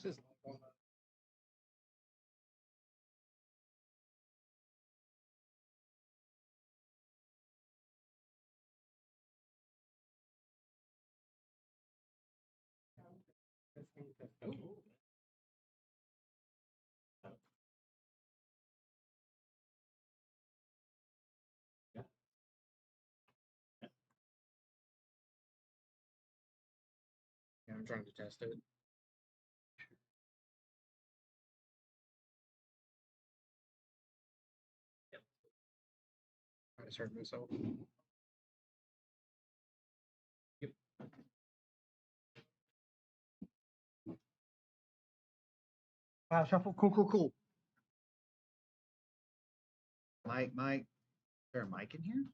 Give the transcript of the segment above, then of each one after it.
This is yeah, I'm trying to test it. Try to start myself. Yep. Wow, shuffle. Cool, cool, cool. Mike. Is there a mic in here?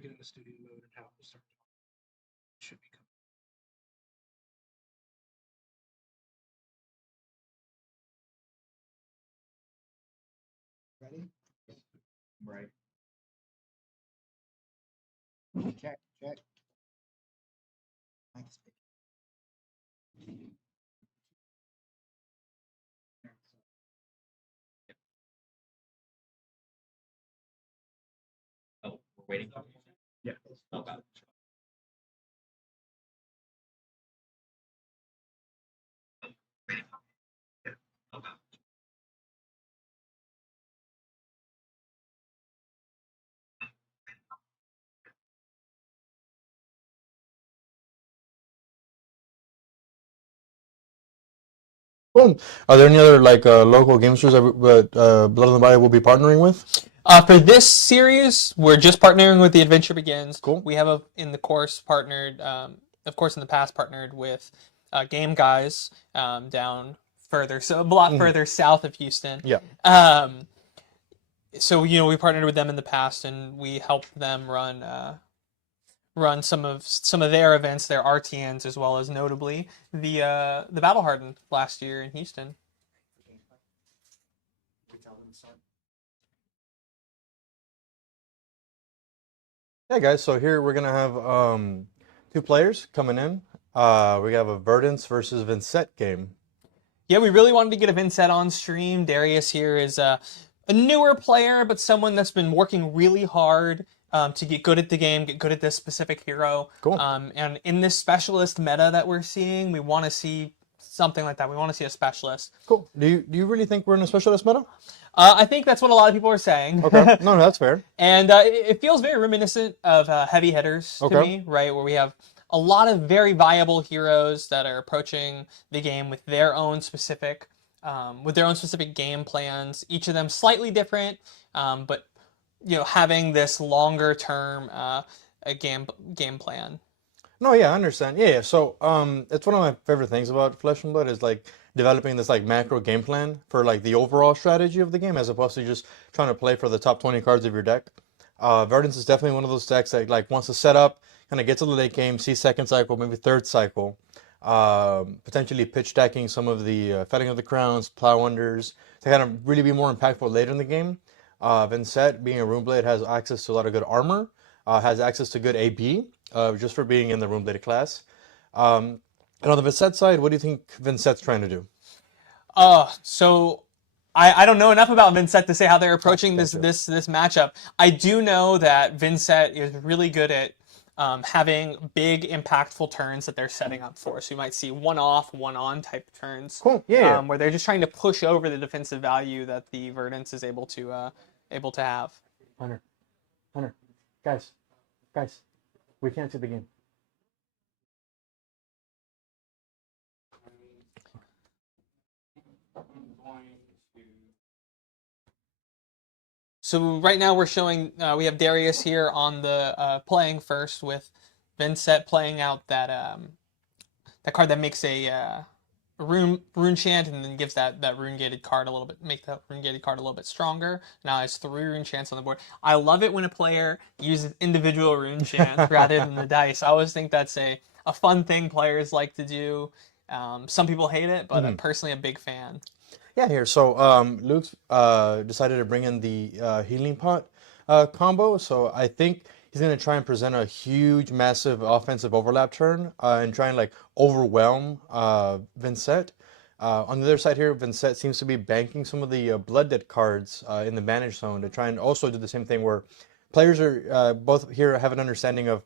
Get in the studio mode and how to start. Should be coming. Ready? Right. Check. Mike's speaking. Oh, we're waiting for you. Yeah. Okay. Okay. Cool. Are there any other like local game stores that Blood on the Bayou will be partnering with? For this series, we're just partnering with The Adventure Begins. Cool. We have in the course partnered, of course, in the past partnered with Game Guys down further, so a lot further south of Houston. Yeah. So we partnered with them in the past, and we helped them run some of their events, their RTNs, as well as notably the Battle Hardened last year in Houston. Hey guys, so here we're gonna have two players coming in. We have a Verdance versus Vincent game. Yeah, we really wanted to get a Vincent on stream. Darius here is a newer player, but someone that's been working really hard to get good at the game, get good at this specific hero. Cool. And in this specialist meta that we're seeing, we want to see something like that. We want to see a specialist. Cool. Do you really think we're in a specialist meta? I think that's what a lot of people are saying. Okay. No, that's fair. And it feels very reminiscent of heavy hitters to me, right? Where we have a lot of very viable heroes that are approaching the game with their own specific game plans. Each of them slightly different, but having this longer term game plan. No, yeah, I understand. Yeah. So, it's one of my favorite things about Flesh and Blood is like developing this like macro game plan for like the overall strategy of the game, as opposed to just trying to play for the top 20 cards of your deck. Verdance is definitely one of those decks that like wants to set up, kind of get to the late game, see second cycle, maybe third cycle, potentially pitch decking some of the Felling of the Crowns, Plow Unders to kind of really be more impactful later in the game. Vincent, being a Runeblade, has access to a lot of good armor, has access to good AB, just for being in the Runebladed class. And on the Vincent side, what do you think Vincent's trying to do? So I don't know enough about Vincent to say how they're approaching this matchup. I do know that Vincent is really good at having big, impactful turns that they're setting up for. So you might see one off, one on type turns. Cool. Yeah. Where they're just trying to push over the defensive value that the Verdance is able to have. Hunter, guys, we can't see the game. So right now we're showing we have Darius here on the playing first with Vincent playing out that card that makes a rune chant and then gives that rune gated card a little bit, make that rune gated card a little bit stronger. Now it's 3 rune chants on the board. I love it when a player uses individual rune chants rather than the dice. I always think that's a fun thing players like to do. Some people hate it, but I'm personally a big fan. Yeah, here. So Luke decided to bring in the healing pot combo. So I think he's going to try and present a huge, massive offensive overlap turn and try and like overwhelm Vincent. On the other side here, Vincent seems to be banking some of the Blood Dead cards in the manage zone to try and also do the same thing where players are both here have an understanding of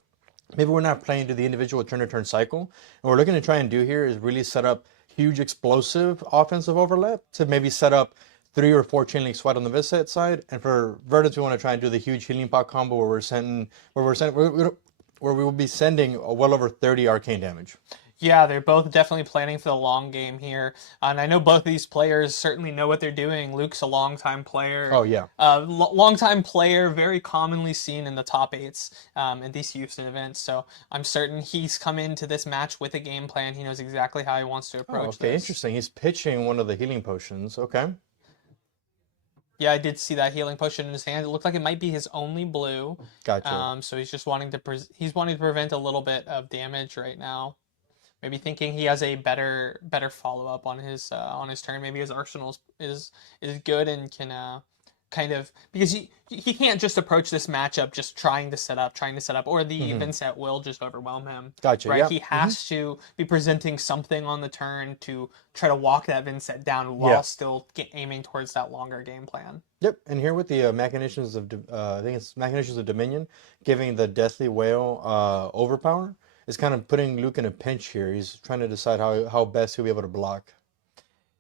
maybe we're not playing to the individual turn-to-turn cycle. And what we're looking to try and do here is really set up huge explosive offensive overlap to maybe set up 3 or 4 chain link sweat on the Vincent side. And for Verdance, we want to try and do the huge healing pot combo where we will be sending well over 30 arcane damage. Yeah, they're both definitely planning for the long game here. And I know both of these players certainly know what they're doing. Luke's a longtime player. Oh, yeah. Longtime player, very commonly seen in the top 8s in these Houston events. So I'm certain he's come into this match with a game plan. He knows exactly how he wants to approach okay, this. interesting. He's pitching one of the healing potions. Okay. Yeah, I did see that healing potion in his hand. It looked like it might be his only blue. Gotcha. So he's just wanting to prevent a little bit of damage right now. Maybe thinking he has a better follow up on his turn. Maybe his arsenal is good and can kind of, because he can't just approach this matchup just trying to set up, or the Vincent will just overwhelm him. Gotcha. Right? Yeah. He has to be presenting something on the turn to try to walk that Vincent down while still aiming towards that longer game plan. Yep, and here with the machinations of I think it's machinations of Dominion, giving the Deathly Whale overpower. Is kind of putting Luke in a pinch here. He's trying to decide how best he'll be able to block.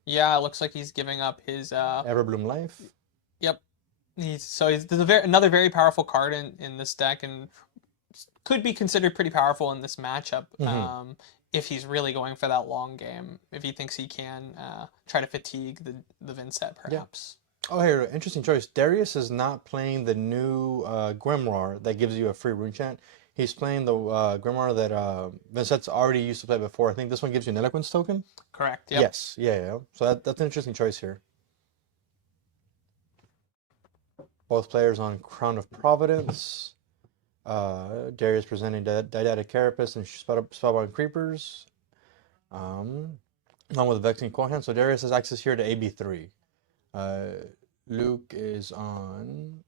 Yeah, it looks like he's giving up his Everbloom Life. Yep. There's another very powerful card in this deck and could be considered pretty powerful in this matchup if he's really going for that long game. If he thinks he can try to fatigue the Vincent, perhaps. Yeah. Oh, here, interesting choice. Darius is not playing the new Grimoire that gives you a free rune chant. He's playing the Grimoire that Vincent's already used to play before. I think this one gives you an Eloquence token. Correct. Yep. Yes. Yeah. So that's an interesting choice here. Both players on Crown of Providence. Darius presenting Didactic Carapace and Spellbound Creepers. Along with Vexing Coilhand. So Darius has access here to AB3. Luke is on...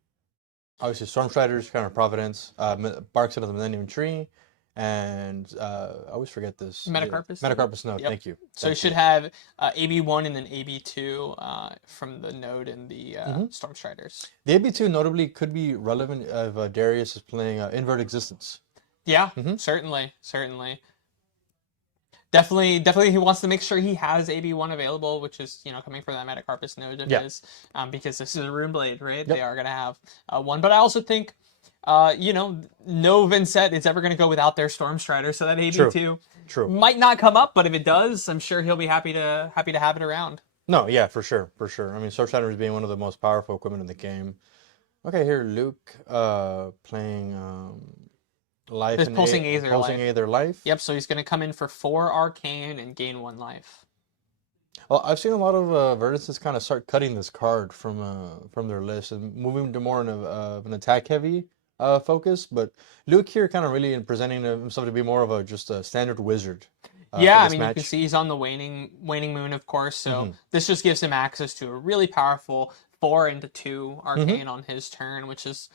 Obviously, Stormstriders, Crown of Providence, Barks out of the Millennium Tree, and I always forget this. Metacarpus? Metacarpus node, thank you. So you should have AB1 and then AB2 from the node in the Stormstriders. The AB2 notably could be relevant if Darius is playing Invert Existence. Yeah, certainly. Definitely, he wants to make sure he has AB1 available, which is, coming from that Metacarpus node of his, because this is a Runeblade, right? Yep. They are going to have one. But I also think, no Vincent is ever going to go without their Stormstrider, so that AB2 might not come up, but if it does, I'm sure he'll be happy to have it around. No, yeah, for sure. I mean, Stormstrider is being one of the most powerful equipment in the game. Okay, here, Luke playing... Life His Pulsing Aether Life. Yep, so he's going to come in for 4 Arcane and gain 1 life. Well, I've seen a lot of Verdances kind of start cutting this card from their list and moving to more of an attack-heavy focus. But Luke here kind of really presenting himself to be more of just a standard wizard. Yeah, I mean, you can see he's on the waning moon, of course. So this just gives him access to a really powerful 4 into 2 Arcane on his turn, which is...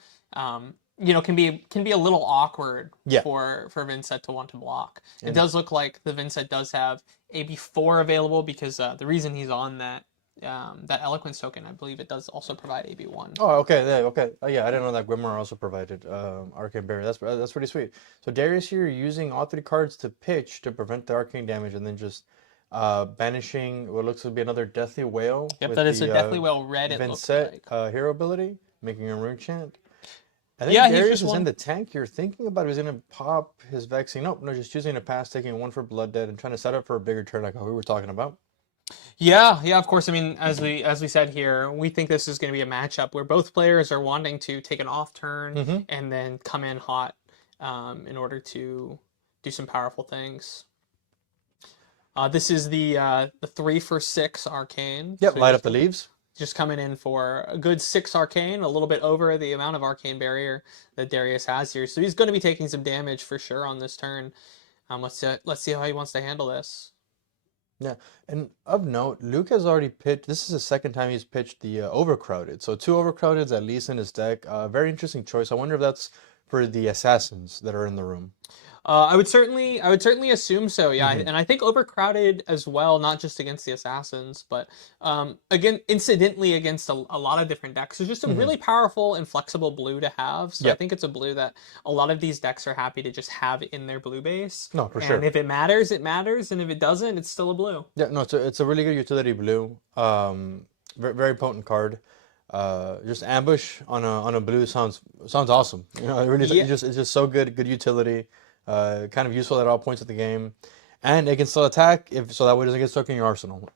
can be a little awkward for Vincent to want to block. It does look like the Vincent does have AB4 available because the reason he's on that Eloquence token, I believe it does also provide AB1. Oh, okay, okay. Oh, yeah, I didn't know that Grimoire also provided Arcane Barrier. That's pretty sweet. So Darius here using all 3 cards to pitch to prevent the arcane damage, and then just banishing what looks to be another Deathly Whale. Yep, that is a Deathly Whale red. Vincent looks like hero ability, making a rune chant. I think Darius is in the tank you're thinking about. He's going to pop his Vexing. No, just choosing to pass, taking 1 for Blood Dead, and trying to set up for a bigger turn like how we were talking about. Yeah, yeah, of course. I mean, as we said here, we think this is going to be a matchup where both players are wanting to take an off turn Mm-hmm. and then come in hot in order to do some powerful things. This is the 3 for 6 arcane. Yep, So light up the leaves. just coming in for a good 6 arcane, a little bit over the amount of arcane barrier that Darius has here. So he's going to be taking some damage for sure on this turn. Let's see how he wants to handle this. Yeah, and of note, Luke has already pitched. This is the second time he's pitched the overcrowded. So 2 overcrowdeds at least in his deck. Very interesting choice. I wonder if that's for the assassins that are in the room. I would certainly assume so. Yeah, and I think overcrowded as well, not just against the assassins, but again, incidentally against a lot of different decks. It's just a really powerful and flexible blue to have. So I think it's a blue that a lot of these decks are happy to just have in their blue base. No, for sure. And if it matters, it matters, and if it doesn't, it's still a blue. Yeah, no, it's a really good utility blue. Very, very potent card. Just ambush on a blue sounds awesome. You know, it really it's just so good, good utility. Kind of useful at all points of the game, and it can still attack so that way it doesn't get stuck in your arsenal.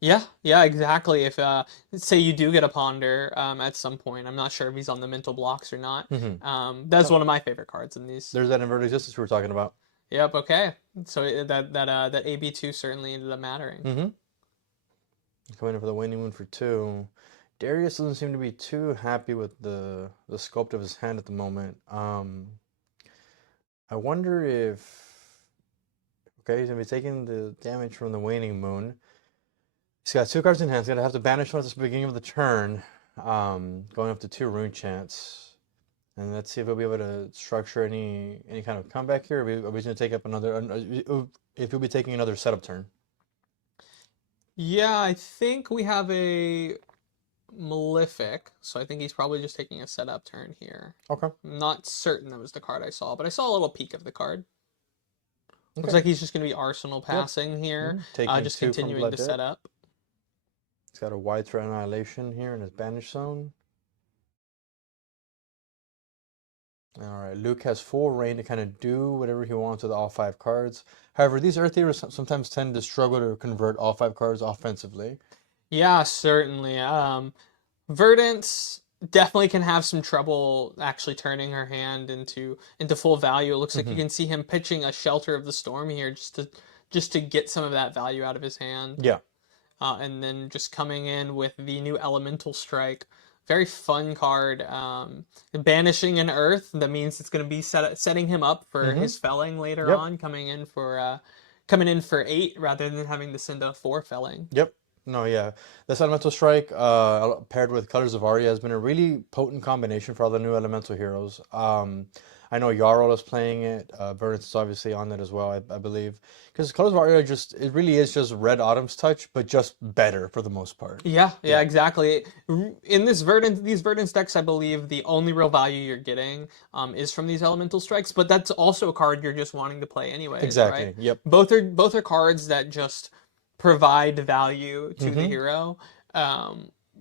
Yeah, yeah, exactly. If say you do get a ponder at some point, I'm not sure if he's on the mental blocks or not. That's one of my favorite cards in these. There's that inverted existence we were talking about. Yep. Okay. So that AB2 certainly ended up mattering. Coming in for the waning moon for 2. Darius doesn't seem to be too happy with the sculpt of his hand at the moment. I wonder if... Okay, he's going to be taking the damage from the waning moon. He's got 2 cards in hand. He's going to have to banish one at the beginning of the turn. Going up to 2 rune chants. And let's see if he'll be able to structure any kind of comeback here. Or are we going to take up another... if he'll be taking another setup turn. Yeah, I think we have a Malefic, so I think he's probably just taking a setup turn here. Okay. I'm not certain that was the card I saw, but I saw a little peek of the card. Okay. Looks like he's just going to be Arsenal passing here, just continuing to set up. He's got a wide threat annihilation here in his banish zone. All right, Luke has full reign to kind of do whatever he wants with all 5 cards. However, these Earth Eaters sometimes tend to struggle to convert all 5 cards offensively. Yeah, certainly. Verdance definitely can have some trouble actually turning her hand into full value. It looks like you can see him pitching a Shelter of the Storm here just to get some of that value out of his hand. Yeah. And then just coming in with the new Elemental Strike. Very fun card. Banishing an Earth. That means it's going to be setting him up for his felling later on, coming in for 8 rather than having to send a 4 felling. Yep. No, yeah. This Elemental Strike, paired with Colors of Aria, has been a really potent combination for all the new Elemental heroes. I know Jarl is playing it. Verdance is obviously on it as well, I believe. Because Colors of Aria it really is just Red Autumn's touch, but just better for the most part. Yeah, exactly. In these Verdance decks, I believe the only real value you're getting is from these Elemental Strikes, but that's also a card you're just wanting to play anyway. Exactly. Right? Yep. Both are cards that just provide value to the hero,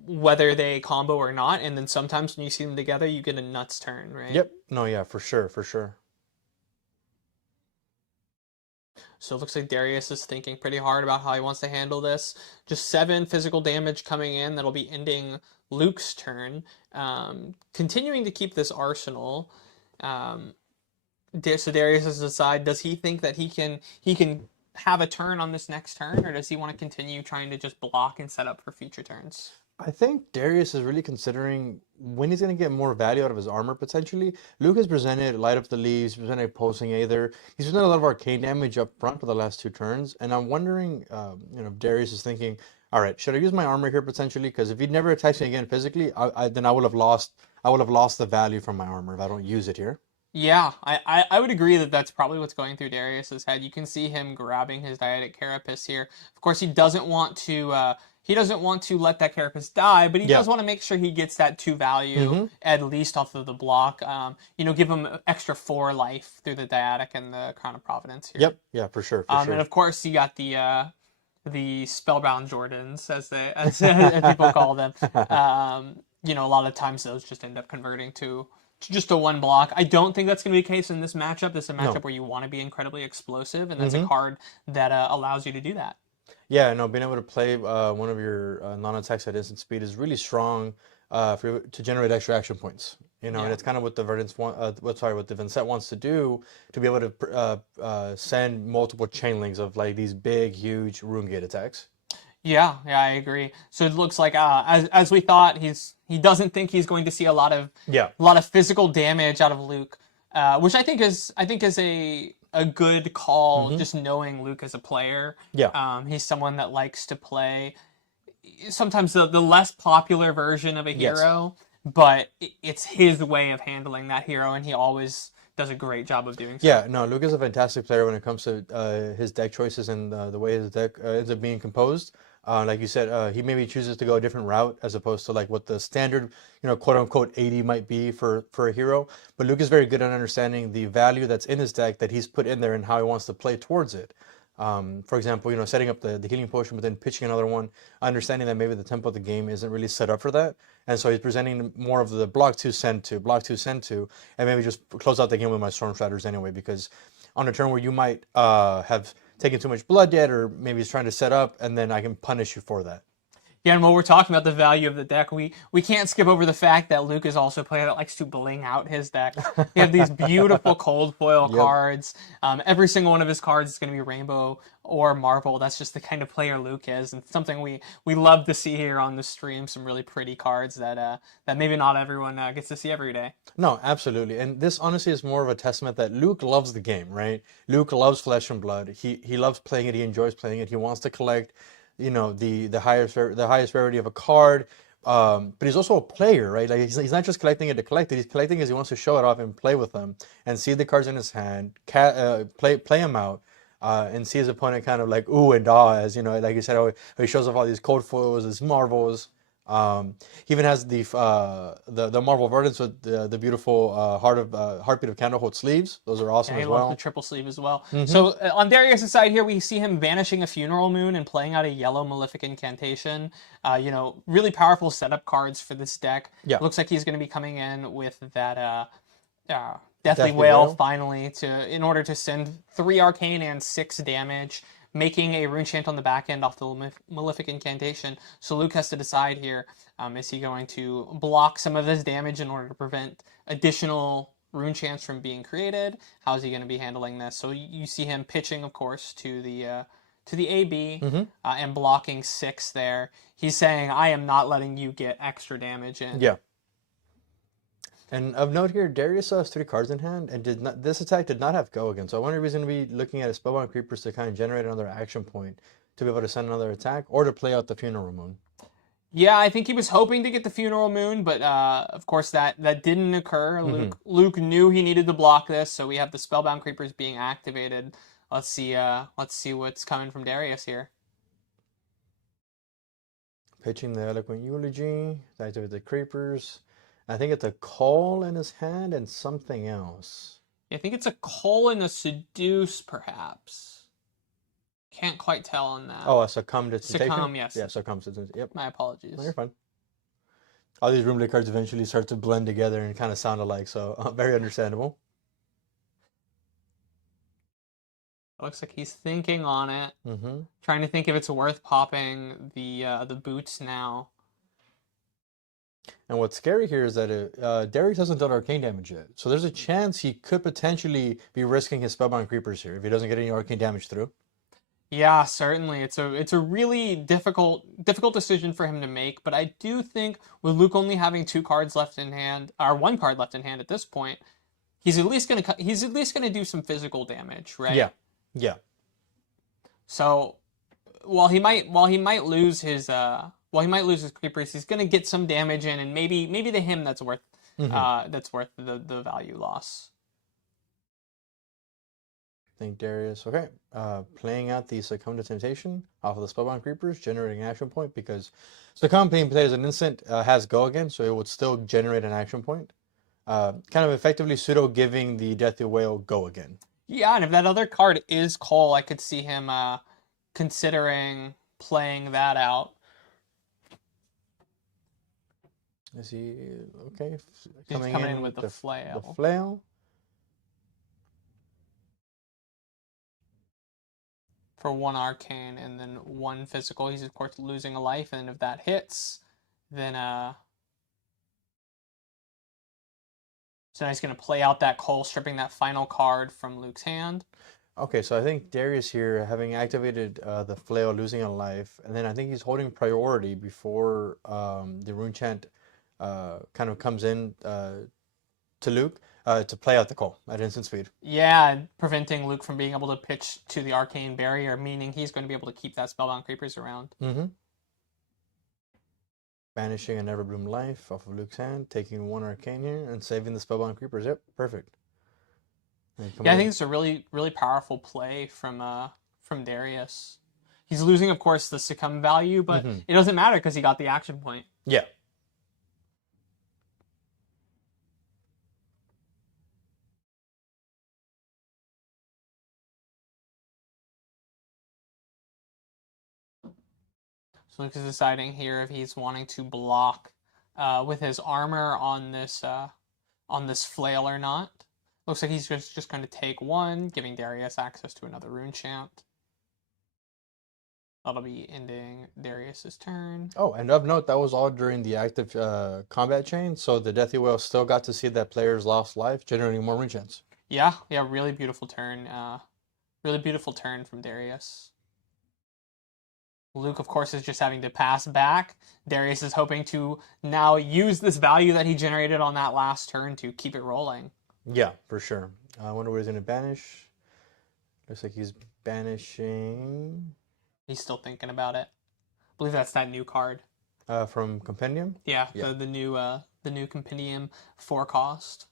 whether they combo or not, and then sometimes when you see them together, you get a nuts turn, right? Yep. No, yeah, for sure, for sure. So it looks like Darius is thinking pretty hard about how he wants to handle this. Just 7 physical damage coming in. That'll be ending Luke's turn. Continuing to keep this arsenal. So Darius has to decide, does he think that he can have a turn on this next turn, or does he want to continue trying to just block and set up for future turns? I think Darius is really considering when he's going to get more value out of his armor, potentially. Luke has presented Light Up the Leaves, presented Pulsing Aether. He's presented a lot of arcane damage up front for the last 2 turns, and I'm wondering, if Darius is thinking, all right, should I use my armor here potentially? Because if he never attacks me again physically, then I would have lost the value from my armor if I don't use it here. Yeah, I would agree that that's probably what's going through Darius's head. You can see him grabbing his Dyadic Carapace here. Of course, he doesn't want to let that Carapace die, but he does want to make sure he gets that 2 value at least off of the block. Give him extra 4 life through the Dyadic and the Crown of Providence here. Yep, yeah, for sure. And of course, you got the Spellbound Jordans, as people call them. A lot of times those just end up converting to just a 1 block. I don't think that's going to be the case in this matchup. This is a matchup where you want to be incredibly explosive, and that's a card that allows you to do that. Yeah, no, being able to play one of your non-attacks at instant speed is really strong to generate extra action points. You know, and Yeah. it's kind of what the what the Vincent wants to do to be able to send multiple chain links of like these big, huge rune gate attacks. Yeah, yeah, I agree. So it looks like as we thought, he doesn't think he's going to see Yeah. a lot of physical damage out of Luke, which I think is a good call. Hmm. Just knowing Luke as a player, Yeah. he's someone that likes to play sometimes the less popular version of a Yes. hero, but it's his way of handling that hero, and he always does a great job of doing so. Yeah, no, Luke is a fantastic player when it comes to his deck choices and the way his deck ends up being composed. Like you said, he maybe chooses to go a different route as opposed to like what the standard, quote unquote 80 might be for a hero. But Luke is very good at understanding the value that's in his deck that he's put in there and how he wants to play towards it. For example, setting up the healing potion, but then pitching another one, understanding that maybe the tempo of the game isn't really set up for that. And so he's presenting more of the block two, send two, block two, send two, and maybe just close out the game with my Storm Shatters anyway, because on a turn where you might have taken too much blood yet, or maybe he's trying to set up, and then I can punish you for that. Yeah, and while we're talking about the value of the deck, we can't skip over the fact that Luke is also a player that likes to bling out his deck. He have these beautiful cold foil Yep. cards. Every single one of his cards is going to be rainbow or marble. That's just the kind of player Luke is, and something we love to see here on the stream. Some really pretty cards that maybe not everyone gets to see every day. No, absolutely. And this honestly is more of a testament that Luke loves the game, right? Luke loves Flesh and Blood. He loves playing it. He enjoys playing it. He wants to collect, the highest rarity of a card. But he's also a player, right? Like he's not just collecting it to collect it. He's collecting it because he wants to show it off and play with them and see the cards in his hand, play them out. And see his opponent kind of like ooh and ah, as like you said, how he shows off all these cold foils, his marvels. He even has the Marvel Verdants with the beautiful Heartbeat of Candlehold sleeves. Those are awesome Yeah, he as loves the well. triple sleeve as well. So on Darius' side here, we see him banishing a Funeral Moon and playing out a yellow Malefic Incantation. Really powerful setup cards for this deck. Yeah. Looks like he's going to be coming in with that Deathly Deathly Wail Wail. finally in order to send 3 arcane and 6 damage, making a rune chant on the back end off the Malefic Incantation. So Luke has to decide here, is he going to block some of this damage in order to prevent additional rune chants from being created? How is he going to be handling this? So you see him pitching, of course, to the AB and blocking 6 there. He's saying, I am not letting you get extra damage in. Yeah. And of note here, Darius has 3 cards in hand, and this attack did not have go again. So I wonder if he's going to be looking at his Spellbound Creepers to kind of generate another action point to be able to send another attack, or to play out the Funeral Moon. Yeah, I think he was hoping to get the Funeral Moon, but of course that didn't occur. Luke knew he needed to block this, so we have the Spellbound Creepers being activated. Let's see what's coming from Darius here. Pitching the Eloquent Eulogy, activate the Creepers. I think it's a call in his hand and something else. I think it's a Call and a Seduce, perhaps. Can't quite tell on that. Oh, a Succumb to Temptation? Succumb, yes. Yeah, Succumb to Temptation. Yep. My apologies. No, you're fine. All these Roomblade cards eventually start to blend together and kind of sound alike, so very understandable. Looks like he's thinking on it. Mm-hmm. Trying to think if it's worth popping the boots now. And what's scary here is that Darius hasn't done arcane damage yet. So there's a chance he could potentially be risking his Spellbound Creepers here if he doesn't get any arcane damage through. Yeah, certainly. It's a really difficult decision for him to make, but I do think with Luke only having 2 cards left in hand, or 1 card left in hand at this point, he's at least gonna do some physical damage, right? Yeah. Yeah. So while he might lose his creepers, he's gonna get some damage in, and maybe the him that's worth the value loss. I think Darius. Okay. Playing out the Succumb to Temptation off of the Spellbound Creepers, generating an action point because Succumb being played as an instant has go again, so it would still generate an action point. Kind of effectively pseudo giving the Deathly Whale go again. Yeah, and if that other card is Cole, I could see him considering playing that out. Is he okay? He's coming in with the flail. The flail. for 1 arcane and then 1 physical. He's of course losing a life, and if that hits, then so now he's going to play out that Cole, stripping that final card from Luke's hand. Okay, so I think Darius here, having activated the flail, losing a life, and then I think he's holding priority before the rune chant kind of comes in to Luke to play out the call at instant speed. Yeah, preventing Luke from being able to pitch to the arcane barrier, meaning he's going to be able to keep that spellbound creepers around. Mm-hmm. Banishing a Neverbloom life off of Luke's hand, taking 1 arcane here, and saving the spellbound creepers. Yep, perfect. Yeah, I think it's a really, really powerful play from Darius. He's losing, of course, the succumb value, but it doesn't matter because he got the action point. Yeah. So Luke is deciding here if he's wanting to block with his armor on this flail or not. Looks like he's just going to take 1, giving Darius access to another rune chant. That'll be ending Darius's turn. Oh, and of note, that was all during the active combat chain, so the Deathy Whale still got to see that player's lost life, generating more rune chants. Yeah, really beautiful turn. Really beautiful turn from Darius. Luke, of course, is just having to pass back. Darius is hoping to now use this value that he generated on that last turn to keep it rolling. Yeah, for sure. I wonder what he's going to banish. Looks like he's banishing... He's still thinking about it. I believe that's that new card. From Compendium? Yeah. The new Compendium 4 cost.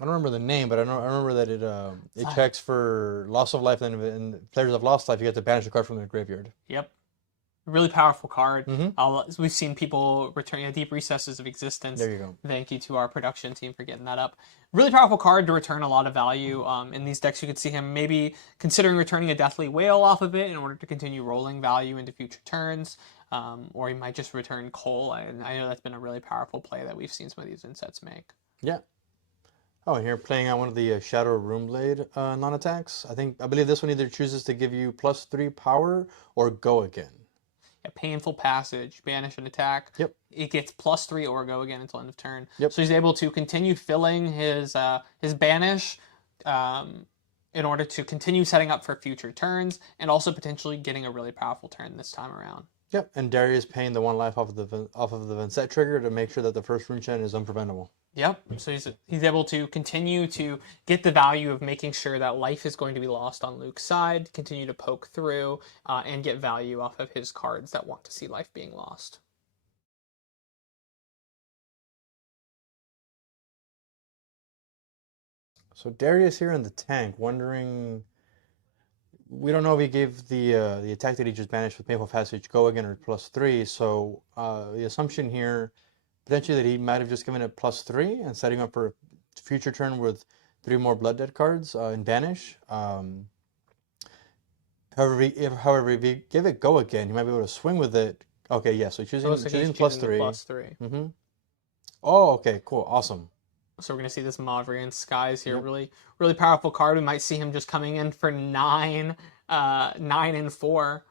I don't remember the name, but I remember that it checks for loss of life, and players have lost life, you get to banish a card from their graveyard. Yep. Really powerful card. We've seen people return Deep Recesses of Existence. There you go. Thank you to our production team for getting that up. Really powerful card to return a lot of value. In these decks, you could see him maybe considering returning a Deathly Whale off of it in order to continue rolling value into future turns. Or he might just return Cole. And I know that's been a really powerful play that we've seen some of these insets make. Yeah. Oh, and here playing out one of the Shadow Runeblade non-attacks. I believe this one either chooses to give you +3 power or go again. Yeah, Painful Passage, banish an attack. Yep. It gets +3 or go again until end of turn. Yep. So he's able to continue filling his banish in order to continue setting up for future turns, and also potentially getting a really powerful turn this time around. Yep, and Darius paying the 1 life off of the Vincent trigger to make sure that the first rune chant is unpreventable. Yep. So he's able to continue to get the value of making sure that life is going to be lost on Luke's side, continue to poke through, and get value off of his cards that want to see life being lost. So Darius here in the tank, wondering... We don't know if he gave the attack that he just banished with Painful Passage go again or +3, so the assumption here... potentially that he might have just given it +3 and setting up for a future turn with 3 more Blood Dead cards in Banish. However, if he give it go again, he might be able to swing with it. Okay, yeah, so choosing +3. +3. Oh, okay, cool, awesome. So we're going to see this Mavrian Skies here. Yep. Really powerful card. We might see him just coming in for 9 and 4.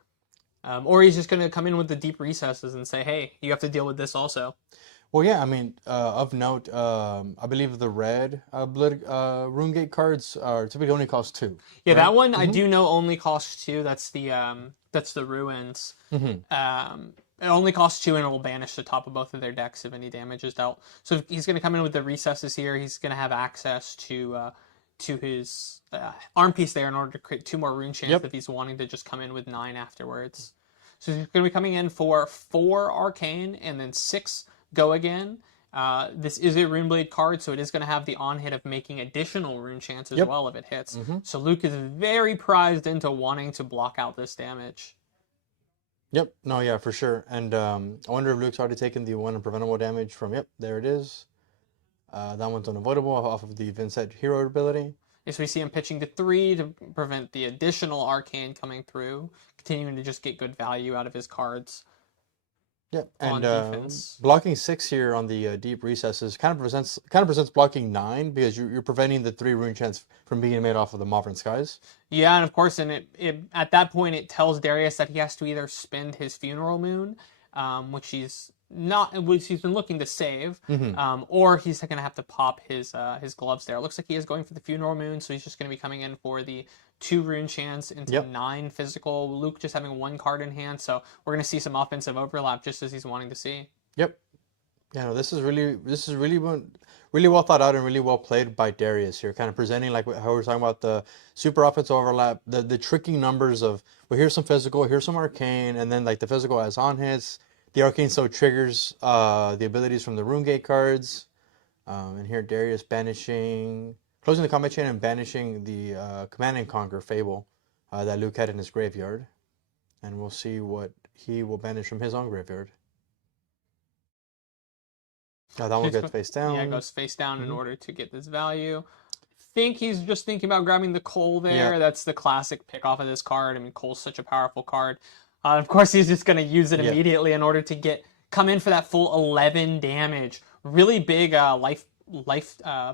Or he's just going to come in with the Deep Recesses and say, hey, you have to deal with this also. Well, yeah, I mean, of note, I believe the red Blood RuneGate cards are typically only cost 2. Yeah, right? That one I do know only costs 2. That's the Ruins. It only costs 2, and it will banish the top of both of their decks if any damage is dealt. So he's going to come in with the Recesses here. He's going to have access to his arm piece there in order to create 2 more rune chants if he's wanting to just come in with 9 afterwards. So he's going to be coming in for 4 Arcane and then 6 Go Again. This is a Runeblade card, so it is going to have the on-hit of making additional rune chants as well if it hits. So Luke is very prized into wanting to block out this damage. Yep, no, yeah, for sure. And I wonder if Luke's already taken the 1 unpreventable damage from, there it is. That one's unavoidable off of the Vincent hero ability. Yes, we see him pitching to 3 to prevent the additional Arcane coming through, continuing to just get good value out of his cards. Yeah, on and defense. blocking 6 here on the deep recesses kind of presents blocking 9 because you're preventing the 3 rune chants from being made off of the Modern Skies. Yeah, and of course, and it at that point it tells Darius that he has to either spend his funeral moon, which he's been looking to save, or he's going to have to pop his gloves there. It looks like he is going for the funeral moon, so he's just going to be coming in for the 2 rune chants into Yep. 9 physical. Luke just having 1 card in hand, so we're going to see some offensive overlap just as he's wanting to see. Yep. Yeah, no, this is really well thought out and really well played by Darius here, kind of presenting like how we were talking about the super offensive overlap, the tricky numbers of, well, here's some physical, here's some arcane, and then like the physical as on hits, the arcane so triggers the abilities from the rune gate cards, and here Darius closing the combat chain and banishing the Command and Conquer Fable that Luke had in his graveyard, and we'll see what he will banish from his own graveyard. Oh, that one gets face down. Yeah, it goes face down in order to get this value. Think he's just thinking about grabbing the Cole there. Yeah. That's the classic pick off of this card. I mean, Cole's such a powerful card. Of course, he's just going to use it immediately in order to come in for that full 11 damage. Really big life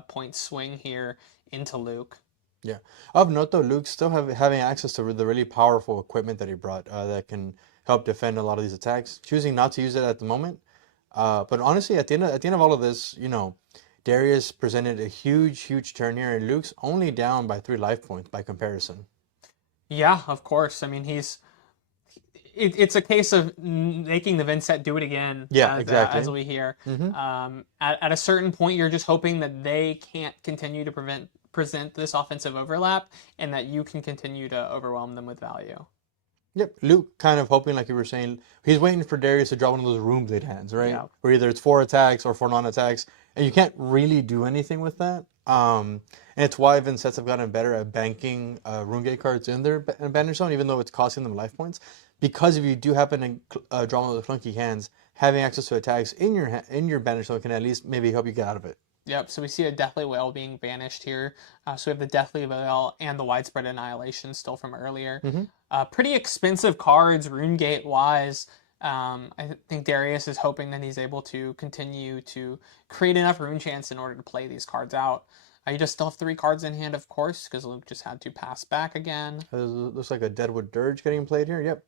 point swing here into Luke. Yeah. Of note, though, Luke's still having access to the really powerful equipment that he brought that can help defend a lot of these attacks. Choosing not to use it at the moment. But honestly, at the end of all of this, Darius presented a huge turn here, and Luke's only down by 3 life points by comparison. Yeah, of course. I mean, it's a case of making the Vincent do it again. Yeah, exactly. As we hear. At a certain point, you're just hoping that they can't continue to present this offensive overlap, and that you can continue to overwhelm them with value. Yep, Luke kind of hoping, like you were saying, he's waiting for Darius to draw one of those Rune Blade hands, right? Yeah. Where either it's 4 attacks or 4 non-attacks, and you can't really do anything with that. And it's why Vincents have gotten better at banking Rune Gate cards in their Banner Zone, even though it's costing them life points. Because if you do happen to draw one of the clunky hands, having access to attacks in your Banner Zone can at least maybe help you get out of it. Yep, so we see a Deathly Wail being banished here. So we have the Deathly Wail and the Widespread Annihilation still from earlier. Pretty expensive cards, Runegate-wise. I think Darius is hoping that he's able to continue to create enough rune chance in order to play these cards out. You just still have 3 cards in hand, of course, because Luke just had to pass back again. Looks like a Deadwood Dirge getting played here. Yep.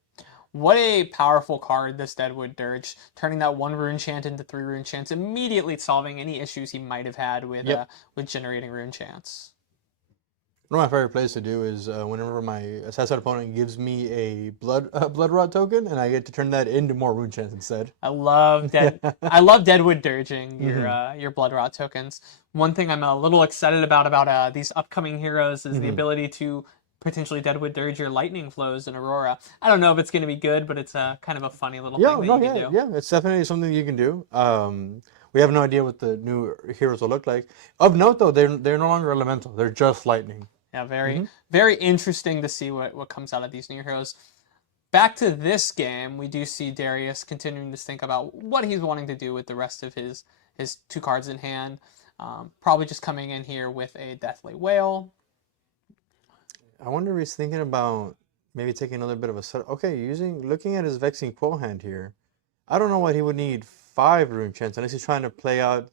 What a powerful card, this Deadwood Dirge, turning that 1 rune chant into 3 rune chants, immediately solving any issues he might have had with generating rune chants. One of my favorite plays to do is whenever my assassin opponent gives me a blood rod token, and I get to turn that into more rune chants instead. I love Deadwood Dirging your blood rot tokens. One thing I'm a little excited about these upcoming heroes is the ability to potentially Deadwood Dirge your lightning flows in Aurora. I don't know if it's going to be good, but it's kind of a funny little thing that you can do. Yeah, it's definitely something you can do. We have no idea what the new heroes will look like. Of note, though, they're no longer elemental. They're just lightning. Yeah, very interesting to see what comes out of these new heroes. Back to this game, we do see Darius continuing to think about what he's wanting to do with the rest of his 2 cards in hand. Probably just coming in here with a Deathly Wail. I wonder if he's thinking about maybe taking a little bit of a set. Okay, looking at his Vexing Quill hand here, I don't know what he would need 5 rune chants unless he's trying to play out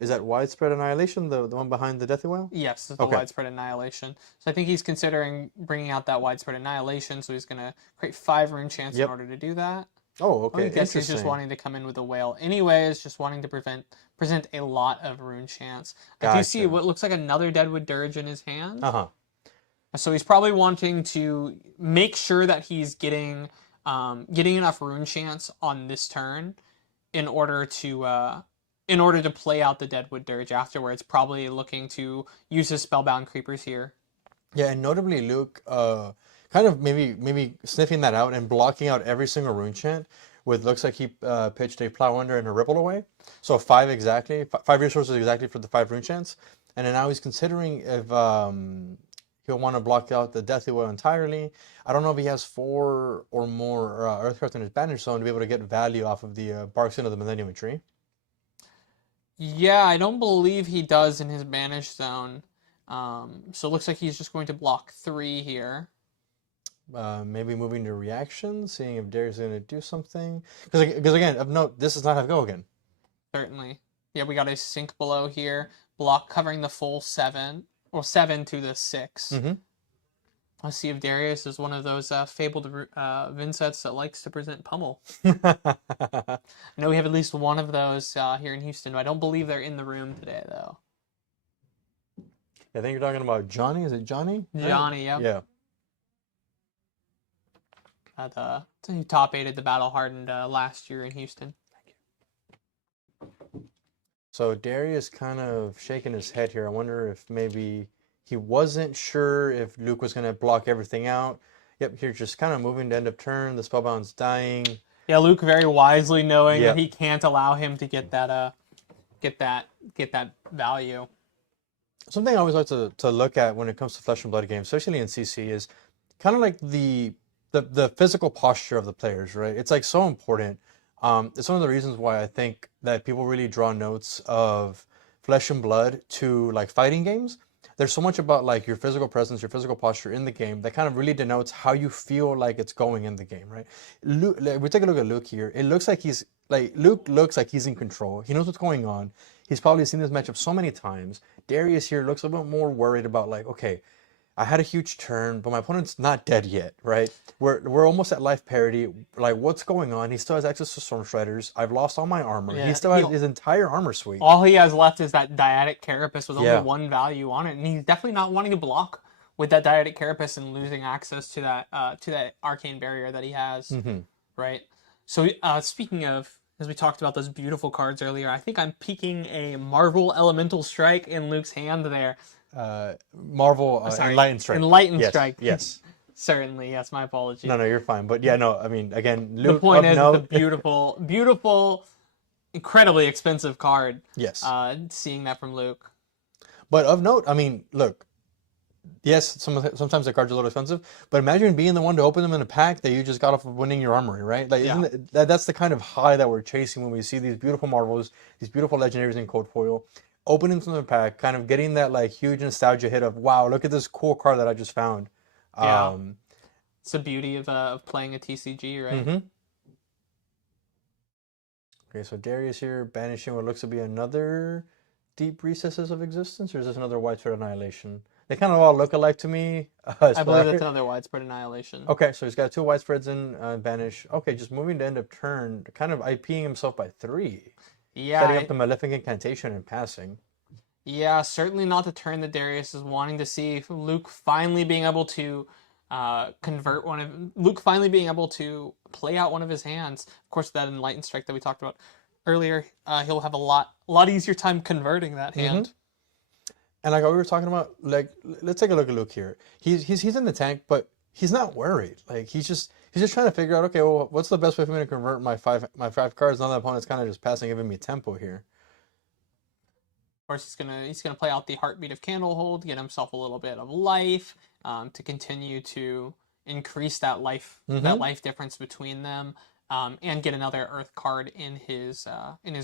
is that Widespread Annihilation, the one behind the Deathly Wail? Yes, it's the Widespread Annihilation. So I think he's considering bringing out that Widespread Annihilation, so he's going to create 5 rune chants in order to do that. Oh, okay. I guess he's just wanting to come in with a Whale anyways, just wanting to present a lot of rune chants. I do see what looks like another Deadwood Dirge in his hand. So he's probably wanting to make sure that he's getting enough rune chants on this turn in order to play out the Deadwood Dirge afterwards. Probably looking to use his Spellbound Creepers here. Yeah, and notably Luke kind of maybe sniffing that out and blocking out every single rune chant with, looks like he pitched a Plow Under and a Ripple Away. So 5 exactly, 5 resources exactly for the 5 rune chants. And then now he's considering if he'll want to block out the Deathly Wail entirely. I don't know if he has 4 or more Earthcraft in his Banner Zone to be able to get value off of the Barkskin of the Millennium Tree. Yeah, I don't believe he does in his Banished Zone. So it looks like he's just going to block 3 here. Maybe moving to reaction, seeing if Darius is going to do something. Because again, of note, this does not have go again. Certainly. Yeah, we got a sink below here. Block covering the full 7. Or 7 to the 6. Mm-hmm. Let's see if Darius is one of those fabled Vinsets that likes to present pummel. I know we have at least one of those here in Houston, but I don't believe they're in the room today, though. I think you're talking about Johnny. Is it Johnny? Johnny, yep. Yeah. He top 8'd the Battle Hardened last year in Houston. So Darius kind of shaking his head here. I wonder if maybe he wasn't sure if Luke was going to block everything out. Yep, here just kind of moving to end of turn. The Spellbound's dying. Yeah, Luke very wisely knowing that he can't allow him to get that value. Something I always like to look at when it comes to Flesh and Blood games, especially in CC, is kind of like the physical posture of the players, right? It's like so important. It's one of the reasons why I think that people really draw notes of Flesh and Blood to like fighting games. There's so much about like your physical presence, your physical posture in the game that kind of really denotes how you feel like it's going in the game, right? Luke, like, we take a look at Luke here. It looks like Luke looks like he's in control. He knows what's going on. He's probably seen this matchup so many times. Darius here looks a bit more worried about like, okay, I had a huge turn, but my opponent's not dead yet, right? We're almost at life parity. Like, what's going on? He still has access to Storm Striders. I've lost all my armor. Yeah, he still has his entire armor suite. All he has left is that Dyadic Carapace with only one value on it, and he's definitely not wanting to block with that Dyadic Carapace and losing access to that arcane barrier that he has, right? So speaking of, as we talked about those beautiful cards earlier, I think I'm peeking a Marvel Elemental Strike in Luke's hand there. Marvel Enlightened Strike. Enlightened Strike. Yes. Certainly, yes, my apologies. No, you're fine. But yeah, no, I mean, again, Luke, the point is it's a beautiful, beautiful, incredibly expensive card. Yes. Seeing that from Luke. But of note, I mean, look, yes, sometimes the cards are a little expensive, but imagine being the one to open them in a pack that you just got off of winning your armory, right? Like, that's the kind of high that we're chasing when we see these beautiful Marvels, these beautiful legendaries in code foil. Opening from the pack, kind of getting that like huge nostalgia hit of, wow, look at this cool card that I just found. Yeah. It's the beauty of playing a TCG, right? Okay, so Darius here banishing what looks to be another Deep Recesses of Existence, or is this another Widespread Annihilation? They kind of all look alike to me. I believe that's another Widespread Annihilation. Okay, so he's got 2 Widespreads in banish. Okay, just moving to end of turn, kind of IPing himself by 3. Yeah, setting up the Malefic Incantation and passing. Yeah, certainly not the turn that Darius is wanting to see. Luke finally being able to Luke finally being able to play out one of his hands. Of course, that Enlightened Strike that we talked about earlier, he'll have a lot easier time converting that hand. And like we were talking about, like, let's take a look at Luke here. He's in the tank, but he's not worried. Like he's just trying to figure out, okay, well, what's the best way for me to convert my five cards? Now the opponent's kind of just passing, giving me tempo here. Of course, he's gonna play out the Heartbeat of Candlehold, get himself a little bit of life, to continue to increase that life difference between them, and get another Earth card in his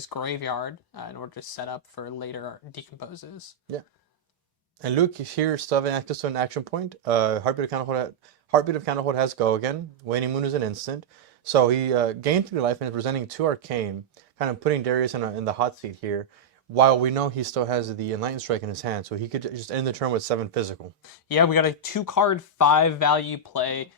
graveyard in order to set up for later decomposes. Yeah. And Luke here still having access to an action point. Heartbeat of Candlehold has go again. Waning Moon is an instant. So he gained 3 life and is presenting 2 arcane, kind of putting Darius in the hot seat here. While we know he still has the Enlightened Strike in his hand, so he could just end the turn with 7 physical. Yeah, we got a 2-card 5 value play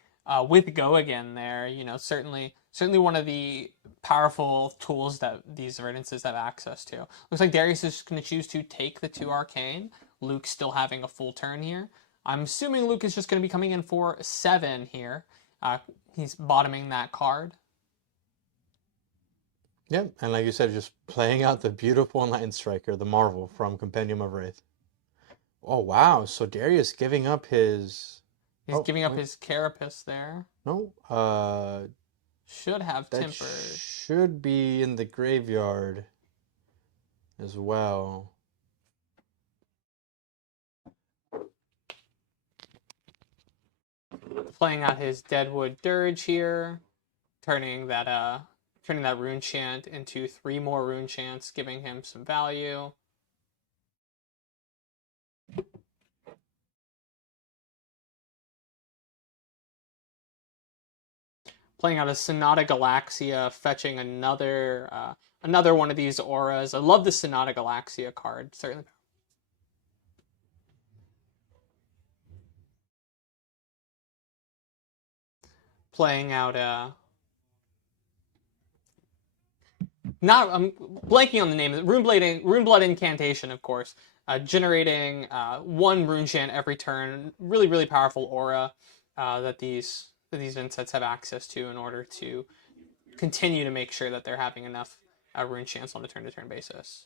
with go again there. You know, certainly one of the powerful tools that these Verdances have access to. Looks like Darius is going to choose to take the 2 arcane. Luke still having a full turn here. I'm assuming Luke is just going to be coming in for 7 here. He's bottoming that card. Yep, and like you said, just playing out the beautiful Enlightened Striker, the Marvel from Compendium of Wraith. Oh, wow. So Darius giving up his... He's giving up his Carapace there. No. Should have that Tempered. Should be in the graveyard as well. Playing out his Deadwood Dirge here, turning that rune chant into 3 more rune chants, giving him some value. Playing out a Sonata Galaxia, fetching another one of these auras. I love the Sonata Galaxia card. Certainly. Playing out I'm blanking on the name. Runeblood Incantation, of course. Generating one rune chant every turn. Really, really powerful aura that these Vinsets have access to in order to continue to make sure that they're having enough rune chants on a turn-to-turn basis.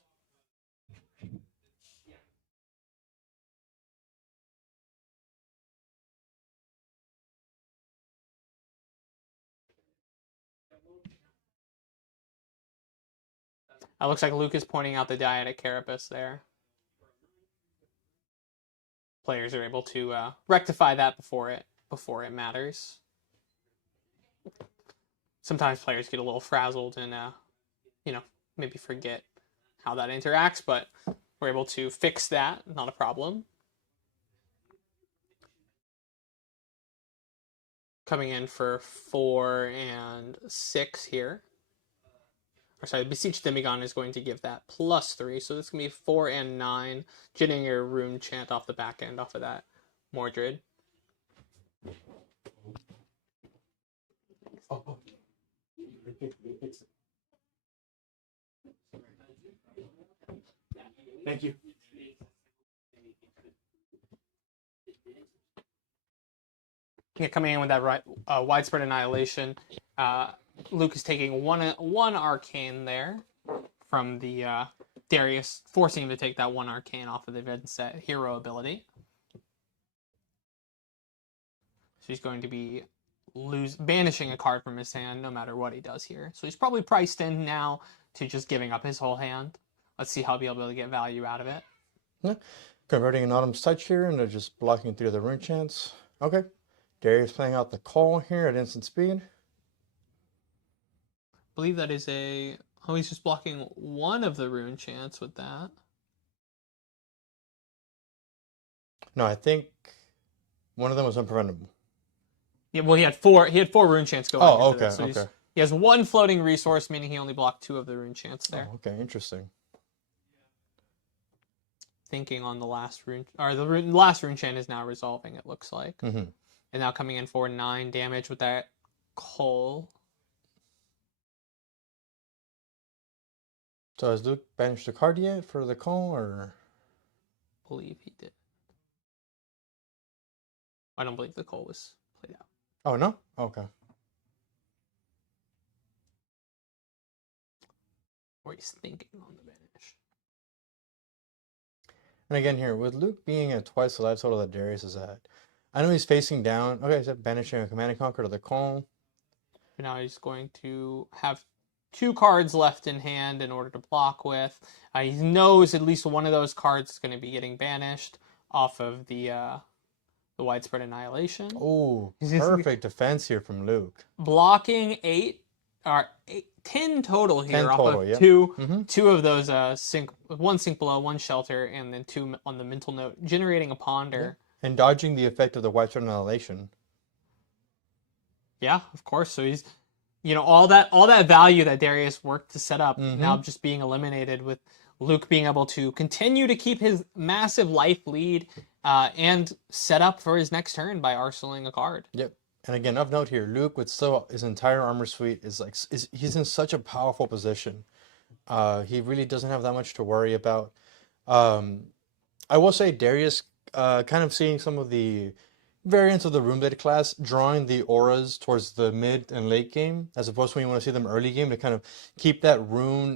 Looks like Luke is pointing out the Dyadic Carapace there. Players are able to rectify that before it matters. Sometimes players get a little frazzled and maybe forget how that interacts, but we're able to fix that. Not a problem. Coming in for 4 and 6 here. Or sorry, Beseech Demigon is going to give that +3, so this can be 4 and 9, getting your rune chant off the back end off of that Mordred. Thank you. Yeah, coming in with that widespread annihilation. Luke is taking one arcane there from the Darius, forcing him to take that one arcane off of the Vincent hero ability. So he's going to be banishing a card from his hand no matter what he does here. So he's probably priced in now to just giving up his whole hand. Let's see how he'll be able to get value out of it. Yeah. Converting an Autumn's Touch here into just blocking through the rune chants. Okay. Darius playing out the call here at instant speed. I believe that is he's just blocking one of the rune chants with that. No, I think one of them was unpreventable. Yeah, well, he had four rune chants going. Oh, okay, So okay. He has one floating resource, meaning he only blocked 2 of the rune chants there. Oh, okay, interesting. Thinking on the last rune, or the last rune chant is now resolving, it looks like. Mm-hmm. And now coming in for 9 damage with that Cull. So has Luke banished a card yet for the call, or? I believe he did. I don't believe the Cull was played out. Oh, no? Okay. Or he's thinking on the banish. And again here, with Luke being at twice the life total that Darius is at, I know he's facing down. Okay, so banishing a Command and Conquer to the call. But now he's going to have 2 cards left in hand in order to block with. He knows at least one of those cards is going to be getting banished off of the widespread annihilation. Oh, perfect defense here from Luke. Blocking 10 total here 10 off total, of yeah. two of those one sink below, one shelter, and then 2 on the mental note, generating a ponder. Yeah. And dodging the effect of the widespread annihilation. Yeah, of course. So he's, all that value that Darius worked to set up now just being eliminated, with Luke being able to continue to keep his massive life lead and set up for his next turn by arsenaling a card. Yep. And again, of note here, Luke with still his entire armor suite he's in such a powerful position. He really doesn't have that much to worry about. I will say Darius kind of seeing some of the variants of the Runeblade class, drawing the auras towards the mid and late game, as opposed to when you want to see them early game to kind of keep that rune.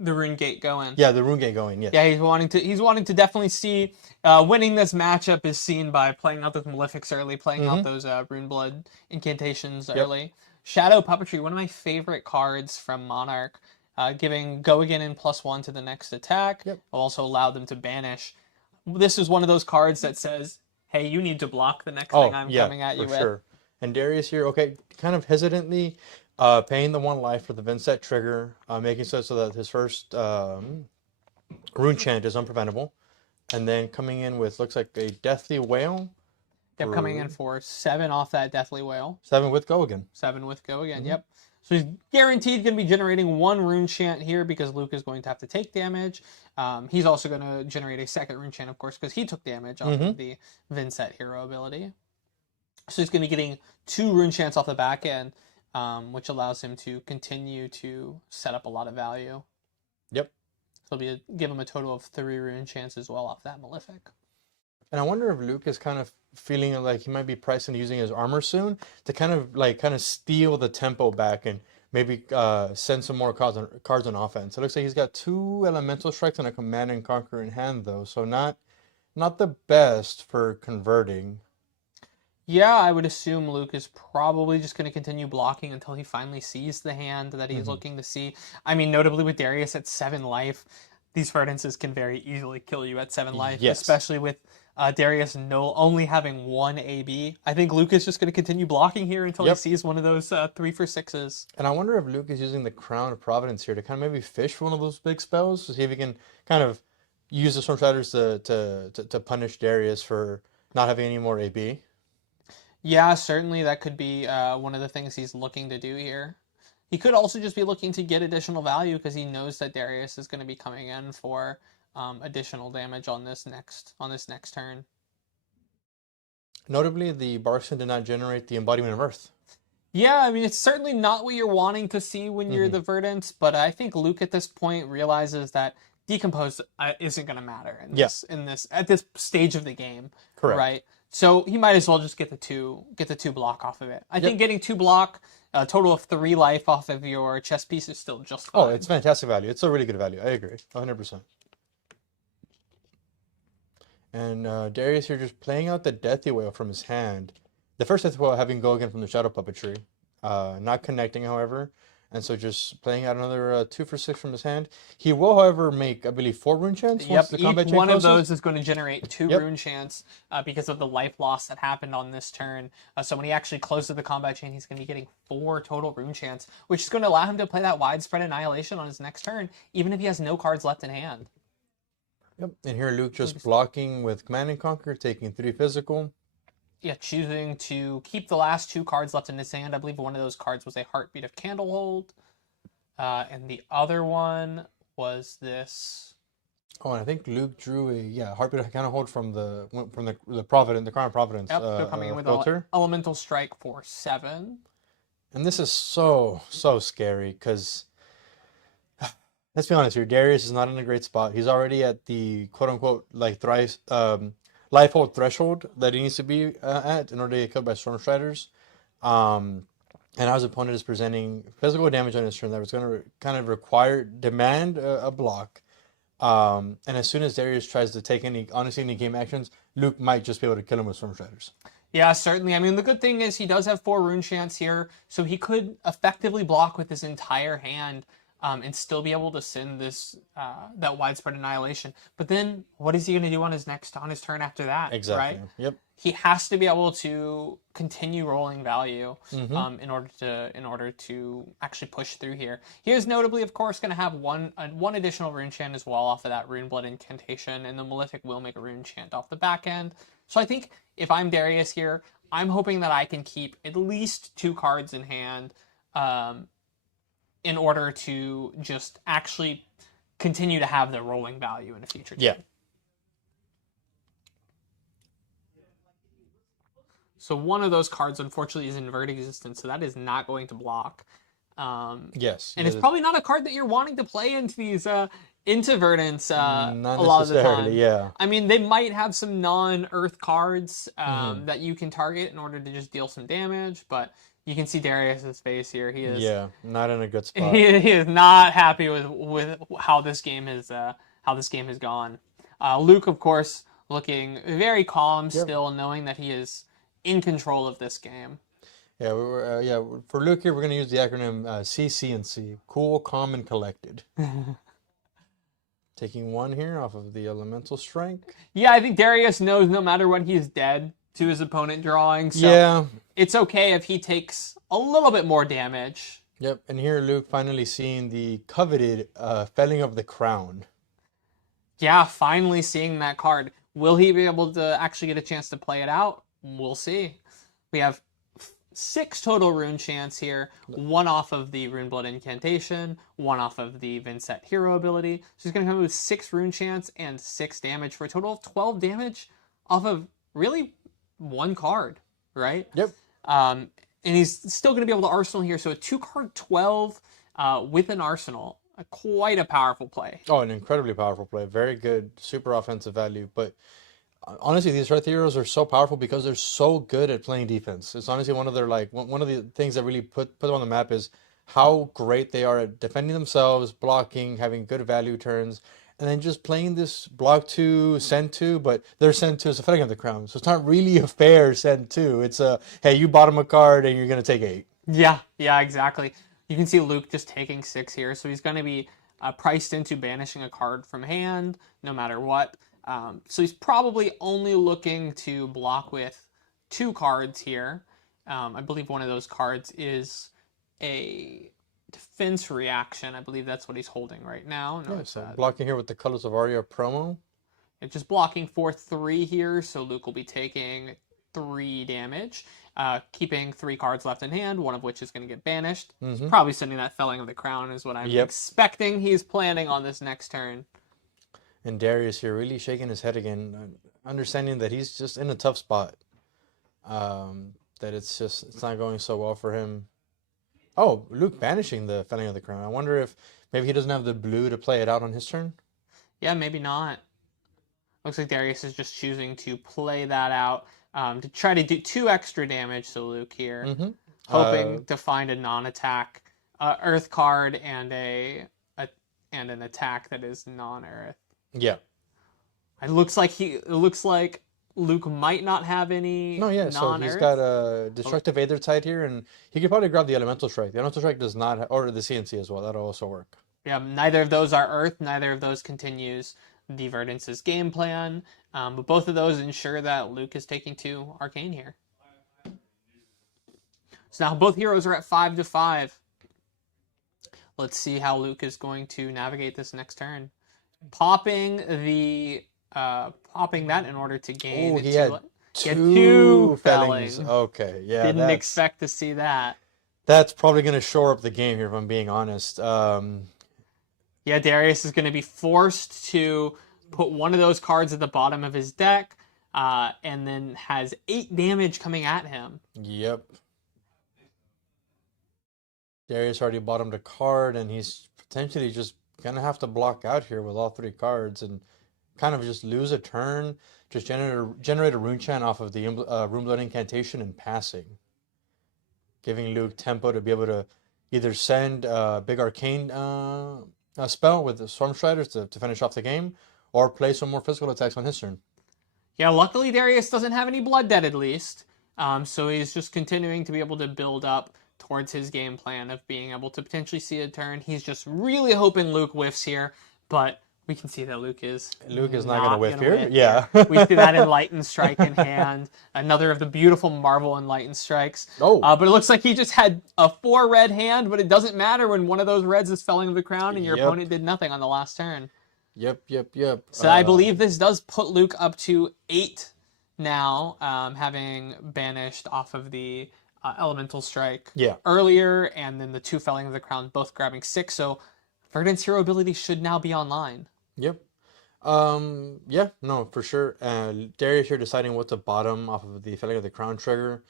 The rune gate going. Yeah, the rune gate going. Yeah. Yeah, he's wanting to definitely see winning this matchup is seen by playing out those Malefics early, playing out those Runeblood incantations early. Shadow Puppetry, one of my favorite cards from Monarch, giving go again and +1 to the next attack. Yep. Will also allow them to banish. This is one of those cards that says, "Hey, you need to block the next thing I'm coming at you with." Sure. And Darius here, okay, kind of hesitantly. Paying the 1 life for the Vincent trigger, making so that his first rune chant is unpreventable. And then coming in with, looks like a Deathly Whale. Yep, coming in for 7 off that Deathly Whale. 7 with go again. 7 with go again, yep. So he's guaranteed going to be generating 1 rune chant here because Luke is going to have to take damage. He's also going to generate a 2nd rune chant, of course, because he took damage off of the Vincent hero ability. So he's going to be getting 2 rune chants off the back end, which allows him to continue to set up a lot of value. Yep. So it'll give him a total of 3 rune chants as well off that Malefic. And I wonder if Luke is kind of feeling like he might be priced into using his armor soon to kind of steal the tempo back and maybe send some more cards on offense. It looks like he's got 2 elemental strikes and a command and conquer in hand though, so not the best for converting. Yeah, I would assume Luke is probably just going to continue blocking until he finally sees the hand that he's looking to see. I mean, notably with Darius at 7 life, these Verdances can very easily kill you at 7 life, especially with Darius only having 1 AB. I think Luke is just going to continue blocking here until he sees one of those 3 for 6s. And I wonder if Luke is using the Crown of Providence here to kind of maybe fish for one of those big spells to see if he can kind of use the Storm Shatters to punish Darius for not having any more AB. Yeah, certainly that could be one of the things he's looking to do here. He could also just be looking to get additional value because he knows that Darius is going to be coming in for additional damage on this next turn. Notably, the Barkston did not generate the Embodiment of Earth. Yeah, I mean, it's certainly not what you're wanting to see when you're the Verdant, but I think Luke at this point realizes that Decompose isn't going to matter at this stage of the game. Correct. Right? So he might as well just get the two block off of it. I think getting 2 block, a total of 3 life off of your chess piece is still just fine. Oh, it's fantastic value. It's a really good value. I agree, 100%. And Darius here just playing out the Deathly Whale from his hand. The first Deathly Whale having go again from the Shadow Puppetry. Not connecting, however. And so just playing out another 2 for 6 from his hand. He will, however, make, I believe, 4 rune chants. Yep, each one of those is going to generate 2 rune chants because of the life loss that happened on this turn. So when he actually closes the combat chain, he's going to be getting 4 total rune chants, which is going to allow him to play that Widespread Annihilation on his next turn, even if he has no cards left in hand. Yep, and here Luke just blocking with Command and Conquer, taking 3 physical. Yeah, choosing to keep the last 2 cards left in his hand. I believe one of those cards was a Heartbeat of Candlehold. And the other one was this. Oh, and I think Luke drew a Heartbeat of Candlehold from the Providence, the Crown of Providence. Yep, so coming in with an Elemental Strike for 7. And this is so scary because let's be honest here, Darius is not in a great spot. He's already at the quote unquote like thrice Lifehold threshold that he needs to be at in order to get killed by Storm Striders. And now his opponent is presenting physical damage on his turn that was going to kind of demand a block. And as soon as Darius tries to take any game actions, Luke might just be able to kill him with Storm Striders. Yeah, certainly. I mean, the good thing is he does have 4 rune chants here, so he could effectively block with his entire hand. And still be able to send this that Widespread Annihilation. But then, what is he going to do on his turn after that? Exactly. Right? Yep. He has to be able to continue rolling value in order to actually push through here. He is notably, of course, going to have one additional rune chant as well off of that Rune Blood incantation, and the Malefic will make a rune chant off the back end. So I think if I'm Darius here, I'm hoping that I can keep at least 2 cards in hand. In order to just actually continue to have the rolling value in a future game. Yeah. So one of those cards, unfortunately, is Invert Existence, so that is not going to block. Yes. And it's probably not a card that you're wanting to play into these into Verdance not a lot of the time. Yeah. I mean, they might have some non-Earth cards that you can target in order to just deal some damage, but you can see Darius's face here. He is not in a good spot. He is not happy with how this game has gone. Luke, of course, looking very calm still, knowing that he is in control of this game. Yeah, for Luke here, we're going to use the acronym CCNC, Cool, Calm, and Collected. Taking 1 here off of the Elemental Strike. Yeah, I think Darius knows no matter what, he's dead to his opponent drawing. So it's okay if he takes a little bit more damage. Yep, and here Luke finally seeing the coveted Felling of the Crown. Yeah, finally seeing that card. Will he be able to actually get a chance to play it out? We'll see. We have 6 total rune chants here, 1 off of the Rune Blood Incantation, 1 off of the Vincent hero ability. So he's going to come with 6 rune chants and 6 damage for a total of 12 damage off of really 1 card, right? Yep. And he's still going to be able to arsenal here. So a 2-card 12 with an arsenal. Quite a powerful play. Oh, an incredibly powerful play. Very good, super offensive value. But honestly, these Wraith heroes are so powerful because they're so good at playing defense. It's honestly one of their one of the things that really put them on the map is how great they are at defending themselves, blocking, having good value turns, and then just playing this block 2, send 2, but their send 2 is a Fetting of the Crown. So it's not really a fair send 2. It's a, hey, you bottom a card and you're going to take 8. Yeah, exactly. You can see Luke just taking 6 here, so he's going to be priced into banishing a card from hand, no matter what. So he's probably only looking to block with 2 cards here. I believe one of those cards is a defense reaction. I believe that's what he's holding right now. No, Yeah, so blocking here with the Colors of Arya promo. It's just blocking for 3 here, so Luke will be taking 3 damage. Keeping 3 cards left in hand, one of which is going to get banished. Probably sending that Felling of the Crown is what I'm expecting he's planning on this next turn. And Darius here really shaking his head again, understanding that he's just in a tough spot. That it's not going so well for him. Oh, Luke banishing the Felling of the Crown. I wonder if maybe he doesn't have the blue to play it out on his turn. Yeah, maybe not. Looks like Darius is just choosing to play that out. To try to do 2 extra damage to Luke here, hoping to find a non-attack Earth card and and an attack that is non-Earth. Yeah, It looks like Luke might not have any. no, yeah. non-Earth. So he's got a Destructive Aether Tide here, and he could probably grab the Elemental Strike. The Elemental Strike does not, or the CNC as well. That'll also work. Yeah, neither of those are Earth. Neither of those continues the Verdance's game plan. But both of those ensure that Luke is taking 2 Arcane here. So now both heroes are at 5-5. Let's see how Luke is going to navigate this next turn. Popping that in order to gain. Oh, he had two, two Fellings. Fellings. Okay, yeah. Didn't expect to see that. That's probably going to shore up the game here, if I'm being honest. Yeah, Darius is going to be forced to put one of those cards at the bottom of his deck, and then has 8 damage coming at him. Yep. Darius already bottomed a card, and he's potentially just going to have to block out here with all 3 cards and kind of just lose a turn, just generate a rune chant off of the Rune Blood Incantation and passing. Giving Luke tempo to be able to either send a big arcane spell with the Storm Striders to finish off the game, or play some more physical attacks on his turn. Yeah, luckily Darius doesn't have any Blood Debt at least, so he's just continuing to be able to build up towards his game plan of being able to potentially see a turn. He's just really hoping Luke whiffs here, but we can see that Luke is not going to whiff here. Yeah. We see that Enlightened Strike in hand. Another of the beautiful Marvel Enlightened Strikes. Oh. But it looks like he just had a 4 red hand, but it doesn't matter when one of those reds is Felling of the Crown and your opponent did nothing on the last turn. Yep. So I believe this does put Luke up to 8 now, having banished off of the Elemental Strike earlier, and then the 2 Felling of the Crown both grabbing 6. So Verdant's hero ability should now be online. Yep. Yeah, no, for sure. Darius here deciding what to bottom off of the Felling of the Crown trigger.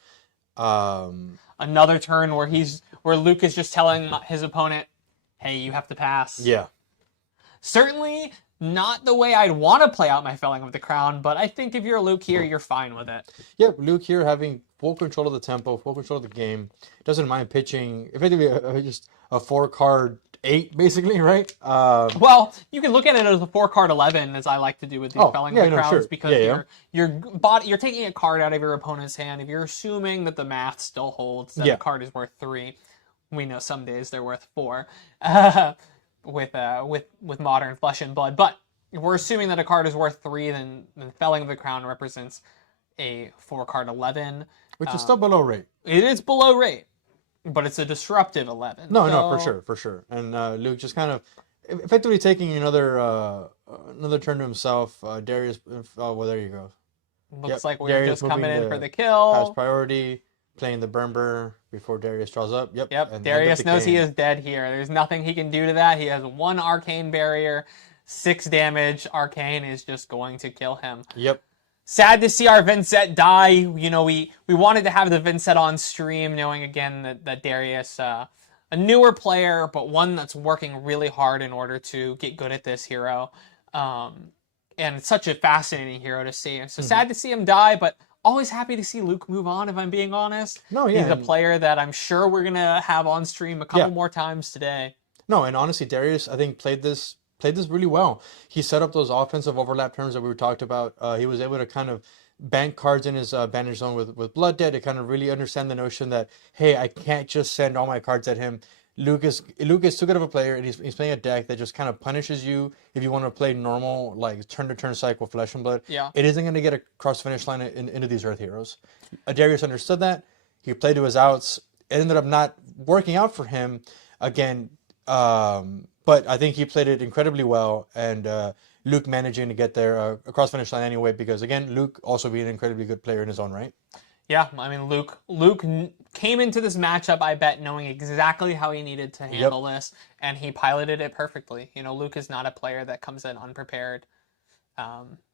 Another turn where Luke is just telling his opponent, hey, you have to pass. Yeah. Certainly not the way I'd want to play out my Felling of the Crown, but I think if you're Luke here, you're fine with it. Yep, Luke here having full control of the tempo, full control of the game. Doesn't mind pitching, effectively just a 4-card 8, basically, right? Well, you can look at it as a 4-card 11, as I like to do with these Felling of the Crowns, because you're taking a card out of your opponent's hand. If you're assuming that the math still holds, that the card is worth 3, we know some days they're worth 4. With Modern Flesh and Blood, but if we're assuming that a card is worth 3, then Felling of the Crown represents a 4-card 11, which is still below rate. It is below rate, but it's a disruptive 11. No, for sure. And Luke just kind of effectively taking another turn to himself. Darius, well, there you go. Looks like we're Darius just coming moving in for the pass kill. priority, playing the burn before Darius draws up. Yep. Yep, And end of Darius the knows he game. is dead here. There's nothing he can do to that. He has 1 arcane barrier, 6 damage. Arcane is just going to kill him. Yep. Sad to see our Vincent die. You know, we wanted to have the Vincent on stream, knowing again that Darius, a newer player, but one that's working really hard in order to get good at this hero. And it's such a fascinating hero to see. So sad to see him die, but always happy to see Luke move on, if I'm being honest. No, yeah. He's a player that I'm sure we're going to have on stream a couple more times today. No, and honestly, Darius, I think played this really well. He set up those offensive overlap terms that we were talked about. He was able to kind of bank cards in his bandage zone with Blood Dead to kind of really understand the notion that, hey, I can't just send all my cards at him. Luke is too good of a player, and he's playing a deck that just kind of punishes you if you want to play normal, like, turn-to-turn cycle Flesh and Blood. Yeah. It isn't going to get across the finish line into these Earth heroes. Darius understood that. He played to his outs. It ended up not working out for him. Again, but I think he played it incredibly well, and Luke managing to get there across finish line anyway, because again, Luke also being an incredibly good player in his own right. Yeah, I mean, Luke came into this matchup, I bet, knowing exactly how he needed to handle this, and he piloted it perfectly. You know, Luke is not a player that comes in unprepared.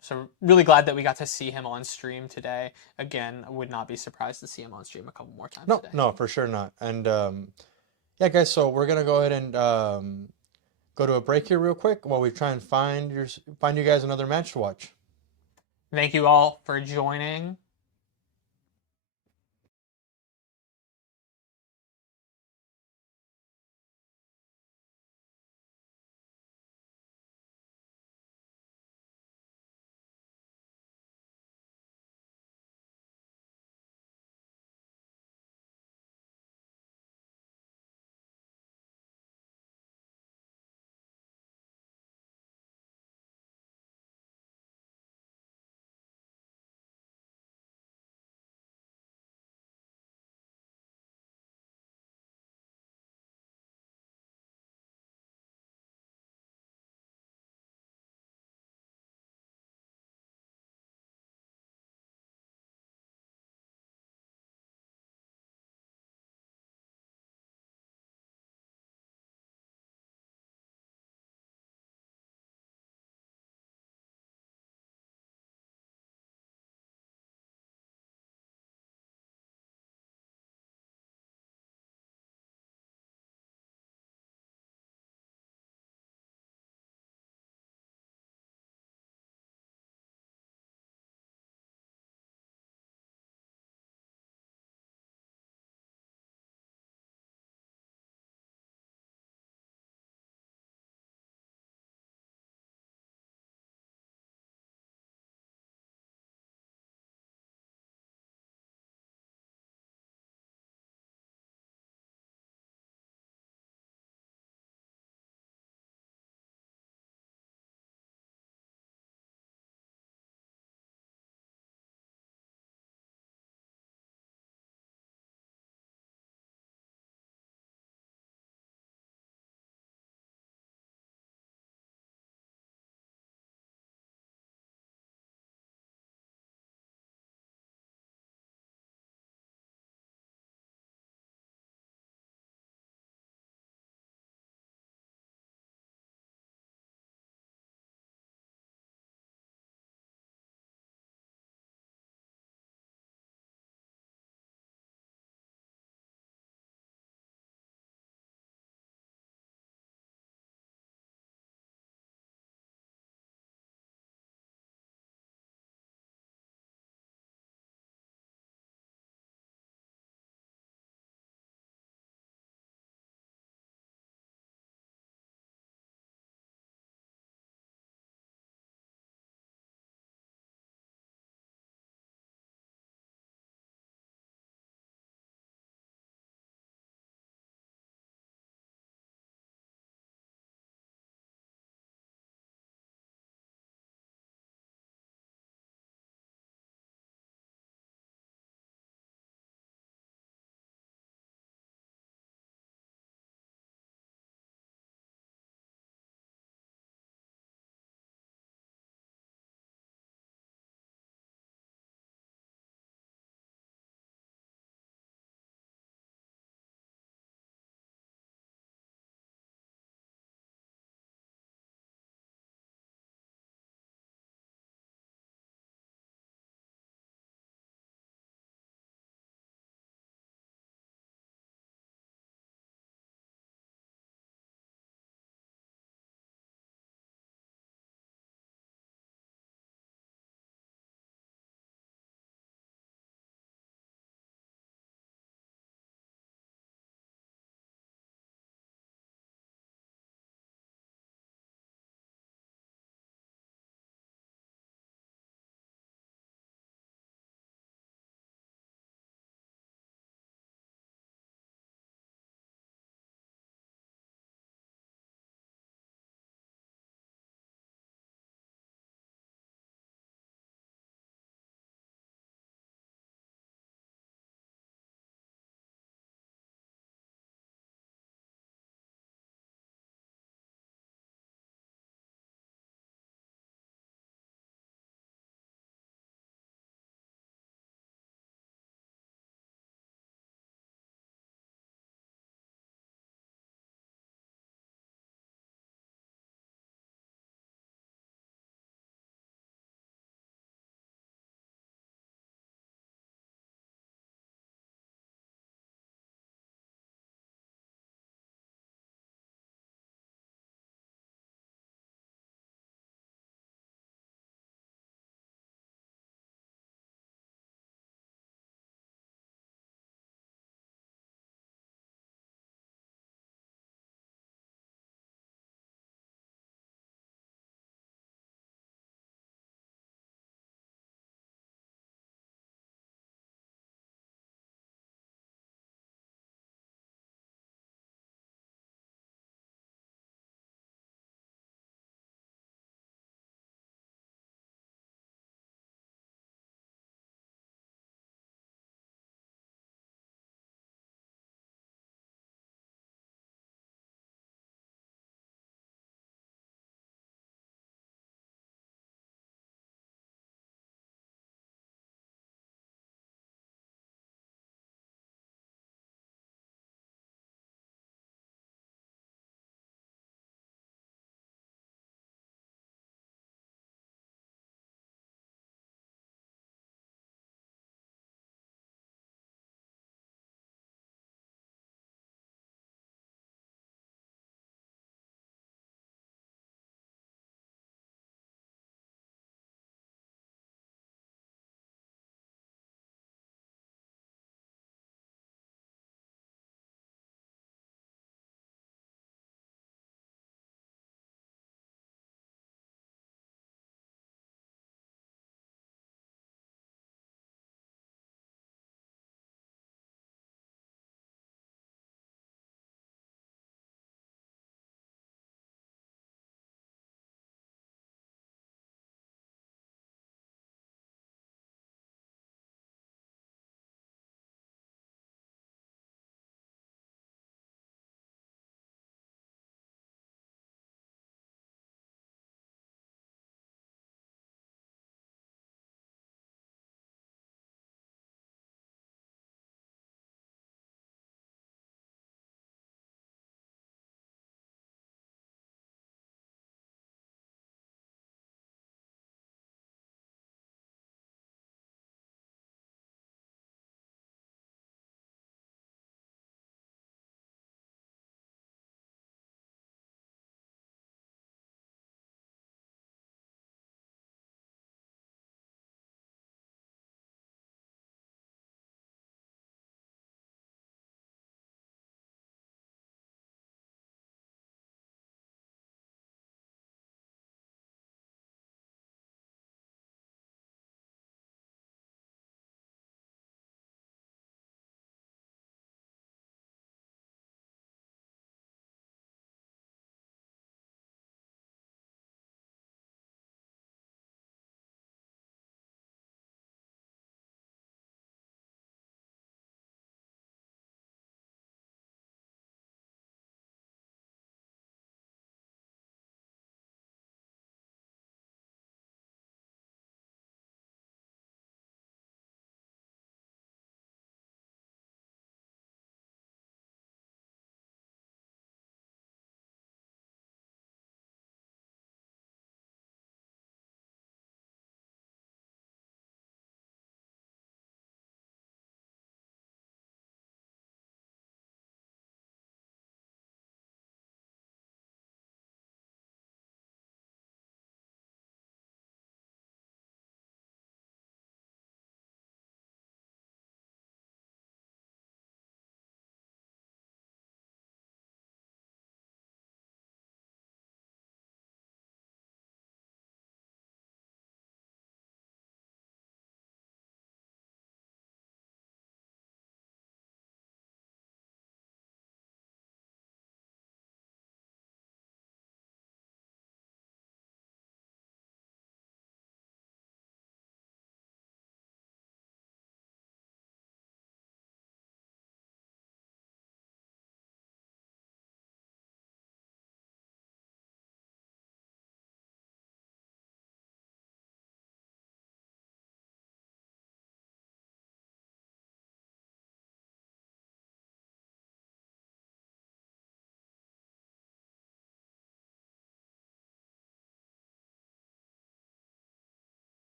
So really glad that we got to see him on stream today. Again, I would not be surprised to see him on stream a couple more times today. No, for sure not. And yeah, guys, so we're gonna go ahead and go to a break here real quick while we try and find you guys another match to watch. Thank you all for joining.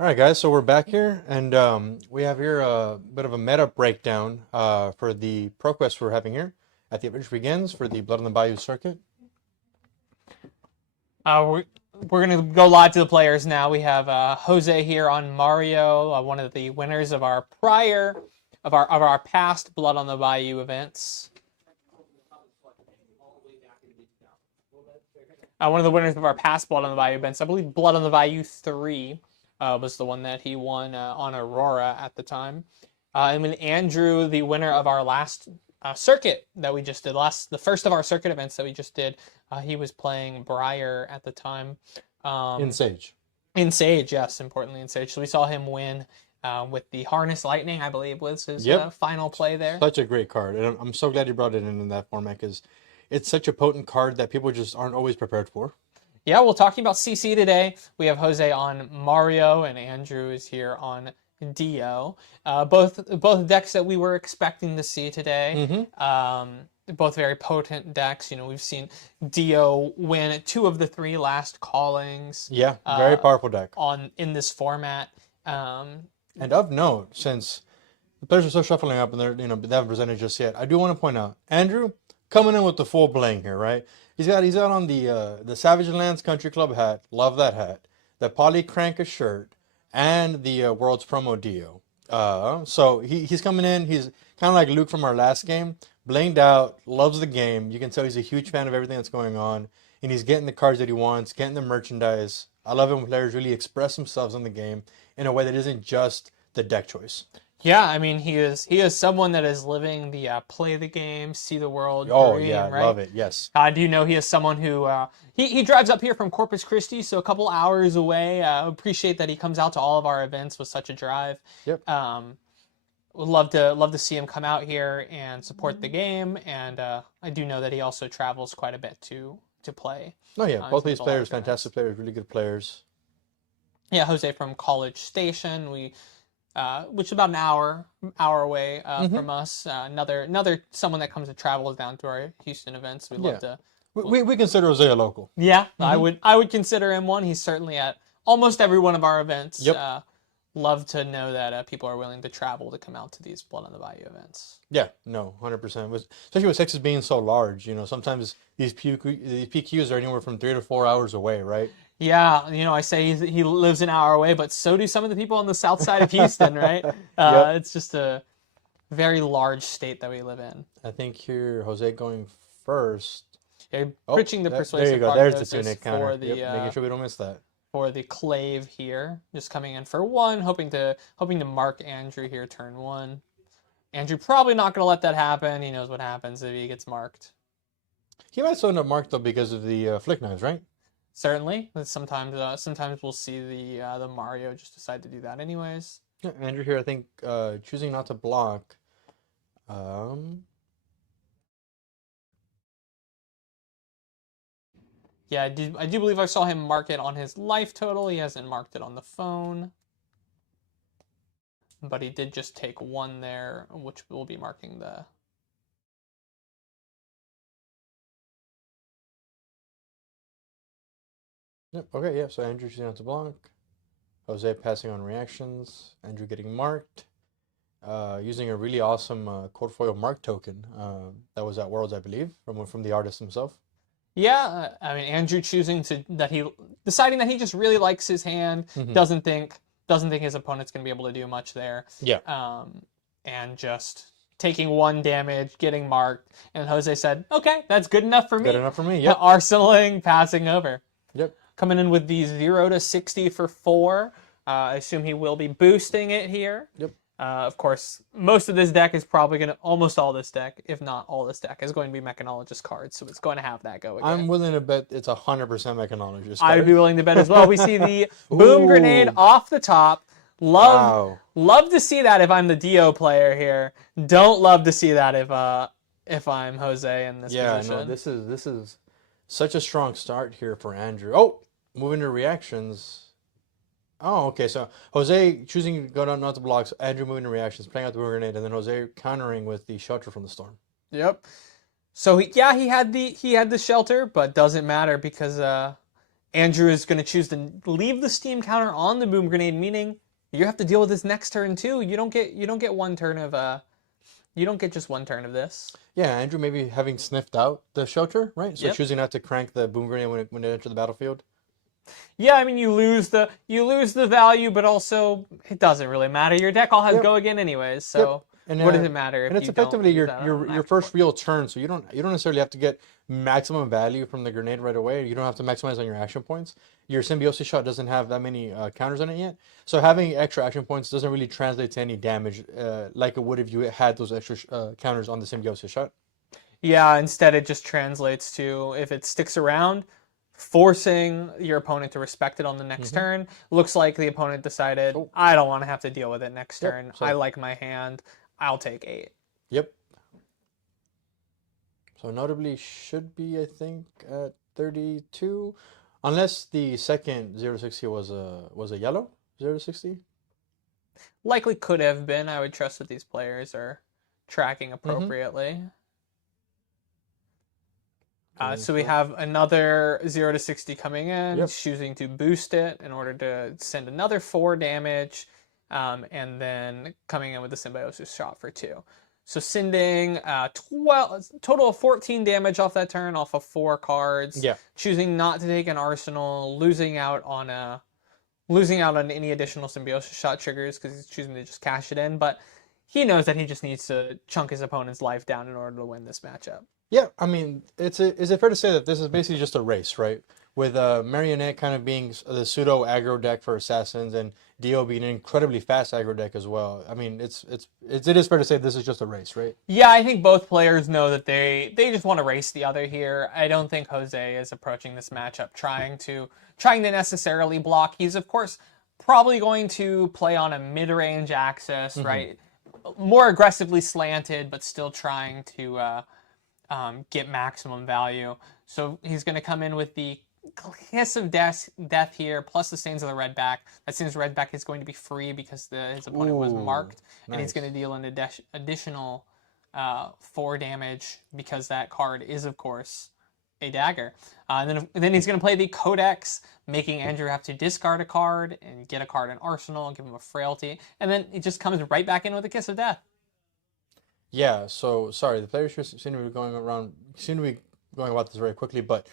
All right, guys, so we're back here, and we have here a bit of a meta breakdown for the ProQuest we're having here at the Adventure Begins for the Blood on the Bayou circuit. We're gonna go live to the players now. We have Jose here on Mario, one of the winners of our past Blood on the Bayou events. One of the winners of our past Blood on the Bayou events, I believe Blood on the Bayou 3 was the one that he won on Aurora at the time. And then Andrew, the winner of our last circuit that we just did, the first of our circuit events that we just did, he was playing Briar at the time. In Sage. In Sage, yes, importantly in Sage. So we saw him win with the Harness Lightning, I believe, was his final play there. Such a great card. And I'm so glad you brought it in that format because it's such a potent card that people just aren't always prepared for. Yeah, we're talking about CC today. We have Jose on Mario and Andrew is here on Dio. Both decks that we were expecting to see today. Both very potent decks. You know, we've seen Dio win 2 of the 3 last callings. Yeah, very powerful deck. In this format. And of note, since the players are still shuffling up and they haven't presented just yet, I do want to point out Andrew coming in with the full bling here, right? He's got on the Savage Lands Country Club hat. Love that hat. The Poly Cranka shirt and the World's Promo Dio. So he's coming in. He's kind of like Luke from our last game. Blinged out, loves the game. You can tell he's a huge fan of everything that's going on. And he's getting the cards that he wants, getting the merchandise. I love it when players really express themselves in the game in a way that isn't just the deck choice. Yeah, I mean, he is someone that is living the play the game, see the world dream, yeah, right? Love it, yes. I do know he is someone who, he drives up here from Corpus Christi, so a couple hours away. Appreciate that he comes out to all of our events with such a drive. Yep. Would love to see him come out here and support the game, and I do know that he also travels quite a bit to play. Oh yeah, both these players, fantastic players, really good players. Yeah, Jose from College Station, which is about an hour away from us. Another someone that comes to travels down to our Houston events. We'd love to. We consider Jose a local. Yeah, I would consider him one. He's certainly at almost every one of our events. Yep. Love to know that people are willing to travel to come out to these Blood on the Bayou events. Yeah, no, 100%. Especially with Texas being so large, sometimes these PQs are anywhere from 3 to 4 hours away, right? Yeah, I say he lives an hour away, but so do some of the people on the south side of Houston, right? Yep. It's just a very large state that we live in. I think here, Jose going first. Okay, pitching the persuasive. There you go. There's the tunic counter. Making sure we don't miss that. For the clave here, just coming in for 1, hoping to mark Andrew here turn 1. Andrew probably not going to let that happen. He knows what happens if he gets marked. He might still end up marked though because of the flick knives, right? Certainly. Sometimes we'll see the Mario just decide to do that anyways. Yeah, Andrew here, I think choosing not to block. Yeah, I do believe I saw him mark it on his life total. He hasn't marked it on the phone. But he did just take 1 there, which will be marking the... Yep, okay, yeah, so Andrew choosing not to block. Jose passing on reactions. Andrew getting marked. Using a really awesome code foil mark token that was at Worlds, I believe, from the artist himself. Yeah, I mean, Andrew deciding that he just really likes his hand, doesn't think his opponent's gonna be able to do much there. Yeah. And just taking 1 damage, getting marked, and Jose said, "Okay, that's good enough for me." Good enough for me. Yep. Arsenaling, passing over. Yep. Coming in with the 0 to 60 for 4. I assume he will be boosting it here. Yep. Of course, most of this deck is probably going to, almost all this deck, if not all this deck, is going to be Mechanologist cards, so it's going to have that go again. I'm willing to bet it's 100% Mechanologist cards. I'd be willing to bet as well. We see the Boom Grenade off the top. Love to see that if I'm the Dio player here. Don't love to see that if I'm Jose in this position. Yeah, no, this is such a strong start here for Andrew. Oh, moving to reactions. Oh, okay. So Jose choosing to go down not to blocks, Andrew moving to reactions, playing out the grenade, and then Jose countering with the shelter from the storm. Yep. So he had the shelter, but doesn't matter because Andrew is going to choose to leave the steam counter on the boom grenade, meaning you have to deal with this next turn too. You don't get one turn of you don't get just one turn of this. Yeah, Andrew maybe having sniffed out the shelter, right? So Yep. choosing not to crank the boom grenade when it enters the battlefield. Yeah, I mean you lose the value, but also it doesn't really matter. Your deck all has Yep. go again anyways, so And, what does it matter if and it's you don't effectively use your that on your an your action first point? real turn, so you don't necessarily have to get maximum value from the grenade right away. You don't have to maximize on your action points. Your symbiosis shot doesn't have that many counters on it yet, so having extra action points doesn't really translate to any damage like it would if you had those extra counters on the symbiosis shot. Yeah, instead it just translates to, if it sticks around, forcing your opponent to respect it on the next turn. Looks like the opponent decided, Oh. I don't want to have to deal with it next Yep, turn. so- I like my hand. I'll take 8. Yep. So notably should be, I think, at 32, unless the second 0-60 was a yellow 0-60. Likely could have been. I would trust that these players are tracking appropriately. So we have another 0-60 coming in, Yep. choosing to boost it in order to send another 4 damage, and then coming in with the symbiosis shot for 2. So sending 12, total of 14 damage off that turn, off of 4 cards. Yeah. Choosing not to take an arsenal, losing out on any additional symbiosis shot triggers because he's choosing to just cash it in. But he knows that he just needs to chunk his opponent's life down in order to win this matchup. Yeah, I mean, is it fair to say that this is basically just a race, right? With Marionette kind of being the pseudo aggro deck for assassins, and Dio being an incredibly fast aggro deck as well. I mean, it is fair to say this is just a race, right? Yeah, I think both players know that they just want to race the other here. I don't think Jose is approaching this matchup trying to necessarily block. He's of course probably going to play on a mid-range axis, right? More aggressively slanted, but still trying to get maximum value. So he's going to come in with the Kiss of Death here, plus the Stains of the Redback. That Stains of the Redback is going to be free because his opponent was marked, and he's going to deal an additional 4 damage because that card is, of course, a dagger. And then he's going to play the Codex, making Andrew have to discard a card and get a card in Arsenal and give him a Frailty. And then it just comes right back in with a Kiss of Death. Yeah, so sorry, the players seem to be going about this very quickly, but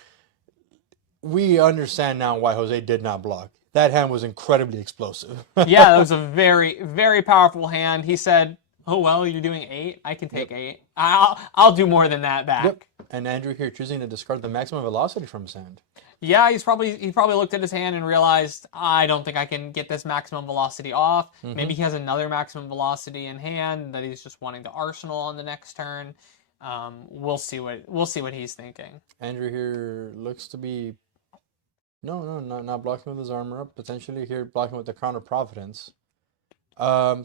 we understand now why Jose did not block. That hand was incredibly explosive. Yeah, that was a very, very powerful hand. He said, "Oh well, you're doing 8. I can take 8. I'll do more than that back." Yep. And Andrew here choosing to discard the maximum velocity from his hand. Yeah, he probably looked at his hand and realized, I don't think I can get this maximum velocity off. Maybe he has another maximum velocity in hand that he's just wanting to arsenal on the next turn. We'll see what he's thinking. Andrew here looks to be not blocking with his armor up. Potentially here blocking with the Crown of Providence.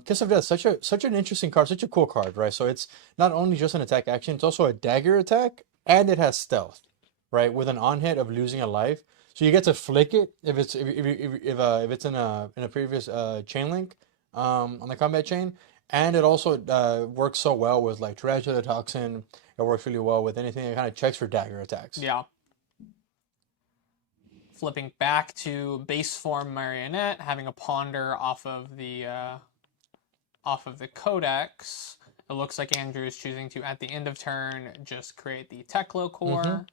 Kiss of Death, such an interesting card, such a cool card, right? So it's not only just an attack action, it's also a dagger attack, and it has stealth, right? With an on hit of losing a life, so you get to flick it if it's in a previous chain link on the combat chain, and it also works so well with like Tarantula Toxin. It works really well with anything that kind of checks for dagger attacks. Yeah. Flipping back to base form Marionette, having a ponder off of the Codex. It looks like Andrew is choosing to, at the end of turn, just create the Teklo core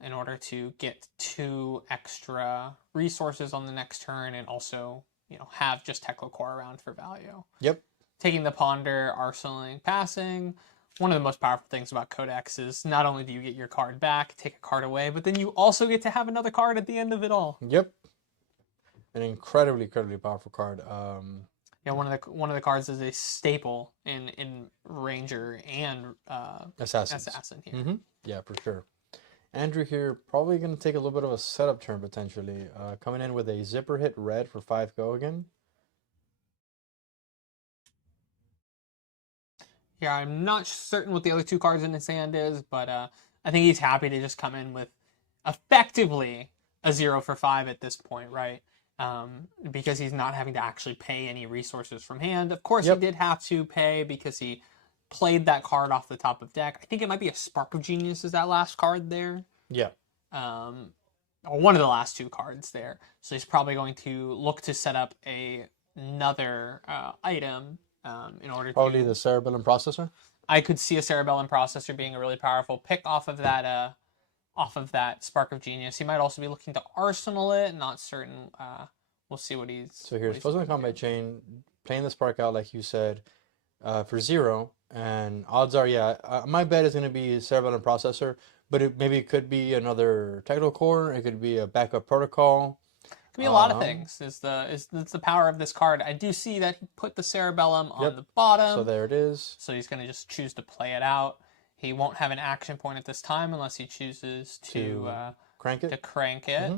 in order to get 2 extra resources on the next turn, and also, have just Teklo core around for value. Yep. Taking the ponder, arsenaling, passing. One of the most powerful things about Codex is not only do you get your card back, take a card away, but then you also get to have another card at the end of it all. Yep. An incredibly powerful card. Yeah, one of the cards is a staple in Ranger and Assassin here. Yeah, for sure. Andrew here probably going to take a little bit of a setup turn potentially. Coming in with a zipper hit red for 5 go again. Yeah, I'm not certain what the other 2 cards in his hand is, but I think he's happy to just come in with effectively a 0 for 5 at this point, right? Because he's not having to actually pay any resources from hand. Of course, he did have to pay because he played that card off the top of deck. I think it might be a Spark of Genius is that last card there. Yeah. or one of the last 2 cards there. So he's probably going to look to set up another item in order Probably to. the cerebellum processor. I could see a cerebellum processor being a really powerful pick off of that Spark of Genius. He might also be looking to arsenal it. Not certain. We'll see what he's. So here's Frozen Combat Chain, playing the Spark out like you said, for 0, and odds are, yeah, my bet is going to be cerebellum processor, but maybe it could be another technical core. It could be a backup protocol. Could be a lot of things. It's the power of this card. I do see that he put the cerebellum on the bottom. So there it is. So he's going to just choose to play it out. He won't have an action point at this time unless he chooses to crank it.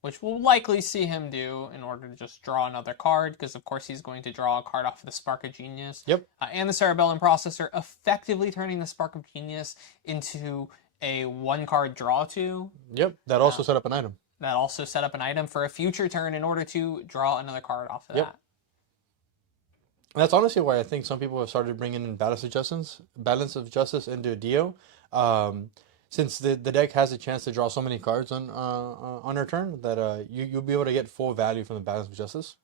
Which we'll likely see him do in order to just draw another card, because of course he's going to draw a card off of the Spark of Genius. Yep. And the Cerebellum Processor, effectively turning the Spark of Genius into a 1-card draw 2. Yep. That also set up an item. That also set up an item for a future turn in order to draw another card off of that. And that's honestly why I think some people have started bringing in Balance of Justice into Dio. Since the deck has a chance to draw so many cards on her turn, that you'll be able to get full value from the Balance of Justice.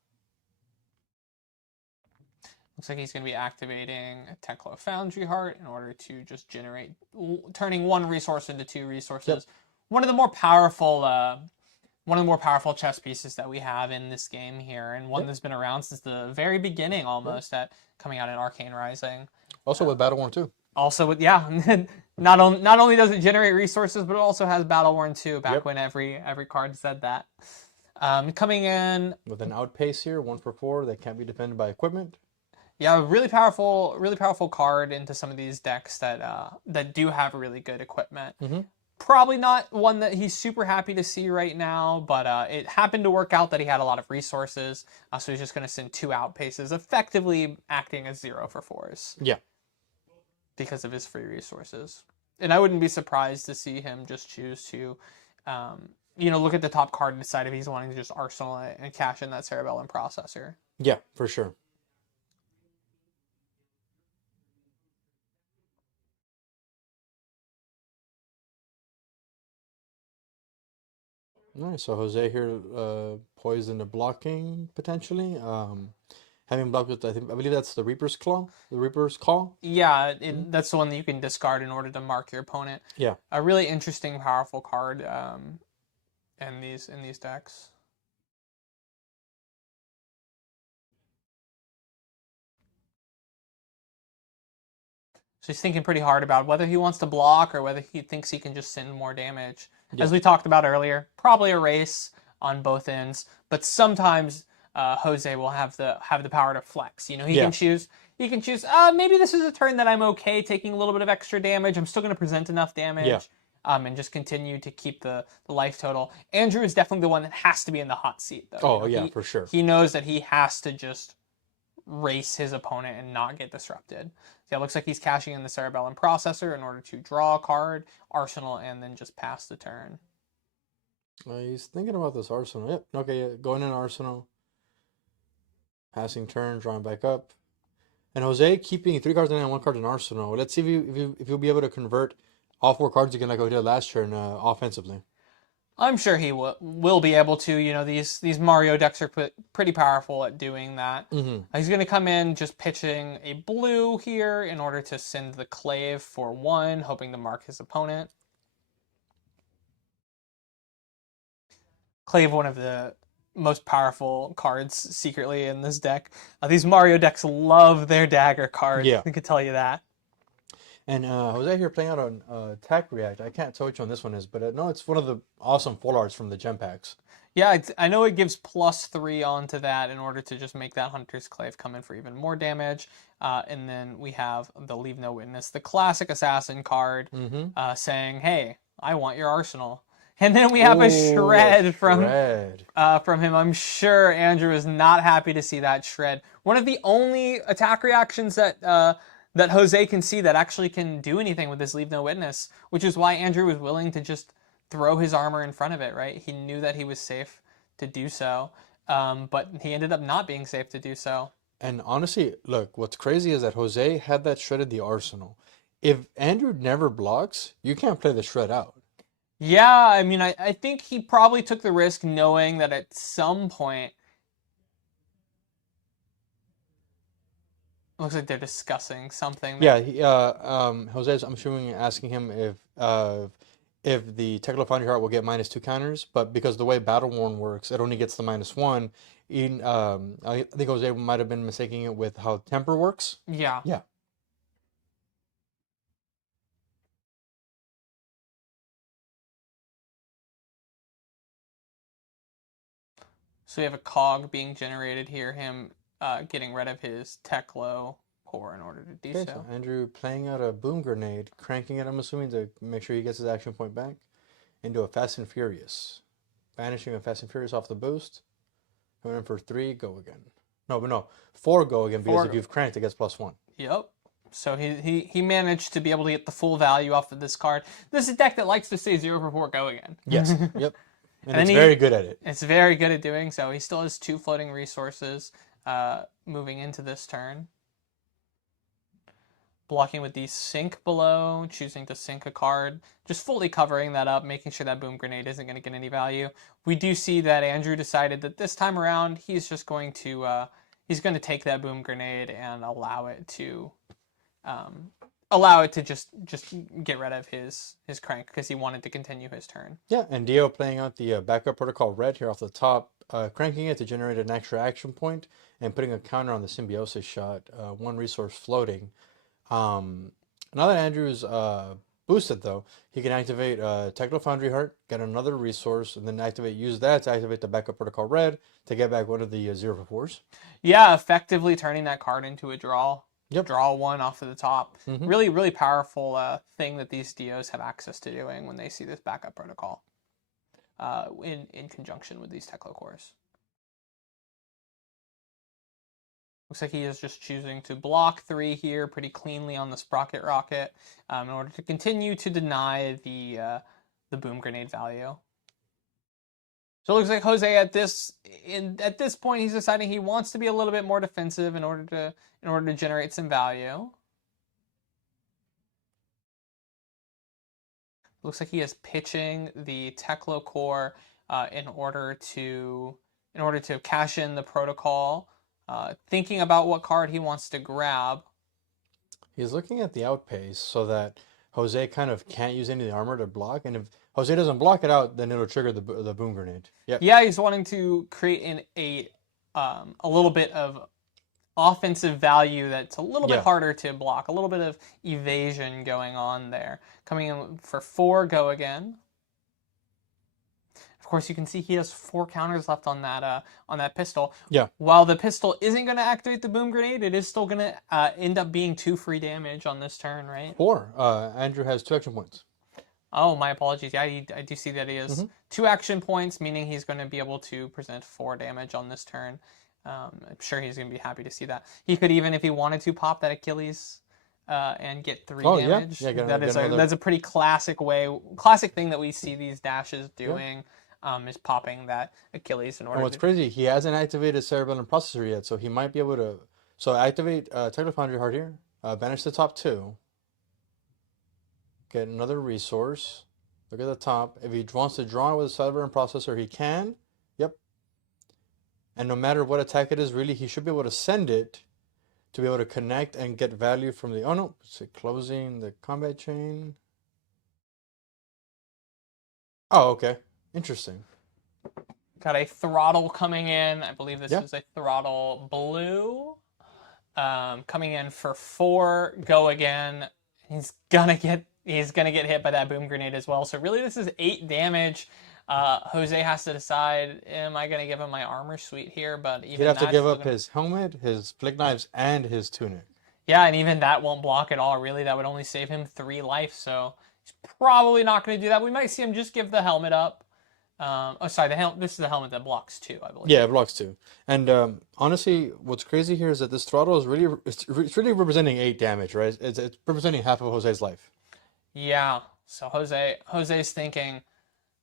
Looks like he's going to be activating a Teklo Foundry Heart in order to just generate, turning 1 resource into 2 resources. Yep. One of the more powerful chess pieces that we have in this game here, and one that's been around since the very beginning, almost, at coming out in Arcane Rising. Also with Battle Worn 2. Also with, not only does it generate resources, but it also has Battle Worn 2, back when every card said that. Coming in with an outpace here, 1 for 4 that can't be defended by equipment. Yeah, really powerful card into some of these decks that do have really good equipment. Mm-hmm. Probably not one that he's super happy to see right now, but it happened to work out that he had a lot of resources, so he's just going to send 2 outpaces, effectively acting as 0 for 4s. Yeah. Because of his free resources. And I wouldn't be surprised to see him just choose to, look at the top card and decide if he's wanting to just arsenal it and cash in that Cerebellum Processor. Yeah, for sure. Nice. So Jose here poised into blocking potentially. Having blocked with, I believe that's the Reaper's Claw, the Reaper's Call. Yeah, that's the one that you can discard in order to mark your opponent. Yeah, a really interesting, powerful card in these decks. So he's thinking pretty hard about whether he wants to block or whether he thinks he can just send more damage. Yeah. As we talked about earlier, probably a race on both ends, but sometimes Jose will have the power to flex. He can choose. He can choose. Maybe this is a turn that I'm okay taking a little bit of extra damage. I'm still going to present enough damage. Yeah. And just continue to keep the life total. Andrew is definitely the one that has to be in the hot seat, though. Oh, yeah, for sure. He knows that he has to just race his opponent and not get disrupted. So it looks like he's cashing in the Cerebellum Processor in order to draw a card, arsenal, and then just pass the turn. He's thinking about this arsenal. Yep. Okay, yeah. Going in arsenal. Passing turn, drawing back up. And Jose keeping 3 cards in and 1 card in arsenal. Let's see if you'll be able to convert all 4 cards again like we did last turn offensively. I'm sure he will be able to. These Mario decks are pretty powerful at doing that. Mm-hmm. He's going to come in just pitching a blue here in order to send the Clave for 1, hoping to mark his opponent. Clave, one of the most powerful cards secretly in this deck. These Mario decks love their dagger cards. Yeah. I can tell you that. And Jose here playing out on Attack React. I can't tell which one this one is, but no, it's one of the awesome full arts from the gem packs. Yeah, I know it gives +3 onto that in order to just make that Hunter's Clave come in for even more damage. And then we have the Leave No Witness, the classic assassin card, saying, hey, I want your arsenal. And then we have a shred from him. I'm sure Andrew is not happy to see that shred. One of the only attack reactions that Jose can see that actually can do anything with this Leave No Witness, which is why Andrew was willing to just throw his armor in front of it, right? He knew that he was safe to do so, but he ended up not being safe to do so. And honestly, look, what's crazy is that Jose had that shred in the arsenal. If Andrew never blocks, you can't play the shred out. Yeah, I mean, I think he probably took the risk knowing that at some point, it looks like they're discussing something Yeah, there. Jose's, I'm assuming, asking him if the Techno Foundry Heart will get -2 counters, but because the way Battle Worn works, it only gets the -1. I think Jose might have been mistaking it with how Temper works. Yeah. Yeah. So we have a cog being generated here, him getting rid of his Teklo core in order to do Okay, so so. Andrew playing out a Boom Grenade, cranking it, I'm assuming, to make sure he gets his action point back, into a Fast and Furious. Banishing a Fast and Furious off the boost. Coming in for 3, go again. No, but no, 4 go again, because Four if go. you've cranked, it gets +1. Yep. So he managed to be able to get the full value off of this card. This is a deck that likes to say 0 for 4, go again. Yes, yep. And And it's then very good at it. it's very good at doing so. He still has 2 floating resources moving into this turn. Blocking with the sink below, choosing to sink a card, just fully covering that up, making sure that Boom Grenade isn't going to get any value. We do see that Andrew decided that this time around he's just going to take that Boom Grenade and allow it to just get rid of his crank because he wanted to continue his turn. Yeah, and Dio playing out the backup protocol red here off the top, cranking it to generate an extra action point and putting a counter on the symbiosis shot, 1 resource floating. Now that Andrew's boosted though, he can activate Techno Foundry Heart, get another resource, and then use that to activate the backup protocol red to get back one of the 0 for 4s. Yeah, effectively turning that card into a draw. Yep. Draw 1 off of the top. Mm-hmm. Really, really powerful thing that these DOs have access to doing when they see this backup protocol in conjunction with these Teklo cores. Looks like he is just choosing to block 3 here pretty cleanly on the Sprocket Rocket in order to continue to deny the Boom Grenade value. So it looks like Jose at this point he's deciding he wants to be a little bit more defensive in order to generate some value. Looks like he is pitching the Teklo core in order to cash in the protocol, thinking about what card he wants to grab. He's looking at the outpace so that Jose kind of can't use any of the armor to block, and if Jose doesn't block it out, then it'll trigger the Boom Grenade. Yep. Yeah, he's wanting to create a little bit of offensive value that's a little bit harder to block, a little bit of evasion going on there. Coming in for 4, go again. Of course, you can see he has 4 counters left on that pistol. Yeah. While the pistol isn't going to activate the Boom Grenade, it is still going to end up being 2 free damage on this turn, right? 4. Andrew has 2 action points. Oh, my apologies. Yeah, I do see that he has 2 action points, meaning he's going to be able to present 4 damage on this turn. I'm sure he's going to be happy to see that. He could even, if he wanted to, pop that Achilles and get 3 damage. Yeah, that's a pretty classic thing that we see these dashes doing. Is popping that Achilles in order. And what's crazy, he hasn't activated Cerebellum Processor yet, so he might be able to. So activate Techno Foundry Heart here, banish the top 2, get another resource. Look at the top. If he wants to draw it with a Cerebellum Processor, he can. Yep. And no matter what attack it is, really, he should be able to send it to be able to connect and get value from the. Oh no, it's closing the combat chain. Oh, okay. Interesting. Got a throttle coming in. I believe this is a throttle blue. Coming in for 4. Go again. He's gonna get hit by that Boom Grenade as well. So really, this is 8 damage. Jose has to decide: am I gonna give him my armor suite here? But even he'd have to give up his helmet, his flick knives, and his tunic. Yeah, and even that won't block at all. Really, that would only save him 3 life. So he's probably not going to do that. We might see him just give the helmet up. This is the helmet that blocks 2, I believe. Yeah, it blocks 2. And honestly, what's crazy here is that this throttle is really representing 8 damage, right? It's representing half of Jose's life. Yeah. So Jose's thinking,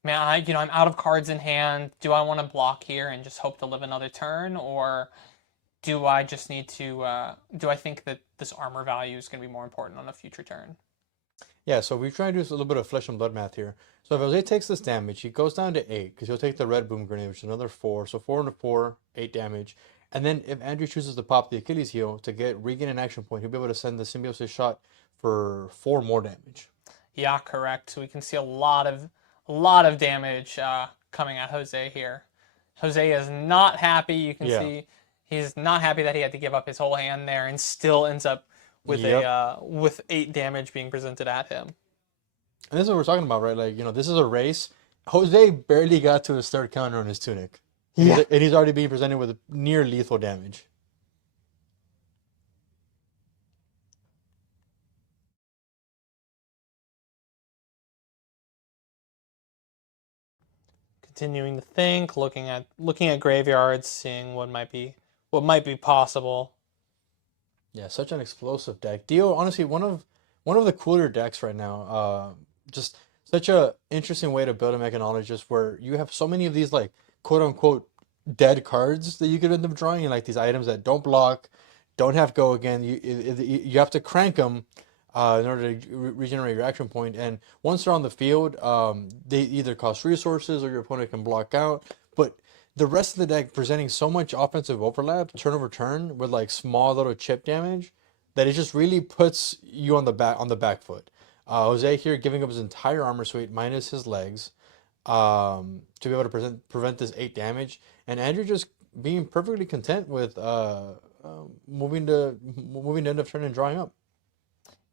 man, I'm out of cards in hand. Do I want to block here and just hope to live another turn, or do I just need to? Do I think that this armor value is going to be more important on a future turn? Yeah, so we're trying to do a little bit of flesh and blood math here. So if Jose takes this damage, he goes down to 8 because he'll take the red boom grenade, which is another 4. So 4 into 4, 8 damage. And then if Andrew chooses to pop the Achilles heel to get regain an action point, he'll be able to send the symbiosis shot for 4 more damage. Yeah, correct. We can see a lot of damage coming at Jose here. Jose is not happy. You can see he's not happy that he had to give up his whole hand there, and still ends up with with 8 damage being presented at him. And this is what we're talking about, right? Like, this is a race. Jose barely got to his third counter on his tunic. And he's already being presented with near lethal damage. Continuing to think, looking at graveyards, seeing what might be possible. Yeah, such an explosive deck. Dio, honestly, one of the cooler decks right now. Just such a interesting way to build a mechanologist where you have so many of these like quote unquote dead cards that you could end up drawing, like these items that don't block, don't have go again. You have to crank them in order to regenerate your action point. And once they're on the field, they either cost resources or your opponent can block out. But the rest of the deck presenting so much offensive overlap, turn over turn, with like small little chip damage, that it just really puts you on the back foot. Jose here giving up his entire armor suite minus his legs, to be able to prevent this 8 damage, and Andrew just being perfectly content with moving to end of turn and drawing up.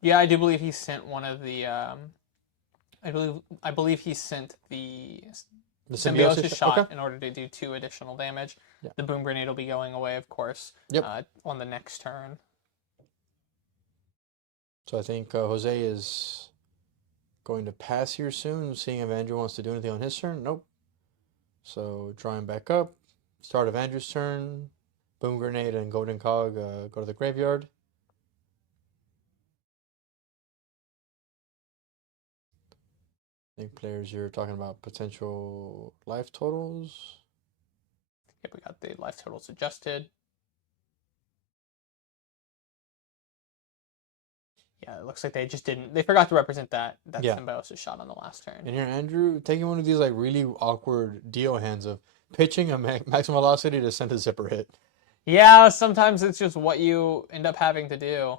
Yeah, I do believe he sent one of the. I believe he sent the symbiosis shot in order to do 2 additional damage. Yeah. The boom grenade will be going away, of course, on the next turn. So I think Jose is going to pass here soon, seeing if Andrew wants to do anything on his turn. Nope. So drawing back up. Start of Andrew's turn. Boom grenade and golden cog go to the graveyard. I think players, you're talking about potential life totals. Yep, we got the life totals adjusted. Yeah, it looks like they forgot to represent that symbiosis shot on the last turn. And here, Andrew taking one of these like really awkward deal hands of pitching a maximum velocity to send a zipper hit. Yeah, sometimes it's just what you end up having to do.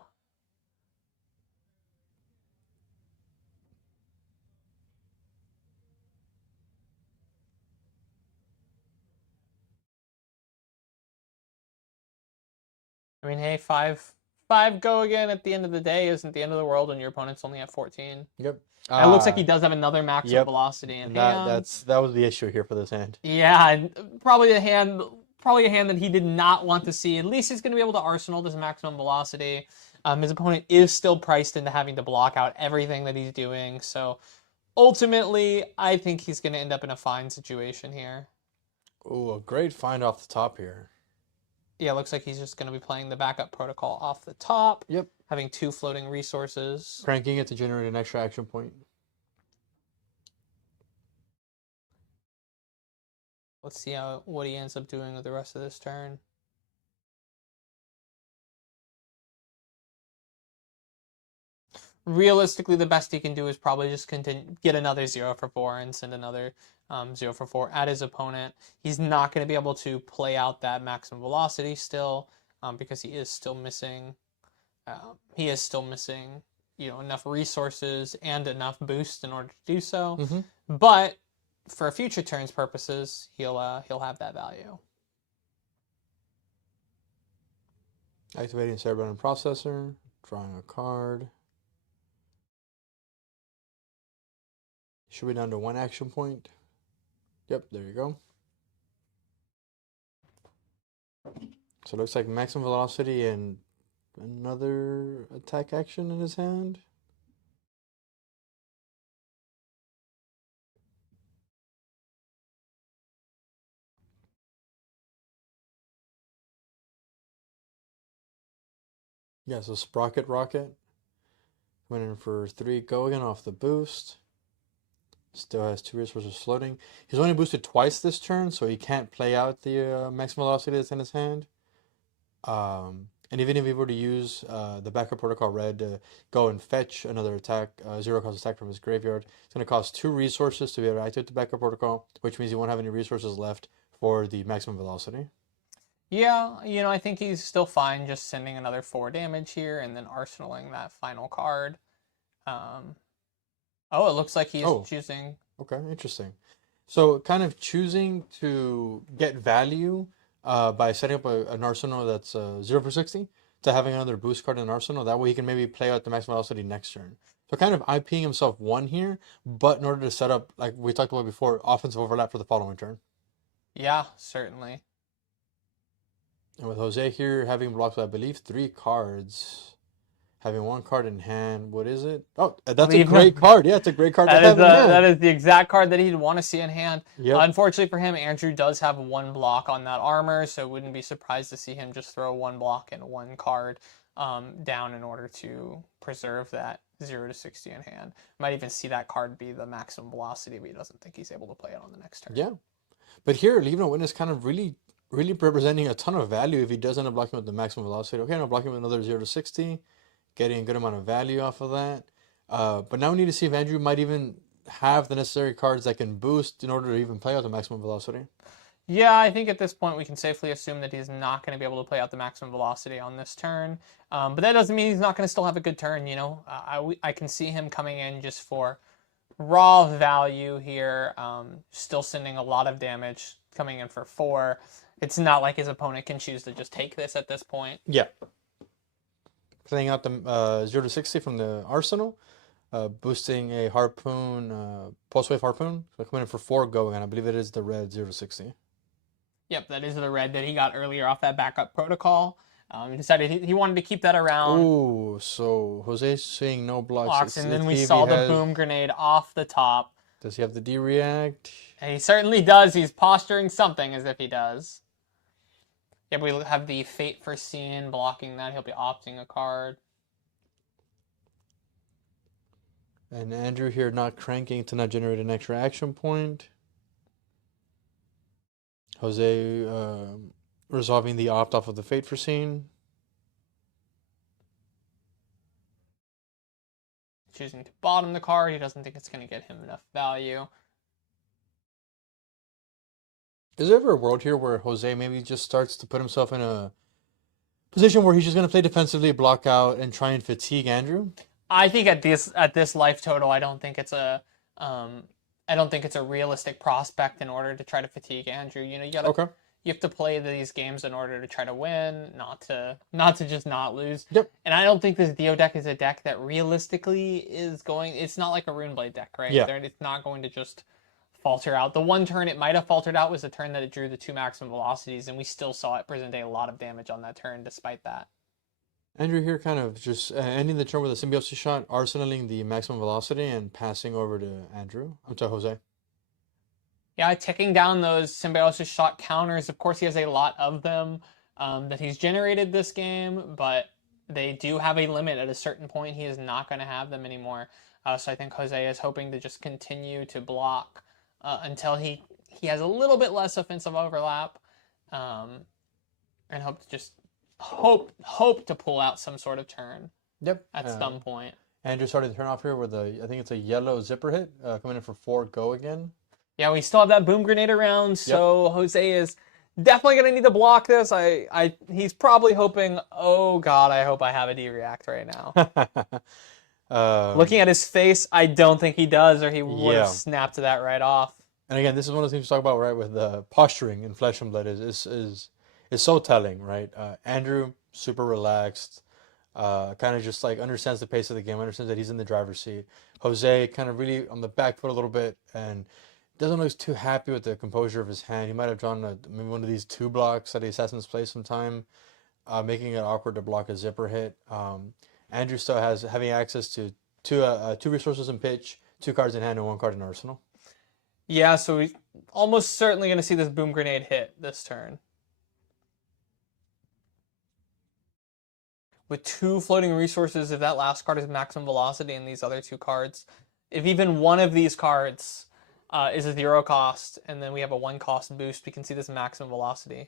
I mean, hey, five go again at the end of the day isn't the end of the world when your opponent's only at 14. Yep. It looks like he does have another maximum velocity in hand. That was the issue here for this hand. Yeah, probably a hand that he did not want to see. At least he's going to be able to arsenal this maximum velocity. His opponent is still priced into having to block out everything that he's doing. So ultimately, I think he's going to end up in a fine situation here. Oh, a great find off the top here. Yeah, it looks like he's just going to be playing the backup protocol off the top. Yep. Having 2 floating resources. Cranking it to generate an extra action point. Let's see what he ends up doing with the rest of this turn. Realistically, the best he can do is probably just get another 0 for 4 and send another 0 for 4 at his opponent. He's not going to be able to play out that maximum velocity still, because he is still missing. Enough resources and enough boost in order to do so. Mm-hmm. But for future turns purposes, he'll have that value. Activating Cerebellum Processor, drawing a card. Should be down to 1 action point. Yep, there you go. So it looks like maximum velocity and another attack action in his hand. Yeah, so Sprocket Rocket. Went in for 3 go again off the boost. Still has 2 resources floating. He's only boosted twice this turn, so he can't play out the maximum velocity that's in his hand. And even if he were to use the backup protocol red to go and fetch another attack, zero cost attack from his graveyard, it's going to cost 2 resources to be able to activate the backup protocol, which means he won't have any resources left for the maximum velocity. Yeah, I think he's still fine just sending another 4 damage here and then arsenaling that final card. It looks like he's choosing. Okay, interesting. So kind of choosing to get value by setting up an arsenal that's 0 for 60 to having another boost card in an arsenal. That way he can maybe play out the maximum velocity next turn. So kind of IPing himself 1 here, but in order to set up, like we talked about before, offensive overlap for the following turn. Yeah, certainly. And with Jose here having blocked, I believe, 3 cards, having 1 card in hand, what is it? Oh, that's a great card. Yeah, it's a great card to have in hand. That is the exact card that he'd want to see in hand. Yep. Unfortunately for him, Andrew does have 1 block on that armor, so wouldn't be surprised to see him just throw 1 block and 1 card down in order to preserve that 0 to 60 in hand. Might even see that card be the maximum velocity, but he doesn't think he's able to play it on the next turn. Yeah. But here, Leaving a Witness kind of really representing a ton of value if he does end up blocking with the maximum velocity. Okay, I'm blocking with another 0 to 60, getting a good amount of value off of that. But now we need to see if Andrew might even have the necessary cards that can boost in order to even play out the maximum velocity. Yeah, I think at this point we can safely assume that he's not going to be able to play out the maximum velocity on this turn. But that doesn't mean he's not going to still have a good turn, I can see him coming in just for raw value here, still sending a lot of damage, coming in for 4. It's not like his opponent can choose to just take this at this point. Yeah. Playing out the 0 to 60 from the arsenal, boosting a harpoon, pulse wave harpoon. So coming in for 4 going, and I believe it is the red 0 to 60. Yep, that is the red that he got earlier off that backup protocol. He decided he wanted to keep that around. Ooh, so Jose's seeing no blocks. And then we saw the boom grenade off the top. Does he have the D-react? And he certainly does. He's posturing something as if he does. Yep, we have the Fate Foreseen blocking that. He'll be opting a card. And Andrew here not cranking to not generate an extra action point. Jose resolving the opt off of the Fate Foreseen. Choosing to bottom the card. He doesn't think it's going to get him enough value. Is there ever a world here where Jose maybe just starts to put himself in a position where he's just going to play defensively, block out, and try and fatigue Andrew? I think at this life total, I don't think it's a realistic prospect in order to try to fatigue Andrew. You have to play these games in order to try to win, not to just not lose. Yep. And I don't think this Dio deck is a deck that realistically is going. It's not like a Runeblade deck, right? Yeah. It's not going to just falter out. The one turn it might have faltered out was the turn that it drew the 2 maximum velocities, and we still saw it present a lot of damage on that turn despite that. Andrew here kind of just ending the turn with a symbiosis shot, arsenaling the maximum velocity, and passing over to Andrew. I'm to Jose. Yeah, ticking down those symbiosis shot counters. Of course, he has a lot of them that he's generated this game, but they do have a limit. At a certain point, he is not going to have them anymore. So I think Jose is hoping to just continue to block until he has a little bit less offensive overlap, and hope to pull out some sort of turn. Yep. At some point. Andrew started to turn off here with I think it's a yellow zipper hit, coming in for 4 go again. Yeah, we still have that boom grenade around, so yep. Jose is definitely going to need to block this. He's probably hoping, oh god, I hope I have a D-react right now. Looking at his face, I don't think he does, or he would have snapped that right off. And again, this is one of the things we talk about, right, with posturing in Flesh and Blood is so telling, right? Andrew, super relaxed, kind of just like understands the pace of the game, understands that he's in the driver's seat. Jose kind of really on the back foot a little bit and doesn't look too happy with the composure of his hand. He might have drawn maybe one of these 2 blocks that the assassins play sometime, making it awkward to block a zipper hit. Andrew still has having access to 2 resources in pitch, 2 cards in hand, and 1 card in arsenal. Yeah, so we're almost certainly going to see this boom grenade hit this turn. With 2 floating resources, if that last card is maximum velocity and these other 2 cards, if even one of these cards is a 0 cost, and then we have a 1 cost boost, we can see this maximum velocity.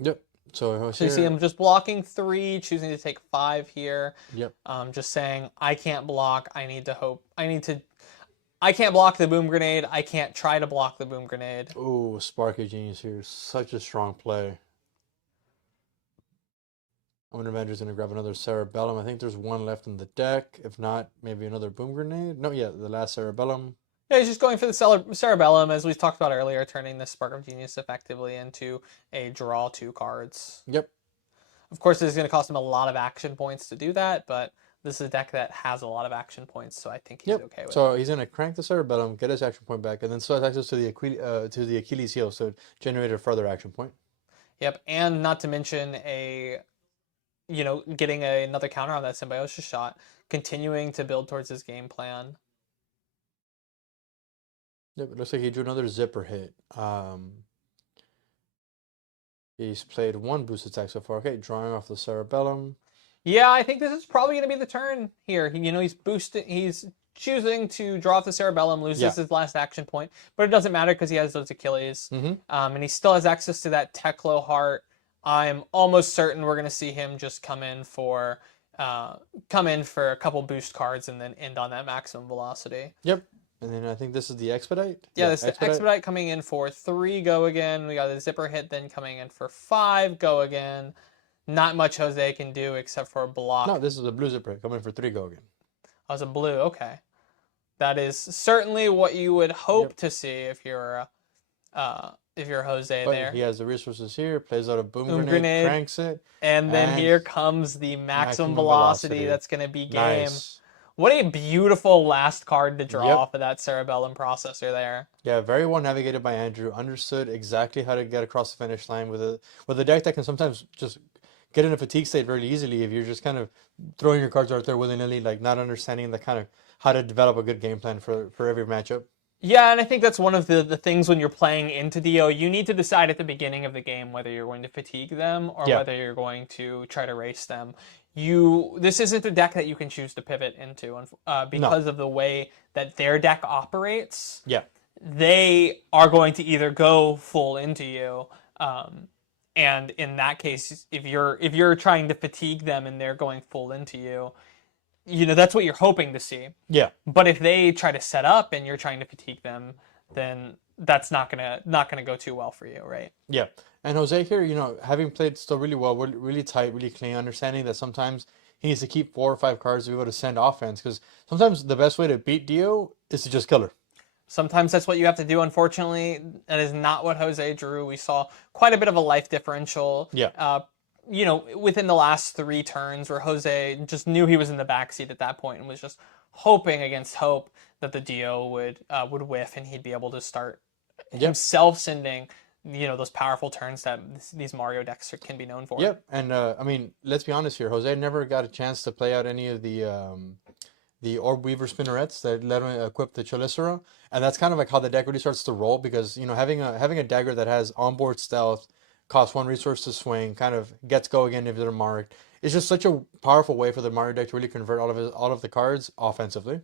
Yep. So So you see him just blocking 3, choosing to take 5 here. Yep. Just saying, I can't block. I need to hope. I can't block the boom grenade. I can't try to block the boom grenade. Oh, Sparky Genius here. Such a strong play. I wonder if Andrew's going to grab another Cerebellum. I think there's one left in the deck. If not, maybe another boom grenade. No, yeah, the last Cerebellum. Yeah, he's just going for the Cerebellum, as we talked about earlier, turning the Spark of Genius effectively into a draw 2 cards. Yep. Of course, it's going to cost him a lot of action points to do that, but this is a deck that has a lot of action points, so I think he's okay with it. So he's going to crank the Cerebellum, get his action point back, and then still has access to the Achilles heel, so generate a further action point. Yep, and not to mention getting another counter on that Symbiosis shot, continuing to build towards his game plan. Yep, it looks like he drew another zipper hit. He's played 1 boost attack so far. Okay, drawing off the Cerebellum. Yeah, I think this is probably going to be the turn here. He's choosing to draw off the Cerebellum, loses his last action point, but it doesn't matter because he has those Achilles. And he still has access to that Teklo Heart. I'm almost certain we're going to see him just come in for a couple boost cards and then end on that maximum velocity. Yep. And then I think this is the Expedite. Yeah, this is the Expedite coming in for 3, go again. We got a Zipper Hit then coming in for 5, go again. Not much Jose can do except for a block. No, this is a blue Zipper Hit coming in for 3, go again. Oh, it's a blue, okay. That is certainly what you would hope to see if you're Jose there. He has the resources here, plays out a boom grenade, cranks it. And then here comes the maximum velocity that's going to be game. Nice. What a beautiful last card to draw off of that Cerebellum processor there. Yeah, very well navigated by Andrew. Understood exactly how to get across the finish line with a deck that can sometimes just get in a fatigue state very easily if you're just kind of throwing your cards out there willy-nilly, like not understanding the kind of how to develop a good game plan for every matchup. Yeah, and I think that's one of the things when you're playing into Dio. You need to decide at the beginning of the game whether you're going to fatigue them or whether you're going to try to race them. This isn't a deck that you can choose to pivot into because of the way that their deck operates. Yeah. They are going to either go full into you, and in that case, if you're trying to fatigue them and they're going full into you, that's what you're hoping to see. Yeah. But if they try to set up and you're trying to fatigue them, then that's not gonna go too well for you, right? Yeah. And Jose here, having played still really well, really tight, really clean, understanding that sometimes he needs to keep 4 or 5 cards to be able to send offense, because sometimes the best way to beat Dio is to just kill her. Sometimes that's what you have to do. Unfortunately, that is not what Jose drew. We saw quite a bit of a life differential. Yeah. Within the last 3 turns where Jose just knew he was in the backseat at that point and was just hoping against hope that the Dio would whiff and he'd be able to start himself sending those powerful turns that these Mario decks can be known for. Yep. And let's be honest here. Jose never got a chance to play out any of the Orb Weaver spinnerets that let him equip the Chelicera, and that's kind of like how the deck really starts to roll, because having a dagger that has onboard stealth, costs 1 resource to swing, kind of gets go again if they're marked. It's just such a powerful way for the Mario deck to really convert all of the cards offensively.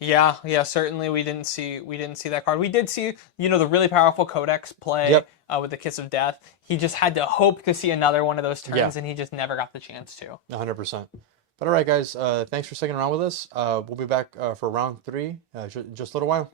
Yeah, certainly we didn't see that card. We did see, the really powerful Codex play with the Kiss of Death. He just had to hope to see another one of those turns, and he just never got the chance to. 100%. But all right, guys, thanks for sticking around with us. We'll be back for round 3 just a little while.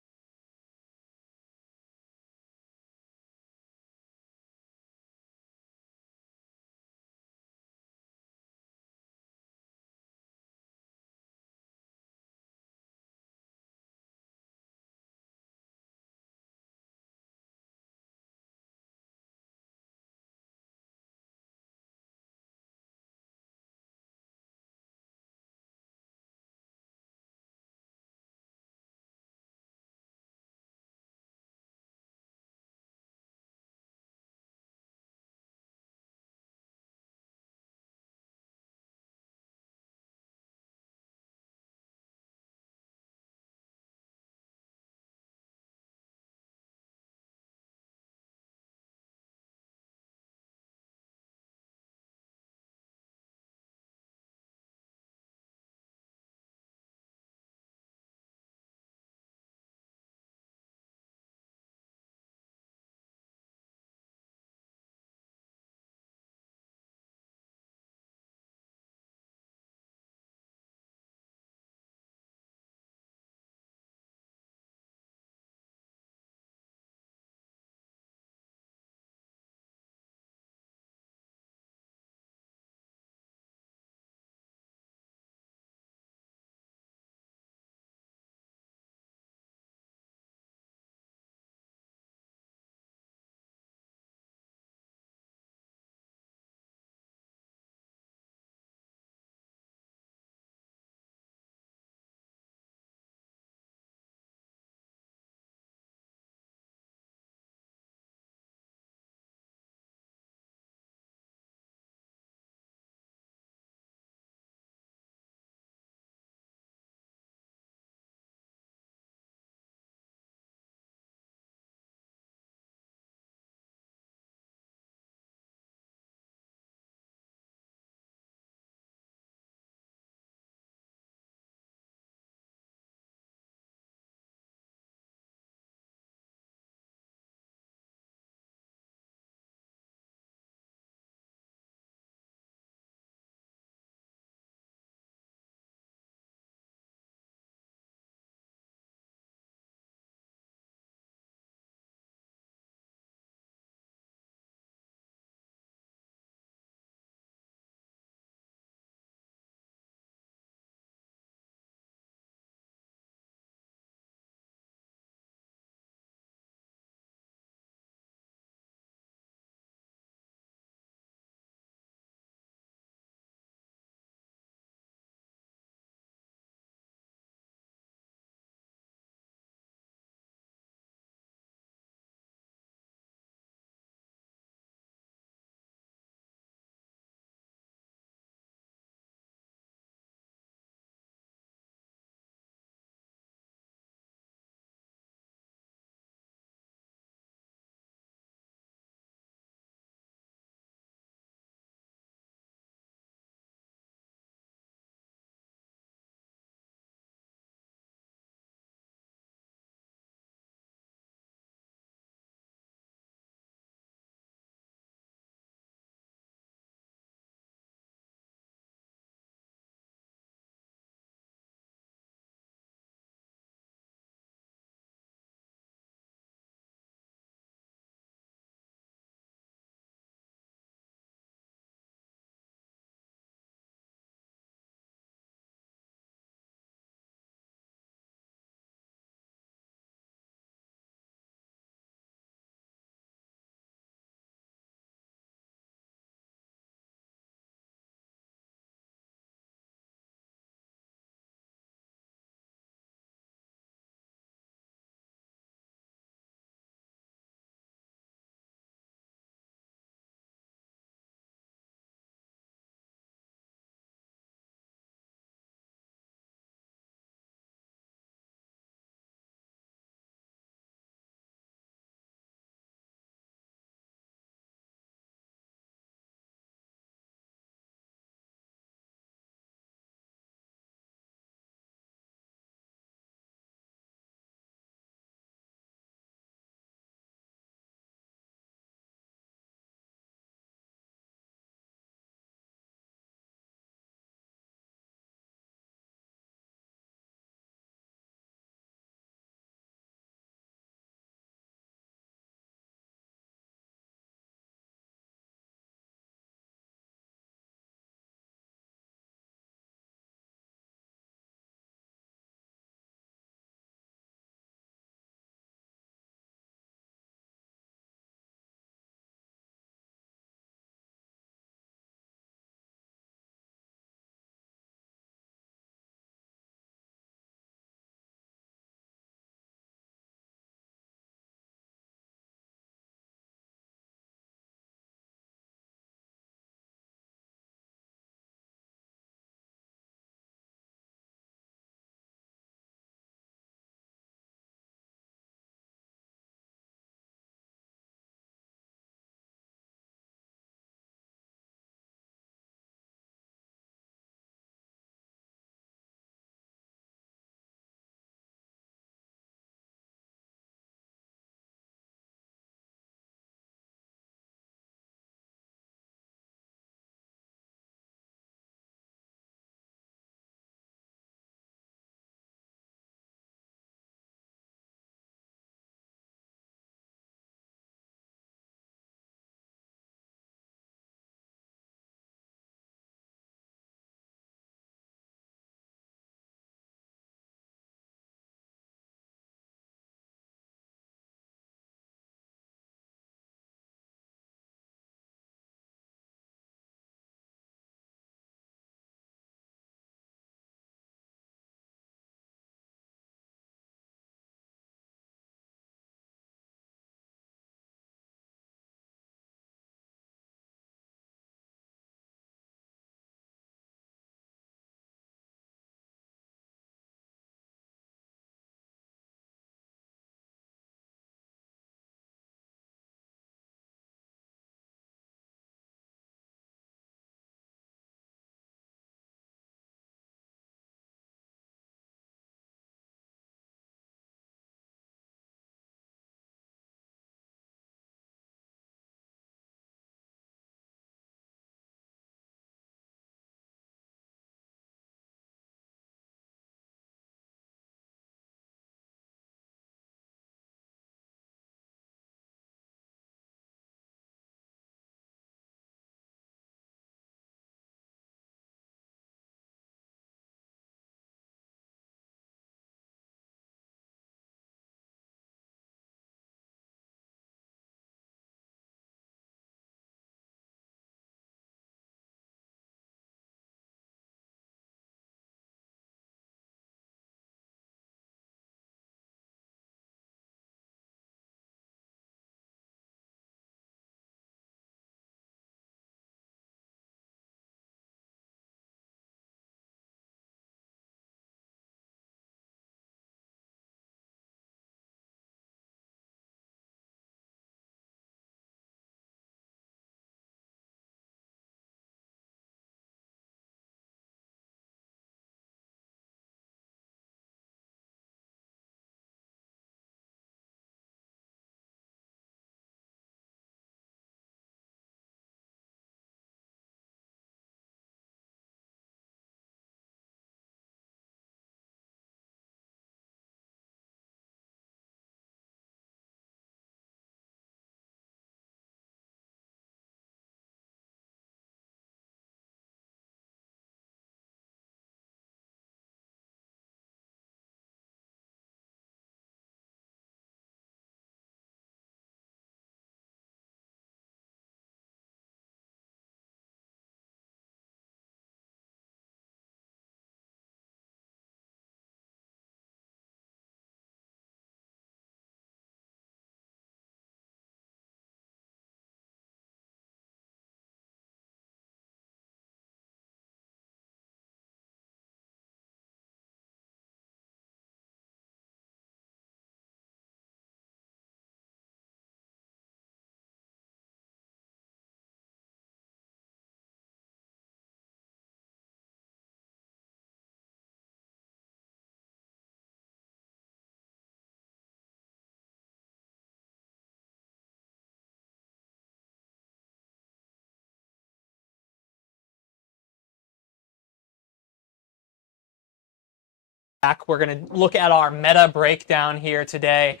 back. We're going to look at our meta breakdown here today.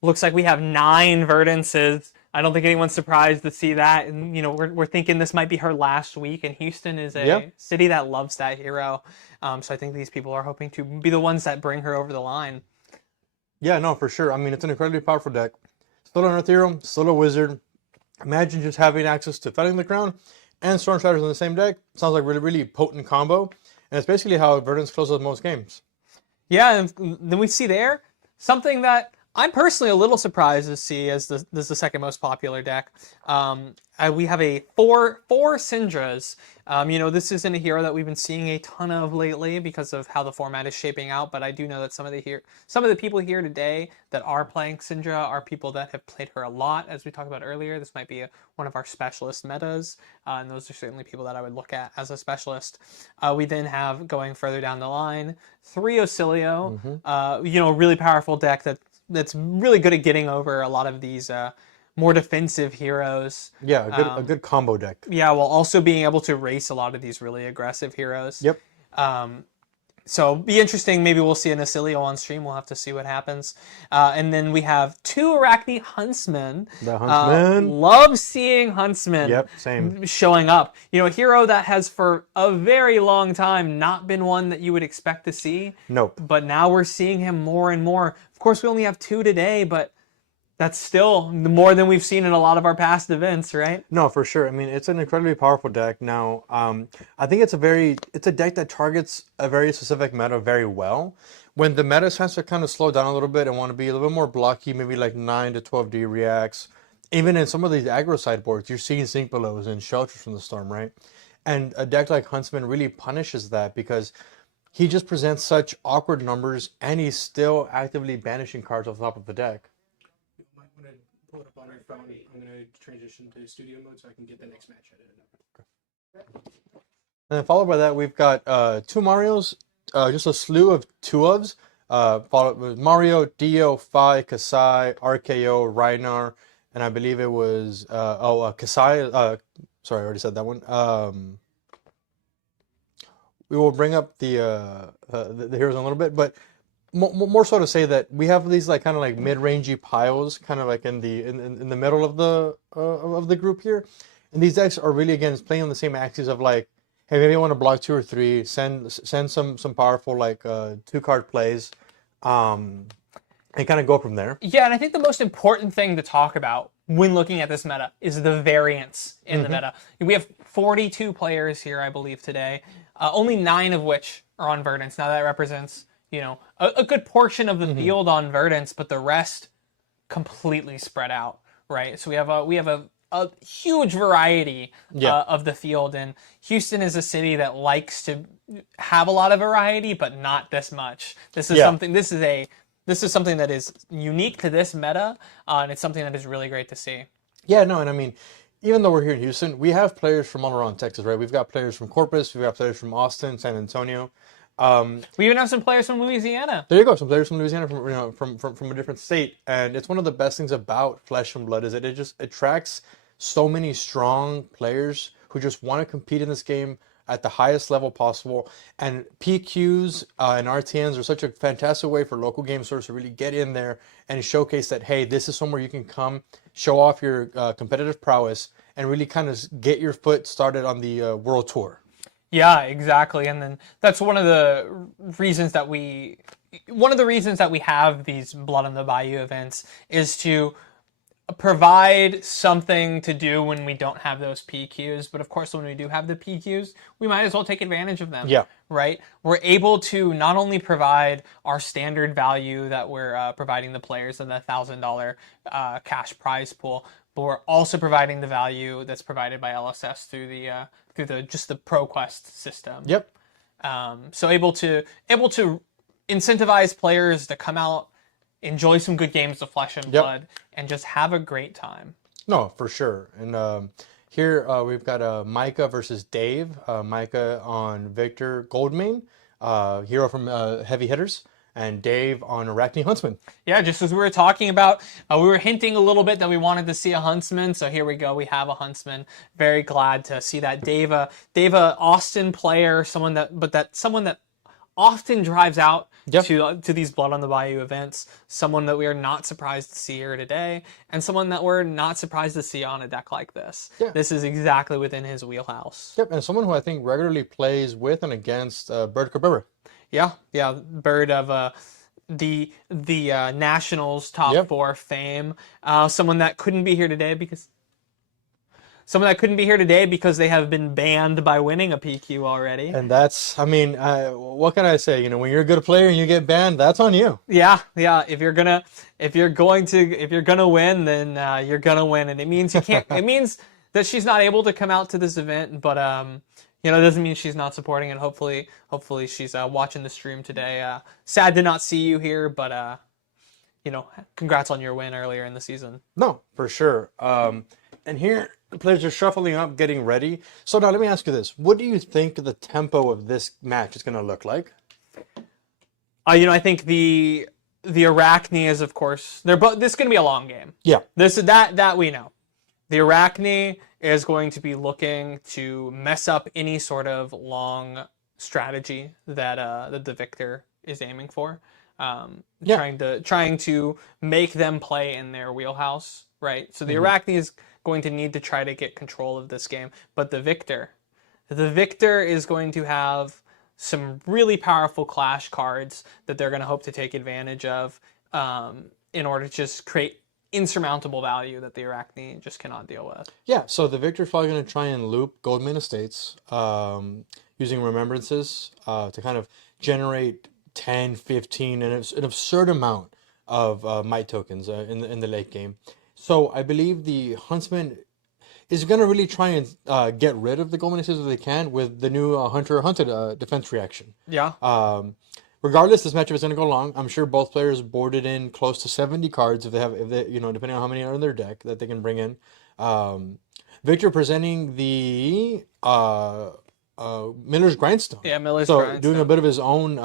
Looks like we have 9 Verdances. I don't think anyone's surprised to see that. And, we're thinking this might be her last week, and Houston is a city that loves that hero. So I think these people are hoping to be the ones that bring her over the line. Yeah, no, for sure. I mean, it's an incredibly powerful deck. Still an Earth hero, still a wizard. Imagine just having access to Felling the Crown and Storm Shatters in the same deck. Sounds like really, really potent combo. And it's basically how Verdance closes most games. Yeah, and then we see there something that I'm personally a little surprised to see as this is the second most popular deck. We have a four Syndras. This isn't a hero that we've been seeing a ton of lately because of how the format is shaping out, but I do know that some of the people here today that are playing Syndra are people that have played her a lot, as we talked about earlier. This might be one of our specialist metas, and those are certainly people that I would look at as a specialist. We then have, going further down the line, 3 Ocilio, really powerful deck that's really good at getting over a lot of these more defensive heroes. Yeah, a good combo deck. Yeah, while also being able to race a lot of these really aggressive heroes. Yep. So be interesting. Maybe we'll see an Ocilio on stream. We'll have to see what happens. And then we have 2 Arachne Huntsmen. The Huntsman. Love seeing Huntsmen. Yep, same. Showing up. A hero that has for a very long time not been one that you would expect to see. Nope. But now we're seeing him more and more. Of course, we only have 2 today, but that's still more than we've seen in a lot of our past events, right? No, for sure. I mean, it's an incredibly powerful deck. Now, I think it's a deck that targets a very specific meta very well. When the meta tends to kind of slow down a little bit and want to be a little bit more blocky, maybe like 9 to 12D reacts. Even in some of these aggro sideboards, you're seeing Sink Belows and Shelters from the Storm, right? And a deck like Huntsman really punishes that because he just presents such awkward numbers and he's still actively banishing cards off the top of the deck. You might want to pull it up on your phone. I'm going to transition to studio mode so I can get the next match edited up. And then followed by that, we've got 2 Marios, just a slew of 2-ofs, followed with Mario, Dio, Fi, Kasai, RKO, Rhinar, and I believe it was, Kasai, sorry, I already said that one. We will bring up the heroes in a little bit, but more so to say that we have these like kind of like mid-rangey piles, kind of like in the middle of the group here, and these decks are really again playing on the same axis of like, hey, maybe I want to block 2 or 3, send some powerful like 2-card plays, and kind of go from there. Yeah, and I think the most important thing to talk about when looking at this meta is the variance in the meta. We have 42 players here, I believe, today. Only 9 of which are on Verdance. Now that represents, a good portion of the field on Verdance, but the rest completely spread out, right? So we have a huge variety of the field, and Houston is a city that likes to have a lot of variety, but not this much. This is something. This is something that is unique to this meta, and it's something that is really great to see. Yeah, no, and I mean, even though we're here in Houston, we have players from all around Texas, right? We've got players from Corpus, we've got players from Austin, San Antonio. We even have some players from Louisiana. There you go, some players from Louisiana, from a different state. And it's one of the best things about Flesh and Blood is that it just attracts so many strong players who just want to compete in this game at the highest level possible. And PQs and RTNs are such a fantastic way for local game stores to really get in there and showcase that, hey, this is somewhere you can come, show off your competitive prowess, and really kind of get your foot started on the world tour. Yeah, exactly. And then that's one of the reasons that we have these Blood on the Bayou events is to provide something to do when we don't have those PQs. But of course, when we do have the PQs, we might as well take advantage of them. Yeah. Right? We're able to not only provide our standard value that we're providing the players in the $1,000 cash prize pool, but we're also providing the value that's provided by LSS through the just the ProQuest system. Yep. So able to incentivize players to come out, enjoy some good games of Flesh and Blood, and just have a great time. No, for sure. And here we've got Micah versus Dave. Micah on Victor Goldmane, hero from Heavy Hitters, and Dave on Arachne Huntsman. Yeah, just as we were talking about, we were hinting a little bit that we wanted to see a Huntsman, so here we go. We have a Huntsman. Very glad to see that. Dave, Austin player, someone that often drives out Yep. to these Blood on the Bayou events. Someone that we are not surprised to see here today, and someone that we're not surprised to see on a deck like this. Yeah. This is exactly within his wheelhouse. Yep, and someone who I think regularly plays with and against Bird Cabrera. Yeah, Bird of the Nationals top Yep. 4 fame. Someone that couldn't be here today because they have been banned by winning a PQ already. And that's, I mean, what can I say? You know, when you're a good player and you get banned, that's on you. Yeah. If you're gonna win, then you're gonna win, and it means you can't. It means that she's not able to come out to this event, but it doesn't mean she's not supporting it. Hopefully she's watching the stream today. Sad to not see you here, but congrats on your win earlier in the season. No, for sure. And here the players are shuffling up, getting ready. So now let me ask you this: what do you think the tempo of this match is going to look like? I think the Arachne is, of course, they're both. This is going to be a long game. Yeah. That we know. The Arachne is going to be looking to mess up any sort of long strategy that the Victor is aiming for. Trying to make them play in their wheelhouse, right? So the Arachne is going to need to try to get control of this game, but the Victor is going to have some really powerful clash cards that they're going to hope to take advantage of in order to just create insurmountable value that the Arachne just cannot deal with. Yeah, so the Victor's probably going to try and loop Goldman Estates using remembrances to kind of generate 10, 15, and an absurd amount of might tokens in the late game. So I believe the Huntsman is going to really try and get rid of the Goldman Estates if they can with the new Hunted defense reaction. Yeah. Regardless, this matchup is going to go long. I'm sure both players boarded in close to 70 cards if they depending on how many are in their deck that they can bring in. Victor presenting the Miller's Grindstone. Yeah, Miller's so Grindstone. Doing a bit of his own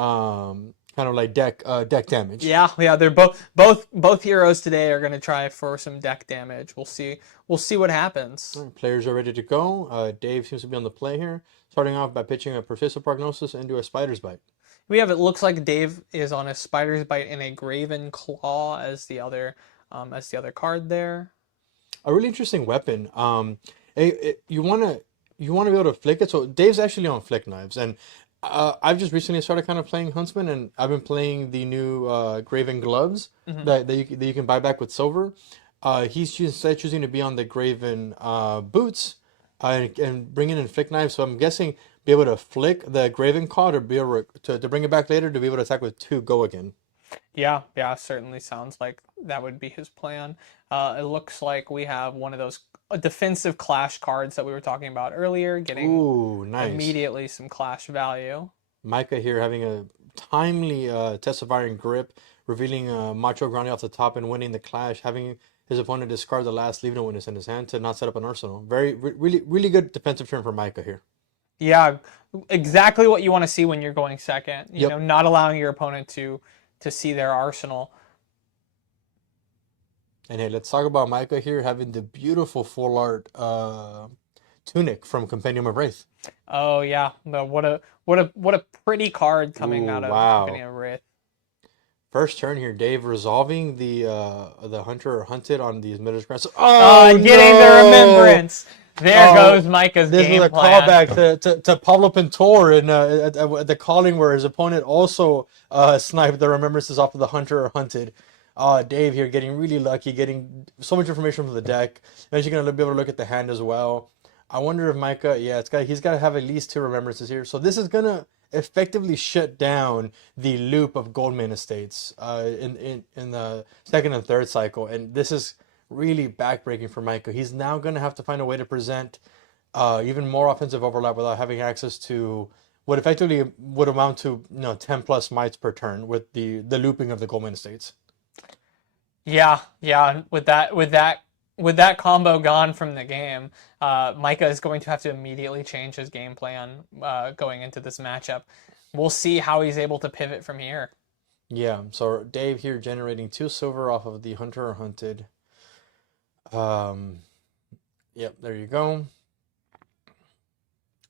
kind of like deck damage. Yeah, they're both heroes today are going to try for some deck damage. We'll see what happens. Right, players are ready to go. Dave seems to be on the play here, starting off by pitching a Persistent Prognosis into a Spider's Bite. It looks like Dave is on a Spider's Bite and a Graven Claw as the other card there. A really interesting weapon. You want to be able to flick it. So Dave's actually on flick knives, and I've just recently started kind of playing Huntsman, and I've been playing the new Graven gloves that you can buy back with silver. He's choosing to be on the Graven boots and bringing in flick knives. So I'm guessing be able to flick the Graven Claw to be able to bring it back later to be able to attack with 2 go again. Yeah, certainly sounds like that would be his plan. It looks like we have one of those defensive clash cards that we were talking about earlier, getting immediately some clash value. Micah here having a timely Test of Iron Grip, revealing Macho Grande off the top and winning the clash, having his opponent discard the last Leaving a Witness in his hand to not set up an arsenal. Really good defensive turn for Micah here. Yeah, exactly what you want to see when you're going second. You know, not allowing your opponent to see their arsenal. And hey, let's talk about Micah here having the beautiful full art tunic from Compendium of Wraith. Oh yeah, what a pretty card coming out of Compendium of Wraith. First turn here, Dave resolving the Hunter or Hunted on these Miller's Grindstone. Getting the remembrance. There goes Micah's game plan. This is a callback to Pablo Pintor in the Calling, where his opponent also sniped the remembrances off of the Hunter or Hunted. Dave here getting really lucky, getting so much information from the deck. Eventually going to be able to look at the hand as well. I wonder if Micah, he's got to have at least 2 remembrances here. So this is going to effectively shut down the loop of Goldman Estates in the second and third cycle. And this is really backbreaking for Micah. He's now going to have to find a way to present even more offensive overlap without having access to what effectively would amount to 10 plus mites per turn with the looping of the Goldman Estates. Yeah. With that combo gone from the game, Micah is going to have to immediately change his game plan going into this matchup. We'll see how he's able to pivot from here. Yeah, so Dave here generating 2 silver off of the Hunter or Hunted. Yep, there you go.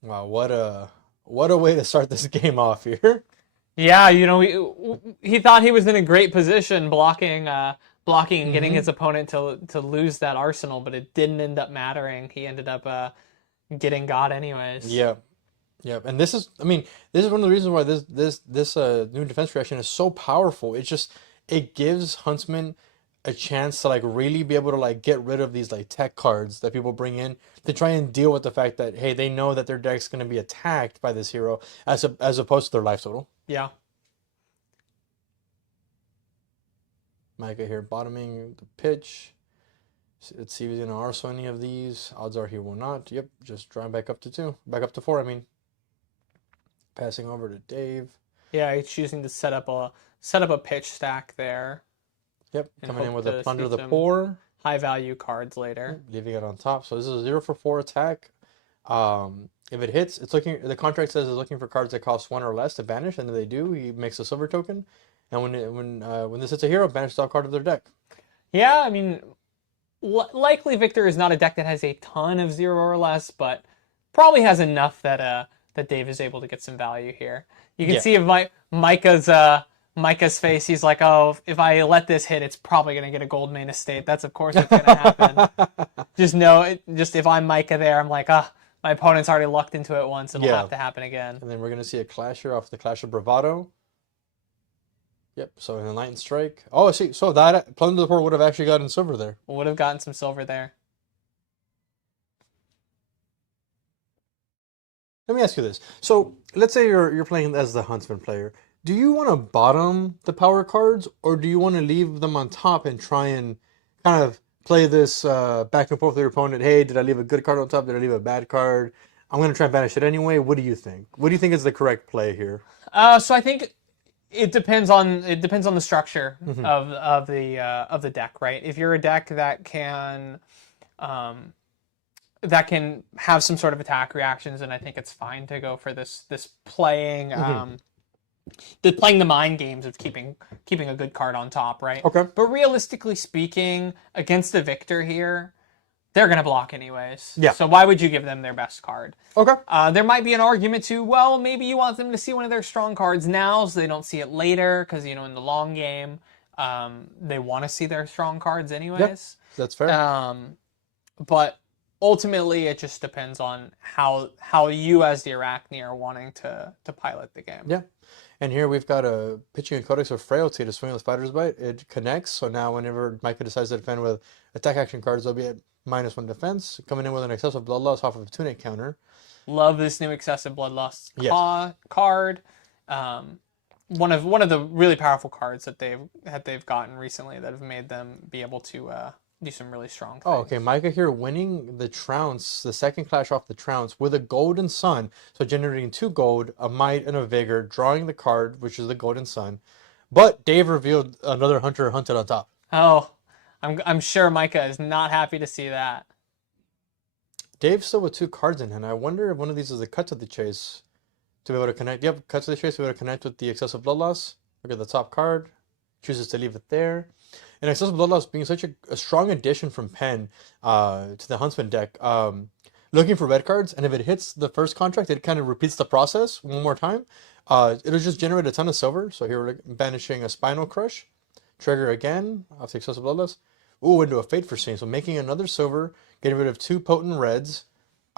Wow, what a way to start this game off here. Yeah, he thought he was in a great position blocking and getting his opponent to lose that arsenal, but it didn't end up mattering. He ended up getting got anyways. Yeah. Yeah, and this is, I mean, this is one of the reasons why this new defense reaction is so powerful. It gives Huntsman a chance to like really be able to like get rid of these like tech cards that people bring in to try and deal with the fact that hey, they know that their deck's going to be attacked by this hero as opposed to their life total. Yeah. Micah here bottoming the pitch. Let's see if he's going to arsenal any of these. Odds are he will not. Yep, just drawing back up to 2. Back up to 4, I mean. Passing over to Dave. Yeah, he's choosing to set up a pitch stack there. Yep, coming in with a Plunder the Poor. High value cards later. Leaving it on top. So this is a 0 for 4 attack. If it hits, it's looking. The contract says it's looking for cards that cost 1 or less to banish, and if they do, he makes a silver token. And when this hits a hero, banish all card of their deck. Yeah, I mean, likely Victor is not a deck that has a ton of 0 or less, but probably has enough that Dave is able to get some value here. You can see if Micah's face, he's like, oh, if I let this hit, it's probably going to get a gold main estate. That's, of course, what's going to happen. Just if I'm Micah there, I'm like, my opponent's already lucked into it once. It'll have to happen again. And then we're going to see a Clasher off the Clash of Bravado. Yep, so an Enlightened Strike. Oh, see, so that Plunder the Poor would have actually gotten silver there. Would have gotten some silver there. Let me ask you this. So let's say you're playing as the Huntsman player. Do you want to bottom the power cards, or do you want to leave them on top and try and kind of play this back and forth with your opponent? Hey, did I leave a good card on top? Did I leave a bad card? I'm going to try and banish it anyway. What do you think? What do you think is the correct play here? So I think it depends on the structure of the deck, right? If you're a deck that can have some sort of attack reactions, and I think it's fine to go for this playing playing the mind games of keeping a good card on top, right? Okay. But realistically speaking, against the Victor here, they're gonna block anyways. Yeah. So why would you give them their best card? Okay. There might be an argument to, well, maybe you want them to see one of their strong cards now so they don't see it later, because in the long game, they want to see their strong cards anyways. Yep. That's fair. But ultimately, it just depends on how you as the Arachne are wanting to pilot the game. Yeah. And here we've got a pitching a Codex of Frailty to swing with Spider's Bite. It connects, so now whenever Micah decides to defend with attack action cards, they'll be at -1 defense. Coming in with an excessive bloodlust off of a tunic counter. Love this new excessive bloodlust card. One of the really powerful cards that they've gotten recently that have made them be able to do some really strong things. Oh, okay. Micah here winning the Trounce, the second clash off the Trounce with a Golden Sun. So generating 2 gold, a Might, and a Vigor, drawing the card, which is the Golden Sun. But Dave revealed another Hunter hunted on top. Oh, I'm sure Micah is not happy to see that. Dave's still with 2 cards in hand. I wonder if one of these is a Cut to the Chase to be able to connect. Yep, Cut to the Chase to be able to connect with the excessive blood loss. Look at the top card. Chooses to leave it there. And excessive blood loss being such a strong addition from Penn to the Huntsman deck. Looking for red cards, and if it hits the first contract, it kind of repeats the process one more time. It'll just generate a ton of silver. So here we're banishing a Spinal Crush. Trigger again off the excessive blood loss. Ooh, into a Fate Foreseen. So making another silver, getting rid of 2 potent reds,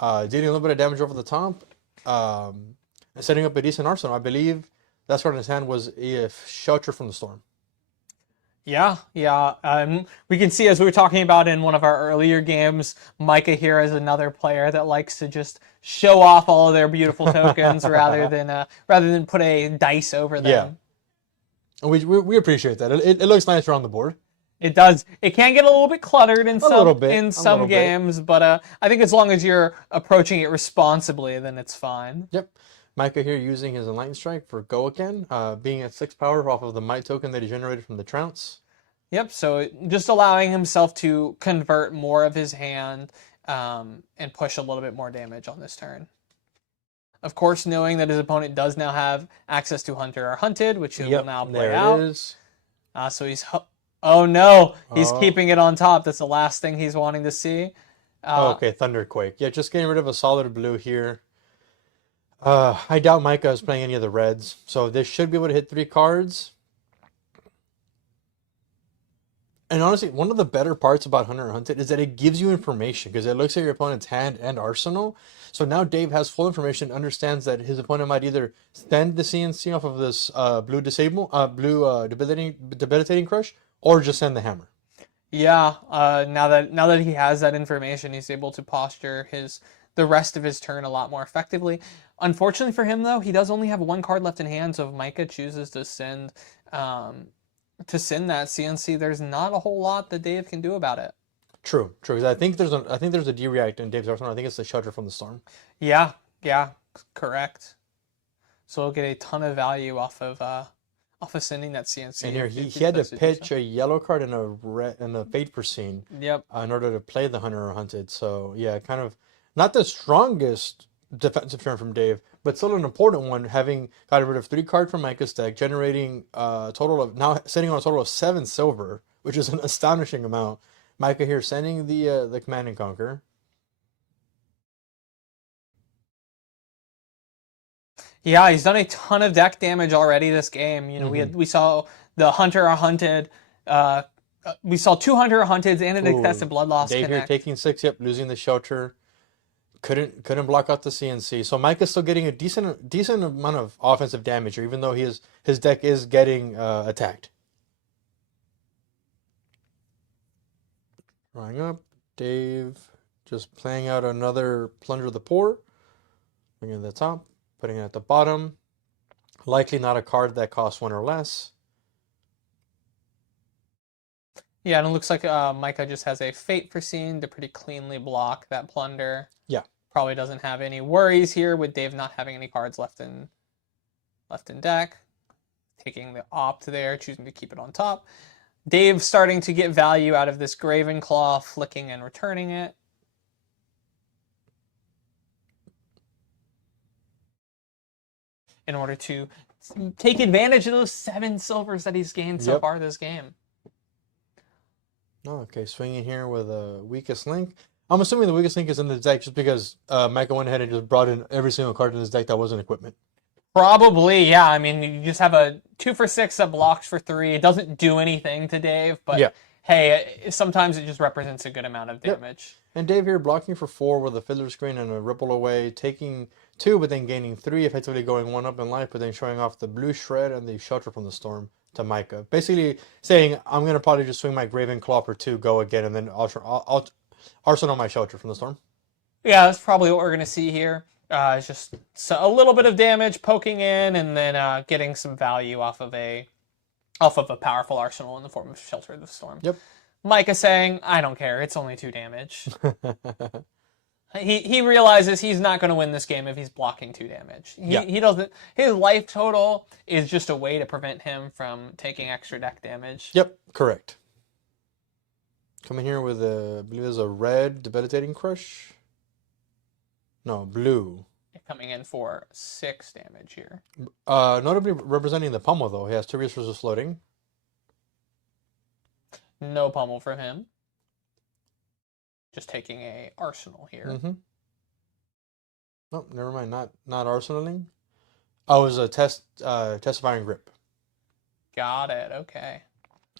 dealing a little bit of damage over the top, and setting up a decent arsenal. I believe that's card in his hand was a Shelter from the Storm. Yeah. We can see, as we were talking about in one of our earlier games, Micah here is another player that likes to just show off all of their beautiful tokens rather than put a dice over them. Yeah. We appreciate that. It looks nicer on the board. It does. It can get a little bit cluttered in some games, but I think as long as you're approaching it responsibly, then it's fine. Yep. Micah here using his Enlightened Strike for Go Again, being at 6 power off of the Might token that he generated from the Trounce. Yep, so just allowing himself to convert more of his hand and push a little bit more damage on this turn. Of course, knowing that his opponent does now have access to Hunter or Hunted, which he will now play out. There it is. So he's... Oh no, he's keeping it on top. That's the last thing he's wanting to see. Okay, Thunderquake. Yeah, just getting rid of a solid blue here. I doubt Micah is playing any of the reds, so this should be able to hit 3 cards. And honestly, one of the better parts about Hunter x Hunted is that it gives you information because it looks at your opponent's hand and arsenal. So now Dave has full information, understands that his opponent might either send the CNC off of this blue debilitating crush, or just send the hammer. Yeah, now that he has that information, he's able to posture the rest of his turn a lot more effectively. Unfortunately for him, though, he does only have 1 card left in hand, so if Micah chooses to send that CNC, there's not a whole lot that Dave can do about it. True. Because I think there's a D-react in Dave's arsenal. I think it's the Shelter from the Storm. Yeah, correct. So we'll get a ton of value off of sending that CNC. And here he had to pitch a yellow card and a Fate Foreseen. Yep. In order to play the Hunter or Hunted. So yeah, kind of not the strongest defensive turn from Dave, but still an important one, having gotten rid of 3 cards from Micah's deck, generating a total of, now sitting on a total of 7 silver, which is an astonishing amount. Micah here sending the Command and Conquer. Yeah, he's done a ton of deck damage already this game. You know, we saw the Hunter or Hunted. We saw 2 Hunter or Hunteds and an excessive blood loss. Dave here taking 6. Yep, losing the Shelter. Couldn't block out the CNC. So Micah's still getting a decent amount of offensive damage here, even though his deck is getting attacked. Drawing up, Dave just playing out another Plunder of the Poor. Bringing it at the top, putting it at the bottom. Likely not a card that costs 1 or less. Yeah, and it looks like Micah just has a Fate Foreseen to pretty cleanly block that Plunder. Yeah. Probably doesn't have any worries here with Dave not having any cards left in deck. Taking the opt there, choosing to keep it on top. Dave starting to get value out of this Graven Claw, flicking and returning it. In order to take advantage of those 7 silvers that he's gained so far this game. Oh, okay, swinging here with a Weakest Link. I'm assuming the Weakest Link is in the deck just because Micah went ahead and just brought in every single card in his deck that wasn't equipment. Probably, yeah. I mean, you just have a 2 for 6 that blocks for 3. It doesn't do anything to Dave, but hey, sometimes it just represents a good amount of damage. And Dave here blocking for 4 with a Fiddler Screen and a Ripple Away, taking 2, but then gaining 3, effectively going 1 up in life, but then showing off the Blue Shred and the Shelter from the Storm to Micah. Basically saying, I'm going to probably just swing my Graven Claw for 2, go again, and then I'll arsenal my Shelter from the Storm. Yeah, that's probably what we're going to see here. It's just a little bit of damage poking in, and then getting some value off of a powerful arsenal in the form of Shelter of the Storm. Yep. Micah saying, I don't care, it's only 2 damage. He realizes he's not going to win this game if he's blocking 2 damage. He doesn't. His life total is just a way to prevent him from taking extra deck damage. Yep, correct. Coming here with I believe there's a red Debilitating Crush. No, blue. Coming in for 6 damage here. Notably representing the pummel, though. He has 2 resources floating. No pummel for him. Just taking a arsenal here. Oh, never mind. Not arsenaling. Oh, it was a testifying grip. Got it. Okay.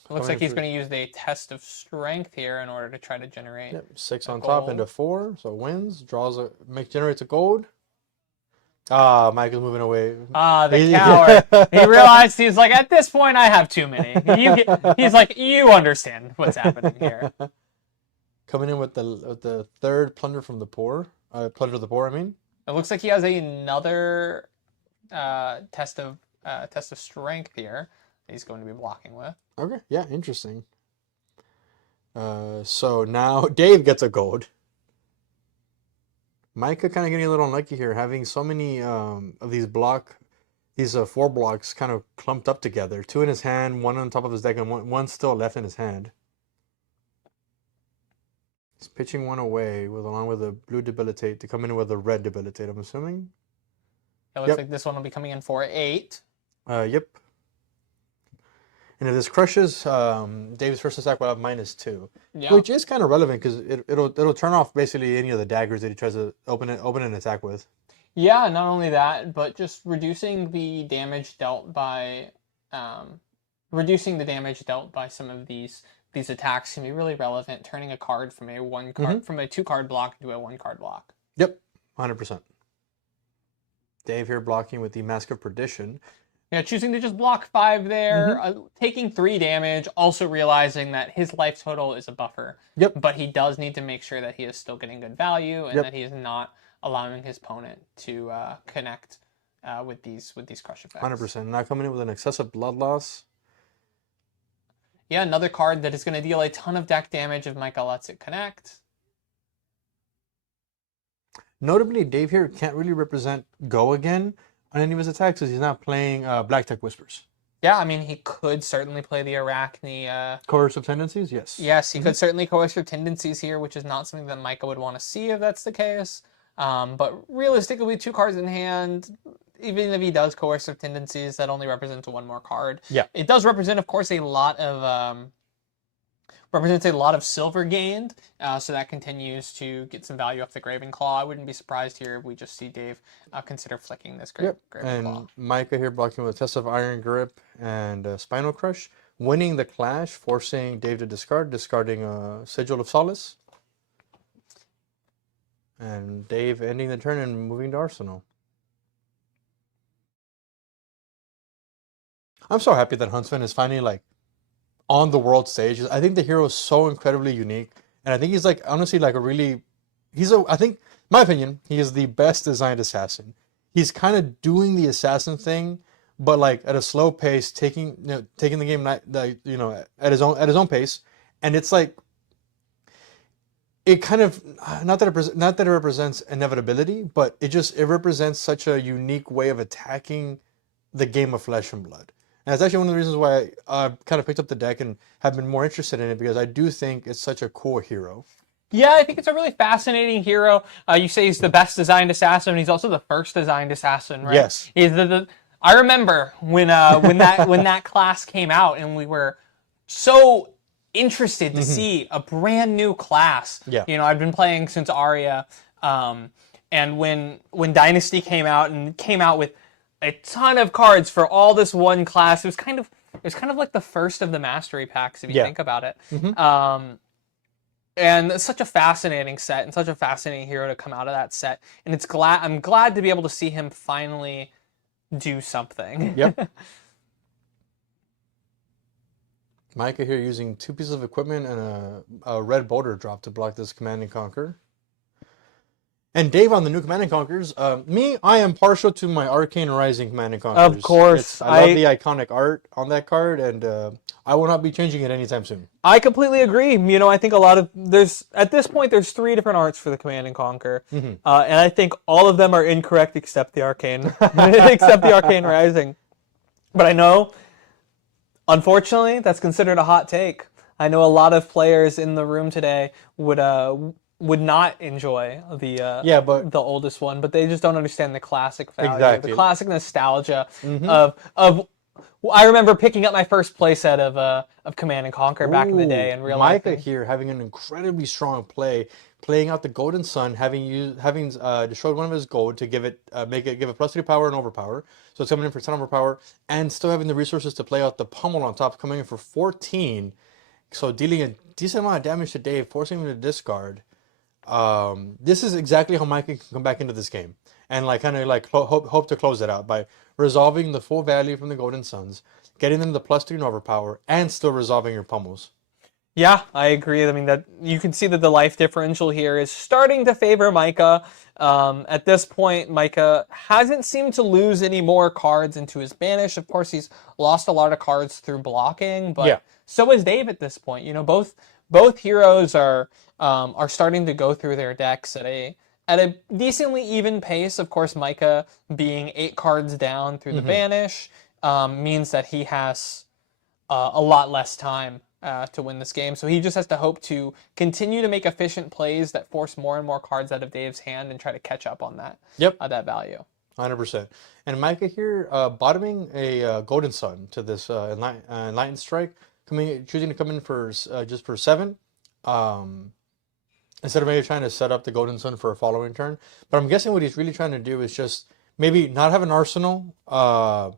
Looks like he's going to use the Test of Strength here in order to try to generate 6 on top into 4, so wins, generates a gold. Ah, Michael's moving away. The coward. He realized he's like, at this point, I have too many. He's like, you understand what's happening here. Coming in with the 3rd Plunder from the Poor. Plunder of the Poor, I mean. It looks like he has another test of Strength here that he's going to be blocking with. Okay, yeah, interesting. So now Dave gets a gold. Micah kind of getting a little unlucky here, having so many of these 4 blocks kind of clumped up together. 2 in his hand, 1 on top of his deck, and one still left in his hand. He's pitching 1 away along with a blue Debilitate to come in with a red Debilitate, I'm assuming. It looks like this one will be coming in for 8. Yep. And if this crushes, Dave's first attack will have -2, which is kind of relevant because it'll turn off basically any of the daggers that he tries to open an attack with. Yeah, not only that, but just reducing the damage dealt by some of these attacks can be really relevant, turning a card from a one card from a 2-card block into a 1-card block. Yep, 100%. Dave here blocking with the Mask of Perdition. Yeah, choosing to just block 5 there, taking 3 damage, also realizing that his life total is a buffer. Yep. But he does need to make sure that he is still getting good value and that he is not allowing his opponent to connect with these crush effects. 100%. Not coming in with an excessive blood loss. Yeah, another card that is going to deal a ton of deck damage if Micah lets it connect. Notably, Dave here can't really represent Go again on any of his attacks because he's not playing Black Tech Whispers. Yeah, I mean, he could certainly play the Arachne. Coercive Tendencies, yes. Yes, he could certainly Coercive Tendencies here, which is not something that Micah would want to see if that's the case. But realistically, with 2 cards in hand, even if he does Coercive Tendencies, that only represents 1 more card. Yeah. It does represent, of course, a lot of silver gained, so that continues to get some value off the Graven Claw. I wouldn't be surprised here if we just see Dave consider flicking this Graven Claw. And Micah here blocking with Test of Iron Grip and Spinal Crush, winning the clash, forcing Dave to discarding Sigil of Solace. And Dave ending the turn and moving to Arsenal. I'm so happy that Huntsman is finally on the world stage. I think the hero is so incredibly unique, and I think he's honestly I think, my opinion, he is the best designed assassin. He's kind of doing the assassin thing, but at a slow pace, taking the game at his own pace, and it's it kind of not that it represents inevitability, but it represents such a unique way of attacking the game of Flesh and Blood. And that's actually one of the reasons why I kind of picked up the deck and have been more interested in it, because I do think it's such a cool hero. Yeah, I think it's a really fascinating hero. You say he's the best designed assassin, and he's also the first designed assassin, right? Yes. He's I remember when that class came out, and we were so interested to see a brand new class. Yeah. I've been playing since Aria, and when Dynasty came out with a ton of cards for all this one class, it was kind of like the first of the Mastery packs if you think about it. And it's such a fascinating set and such a fascinating hero to come out of that set. And I'm glad to be able to see him finally do something. Yep. Micah here using 2 pieces of equipment and a red boulder drop to block this Command and Conquer. And Dave on the new Command and Conquers. I am partial to my Arcane Rising Command and Conquers. Of course. I love the iconic art on that card, and I will not be changing it anytime soon. I completely agree. I think at this point, there's 3 different arts for the Command and Conquer. And I think all of them are incorrect except the Arcane, except the Arcane Rising. But I know, unfortunately, that's considered a hot take. I know a lot of players in the room today would not enjoy the oldest one, but they just don't understand the classic value, the classic nostalgia of. I remember picking up my first playset of Command and Conquer back in the day, and realizing Micah here having an incredibly strong playing out the Golden Sun, having destroyed one of his gold to give it give it +3 power and overpower, so it's coming in for 10 overpower, and still having the resources to play out the Pummel on top, coming in for 14, so dealing a decent amount of damage to Dave, forcing him to discard. This is exactly how Micah can come back into this game and hope to close it out by resolving the full value from the Golden Suns, getting them the +3 and overpower, and still resolving your pummels. Yeah, I agree. I mean, that you can see that the life differential here is starting to favor Micah. At this point, Micah hasn't seemed to lose any more cards into his banish. Of course, he's lost a lot of cards through blocking, but so is Dave at this point. Both heroes are starting to go through their decks at a decently even pace. Of course, Micah being 8 cards down through the banish means that he has a lot less time to win this game. So he just has to hope to continue to make efficient plays that force more and more cards out of Dave's hand and try to catch up on that. That value. 100%. And Micah here bottoming a Golden Sun to this Enlightened Strike, choosing to come in for just for 7. And instead of maybe trying to set up the Golden Sun for a following turn. But I'm guessing what he's really trying to do is just maybe not have an arsenal to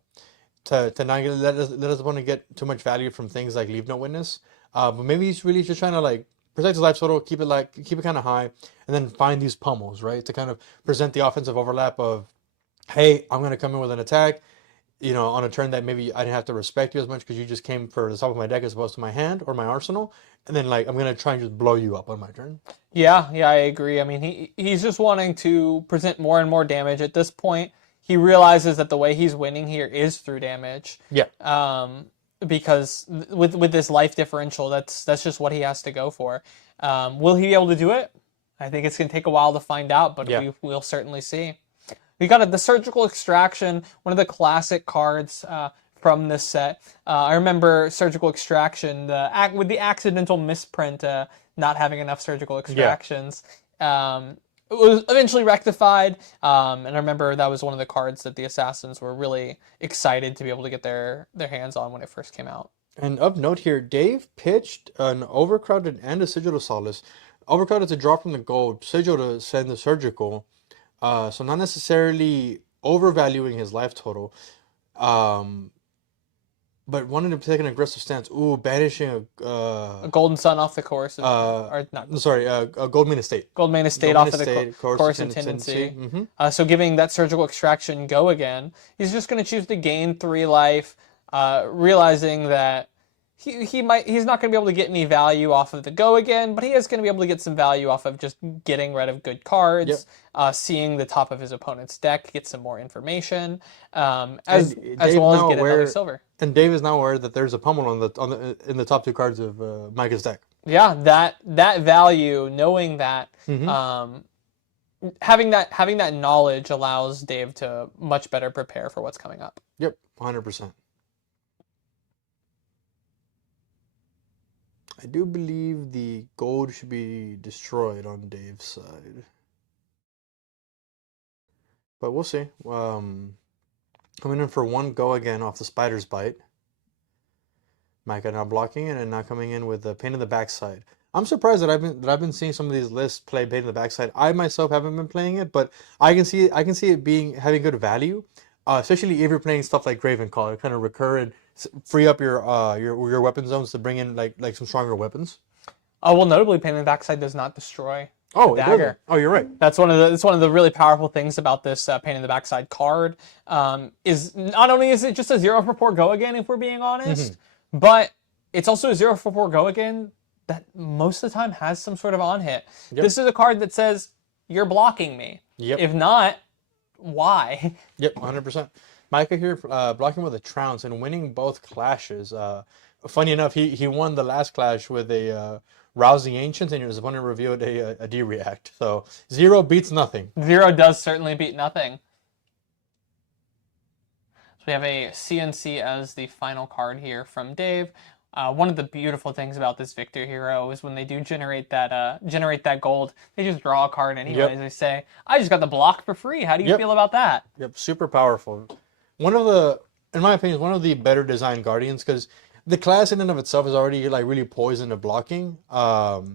not let his opponent get too much value from things like Leave No Witness. But maybe he's really just trying to like protect his life total, keep it kind of high, and then find these pummels, right? To kind of present the offensive overlap of, hey, I'm gonna come in with an attack, on a turn that maybe I didn't have to respect you as much because you just came for the top of my deck as opposed to my hand or my arsenal, and then like I'm gonna try and just blow you up on my turn. Yeah, I agree. I mean, he's just wanting to present more and more damage at this point. He realizes that the way he's winning here is through damage. Yeah. Because with this life differential, that's just what he has to go for. Will he be able to do it? I think it's going to take a while to find out, but we'll certainly see. We got the Surgical Extraction, one of the classic cards from this set. I remember Surgical Extraction, with the accidental misprint, not having enough surgical extractions. It was eventually rectified, and I remember that was one of the cards that the Assassins were really excited to be able to get their hands on when it first came out. And of note here, Dave pitched an Overcrowded and a Sigil to Solace. Overcrowded to draw from the gold, Sigil to send the Surgical. So not necessarily overvaluing his life total, but wanted to take an aggressive stance. Ooh, banishing a Golden Sun off the course. A Goldmane Estate. Goldmane Estate off of the course of Tendency. Mm-hmm. So giving that Surgical Extraction go again. He's just going to choose to gain 3 life, realizing that he's not going to be able to get any value off of the go again, but he is going to be able to get some value off of just getting rid of good cards, seeing the top of his opponent's deck, get some more information, as well as get another silver. And Dave is now aware that there's a pummel in the top 2 cards of Micah's deck. Yeah, that value, knowing that, having that knowledge allows Dave to much better prepare for what's coming up. Yep, 100%. I do believe the gold should be destroyed on Dave's side. But we'll see. Coming in for 1 go again off the Spider's Bite. Micah now blocking it and now coming in with the Pain in the Backside. I'm surprised that I've been seeing some of these lists play Pain in the Backside. I myself haven't been playing it, but I can see it having good value, especially if you're playing stuff like Graven Call. It kind of recur and free up your weapon zones to bring in like some stronger weapons. Oh well, notably, Pain in the Backside does not destroy the dagger. Oh, you're right. That's one of the really powerful things about this Pain in the Backside card. Is not only is it just a 0 for 4 go again, if we're being honest, but it's also a 0 for 4 go again that most of the time has some sort of on hit. Yep. This is a card that says you're blocking me. Yep. If not, why? Yep, 100%. Micah here blocking with a Trounce and winning both clashes. Funny enough, he won the last clash with a Rouse the Ancients, and his opponent revealed a D-React. So 0 beats nothing. 0 does certainly beat nothing. So we have a CNC as the final card here from Dave. One of the beautiful things about this Victor hero is when they do generate that gold, they just draw a card anyways. Yep. They say, I just got the block for free. How do you feel about that? Yep, super powerful. In my opinion, one of the better designed Guardians, because the class in and of itself is already like really poisoned to blocking. But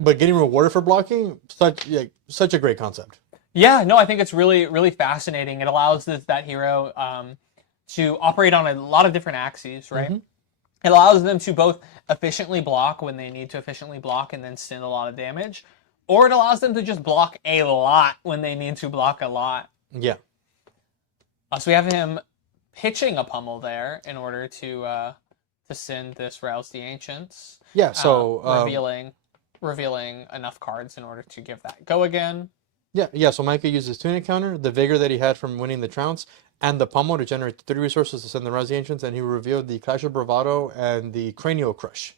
getting rewarded for blocking, such a great concept. Yeah, no, I think it's really, really fascinating. It allows that hero to operate on a lot of different axes, right? It allows them to both efficiently block when they need to efficiently block and then send a lot of damage, or it allows them to just block a lot when they need to block a lot. Yeah. So we have him pitching a pummel there in order to send this Rouse the Ancients. Yeah, so revealing enough cards in order to give that go again. Yeah. So Micah uses Tunic counter, the vigor that he had from winning the Trounce, and the pummel to generate 3 resources to send the Rouse the Ancients, and he revealed the Clash of Bravado and the Cranial Crush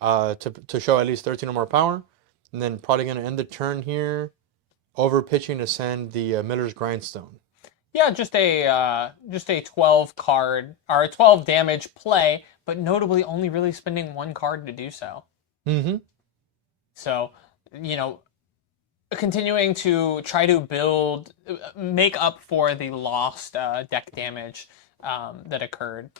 to show at least 13 or more power. And then probably going to end the turn here, over pitching to send the Miller's Grindstone. Yeah, just a 12 card or a 12 damage play, but notably only really spending 1 card to do so. So, continuing to try to make up for the lost deck damage that occurred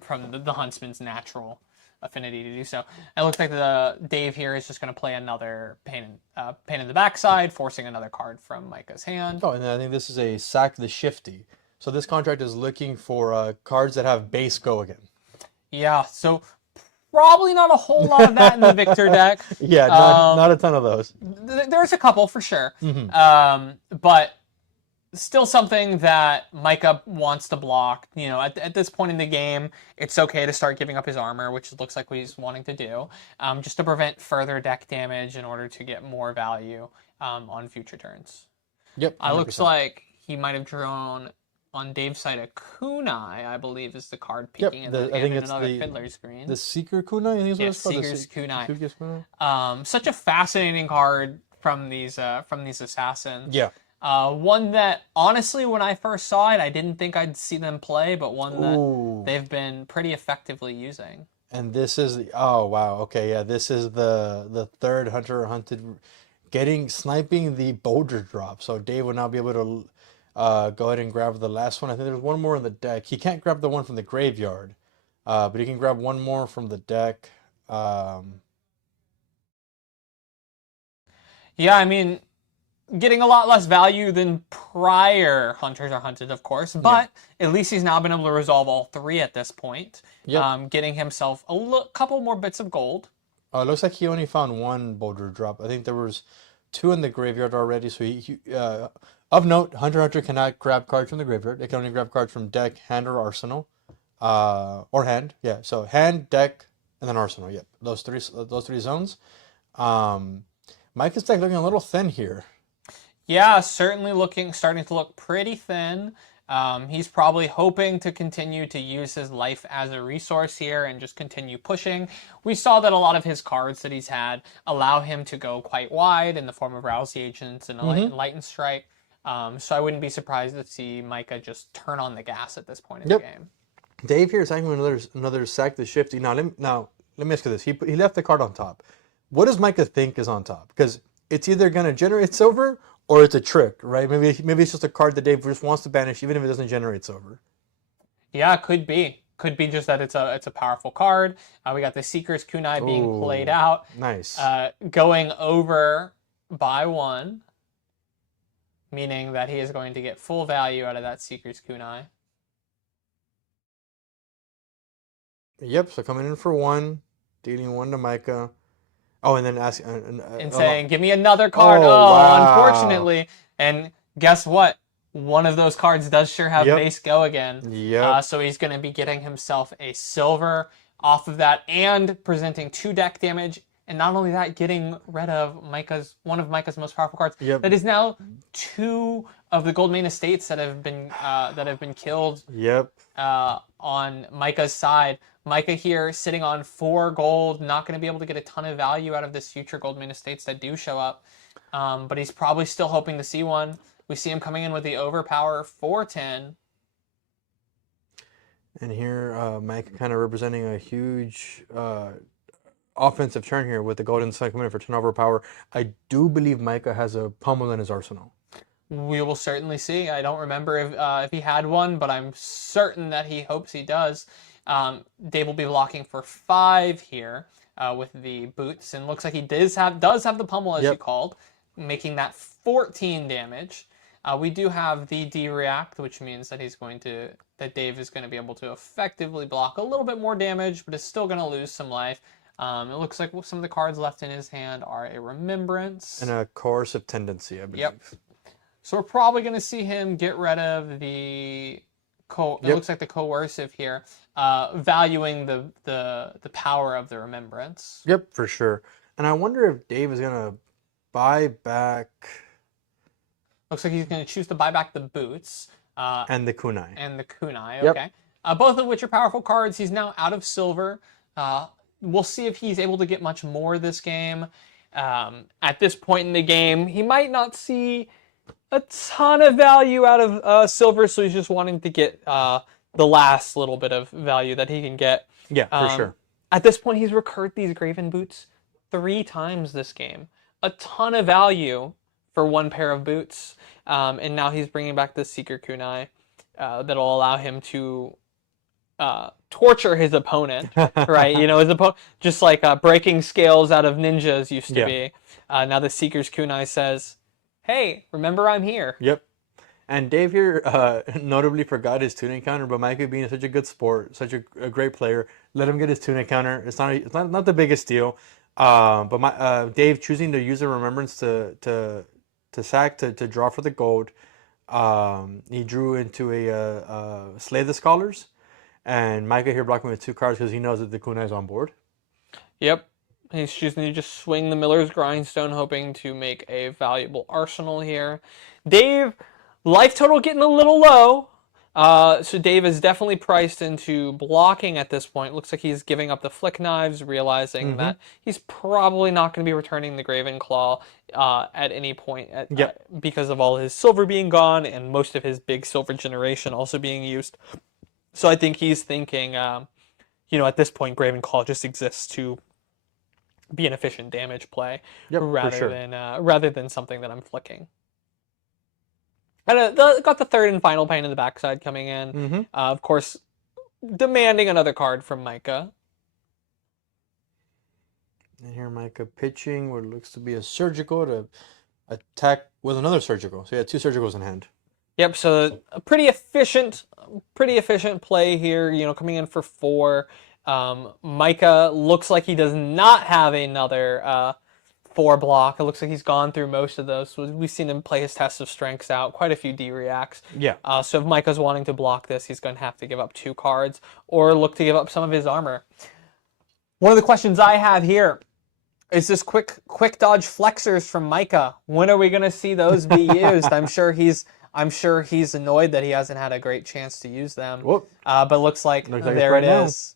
from the Huntsman's natural affinity to do so. It looks like the Dave here is just going to play another pain in the backside, forcing another card from Micah's hand. Oh, and then I think this is a Sack the Shifty. So this contract is looking for cards that have base go again. Yeah, so probably not a whole lot of that in the Victor deck. Yeah, not a ton of those. There's a couple for sure. Mm-hmm. But still something that Micah wants to block. You know, at this point in the game, it's okay to start giving up his armor, which it looks like what he's wanting to do, just to prevent further deck damage in order to get more value on future turns. Yep. It looks like he might have drawn on Dave's side a Kunai, I believe, is the card peeking in the hand, another Fiddler's Green. The Seeker Kunai, I think is what it's called. Seeker's Kunai. Such a fascinating card from these assassins. Yeah. One that, honestly, when I first saw it, I didn't think I'd see them play, but one that they've been pretty effectively using. And this is oh wow, okay, yeah, this is the third hunter hunted, sniping the boulder drop. So Dave would now be able to go ahead and grab the last one. I think there's one more in the deck. He can't grab the one from the graveyard, but he can grab one more from the deck. Yeah, I mean, getting a lot less value than prior Hunters Are Hunted, of course, but at least he's now been able to resolve all three at this point, getting himself a couple more bits of gold. It looks like he only found one boulder drop. I think there was two in the graveyard already, so he of note, Hunter cannot grab cards from the graveyard. They can only grab cards from deck, hand, or arsenal. Or hand, yeah. So hand, deck, and then arsenal. Yep, those three zones. Micah's deck looking a little thin here. Yeah, certainly starting to look pretty thin. He's probably hoping to continue to use his life as a resource here and just continue pushing. We saw that a lot of his cards that he's had allow him to go quite wide in the form of Rouse the Agents and Enlightened Strike. So I wouldn't be surprised to see Micah just turn on the gas at this point in the game. Dave here is actually another Sack the Shifty. Now let me ask you this: he left the card on top. What does Micah think is on top? Because it's either gonna generate silver or it's a trick, right? Maybe it's just a card that Dave just wants to banish, even if it doesn't generate silver. Yeah, it could be. Could be just that it's a powerful card. We got the Seeker's Kunai being played out. Nice. Going over by one, meaning that he is going to get full value out of that Seeker's Kunai. Yep, so coming in for one, dealing one to Micah. Oh, and then asking... and saying, give me another card. Wow. Unfortunately. And guess what? One of those cards does sure have base go again. Yep. So he's going to be getting himself a silver off of that and presenting 2 deck damage. And not only that, getting rid of one of Micah's most powerful cards. Yep. That is now 2 of the Gold Main Estates that have been killed. Yep. On Micah's side. Micah here sitting on 4 gold, not going to be able to get a ton of value out of this future Gold Main Estates that do show up. But he's probably still hoping to see one. We see him coming in with the Overpower 4/10. And here, Micah kind of representing a huge offensive turn here with the Golden Sun coming in for 10 Overpower. I do believe Micah has a Pummel in his arsenal. We will certainly see. I don't remember if he had one, but I'm certain that he hopes he does. Dave will be blocking for 5 here with the boots, and looks like he does have the pummel, as you called, making that 14 damage. We do have the D-React, which means that Dave is going to be able to effectively block a little bit more damage, but is still going to lose some life. It looks like some of the cards left in his hand are a Remembrance. And a Coercive Tendency, I believe. Yep. So we're probably going to see him get rid of the... It looks like the Coercive here, valuing the power of the Remembrance. Yep, for sure. And I wonder if Dave is going to buy back... Looks like he's going to choose to buy back the boots. And the Kunai. And the Kunai, okay. Both of which are powerful cards. He's now out of silver. We'll see if he's able to get much more this game. At this point in the game, he might not see a ton of value out of silver, so he's just wanting to get the last little bit of value that he can get. Yeah, for sure. At this point, he's recurred these Graven Boots 3 times this game. A ton of value for 1 pair of boots. And now he's bringing back the Seeker Kunai that'll allow him to torture his opponent, right? You know, his opponent, just like breaking scales out of ninjas used to be. Now the Seeker's Kunai says, hey, remember I'm here. Yep. And Dave here notably forgot his tunic counter, but Micah being such a good sport, such a great player, let him get his tunic counter. It's not the biggest deal. But Dave choosing to use a remembrance to sack to draw for the gold. He drew into a Slay the Scholars, and Micah here blocking with 2 cards because he knows that the kunai is on board. Yep. He's choosing to just swing the Miller's Grindstone, hoping to make a valuable arsenal here. Dave, life total getting a little low. So Dave is definitely priced into blocking at this point. Looks like he's giving up the Flick Knives, realizing that he's probably not going to be returning the Graven Claw at any point because of all his silver being gone and most of his big silver generation also being used. So I think he's thinking, you know, at this point, Graven Claw just exists to be an efficient damage play rather than something that I'm flicking. And got the third and final pain in the backside coming in. Of course, demanding another card from Micah. And here Micah pitching what looks to be a surgical to attack with another surgical. So he had 2 surgicals in hand. Yep, so a pretty efficient play here, you know, coming in for 4. Micah looks like he does not have another 4 block. It looks like he's gone through most of those. So we've seen him play his test of strengths out, quite a few D-reacts. Yeah. So if Micah's wanting to block this, he's going to have to give up 2 cards or look to give up some of his armor. One of the questions I have here is this quick dodge flexors from Micah. When are we going to see those be used? I'm sure he's annoyed that he hasn't had a great chance to use them. But looks like there it is.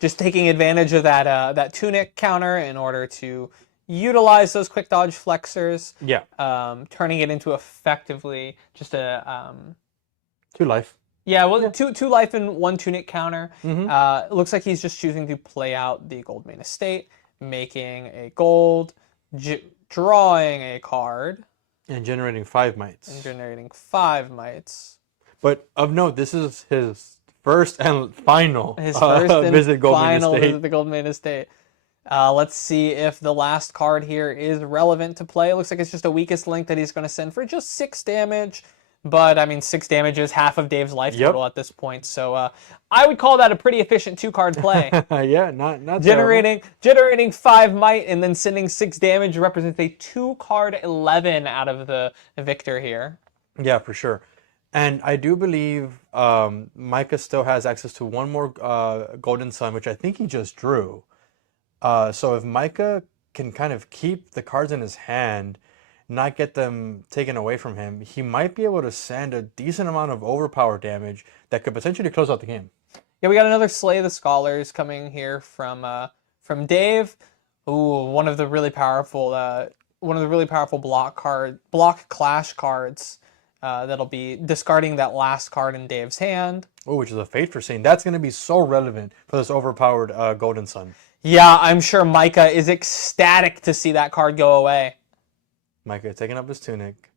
Just taking advantage of that tunic counter in order to utilize those quick dodge flexors. Yeah. Turning it into effectively just a 2 life. Yeah, well, 2 life and 1 tunic counter. It looks like he's just choosing to play out the gold main estate, making a gold, drawing a card, and generating 5 mites. But of note, this is his first and final visit the Gold Main Estate. Let's see if the last card here is relevant to play. It looks like it's just a weakest link that he's going to send for just 6 damage. But, I mean, 6 damage is half of Dave's life total at this point. So I would call that a pretty efficient 2-card play. Yeah, not generating 5 might and then sending 6 damage represents a 2-card 11 out of the victor here. Yeah, for sure. And I do believe Micah still has access to 1 more Golden Sun, which I think he just drew. So if Micah can kind of keep the cards in his hand, not get them taken away from him, he might be able to send a decent amount of overpower damage that could potentially close out the game. Yeah, we got another Slay the Scholars coming here from Dave. Ooh, one of the really powerful block clash cards. That'll be discarding that last card in Dave's hand. Oh, which is a Fate for Seeing. That's going to be so relevant for this overpowered Golden Sun. Yeah, I'm sure Micah is ecstatic to see that card go away. Micah taking up his tunic.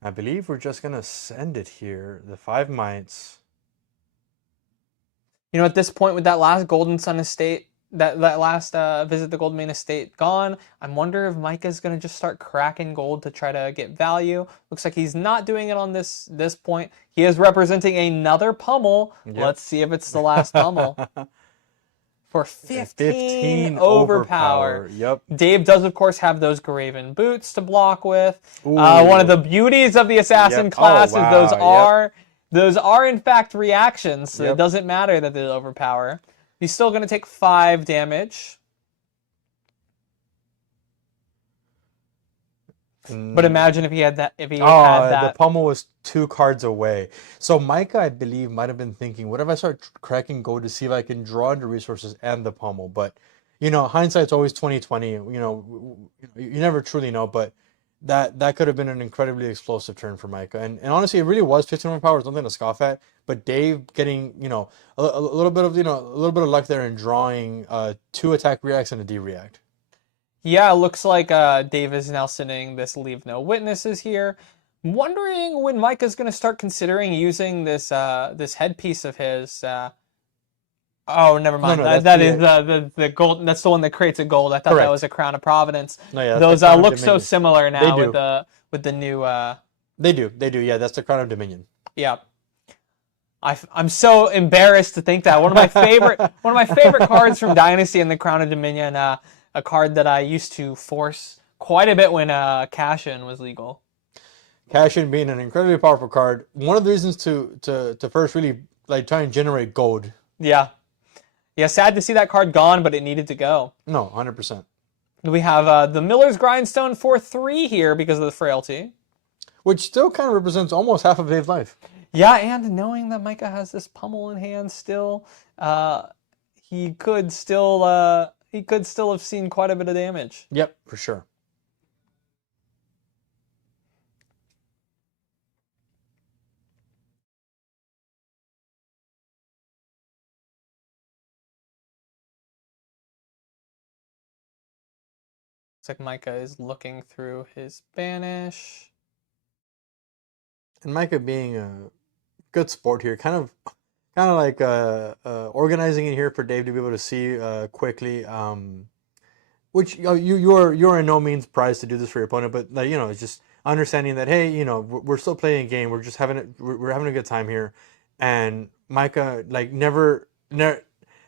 I believe we're just going to send it here. The 5 mites. You know, at this point with that last Golden Sun estate, that last visit the Gold Main Estate gone, I wonder if Micah's going to just start cracking gold to try to get value. Looks like he's not doing it on this point. He is representing another pummel. Yep. Let's see if it's the last pummel. For 15 overpower. Yep. Dave does, of course, have those Graven Boots to block with. One of the beauties of the Assassin class is those are, in fact, reactions. So it doesn't matter that they overpower. He's still going to take 5 damage. But imagine if he had that. The pummel was 2 cards away. So Micah, I believe, might have been thinking, what if I start cracking gold to see if I can draw into resources and the pummel? But, you know, hindsight's always 20/20. You know, you never truly know. But that could have been an incredibly explosive turn for Micah. And honestly, it really was 15 overpower. Nothing to scoff at. But Dave getting, you know, a little bit of luck there and drawing 2 attack reacts and a D react. Yeah, it looks like Dave is now sending this Leave No Witnesses here. I'm wondering when Micah's going to start considering using this this headpiece of his Oh, never mind. no, That is the gold. That's the one that creates a gold. I thought that Correct. was a Crown of Providence. No, yeah, that's Those the Crown of look so Dominion. similar They now do. with the new. They do. Yeah, that's the Crown of Dominion. Yeah. I'm so embarrassed to think that one of my favorite cards from Dynasty and the Crown of Dominion, a card that I used to force quite a bit when cash-in was legal. Cash-in being an incredibly powerful card. One of the reasons to first really like try and generate gold. Yeah. Yeah, sad to see that card gone, but it needed to go. No, 100%. We have the Miller's Grindstone for 3 here because of the frailty. Which still kind of represents almost half of Dave's life. Yeah, and knowing that Micah has this pummel in hand still, he could still have seen quite a bit of damage. Yep, for sure. Looks like Micah is looking through his banish. And Micah being a good sport here, kind of like organizing it here for Dave to be able to see quickly. Which you're in no means prized to do this for your opponent, but like, it's just understanding that, hey, we're still playing a game. We're just we're having a good time here, and Micah like never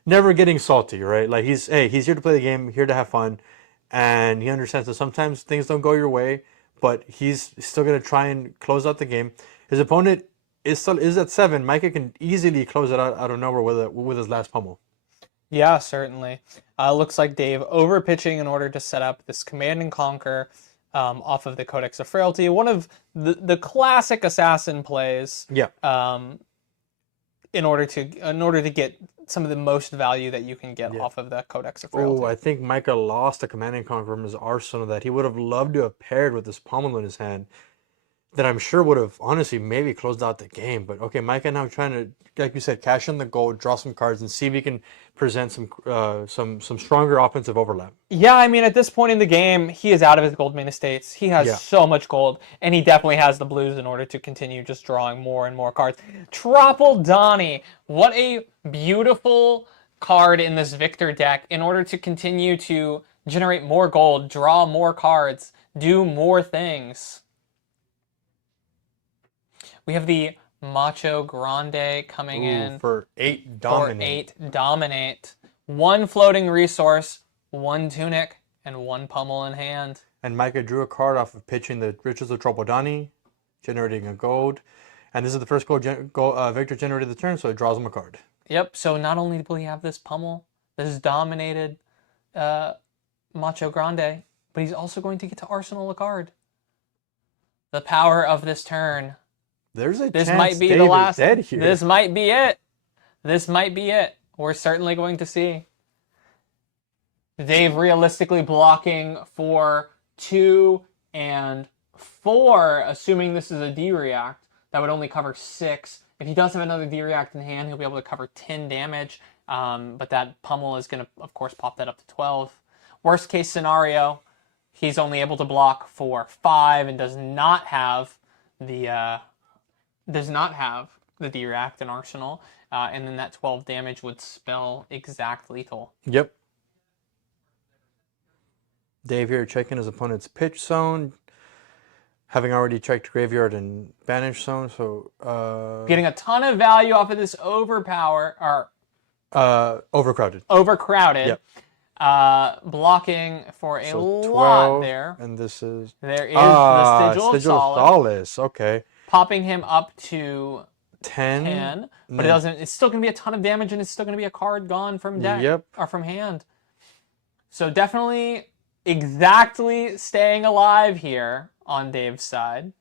getting salty, right? Like he's here to play the game, here to have fun, and he understands that sometimes things don't go your way, but he's still gonna try and close out the game. His opponent is at 7. Micah can easily close it out of nowhere with his last pummel. Yeah, certainly. Looks like Dave overpitching in order to set up this Command and Conquer off of the Codex of Frailty. One of the classic assassin plays. Yeah. In order to get some of the most value that you can get off of the Codex of Frailty. Oh, I think Micah lost a Command and Conquer from his arsenal that he would have loved to have paired with this pummel in his hand. That I'm sure would have honestly maybe closed out the game. But okay, Micah now trying to, like you said, cash in the gold, draw some cards, and see if he can present some stronger offensive overlap. Yeah, I mean, at this point in the game, he is out of his gold main estates. He has so much gold, and he definitely has the blues in order to continue just drawing more and more cards. Tropple Donnie, what a beautiful card in this Victor deck in order to continue to generate more gold, draw more cards, do more things. We have the Macho Grande coming in for 8 dominate. 1 floating resource, 1 tunic, and 1 pummel in hand. And Micah drew a card off of pitching the Riches of Tropodani, generating a gold. And this is the first gold Victor generated the turn, so it draws him a card. Yep, so not only will he have this pummel, this dominated Macho Grande, but he's also going to get to arsenal a card. The power of this turn. There's a this chance might be Dave the last. is dead here. This might be it. This might be it. We're certainly going to see. Dave realistically blocking for 2 and 4, assuming this is a D-React. That would only cover 6. If he does have another D-React in hand, he'll be able to cover 10 damage. But that pummel is going to, of course, pop that up to 12. Worst case scenario, he's only able to block for 5 and does not have the D-React in arsenal. And then that 12 damage would spell exact lethal. Yep. Dave here checking his opponent's pitch zone, having already checked graveyard and banish zone, so getting a ton of value off of this overcrowded. Yep. Blocking for a So lot 12, there. And this is the Sigil of Solace. Okay. Popping him up to 10. But it doesn't. It's still going to be a ton of damage, and it's still going to be a card gone from deck. Yep. Or from hand. So definitely exactly staying alive here on Dave's side.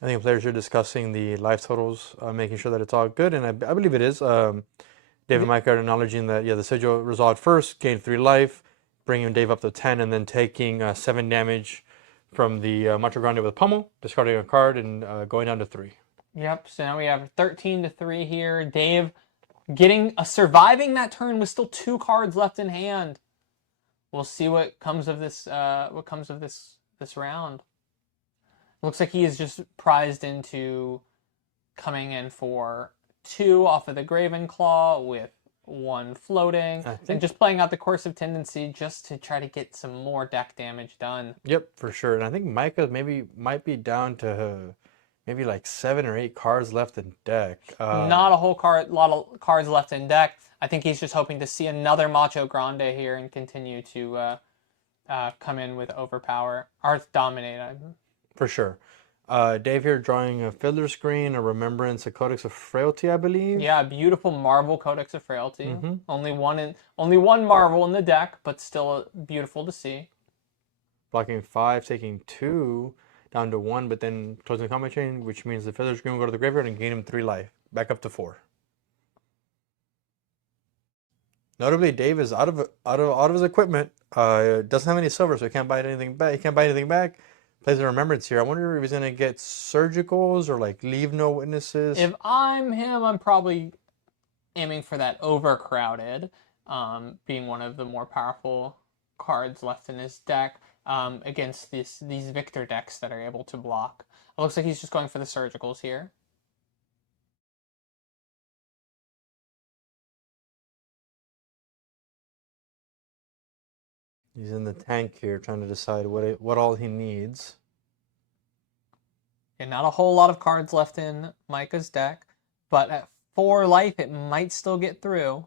I think players are discussing the life totals, making sure that it's all good, and I believe it is. Dave and Mike are acknowledging that, the Sigil resolved first, gained 3 life, bringing Dave up to 10, and then taking 7 damage from the Macho Grande with Pummel, discarding a card, and going down to 3. Yep, so now we have 13-3 here. Dave surviving that turn with still 2 cards left in hand. We'll see what comes of this this round. Looks like he is just prized into coming in for 2 off of the Graven Claw with 1 floating, and just playing out the Coercive Tendency just to try to get some more deck damage done. Yep, for sure. And I think Micah might be down to maybe like 7 or 8 cards left in deck. Not a whole lot of cards left in deck. I think he's just hoping to see another Macho Grande here and continue to come in with overpower or dominate. For sure. Dave here drawing a Fiddler Screen, a Remembrance, a Codex of Frailty, I believe. Yeah, beautiful Marvel Codex of Frailty. Only one Marvel in the deck, but still beautiful to see. Blocking 5, taking 2, down to 1, but then closing the combat chain, which means the Fiddler Screen will go to the graveyard and gain him 3 life, back up to 4. Notably, Dave is out of his equipment. Doesn't have any silver, so he can't buy anything back. Plays a Remembrance here. I wonder if he's gonna get Surgicals or like Leave No Witnesses. If I'm him, I'm probably aiming for that Overcrowded, being one of the more powerful cards left in his deck against these Victor decks that are able to block. It looks like he's just going for the Surgicals here. He's in the tank here, trying to decide what all he needs. And not a whole lot of cards left in Micah's deck, but at 4 life, it might still get through.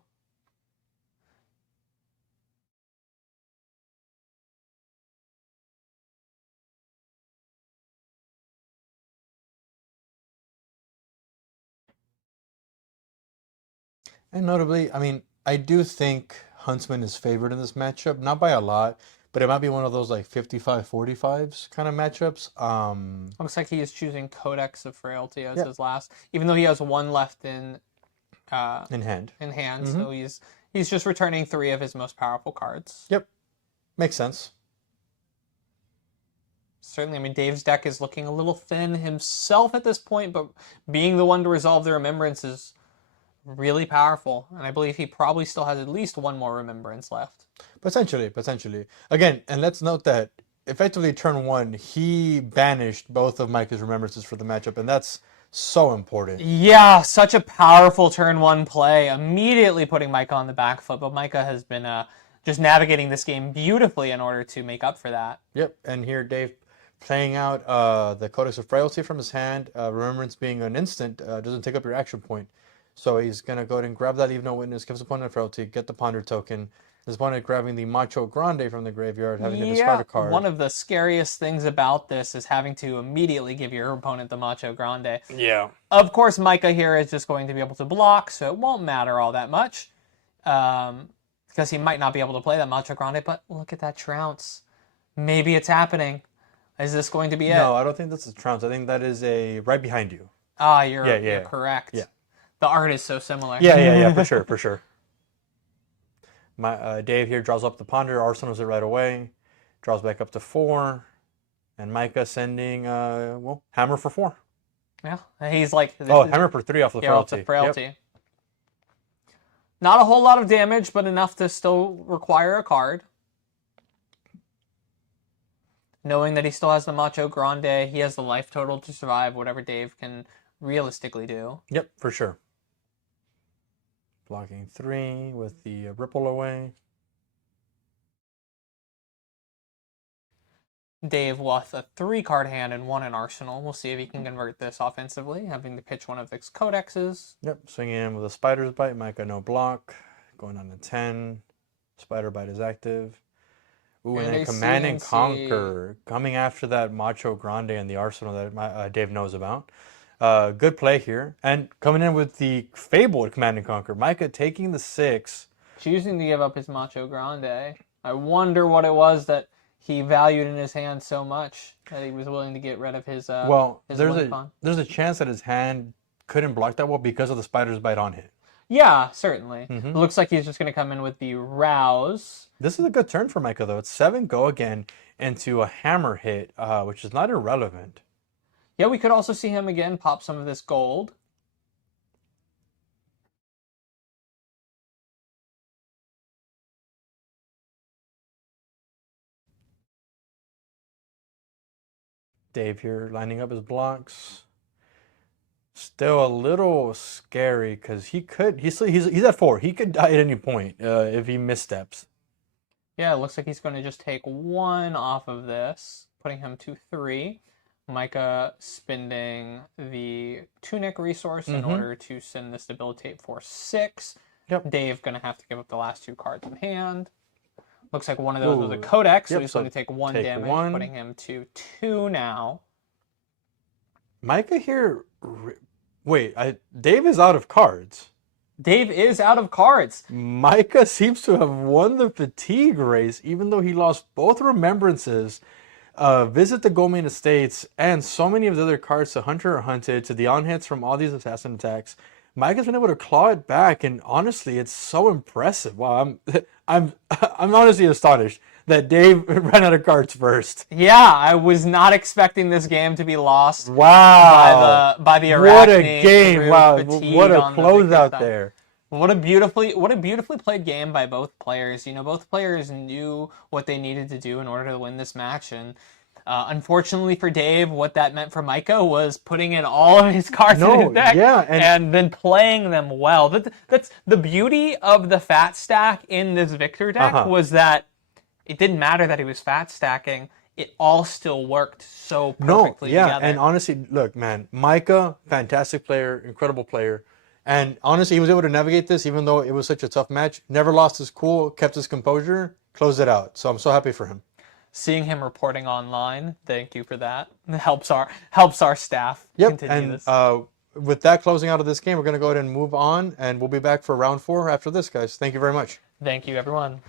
And notably, I mean, I do think Huntsman is favored in this matchup, not by a lot, but it might be one of those like 55-45s kind of matchups. Looks like he is choosing Codex of Frailty as his last, even though he has 1 left in hand. So he's just returning 3 of his most powerful cards. Yep, makes sense. Certainly, I mean, Dave's deck is looking a little thin himself at this point, but being the one to resolve the Remembrance is really powerful, and I believe he probably still has at least 1 more Remembrance left. Potentially. Again, and let's note that effectively turn 1, he banished both of Micah's Remembrances for the matchup, and that's so important. Yeah, such a powerful turn 1 play, immediately putting Micah on the back foot, but Micah has been just navigating this game beautifully in order to make up for that. Yep, and here Dave playing out the Codex of Frailty from his hand, Remembrance being an instant, doesn't take up your action point. So he's going to go ahead and grab that Leave No Witness, gives opponent Frailty, get the Ponder token. His opponent grabbing the Macho Grande from the graveyard, having to discard a card. One of the scariest things about this is having to immediately give your opponent the Macho Grande. Yeah. Of course, Micah here is just going to be able to block, so it won't matter all that much. Because he might not be able to play that Macho Grande, but look at that trounce. Maybe it's happening. Is this going to be it? No, I don't think that's a trounce. I think that is a right behind you. Ah, you're correct. Yeah. The art is so similar. Yeah, for sure. Dave here draws up the Ponder, arsenals it right away, draws back up to 4, and Micah sending, Hammer for 4. Yeah, he's like... Hammer for 3 off the Frailty. Off the Frailty. Yep. Not a whole lot of damage, but enough to still require a card. Knowing that he still has the Macho Grande, he has the life total to survive whatever Dave can realistically do. Yep, for sure. Blocking 3 with the Ripple away. Dave with a 3-card hand and 1 in arsenal. We'll see if he can convert this offensively, having to pitch one of his codexes. Yep, swinging in with a Spider's Bite. Micah no block. Going on to 10. Spider Bite is active. Ooh, and then Command and Conquer. Coming after that Macho Grande and the arsenal that Dave knows about. Good play here. And coming in with the fabled Command and Conquer. Micah taking the 6. Choosing to give up his Macho Grande. I wonder what it was that he valued in his hand so much that he was willing to get rid of his there's a chance that his hand couldn't block that well because of the Spider's Bite on hit. Yeah, certainly. It looks like he's just going to come in with the Rouse. This is a good turn for Micah, though. It's 7 go again into a hammer hit, which is not irrelevant. Yeah, we could also see him again pop some of this gold. Dave here, lining up his blocks. Still a little scary because he's at 4. He could die at any point if he missteps. Yeah, it looks like he's going to just take 1 off of this, putting him to 3. Micah spending the Tunic resource in order to send this Debilitate for 6. Yep. Dave going to have to give up the last 2 cards in hand. Looks like one of those was a Codex, so he's going to take 1 damage, putting him to 2 now. Micah here... Wait, Dave is out of cards. Dave is out of cards. Micah seems to have won the fatigue race, even though he lost both Remembrances, Visit the Goldman Estates, and so many of the other cards to Hunter or Hunted, to the on-hits from all these assassin attacks. Micah's been able to claw it back, and honestly, it's so impressive. Wow, I'm honestly astonished that Dave ran out of cards first. Yeah, I was not expecting this game to be lost. Wow, by the Arachne. What a game! Wow, what a closeout there. What a beautifully played game by both players. You know, both players knew what they needed to do in order to win this match, and unfortunately for Dave, what that meant for Micah was putting in all of his cards in his deck, and then playing them well. That's the beauty of the fat stack in this Victor deck was that it didn't matter that he was fat stacking. It all still worked so perfectly together. And honestly, look, man, Micah, fantastic player, incredible player. And honestly, he was able to navigate this, even though it was such a tough match. Never lost his cool, kept his composure, closed it out. So I'm so happy for him. Seeing him reporting online, thank you for that. It helps our staff continue this. With that closing out of this game, we're going to go ahead and move on, and we'll be back for round 4 after this, guys. Thank you very much. Thank you, everyone.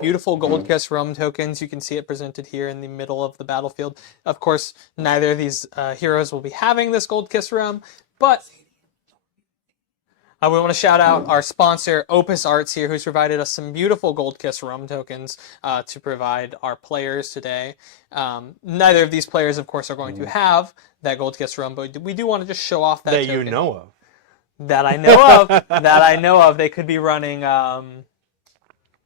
beautiful Gold Kiss Rum tokens. You can see it presented here in the middle of the battlefield. Of course, neither of these heroes will be having this Gold Kiss Rum, but we want to shout out our sponsor, Opus Arts here, who's provided us some beautiful Gold Kiss Rum tokens to provide our players today. Neither of these players, of course, are going to have that Gold Kiss Rum, but we do want to just show off that token. You know of. That I know of. That I know of. They could be running...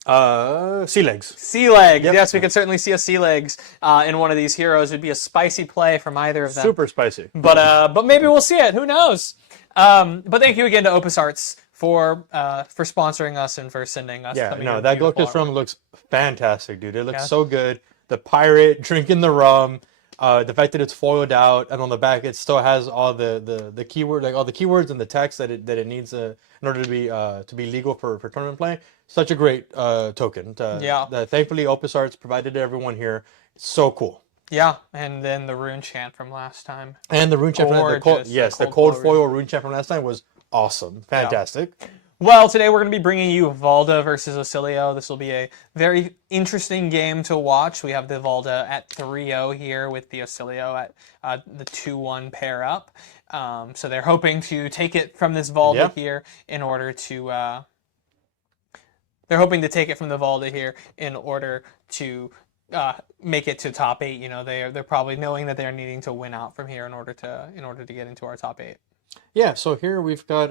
Sea Legs. Sea Legs. Yep. Yes, we could certainly see a Sea Legs in one of these heroes. It would be a spicy play from either of them. Super spicy. But maybe we'll see it. Who knows? But thank you again to Opus Arts for sponsoring us and for sending us. Yeah, no, that Gold Kiss Rum artwork. looks fantastic, dude. It looks so good. The pirate drinking the rum, the fact that it's foiled out, and on the back it still has all the keyword, like all the keywords and the text that it needs in order to be legal for tournament play. Such a great token. That thankfully Opus Arts provided to everyone here. It's so cool. Yeah, and then the rune chant from last time. And the rune chant the cold foil rune chant from last time was awesome. Fantastic. Yeah. Well, today we're going to be bringing you Valda versus Ocilio. This will be a very interesting game to watch. We have the Valda at 3-0 here with the Ocilio at the 2-1 pair up. So they're hoping to take it from this Valda here in order to... they're hoping to take it from the Valda here in order to make it to top 8. You know, they're probably knowing that they're needing to win out from here in order to get into our top 8. Yeah. So here we've got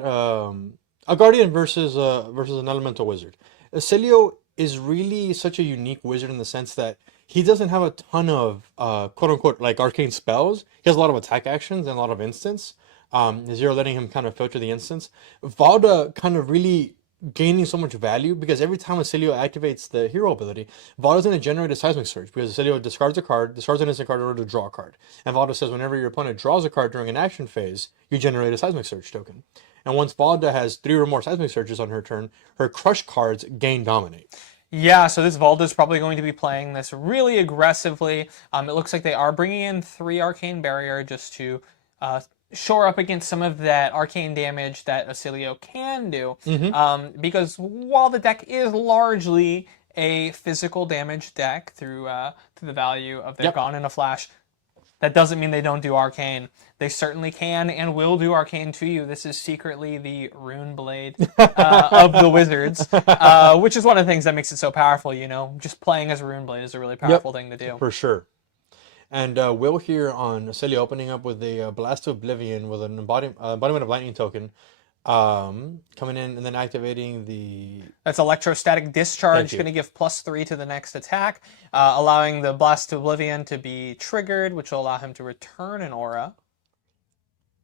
a Guardian versus an Elemental Wizard. Ocilio is really such a unique wizard in the sense that he doesn't have a ton of quote unquote like arcane spells. He has a lot of attack actions and a lot of instants. Zero letting him kind of filter the instants. Valda kind of really gaining so much value because every time Ocilio activates the hero ability, Valda's going to generate a Seismic Surge because Ocilio discards an instant card in order to draw a card. And Valda says whenever your opponent draws a card during an action phase, you generate a Seismic Surge token. And once Valda has 3 or more Seismic Surges on her turn, her crush cards gain Dominate. Yeah, so this Valda is probably going to be playing this really aggressively. It looks like they are bringing in 3 Arcane Barrier just to shore up against some of that arcane damage that Ocilio can do. Because while the deck is largely a physical damage deck through the value of their Gone in a Flash, that doesn't mean they don't do arcane. They certainly can and will do arcane to you. This is secretly the Rune Blade of the Wizards, which is one of the things that makes it so powerful, you know. Just playing as a Rune Blade is a really powerful thing to do. For sure. And Will here on Ocilio opening up with a Blast of Oblivion with an embodiment of Lightning token. Coming in and then activating the... That's Electrostatic Discharge, going to give +3 to the next attack, allowing the Blast of Oblivion to be triggered, which will allow him to return an aura.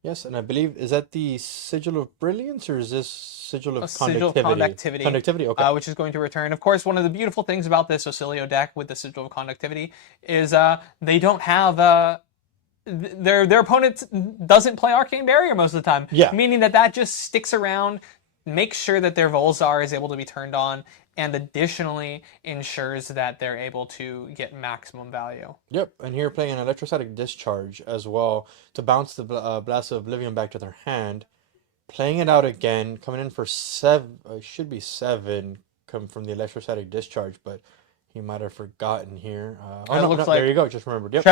Yes, and I believe, is that the Sigil of Brilliance, or is this Sigil of Conductivity? Sigil of Conductivity. Conductivity, okay. Which is going to return. Of course, one of the beautiful things about this Ocilio deck with the Sigil of Conductivity is they don't have... Their opponent doesn't play Arcane Barrier most of the time. Yeah. Meaning that just sticks around, makes sure that their Volzar is able to be turned on, and additionally ensures that they're able to get maximum value. Yep, and here playing an Electrostatic Discharge as well to bounce the Blast of Oblivion back to their hand. Playing it out again, coming in for 7, should be 7, come from the Electrostatic Discharge, but he might have forgotten here. There you go, just remembered. Yep.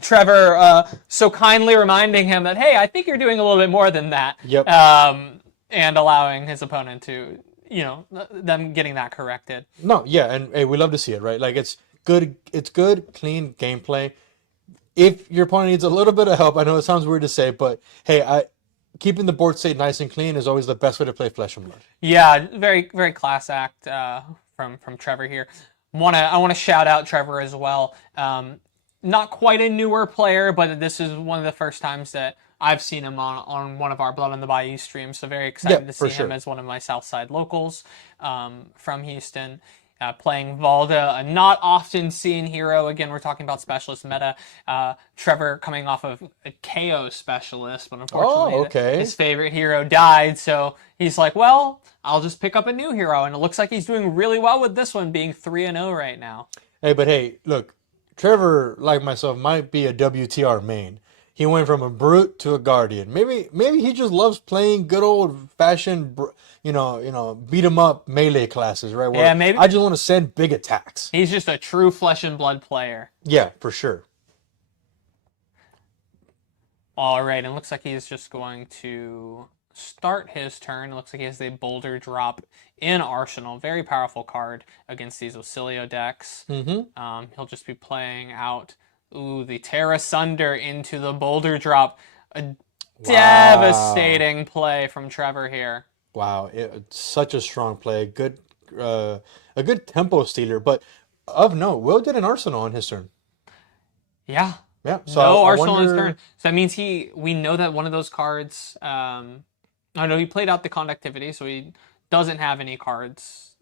Trevor so kindly reminding him that, hey, I think you're doing a little bit more than that. Yep. And allowing his opponent to, them getting that corrected. No, yeah, and hey, we love to see it, right? Like it's good, clean gameplay. If your opponent needs a little bit of help, I know it sounds weird to say, but hey, keeping the board state nice and clean is always the best way to play Flesh and Blood. Yeah, very, very class act from Trevor here. I want to shout out Trevor as well. Not quite a newer player, but this is one of the first times that I've seen him on one of our Blood on the Bayou streams, so very excited to see him as one of my Southside locals from Houston. Playing Valda, a not often seen hero. Again, we're talking about specialist meta. Trevor coming off of a KO specialist, but unfortunately his favorite hero died, so he's like, well, I'll just pick up a new hero, and it looks like he's doing really well with this one, being 3-0 right now. Hey, look, Trevor, like myself, might be a WTR main. he went from a brute to a guardian. Maybe he just loves playing good old fashioned, beat 'em up melee classes, right? Where Yeah, maybe I just want to send big attacks. he's just a true flesh and blood player. Yeah, for sure. All right, and it looks like he's just going to start his turn. It looks like he has the Boulder Drop in Arsenal. Very powerful card against these Ocilio decks. He'll just be playing out, the Terra Sunder into the Boulder Drop. A devastating play from Trevor here. Wow, it's such a strong play. A good tempo stealer. But of note, Will did an Arsenal on his turn. Yeah. Yeah, so no I Arsenal on his wonder- turn. So that means we know that one of those cards, I know he played out the conductivity, so he doesn't have any cards.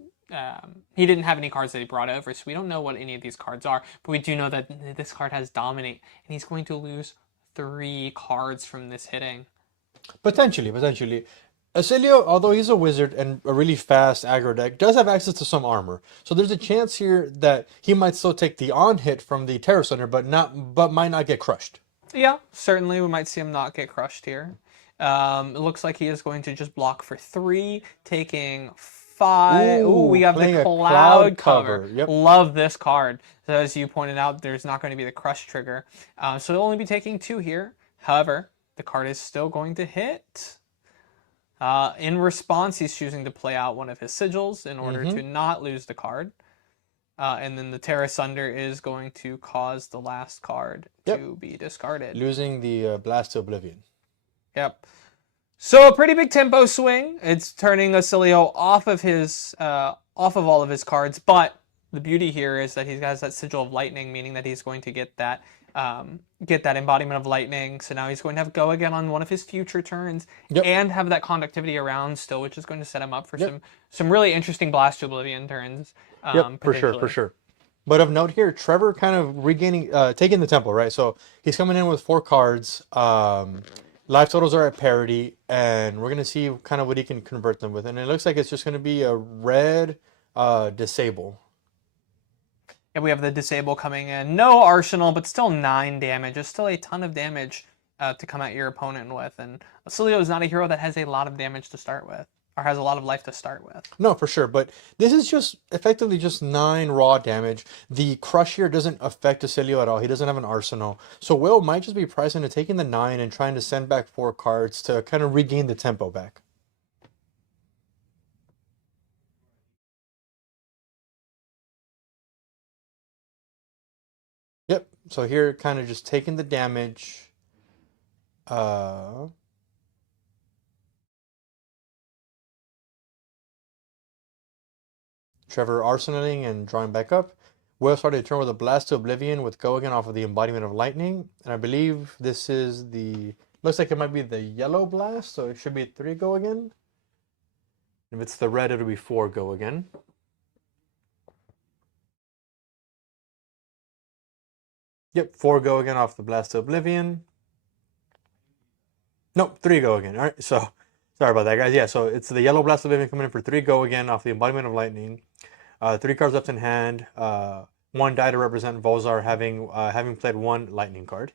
He didn't have any cards that he brought over, so we don't know what any of these cards are. But we do know that this card has Dominate, and he's going to lose 3 cards from this hitting. Potentially. Ocilio, although he's a wizard and a really fast aggro deck, does have access to some armor. So there's a chance here that he might still take the on hit from the Terror Center, but might not get crushed. Yeah, certainly we might see him not get crushed here. It looks like he is going to just block for 3, taking 5. Ooh, we have playing the a cloud cover. Yep. Love this card. So as you pointed out, there's not going to be the crush trigger. So he'll only be taking 2 here. However, the card is still going to hit. In response, he's choosing to play out one of his sigils in order to not lose the card. And then the Terra Sunder is going to cause the last card to be discarded. Losing the Blast to Oblivion. Yep. So a pretty big tempo swing. It's turning Ocilio off of all of his cards, but the beauty here is that he has that Sigil of Lightning, meaning that he's going to get that embodiment of lightning. So now he's going to have go again on one of his future turns and have that conductivity around still, which is going to set him up for some really interesting Blast to Oblivion turns. For sure. But of note here, Trevor kind of regaining, taking the tempo, right? So he's coming in with 4 cards. Life totals are at parity, and we're going to see kind of what he can convert them with. And it looks like it's just going to be a red disable. And we have the disable coming in. No Arsenal, but still 9 damage. It's still a ton of damage to come at your opponent with. And Ocilio is not a hero that has a lot of damage to start with, or has a lot of life to start with. No, for sure. But this is just effectively just 9 raw damage. The crush here doesn't affect Ocilio at all. He doesn't have an Arsenal. So Will might just be priced into taking the 9 and trying to send back 4 cards to kind of regain the tempo back. Yep. So here, kind of just taking the damage. Trevor arsenaling and drawing back up. Will started to turn with a Blast to Oblivion with go again off of the embodiment of lightning. And I believe this is looks like it might be the yellow blast, so it should be 3 go again. If it's the red, it'll be 4 go again. Yep, 4 go again off the Blast to Oblivion. Nope, 3 go again. All right, so sorry about that, guys. Yeah, so it's the yellow Blast to Oblivion coming in for 3 go again off the embodiment of lightning. 3 cards left in hand. 1 die to represent Volzar having played 1 lightning card.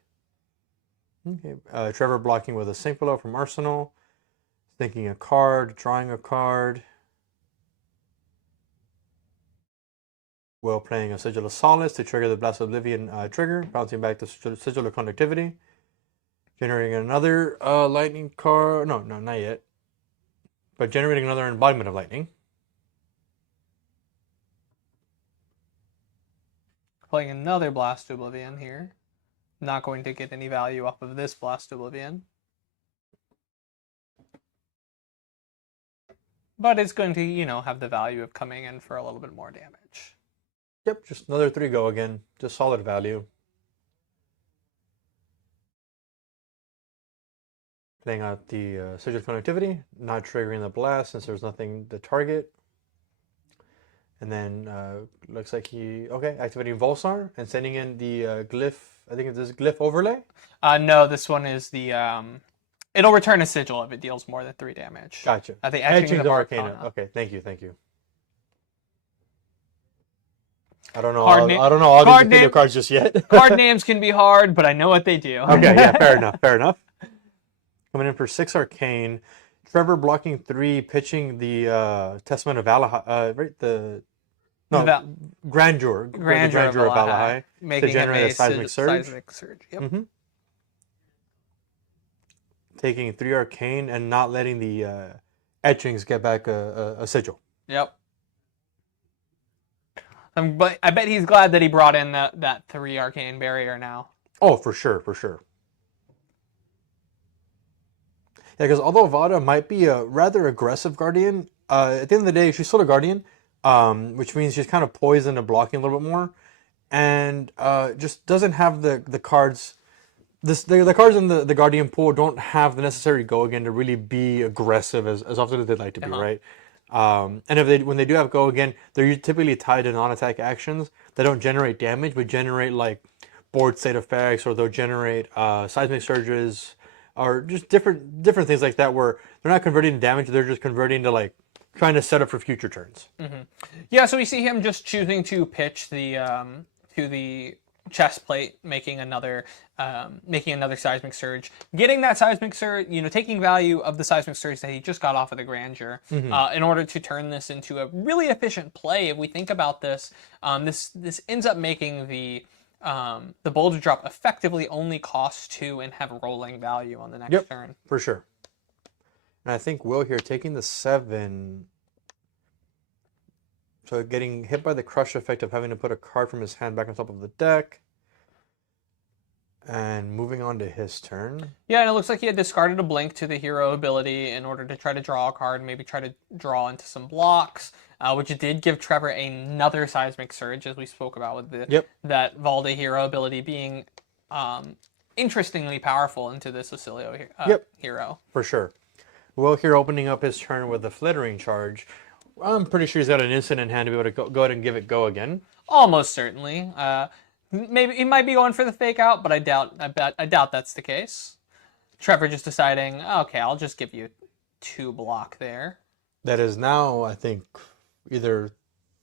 Okay, Trevor blocking with a Sync Below from Arsenal. Thinking a card, drawing a card. Will playing a Sigil of Solace to trigger the Blast of Oblivion trigger, bouncing back to Sigil of Conductivity. Generating another lightning card. No, not yet. But generating another embodiment of lightning. Playing another Blast to Oblivion here. Not going to get any value off of this Blast to Oblivion. But it's going to, have the value of coming in for a little bit more damage. Yep, just another 3 go again. Just solid value. Playing out the Sigil of Conductivity, not triggering the blast since there's nothing to target. And then looks like activating Volsar and sending in the glyph. I think it's this glyph overlay. No, this one is the. It'll return a sigil if it deals more than 3 damage. Gotcha. The Etching Etching the of Arcana. Arcana. Okay, thank you. I don't know. Card I don't know all card these video name- cards just yet. Card names can be hard, but I know what they do. Okay, yeah, fair enough. Fair enough. Coming in for 6 Arcane. Trevor blocking 3, pitching the Testament of Valahai. Right, Grandeur. Grandeur of Valahai. making to generate him a seismic surge. Seismic surge. Yep. Mm-hmm. Taking 3 Arcane and not letting the etchings get back a sigil. Yep. But I bet he's glad that he brought in that 3 Arcane barrier now. Oh, for sure, for sure. Yeah, because although Vada might be a rather aggressive Guardian, at the end of the day, she's still a Guardian, which means she's kind of poised into blocking a little bit more, and just doesn't have the cards. The cards in the Guardian pool don't have the necessary go again to really be aggressive as often as they'd like to be, right? And when they do have go again, they're typically tied to non-attack actions that don't generate damage, but generate like board state effects, or they'll generate seismic surges, or just different things like that, where they're not converting to damage, they're just converting to like trying to set up for future turns. Mm-hmm. Yeah, so we see him just choosing to pitch to the chest plate, making another seismic surge, getting that seismic surge, taking value of the seismic surge that he just got off of the Grandeur, in order to turn this into a really efficient play. If we think about this, this ends up making the Boulder Drop effectively only cost 2 and have rolling value on the next turn. For sure. And I think Will here taking the 7. So getting hit by the crush effect of having to put a card from his hand back on top of the deck. And moving on to his turn. Yeah, and it looks like he had discarded a blink to the hero ability in order to try to draw a card, maybe try to draw into some blocks, which did give Trevor another seismic surge, as we spoke about with that Valda hero ability being interestingly powerful into this Acilio hero. For sure. Will here opening up his turn with a flittering charge. I'm pretty sure he's got an instant in hand to be able to go ahead and give it go again. Almost certainly. Maybe he might be going for the fake out, but I doubt that's the case. Trevor just deciding, okay, I'll just give you 2 block there. That is now, I think, either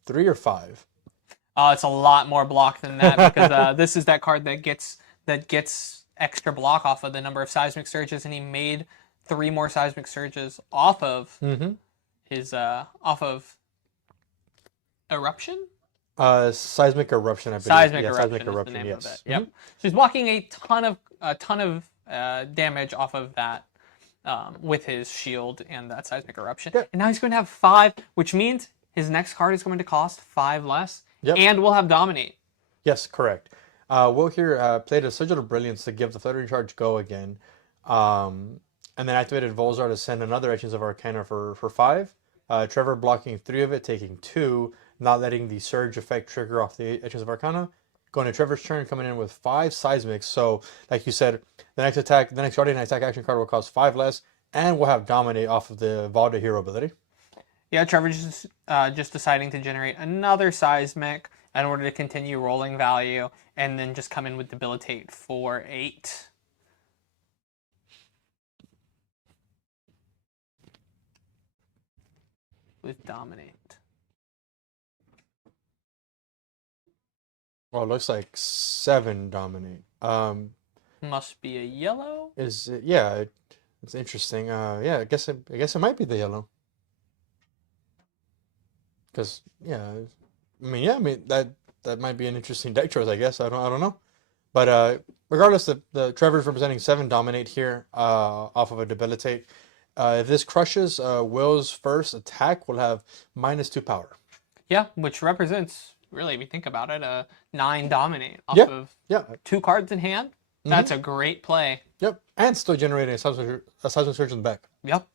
3 or 5. It's a lot more block than that, because this is that card that gets extra block off of the number of seismic surges, and he made 3 more seismic surges off of his eruption. Seismic eruption, I believe. Seismic eruption is the name yes. of it. Yep. So he's blocking a ton of damage off of that with his shield and that seismic eruption. Yep. And now he's going to have 5, which means his next card is going to cost 5 less, and we'll have dominate. Yes, correct. Will here played a Sigil of Brilliance to give the flittering charge go again, and then activated Volzar to send another Etchings of Arcana for 5. Trevor blocking 3 of it, taking 2. Not letting the surge effect trigger off the Etchings of Arcana. Going to Trevor's turn, coming in with 5 seismics. So, like you said, the next Guardian attack action card will cost 5 less, and we'll have dominate off of the Valda hero ability. Yeah, Trevor's just deciding to generate another seismic in order to continue rolling value, and then just come in with debilitate for 8. With dominate. Well, it looks like 7 dominate. Must be a yellow. Is it, yeah, it's interesting. Yeah, I guess it might be the yellow. Because that might be an interesting deck choice. I guess I don't know, but regardless, the Trevor's representing 7 dominate here off of a debilitate. If this crushes, Will's first attack will have -2 power. Yeah, which represents, really, if you think about it, a 9 dominate off of 2 cards in hand. That's a great play. Yep, and still generating a seismic surge in the back. Yep.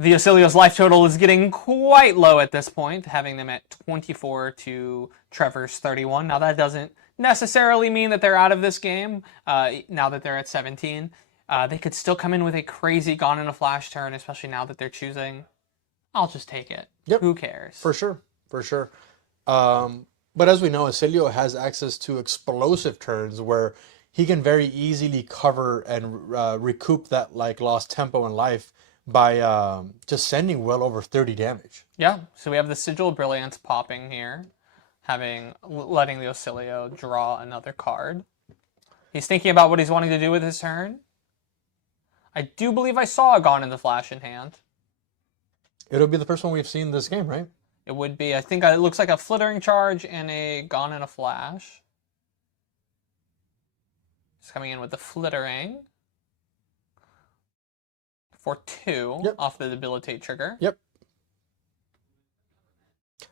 The Acilio's life total is getting quite low at this point, having them at 24 to Trevor's 31. Now, that doesn't necessarily mean that they're out of this game, now that they're at 17. They could still come in with a crazy Gone in a Flash turn, especially now that they're choosing, I'll just take it. Yep. Who cares? For sure. But as we know, Acilio has access to explosive turns where he can very easily cover and recoup that lost tempo in life by just sending well over 30 damage. Yeah, so we have the Sigil of Brilliance popping here, letting the Ocilio draw another card. He's thinking about what he's wanting to do with his turn. I do believe I saw a Gone in the Flash in hand. It'll be the first one we've seen this game, right? It would be. I think it looks like a Flittering Charge and a Gone in a Flash. He's coming in with the Flittering for 2 off the Debilitate trigger. Yep.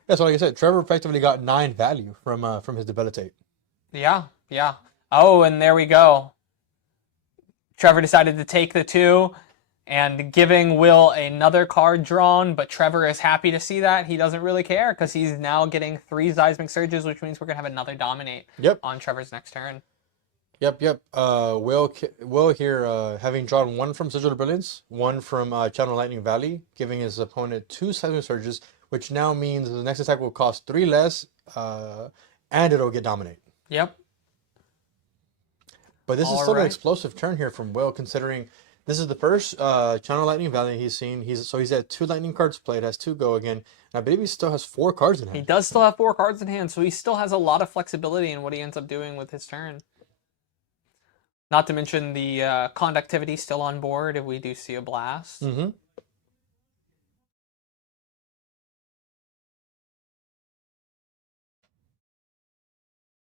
Yeah, so like I said, Trevor effectively got 9 value from his Debilitate. Yeah. Oh, and there we go. Trevor decided to take the 2 and giving Will another card drawn, but Trevor is happy to see that. He doesn't really care because he's now getting 3 Seismic Surges, which means we're going to have another Dominate on Trevor's next turn. Yep. Will here, having drawn 1 from Sigil of Brilliance, 1 from Channel Lightning Valley, giving his opponent 2 Seismic Surges, which now means the next attack will cost 3 less, and it'll get Dominate. Yep. But this is still an explosive turn here from Will, considering this is the first Channel Lightning Valley he's seen. He's had 2 lightning cards played, has 2 go again. And I believe he still has 4 cards in hand. He does still have 4 cards in hand, so he still has a lot of flexibility in what he ends up doing with his turn. Not to mention the conductivity still on board if we do see a blast. Mm-hmm.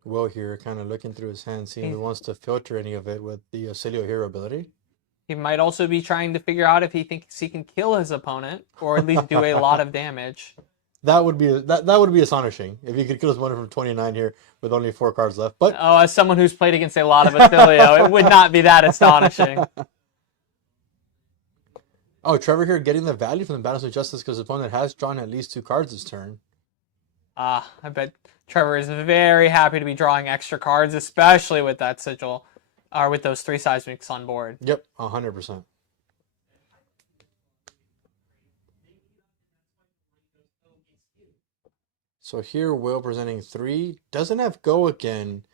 Will here kind of looking through his hand, seeing if he wants to filter any of it with the Ocilio Hero ability. He might also be trying to figure out if he thinks he can kill his opponent, or at least do a lot of damage. That would be astonishing if he could kill his opponent from 29 here with only 4 cards left. But as someone who's played against a lot of Ocilio, it would not be that astonishing. Oh, Trevor here getting the value from the Balance of Justice because his opponent has drawn at least 2 cards this turn. I bet Trevor is very happy to be drawing extra cards, especially with that Sigil, or with those 3 Seismics on board. Yep, 100%. So here, Will presenting 3, doesn't have Go again,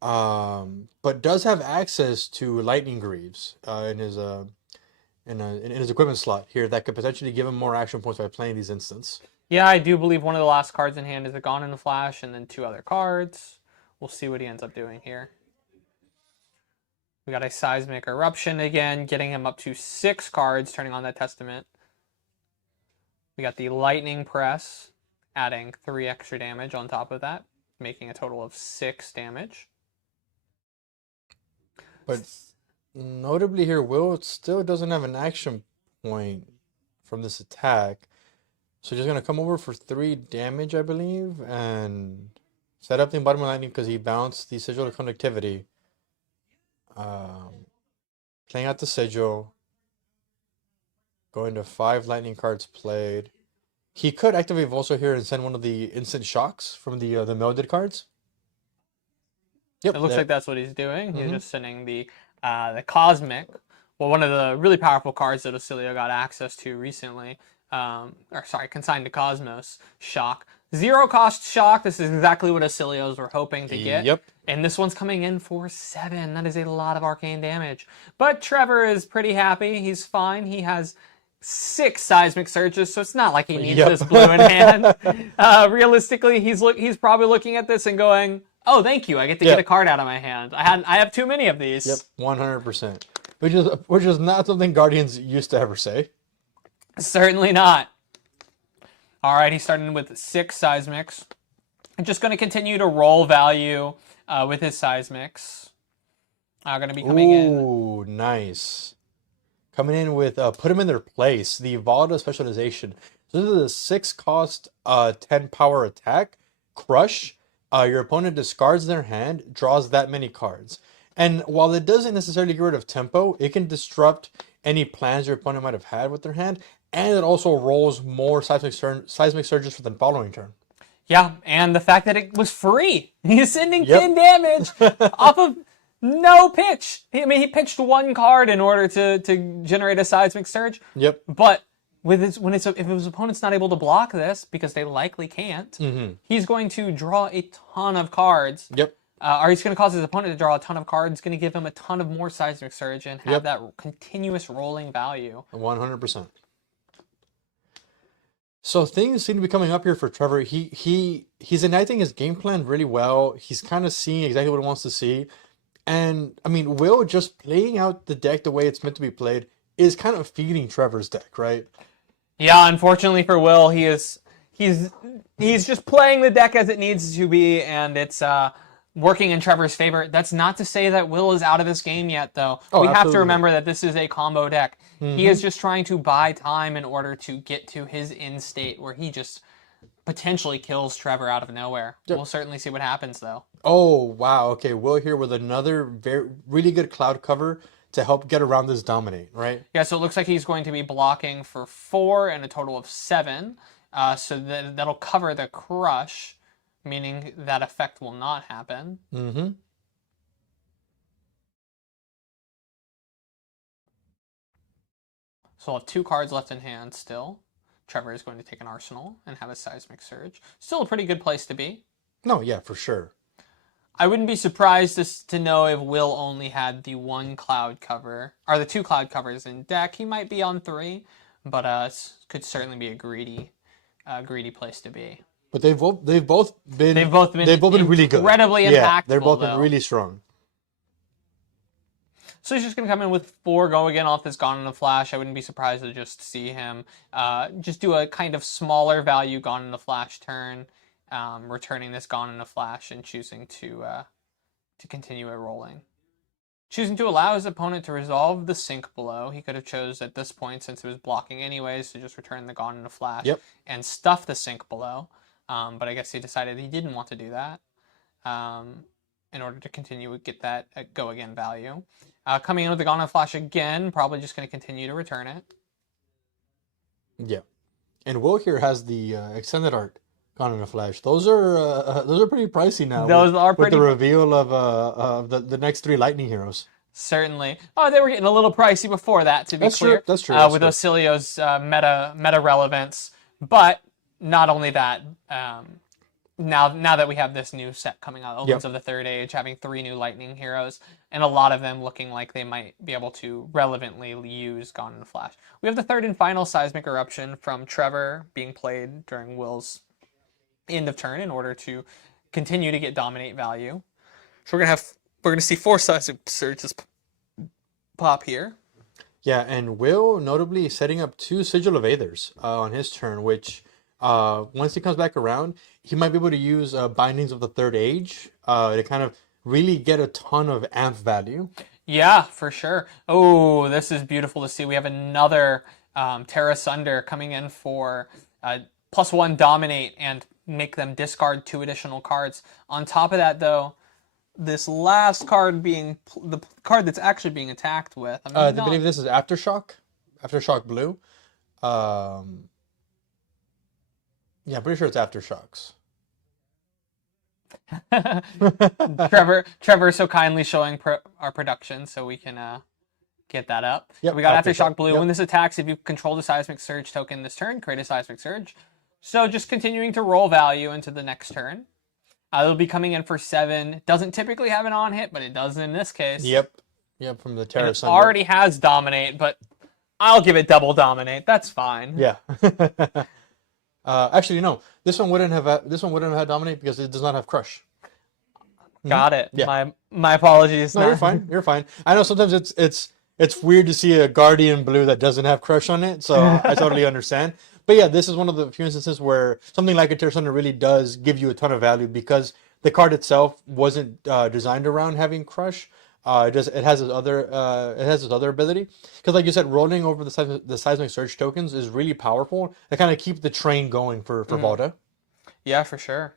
but does have access to Lightning Greaves in his equipment slot here that could potentially give him more action points by playing these instants. Yeah, I do believe one of the last cards in hand is a Gone in the Flash, and then 2 other cards. We'll see what he ends up doing here. We got a Seismic Eruption again, getting him up to 6 cards, turning on that Testament. We got the Lightning Press, adding 3 extra damage on top of that, making a total of 6 damage. But notably here, Will still doesn't have an action point from this attack. So just going to come over for 3 damage, I believe, and set up the Embodiment Lightning because he bounced the Sigil of Conductivity. Playing out the Sigil. Going to 5 lightning cards played. He could activate Volso here and send one of the instant shocks from the melded cards. Yep, it looks like that's what he's doing. He's just sending the Cosmic, well, one of the really powerful cards that Ocilio got access to recently. Consigned to Cosmos, Shock. 0 cost Shock. This is exactly what Ocilios were hoping to get. Yep. And this one's coming in for 7. That is a lot of arcane damage. But Trevor is pretty happy. He's fine. He has 6 Seismic Surges, so it's not like he needs this blue in hand. Realistically, he's probably looking at this and going, "Oh, thank you. I get to get a card out of my hand. I have too many of these." Yep, 100%. Which is not something Guardians used to ever say. Certainly not. All right, he's starting with 6 Seismics. I'm just going to continue to roll value with his Seismics. Going to be coming in. Ooh, nice. Coming in with put him in their place. The Volta Specialization. So this is a 6 cost, 10 power attack. Crush. Your opponent discards their hand, draws that many cards. And while it doesn't necessarily get rid of tempo, it can disrupt any plans your opponent might have had with their hand. And it also rolls more seismic surges for the following turn. Yeah, and the fact that it was free. He's sending 10 damage off of no pitch. He pitched 1 card in order to generate a seismic surge. Yep. But if his opponent's not able to block this, because they likely can't, he's going to draw a ton of cards. Yep. or he's going to cause his opponent to draw a ton of cards, going to give him a ton of more Seismic Surge and have that continuous rolling value. 100%. So things seem to be coming up here for Trevor. He's enacting his game plan really well. He's kind of seeing exactly what he wants to see. And, I mean, Will just playing out the deck the way it's meant to be played is kind of feeding Trevor's deck, right? Yeah, unfortunately for Will, he's just playing the deck as it needs to be, and it's working in Trevor's favor. That's not to say that Will is out of this game yet, though. We have to remember that this is a combo deck. He is just trying to buy time in order to get to his end state where he just potentially kills Trevor out of nowhere. We'll certainly see what happens, though. Oh, wow. Okay, Will here with another really good cloud cover to help get around this dominate, right? Yeah, so it looks like he's going to be blocking for 4 and a total of 7. So that'll cover the crush, meaning that effect will not happen. Mm-hmm. So we'll have 2 cards left in hand still. Trevor is going to take an Arsenal and have a Seismic Surge. Still a pretty good place to be. No, yeah, for sure. I wouldn't be surprised to know if Will only had the 1 cloud cover, or the 2 cloud covers in deck. He might be on 3, but could certainly be a greedy place to be. But they've both been really good. Incredibly impactful. Yeah, they've both been really strong. So he's just going to come in with 4 go again off this Gone in a Flash. I wouldn't be surprised to just see him just do a kind of smaller value Gone in a Flash turn, returning this Gone in a Flash and choosing to continue it rolling. Choosing to allow his opponent to resolve the sink below. He could have chose at this point, since it was blocking anyways, to just return the Gone in a Flash and stuff the sink below. But I guess he decided he didn't want to do that in order to continue to get that go again value. Coming in with the Gone in a Flash again, probably just going to continue to return it. Yeah, and Will here has the extended art Gone in a Flash. Those are pretty pricey now. Those are pretty. With the reveal of the next 3 Lightning Heroes. Certainly. Oh, they were getting a little pricey before that, to be clear. That's true. With Ocilio's meta relevance, but not only that. Now that we have this new set coming out, Omens of the Third Age, having 3 new Lightning Heroes, and a lot of them looking like they might be able to relevantly use Gone in a Flash. We have the 3rd and final Seismic Eruption from Trevor being played during Will's end of turn in order to continue to get dominate value. So we're gonna see 4 Seismic Surges pop here. Yeah, and Will notably setting up 2 Sigil of Aethers on his turn, which once he comes back around, he might be able to use Bindings of the Third Age to kind of really get a ton of amp value. Yeah, for sure. Oh, this is beautiful to see. We have another Terra Sunder coming in for +1 dominate and make them discard 2 additional cards. On top of that, though, this last card being the card that's actually being attacked with. I believe this is Aftershock Blue. Yeah, I'm pretty sure it's Aftershocks. Trevor so kindly showing our production so we can get that up. Yep, we got Aftershock Blue. Yep. When this attacks, if you control the Seismic Surge token this turn, create a Seismic Surge. So just continuing to roll value into the next turn. It'll be coming in for 7. Doesn't typically have an on hit, but it does in this case. Yep, from the Terra It Sunder. already has Dominate, but I'll give it double Dominate. That's fine. Yeah. Actually, no. This one wouldn't have had Dominate because it does not have Crush. Got it. Yeah. My apologies. No, you're fine. You're fine. I know sometimes it's weird to see a Guardian Blue that doesn't have Crush on it, so I totally understand. But yeah, this is one of the few instances where something like a Terra Sunder really does give you a ton of value because the card itself wasn't designed around having Crush. It has its other ability because, like you said, rolling over the Seismic Surge tokens is really powerful. They kind of keep the train going for Volta. Yeah, for sure.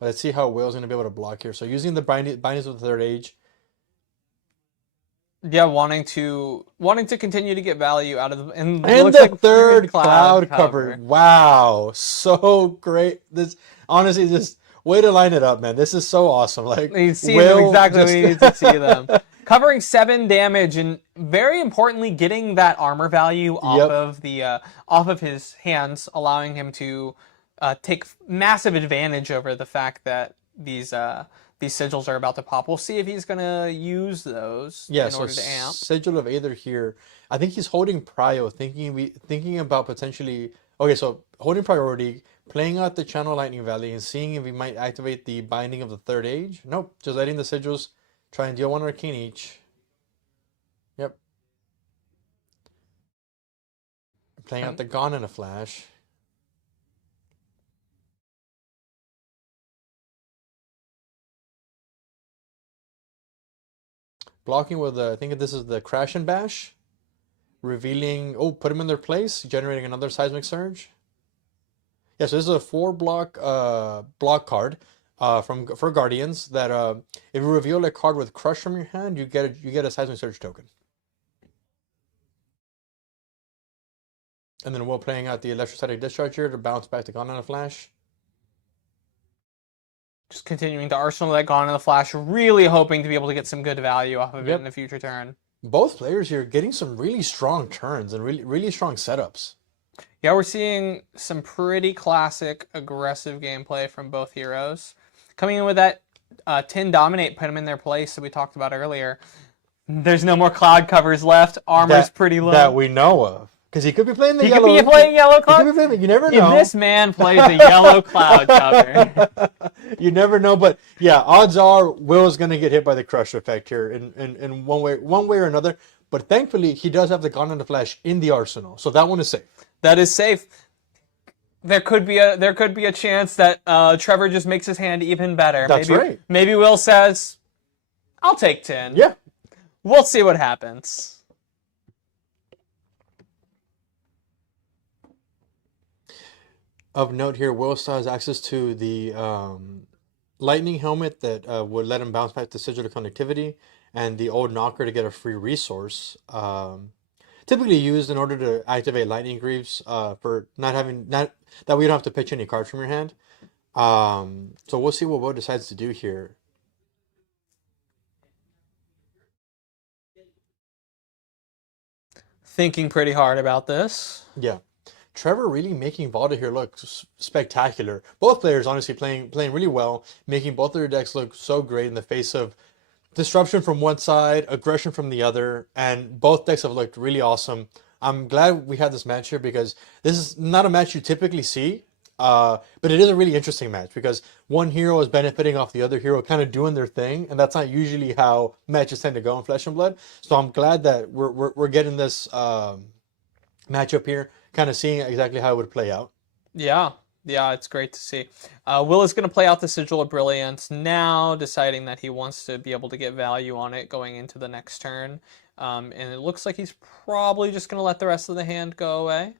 Let's see how Will's going to be able to block here. So using the Bindings of the Third Age. Yeah, wanting to continue to get value out of the and the third cloud cover. Wow, so great! This honestly just way to line it up, man. This is so awesome. Like you see them exactly when you need to see them. Covering 7 damage and very importantly getting that armor value off of his hands, allowing him to take massive advantage over the fact that these these sigils are about to pop. We'll see if he's going to use those in order to amp. Sigil of Aether here. I think he's holding prio, thinking about potentially. Okay, so holding priority, playing out the Channel Lightning Valley, and seeing if he might activate the Binding of the Third Age. Nope, just letting the sigils try and deal 1 arcane each. Yep. Playing out the Gone in a flash. Blocking with I think this is the Crash and Bash. Revealing, put them in their place, generating another Seismic Surge. Yeah, so this is a 4-block block card for Guardians that if you reveal a card with Crush from your hand, you get a Seismic Surge token. And then we're playing out the Electrostatic Discharge here to bounce back to Gone in a Flash. Just continuing to arsenal that Gone in a Flash, really hoping to be able to get some good value off of it in the future turn. Both players here getting some really strong turns and really strong setups. Yeah, we're seeing some pretty classic aggressive gameplay from both heroes. Coming in with that 10 Dominate, put them in their place that we talked about earlier. There's no more cloud covers left. Armor's pretty low. That we know of. Because he could be playing the yellow. He could be playing yellow cloud. You never know. If this man plays a yellow cloud cover. You never know, but yeah, odds are Will's going to get hit by the Crush effect here in one way or another. But thankfully, he does have the Gone in the Flash in the arsenal, so that one is safe. That is safe. There could be a chance that Trevor just makes his hand even better. That's right. Maybe Will says, "I'll take 10." Yeah. We'll see what happens. Of note here, Will still has access to the Lightning Helmet that would let him bounce back to Sigil of Connectivity, and the Old Knocker to get a free resource. Typically used in order to activate Lightning Greaves for not that we don't have to pitch any cards from your hand. So we'll see what Will decides to do here. Thinking pretty hard about this. Yeah. Trevor really making Valda here look spectacular. Both players honestly playing really well, making both their decks look so great in the face of disruption from one side, aggression from the other, and both decks have looked really awesome. I'm glad we had this match here because this is not a match you typically see, but it is a really interesting match because one hero is benefiting off the other hero kind of doing their thing, and that's not usually how matches tend to go in Flesh and Blood. So I'm glad that we're getting this matchup here, kind of seeing exactly how it would play out. Yeah, it's great to see. Will is going to play out the Sigil of Brilliance now, deciding that he wants to be able to get value on it going into the next turn. And it looks like he's probably just going to let the rest of the hand go away.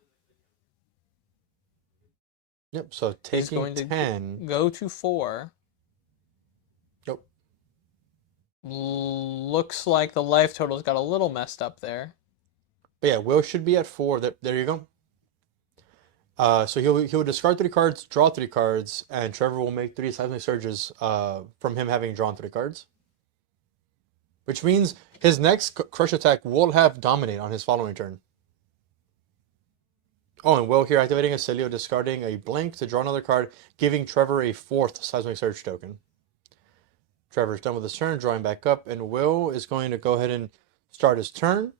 Yep, so taking he's going 10. To go to 4. Nope. Looks like the life total's got a little messed up there. But yeah, Will should be at 4. There you go. So he'll discard 3 cards, draw 3 cards, and Trevor will make 3 Seismic Surges from him having drawn 3 cards. Which means his next Crush attack will have Dominate on his following turn. Oh, and Will here activating a Celio, discarding a blank to draw another card, giving Trevor a 4th Seismic Surge token. Trevor's done with his turn, drawing back up, and Will is going to go ahead and start his turn.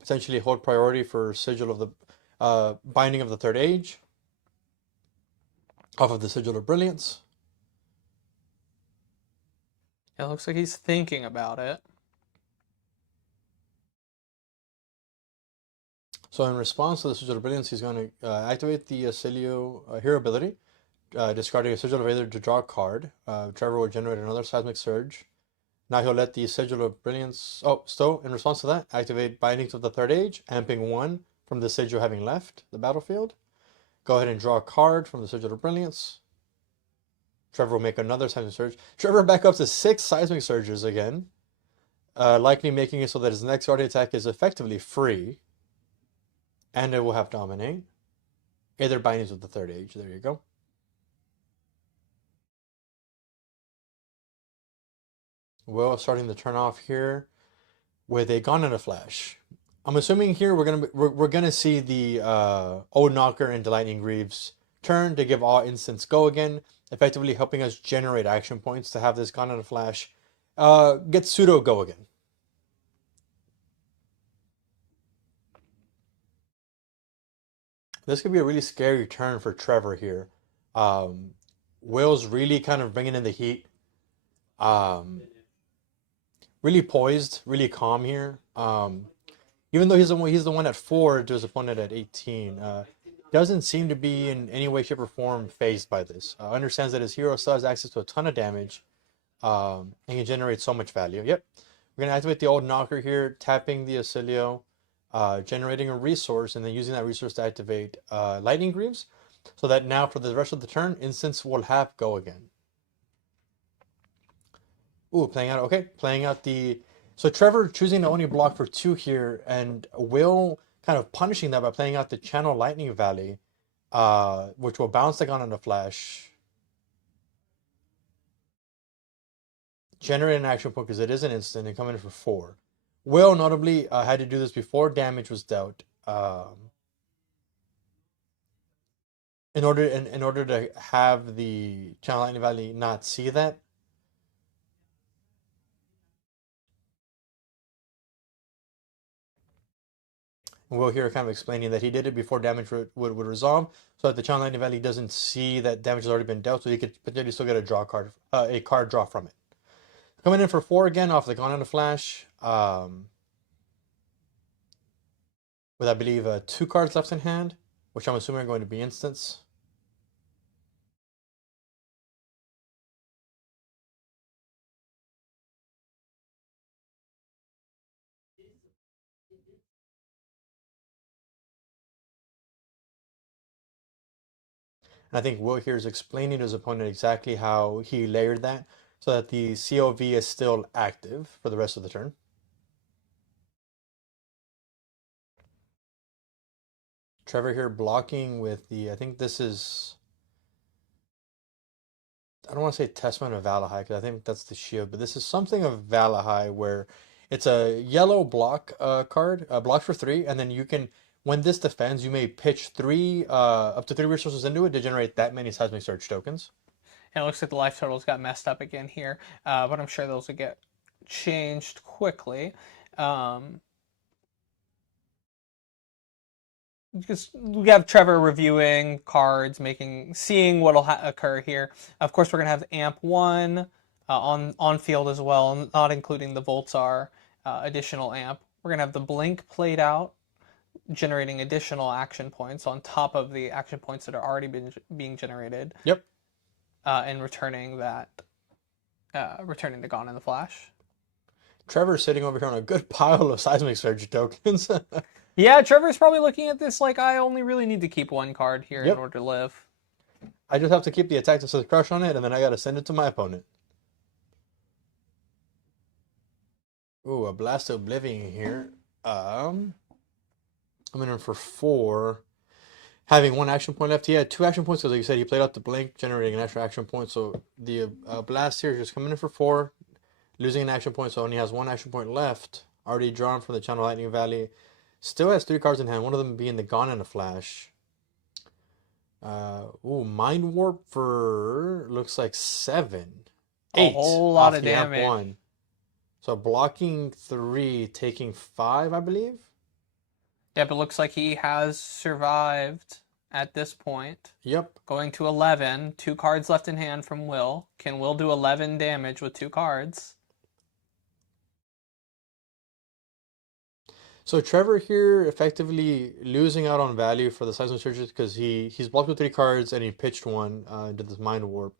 Potentially hold priority for Sigil of the Binding of the Third Age off of the Sigil of Brilliance. It looks like he's thinking about it. So in response to the Sigil of Brilliance, he's going to activate the Celio hero ability, discarding a Sigil of Aether to draw a card. Trevor will generate another Seismic Surge. Now he'll let the Sigil of Brilliance... Oh, still, in response to that, activate Bindings of the Third Age, amping 1 from the Sigil having left the battlefield. Go ahead and draw a card from the Sigil of Brilliance. Trevor will make another Seismic Surge. Trevor back up to 6 Seismic Surges again, likely making it so that his next Guardian attack is effectively free. And it will have Dominate. Either Bindings of the Third Age. There you go. Will starting the turn off here with a Gone in a Flash. I'm assuming here we're gonna see the Old Knocker into Lightning Greaves turn to give all instants go again, effectively helping us generate action points to have this Gone in a Flash get pseudo go again. This could be a really scary turn for Trevor here. Will's really kind of bringing in the heat. Really poised, really calm here. Even though he's the one at 4 to his opponent at 18. Doesn't seem to be in any way, shape, or form phased by this. Understands that his hero still has access to a ton of damage and can generate so much value. Yep. We're going to activate the old knocker here, tapping the Acilio, generating a resource, and then using that resource to activate Lightning Greaves, so that now for the rest of the turn, instance will have go again. Ooh, playing out the... So Trevor choosing to only block for 2 here, and Will kind of punishing that by playing out the Channel Lightning Valley, which will bounce the Gone in a Flash. Generate an action point because it is an instant and come in for 4. Will notably had to do this before damage was dealt. In order to have the Channel Lightning Valley not see that. And Will here kind of explaining that he did it before damage would resolve, so that the Channel Lightning Valley doesn't see that damage has already been dealt, so he could potentially still get a card draw from it. Coming in for 4 again off the Gone in a Flash, with I believe 2 cards left in hand, which I'm assuming are going to be instants. And I think Will here is explaining to his opponent exactly how he layered that so that the COV is still active for the rest of the turn. Trevor here blocking with the, I think this is, I don't want to say Testament of Valahai because I think that's the shield, but this is something of Valahai where it's a yellow block card, block for 3, and then you can, when this defends, you may pitch 3, up to 3 resources into it to generate that many Seismic Surge tokens. And it looks like the life totals got messed up again here, but I'm sure those will get changed quickly. Because we have Trevor reviewing cards, seeing what'll occur here. Of course, we're gonna have Amp 1 on field as well, not including the Voltsar additional amp. We're gonna have the Blink played out, generating additional action points on top of the action points that are already being generated. Yep. And returning the Gone in the Flash. Trevor's sitting over here on a good pile of Seismic Surge tokens. Yeah, Trevor's probably looking at this like, I only really need to keep 1 card here in order to live. I just have to keep the attack that says Crush on it, and then I gotta send it to my opponent. Ooh, a Blast of Oblivion here. I'm in for 4. Having 1 action point left. He had 2 action points because, like you said, he played out the Blink, generating an extra action point. So the Blast here is just coming in for 4, losing an action point, so only has 1 action point left. Already drawn from the Channel Lightning Valley. Still has 3 cards in hand, one of them being the Gone in a Flash. Mind Warp for, looks like 7. 8. A whole lot of Amp damage. 1. So blocking 3, taking 5, I believe. Yep, it looks like he has survived at this point. Yep. Going to 11. 2 cards left in hand from Will. Can Will do 11 damage with 2 cards? So Trevor here effectively losing out on value for the Seismic Surges because he's blocked with 3 cards and he pitched 1 into this Mind Warp.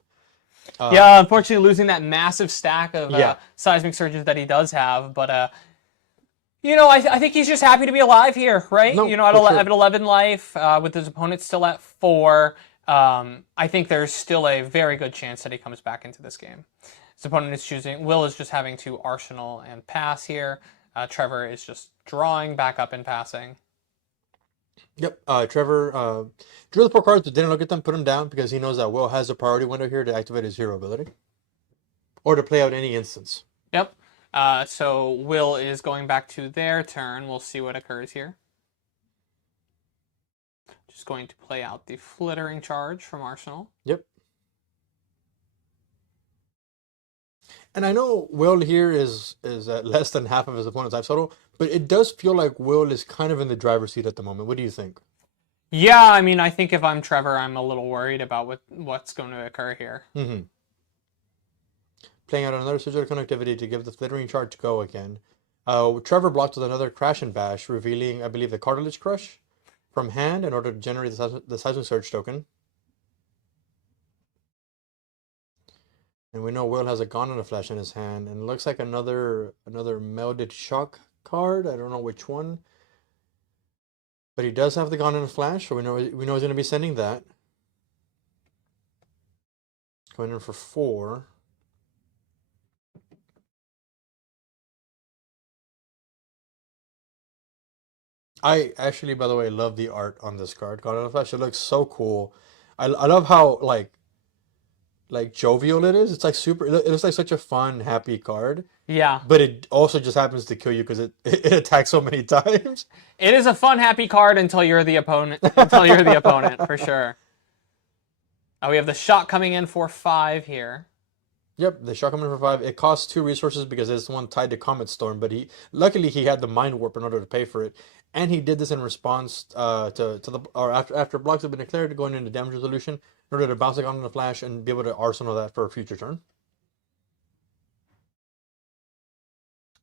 Yeah, unfortunately losing that massive stack of Seismic Surges that he does have, but I think he's just happy to be alive here, right? No, at 11 life, with his opponent still at 4, I think there's still a very good chance that he comes back into this game. His opponent is choosing, Will is just having to Arsenal and pass here. Trevor is just drawing back up and passing. Yep. Trevor drew the 4 cards, but didn't look at them, put them down because he knows that Will has a priority window here to activate his hero ability or to play out any instance. Yep. So Will is going back to their turn. We'll see what occurs here. Just going to play out the Flittering Charge from Arsenal. Yep. And I know Will here is at less than half of his opponent's life total, but it does feel like Will is kind of in the driver's seat at the moment. What do you think? Yeah, I mean, I think if I'm Trevor, I'm a little worried about what's going to occur here. Mm-hmm. Playing out another sigil connectivity to give the flittering charge go again. Trevor blocked with another Crash and Bash, revealing, I believe, the Cartilage Crush from hand in order to generate the Seismic Surge token. And we know Will has a Gone in a Flash in his hand, and it looks like another Melded Shock card. I don't know which one. But he does have the Gone in a Flash, so we know he's going to be sending that. Going in for 4. I actually, by the way, love the art on this card. Gone in a Flash, it looks so cool. I love how like jovial it is. It's like super. It looks like such a fun, happy card. Yeah. But it also just happens to kill you because it attacks so many times. It is a fun, happy card until you're the opponent. Until you're the opponent, for sure. We have the shot coming in for 5 here. Yep, the shot coming in for 5. It costs 2 resources because it's one tied to Comet Storm. But luckily he had the Mind Warp in order to pay for it, and he did this in response after blocks have been declared, going into damage resolution in order to bounce it on the Flash and be able to arsenal that for a future turn.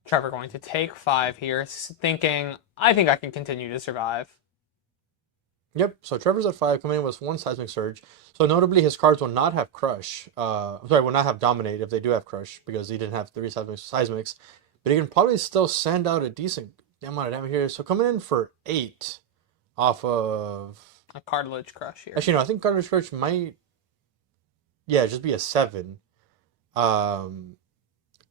Trevor going to take 5 here, thinking, I think I can continue to survive. Yep, so Trevor's at 5, coming in with 1 Seismic Surge. So notably, his cards will not have Crush. Will not have Dominate if they do have Crush, because he didn't have 3 Seismics. But he can probably still send out a decent amount of damage here. So coming in for 8 off of... a Cartilage Crush here. Actually, no, I think Cartilage Crush might... Yeah, just be a 7.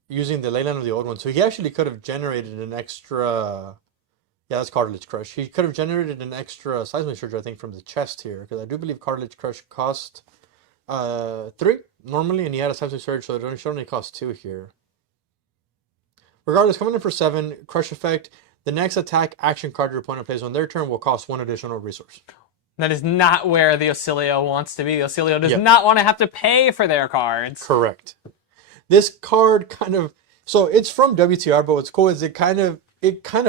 Using the Leyline of the Old One. So he actually could have generated an extra... Yeah, that's Cartilage Crush. He could have generated an extra Seismic Surge, I think, from the chest here. Because I do believe Cartilage Crush cost 3 normally, and he had a Seismic Surge, so it should only cost 2 here. Regardless, coming in for 7, Crush Effect. The next attack action card your opponent plays on their turn will cost 1 additional resource. That is not where the Ocilio wants to be. The Ocilio does not want to have to pay for their cards. Correct. This card kind of... So it's from WTR, but what's cool is it kind of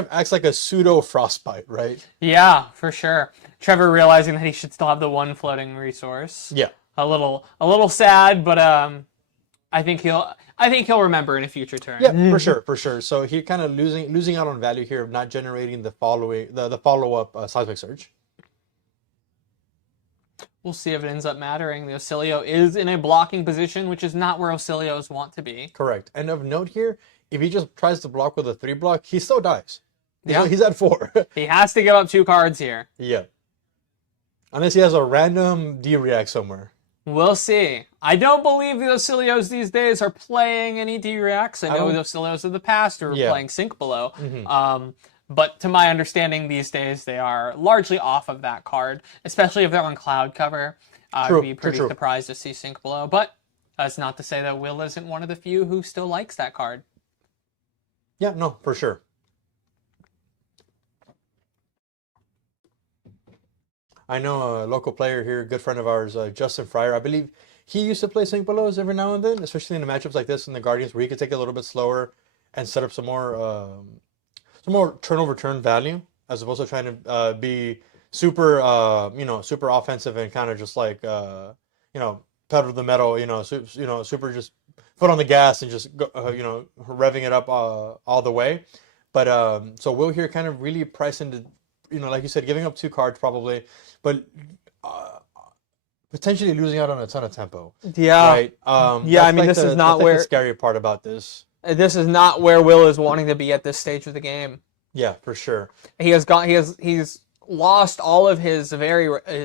acts like a pseudo Frostbite, right? Yeah, for sure. Trevor realizing that he should still have the 1 floating resource. Yeah. A little sad, but I think he'll remember in a future turn. Yeah, for sure. So he kind of losing out on value here of not generating the follow-up Seismic Surge. We'll see if it ends up mattering. The Ocilio is in a blocking position, which is not where Ocilios want to be. Correct. And of note here, if he just tries to block with a 3 block, he still dies. Yeah. He's at 4. He has to give up 2 cards here. Yeah. Unless he has a random D-React somewhere. We'll see. I don't believe the Ocilios these days are playing any D-Reacts. I know the Ocilios of the past are playing Sink Below. Mm-hmm. But to my understanding, these days they are largely off of that card, especially if they're on cloud cover. I'd be pretty surprised to see Sink Below. But that's not to say that Will isn't one of the few who still likes that card. Yeah, no, for sure. I know a local player here, a good friend of ours, Justin Fryer. I believe he used to play Sink Belows every now and then, especially in the matchups like this in the Guardians, where he could take it a little bit slower and set up some more turn-over-turn value, as opposed to trying to be super, super offensive and kind of just like, pedal to the metal, super just foot on the gas and just go, revving it up all the way. But so Will here kind of really price into, like you said, giving up 2 cards probably, but potentially losing out on a ton of tempo. Yeah. Right. This is not where the scary part about this. This is not where Will is wanting to be at this stage of the game. Yeah, for sure. He's lost all of his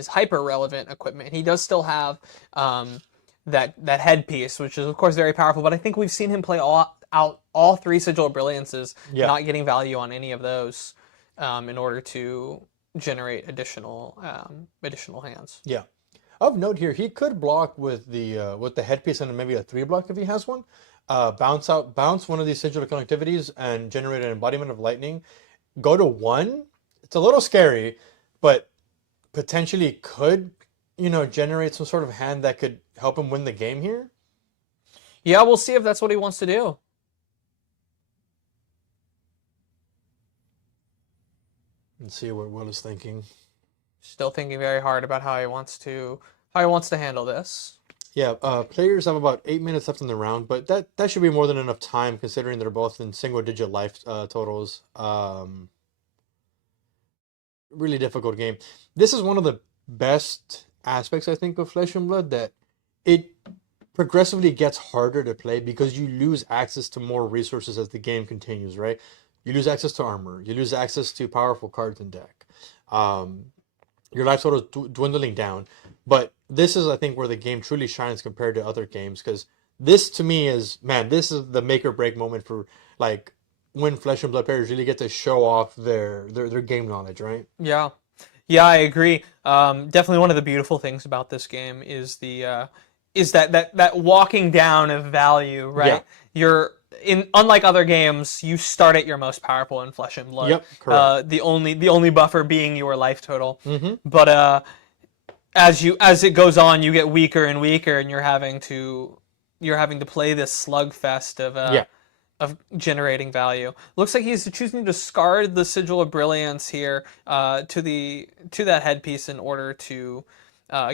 hyper relevant equipment. He does still have that headpiece, which is of course very powerful. But I think we've seen him play all 3 Sigil of Brilliances, not getting value on any of those in order to generate additional hands. Yeah. Of note here, he could block with the headpiece and maybe a 3 block if he has one. Bounce one of these Sigil connectivities and generate an embodiment of lightning. Go to 1. It's a little scary, but potentially could, generate some sort of hand that could help him win the game here. Yeah, we'll see if that's what he wants to do. And see what Will is thinking. Still thinking very hard about how he wants to handle this. Yeah, players have about 8 minutes left in the round, but that should be more than enough time considering they're both in single-digit life totals. Really difficult game. This is one of the best aspects, I think, of Flesh and Blood, that it progressively gets harder to play because you lose access to more resources as the game continues, right? You lose access to armor, you lose access to powerful cards in deck. Your life total is dwindling down. But this is, I think, where the game truly shines compared to other games, because this to me is, man, this is the make or break moment for like when Flesh and Blood players really get to show off their game knowledge, right? Yeah. Yeah, I agree. Definitely one of the beautiful things about this game is the is that walking down of value, right? Yeah. You're in unlike other games, you start at your most powerful in Flesh and Blood. Yep, correct. The only buffer being your life total. Mm-hmm. But as it goes on, you get weaker and weaker, and you're having to play this slugfest Yeah. of generating value. Looks like he's choosing to discard the Sigil of Brilliance here to that headpiece in order to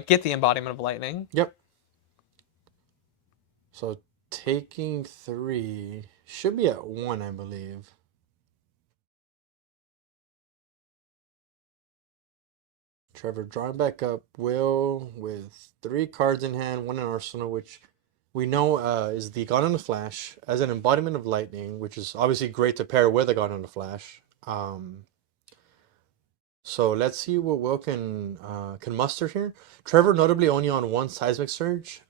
get the Embodiment of Lightning. Yep. So taking 3 should be at 1, I believe. Trevor drawing back up. Will with 3 cards in hand, 1 in arsenal, which we know is the God on the Flash as an embodiment of lightning, which is obviously great to pair with a God on the Flash. So let's see what Will can muster here. Trevor notably only on 1 seismic surge,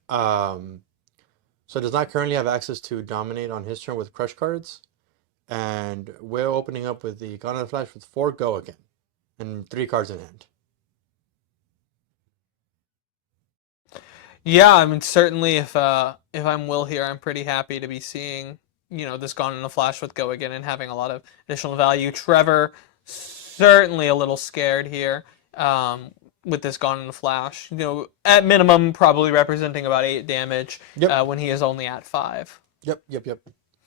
so does not currently have access to dominate on his turn with crush cards. And Will opening up with the God on the Flash with 4 go again, and 3 cards in hand. Yeah, I mean certainly if I'm Will here, I'm pretty happy to be seeing this Gone in a Flash with Go Again and having a lot of additional value. Trevor certainly a little scared here with this Gone in a Flash. At minimum probably representing about 8 damage when he is only at 5. Yep.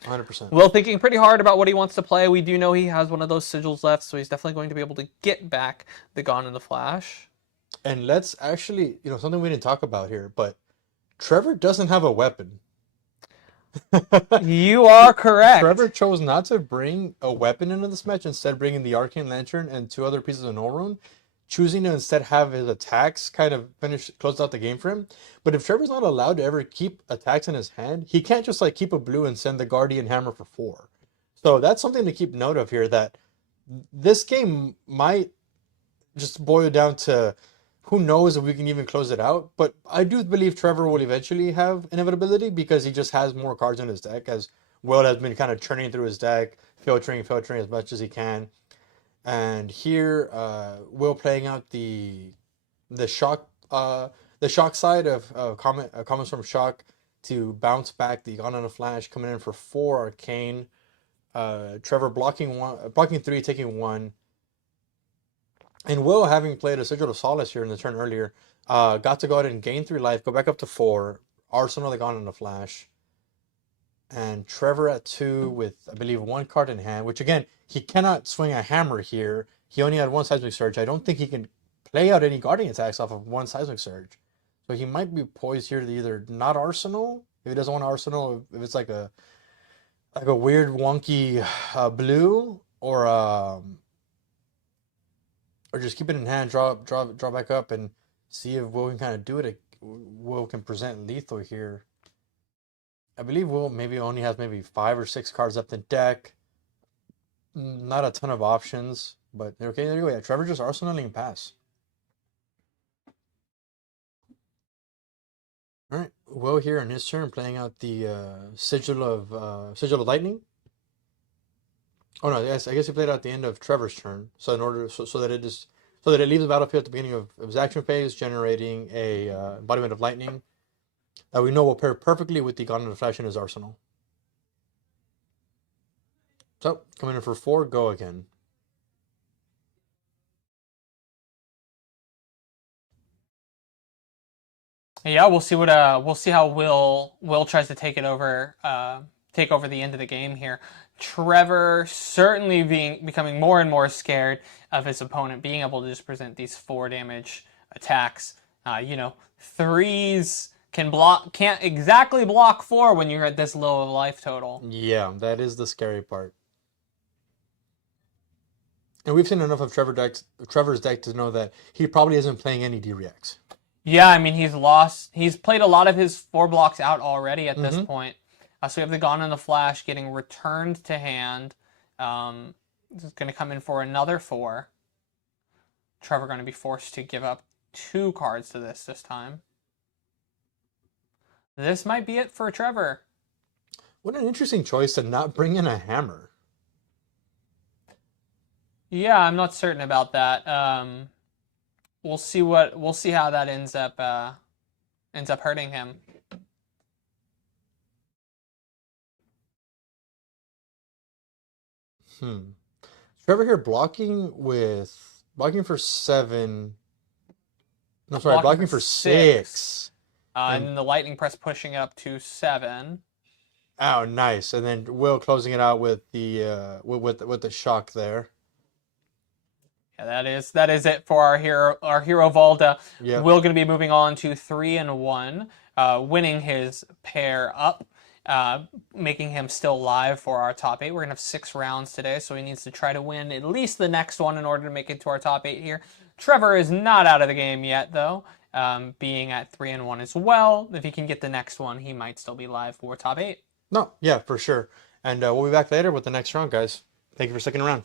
100%. Will thinking pretty hard about what he wants to play. We do know he has one of those sigils left, so he's definitely going to be able to get back the Gone in the Flash. And let's actually, something we didn't talk about here, but Trevor doesn't have a weapon. You are correct. Trevor chose not to bring a weapon into this match, instead bringing the Arcane Lantern and 2 other pieces of No Rune, choosing to instead have his attacks kind of close out the game for him. But if Trevor's not allowed to ever keep attacks in his hand, he can't just like keep a blue and send the Guardian Hammer for 4. So that's something to keep note of here, that this game might just boil down to who knows if we can even close it out. But I do believe Trevor will eventually have inevitability because he just has more cards in his deck, as Will has been kind of churning through his deck, filtering as much as he can. And here, Will playing out the shock side of comments from Shock to bounce back the God on a Flash, coming in for 4 Arcane. Trevor blocking 3, taking 1. And Will, having played a Sigil of Solace here in the turn earlier, got to go ahead and gain 3 life, go back up to 4. Arsenal the God on the Flash. And Trevor at 2 with, I believe, 1 card in hand, which again, he cannot swing a hammer here. He only had 1 Seismic Surge. I don't think he can play out any Guardian attacks off of 1 Seismic Surge. So he might be poised here to either not Arsenal, if he doesn't want Arsenal, if it's like a weird wonky blue, or just keep it in hand, draw back up, and see if Will can kind of do it. Will can present lethal here. I believe Will maybe only has maybe 5 or 6 cards left in deck. Not a ton of options, but okay, there you go. Yeah, Trevor just arsenaling pass. All right, Will here in his turn playing out the Sigil of Lightning. Oh no, yes, I guess he played out the end of Trevor's turn. So in order so that it leaves the battlefield at the beginning of his action phase, generating a embodiment of lightning that we know will pair perfectly with the God on the Flash in his arsenal. So coming in for 4, go again. Yeah, we'll see how Will tries to take over the end of the game here. Trevor certainly becoming more and more scared of his opponent being able to just present these 4 damage attacks. Threes can't exactly block 4 when you're at this low of life total. Yeah, that is the scary part. And we've seen enough of Trevor's deck to know that he probably isn't playing any D-Reacts. Yeah, I mean, he's played a lot of his 4 blocks out already at this point. So we have the Gone in the Flash getting returned to hand. This is going to come in for another 4. Trevor going to be forced to give up 2 cards to this time. This might be it for Trevor. What an interesting choice to not bring in a hammer. Yeah, I'm not certain about that. We'll see how that ends up hurting him. Trevor here blocking for 7. No, sorry, blocking for 6. And the Lightning Press pushing it up to 7. Oh, nice. And then Will closing it out with the with the shock there. Yeah, that is it for our hero Volta. Yep. Will going to be moving on to 3-1, winning his pair up, making him still live for our top 8. We're going to have 6 rounds today, so he needs to try to win at least the next one in order to make it to our top 8 here. Trevor is not out of the game yet, though, being at 3-1 as well. If he can get the next one, he might still be live for top 8. No, yeah, for sure. And we'll be back later with the next round, guys. Thank you for sticking around.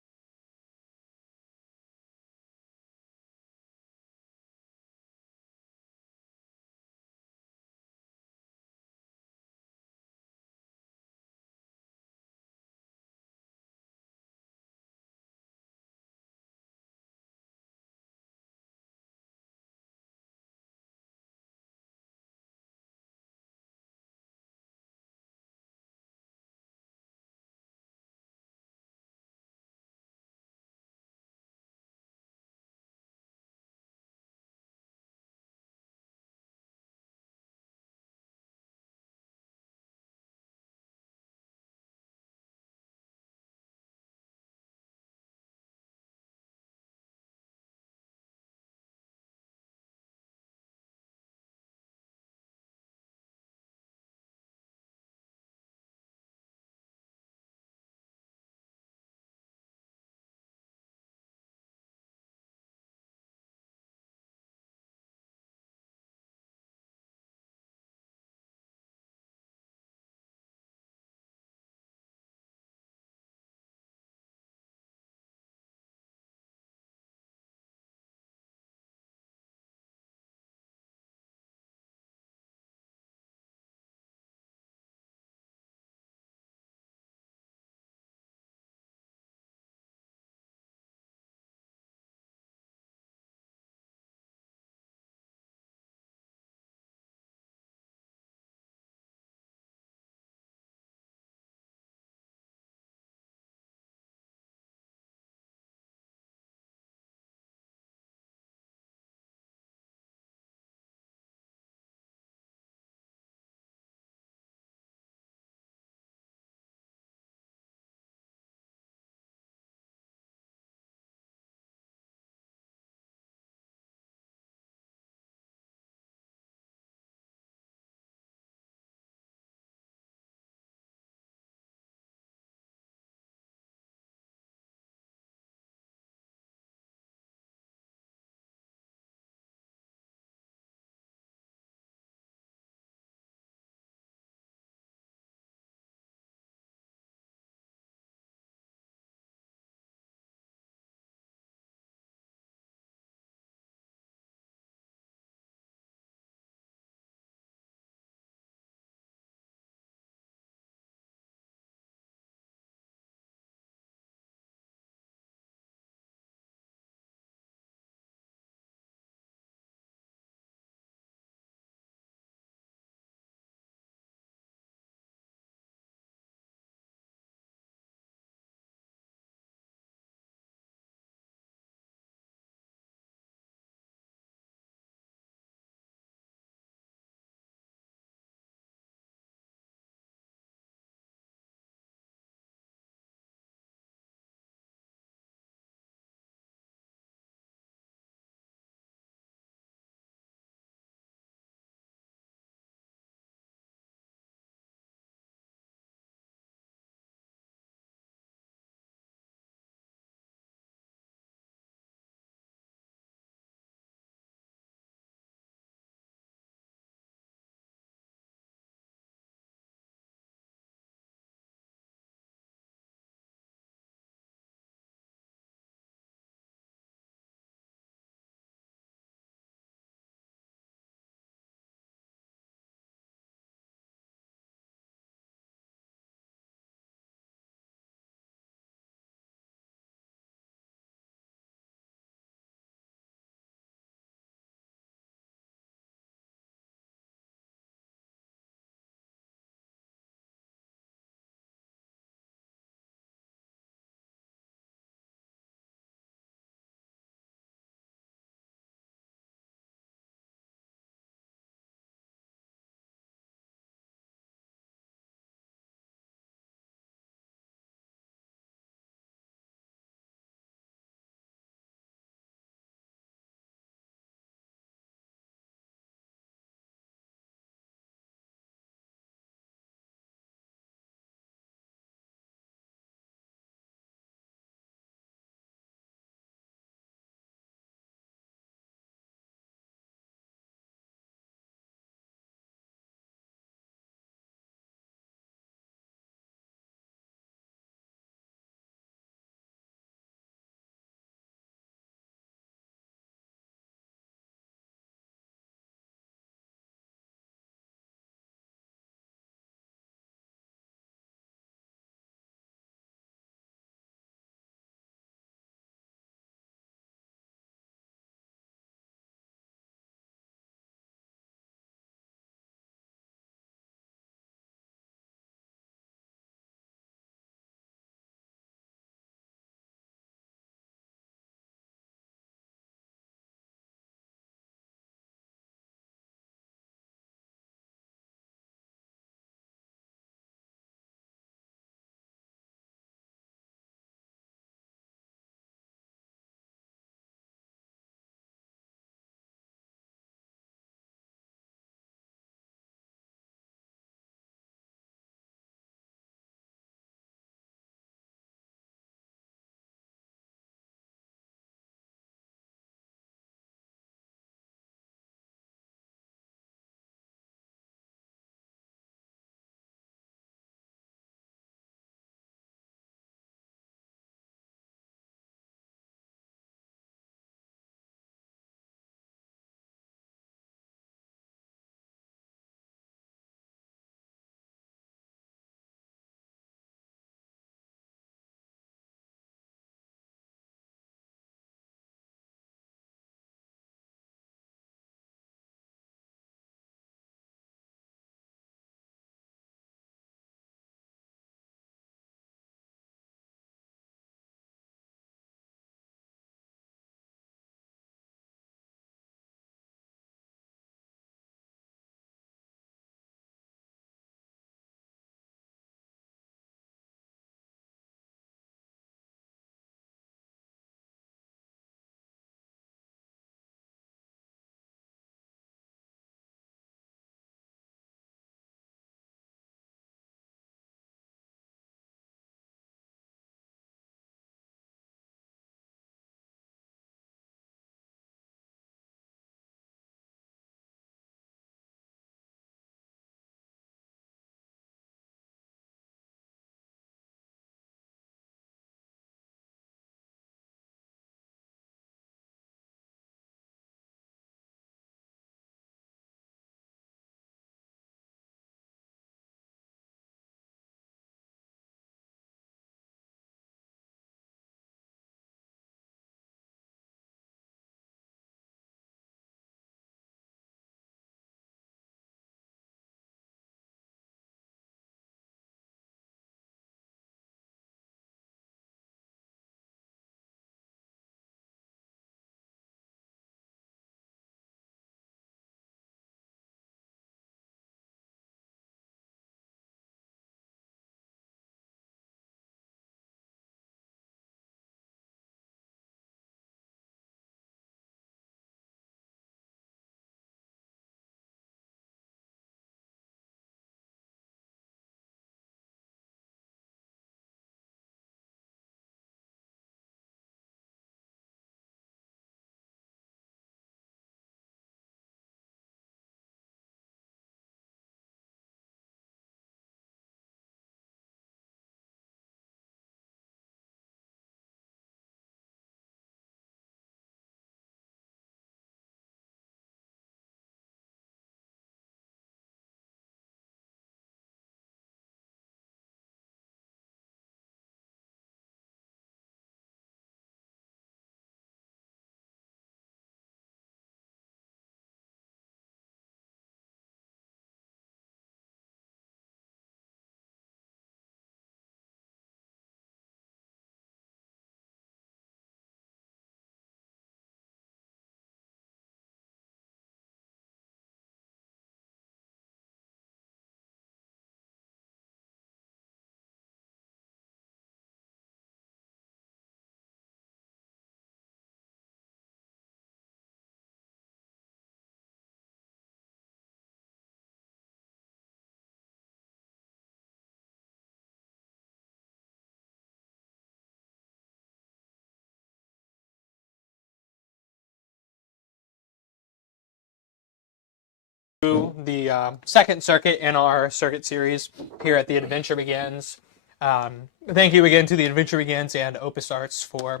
The second circuit in our circuit series here at the Adventure Begins. Thank you again to the Adventure Begins and Opus Arts for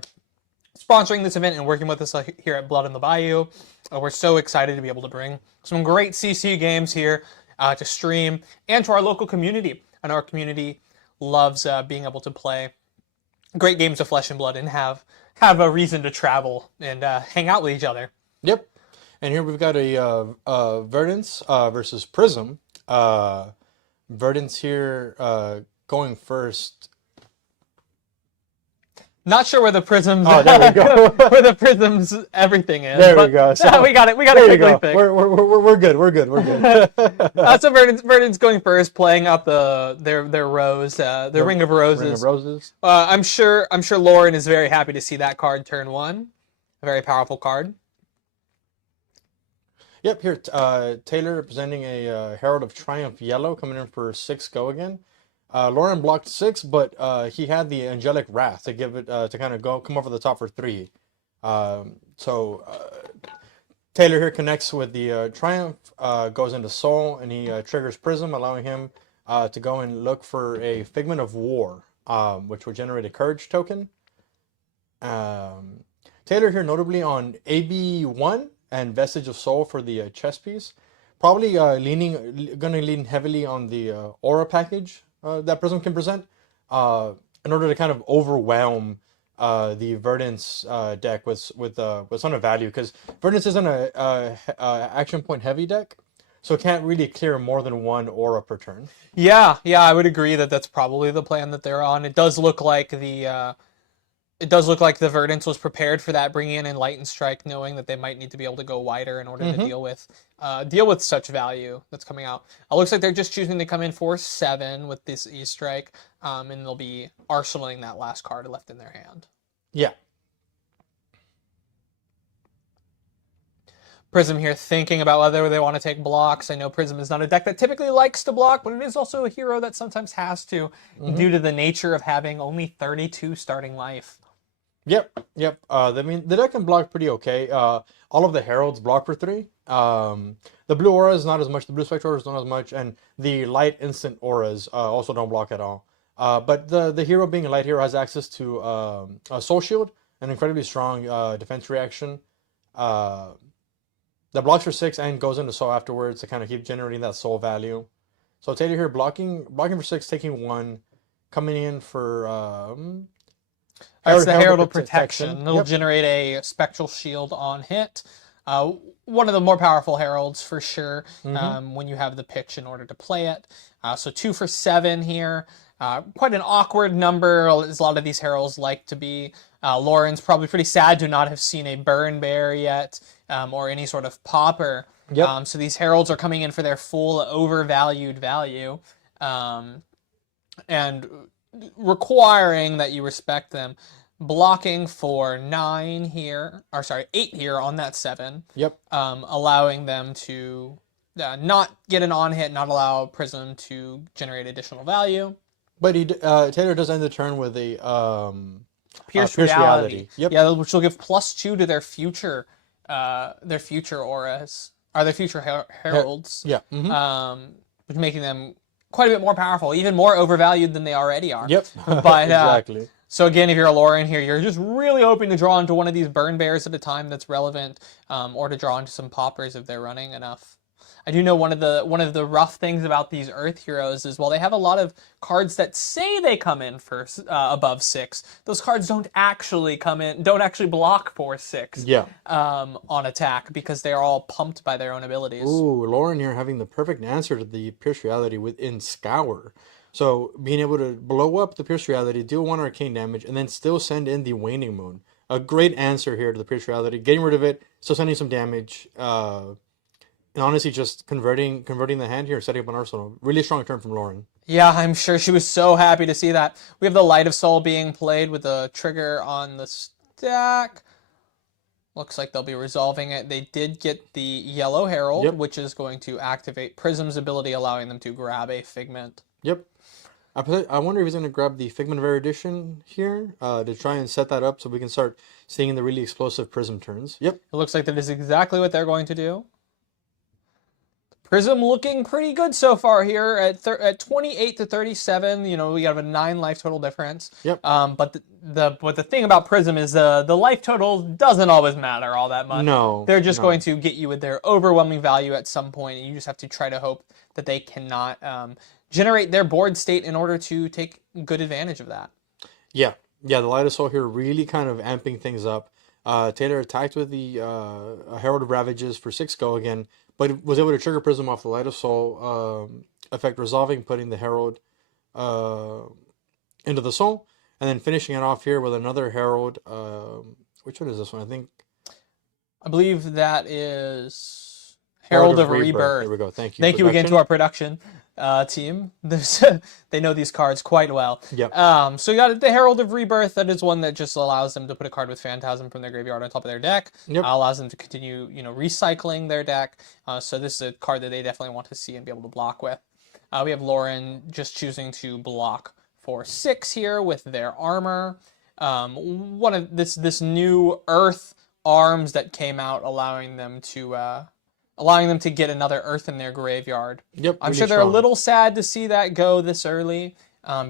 sponsoring this event and working with us here at Blood on the Bayou. We're so excited to be able to bring some great CC games here to stream and to our local community. And our community loves being able to play great games of Flesh and Blood and have a reason to travel and hang out with each other. Yep. And here we've got a Verdance versus Prism. Verdance here going first. Not sure where the prisms. Oh, there we go. Where the prisms everything is. There we go. So, we got it. We got it quickly fixed. We're good. We're good. So Verdant's going first, playing out their rose, their Ring of Roses. Ring of Roses. I'm sure Lauren is very happy to see that card turn 1. A very powerful card. Yep. Here, Taylor presenting a Herald of Triumph yellow coming in for 6 go again. Lauren blocked 6, but he had the Angelic Wrath to give it to kind of come over the top for 3. So Taylor here connects with the Triumph, goes into Soul, and he triggers Prism, allowing him to go and look for a Figment of War, which will generate a Courage token. Taylor here notably on AB1 and Vestige of Soul for the chess piece. Probably going to lean heavily on the Aura package that Prism can present in order to kind of overwhelm the Verdance deck with ton of value, because Verdance isn't a action point heavy deck, so it can't really clear more than 1 aura per turn. Yeah, I would agree that's probably the plan that they're on. It does look like the Verdance was prepared for that, bringing in Enlightened Strike, knowing that they might need to be able to go wider in order to deal with such value that's coming out. It looks like they're just choosing to come in for 7 with this E-Strike, and they'll be arsenaling that last card left in their hand. Yeah. Prism here thinking about whether they want to take blocks. I know Prism is not a deck that typically likes to block, but it is also a hero that sometimes has to, due to the nature of having only 32 starting life. Yep. I mean, the deck can block pretty okay. All of the Heralds block for 3. The blue aura is not as much. The blue spectre aura is not as much, and the light instant auras also don't block at all. But the hero, being a light hero, has access to a Soul Shield, an incredibly strong defense reaction. That blocks for 6 and goes into Soul afterwards to kind of keep generating that Soul value. So Taylor here blocking for 6, taking 1, coming in for That's the Herald of Protection. It'll generate a Spectral Shield on hit. One of the more powerful Heralds for sure, when you have the pitch in order to play it. So 2 for 7 here. Quite an awkward number, as a lot of these Heralds like to be. Lauren's probably pretty sad to not have seen a Burn Bear yet, or any sort of Popper. Yep. So these Heralds are coming in for their full overvalued value, and requiring that you respect them. Blocking for 8 here on that 7. Yep. Allowing them to not get an on hit, not allow Prism to generate additional value. But Taylor does end the turn with a Pierce Reality. Yep. Yeah, which will give +2 to their future auras, or their future heralds. Yeah. Which making them quite a bit more powerful, even more overvalued than they already are. Yep. But exactly. So again, if you're a Lauren here, you're just really hoping to draw into one of these Burn Bears at a time that's relevant, or to draw into some Poppers if they're running enough. I do know one of the rough things about these Earth heroes is, while they have a lot of cards that say they come in for above 6, those cards don't actually block for 6. Yeah. On attack, because they are all pumped by their own abilities. Ooh, Lauren here having the perfect answer to the Pierce Reality within Scour. So being able to blow up the Pierce Reality, deal 1 arcane damage, and then still send in the Waning Moon. A great answer here to the Pierce Reality. Getting rid of it, still sending some damage. And honestly, just converting the hand here, setting up an arsenal. Really strong turn from Lauren. Yeah, I'm sure she was so happy to see that. We have the Light of Soul being played with the trigger on the stack. Looks like they'll be resolving it. They did get the Yellow Herald, which is going to activate Prism's ability, allowing them to grab a Figment. Yep. I wonder if he's going to grab the Figment of Erudition here to try and set that up so we can start seeing the really explosive Prism turns. Yep. It looks like that is exactly what they're going to do. Prism looking pretty good so far here at 28 to 37. You know, we have a 9 life total difference. Yep. But the thing about Prism is the life total doesn't always matter all that much. No. They're just going to get you with their overwhelming value at some point, and you just have to try to hope that they cannot generate their board state in order to take good advantage of that. Yeah. Yeah, the Light of Soul here really kind of amping things up. Taylor attacked with the Herald of Ravages for 6 go again, but was able to trigger Prism off the Light of Soul effect, resolving, putting the Herald into the Soul, and then finishing it off here with another Herald. Which one is this one? I believe that is Herald of Rebirth. There we go. Thank you. Thank you again to our production team. They know these cards quite well. Yep. So you got the Herald of Rebirth. That is one that just allows them to put a card with Phantasm from their graveyard on top of their deck. Yep. Allows them to continue, recycling their deck. So this is a card that they definitely want to see and be able to block with. We have Lauren just choosing to block for 6 here with their armor. One of this new Earth arms that came out, allowing them to get another Earth in their graveyard. Yep. I'm really sure they're a strong. little sad to see that go this early,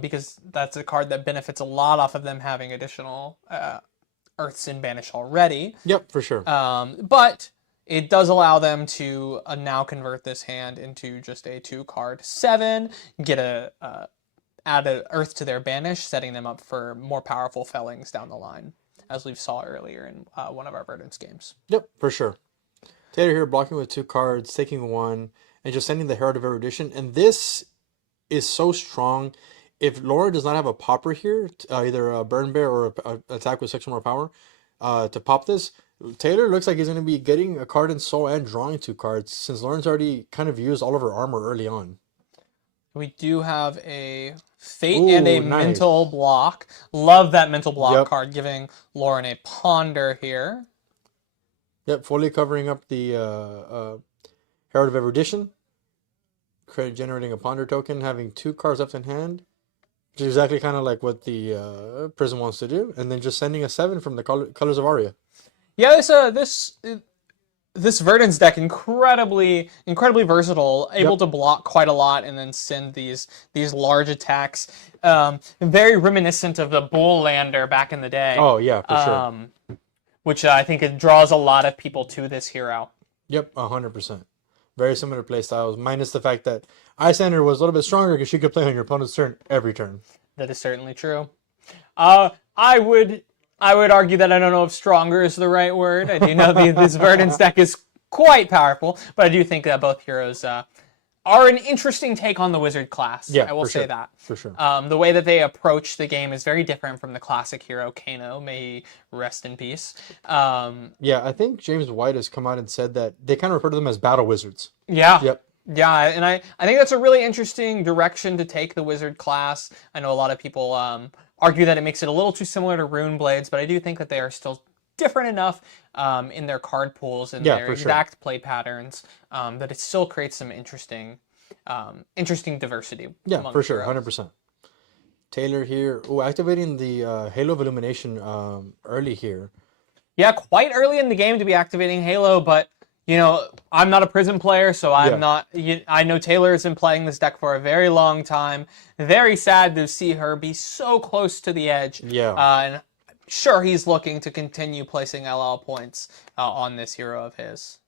because that's a card that benefits a lot off of them having additional Earths in Banish already. Yep, for sure. But it does allow them to now convert this hand into just a 2-card 7, get add an Earth to their Banish, setting them up for more powerful fellings down the line, as we saw earlier in one of our Verdance games. Yep, for sure. Taylor here blocking with 2 cards, taking 1, and just sending the Herald of Erudition. And this is so strong. If Laura does not have a popper here, either a Burn Bear or a attack with 6 or more power, to pop this, Taylor looks like he's going to be getting a card in Soul and drawing 2 cards, since Lauren's already kind of used all of her armor early on. We do have a Fate Ooh, and a nice. Mental Block. Love that Mental Block Yep. card, giving Lauren a Ponder here. Yep, fully covering up the Herald of Erudition, generating a Ponder token, having 2 cards left in hand, which is exactly kind of like what the Prism wants to do, and then just sending a 7 from the Colors of Aria. Yeah, this Verdance deck incredibly versatile, able to block quite a lot and then send these large attacks. Very reminiscent of the Bull Lander back in the day. Oh yeah, for sure. Which I think it draws a lot of people to this hero. Yep, 100%. Very similar play styles, minus the fact that Iyslander was a little bit stronger because she could play on your opponent's turn every turn. That is certainly true. I would argue that I don't know if stronger is the right word. I do know this Verdance deck is quite powerful, but I do think that both heroes are an interesting take on the Wizard class. Yeah, I will for say sure. that. For sure. The way that they approach the game is very different from the classic hero Kano. May he rest in peace. Yeah, I think James White has come out and said that they kind of refer to them as battle wizards. Yeah. Yep. Yeah, and I think that's a really interesting direction to take the Wizard class. I know a lot of people argue that it makes it a little too similar to Rune Blades, but I do think that they are still different enough in their card pools and Yeah, their for sure. exact play patterns that it still creates some interesting diversity. Yeah, among for sure, heroes. 100%. Taylor here, activating the Halo of Illumination early here. Yeah, quite early in the game to be activating Halo, but I'm not a Prism player, so I'm not. I know Taylor has been playing this deck for a very long time. Very sad to see her be so close to the edge. Yeah. And sure, he's looking to continue placing LL points on this hero of his.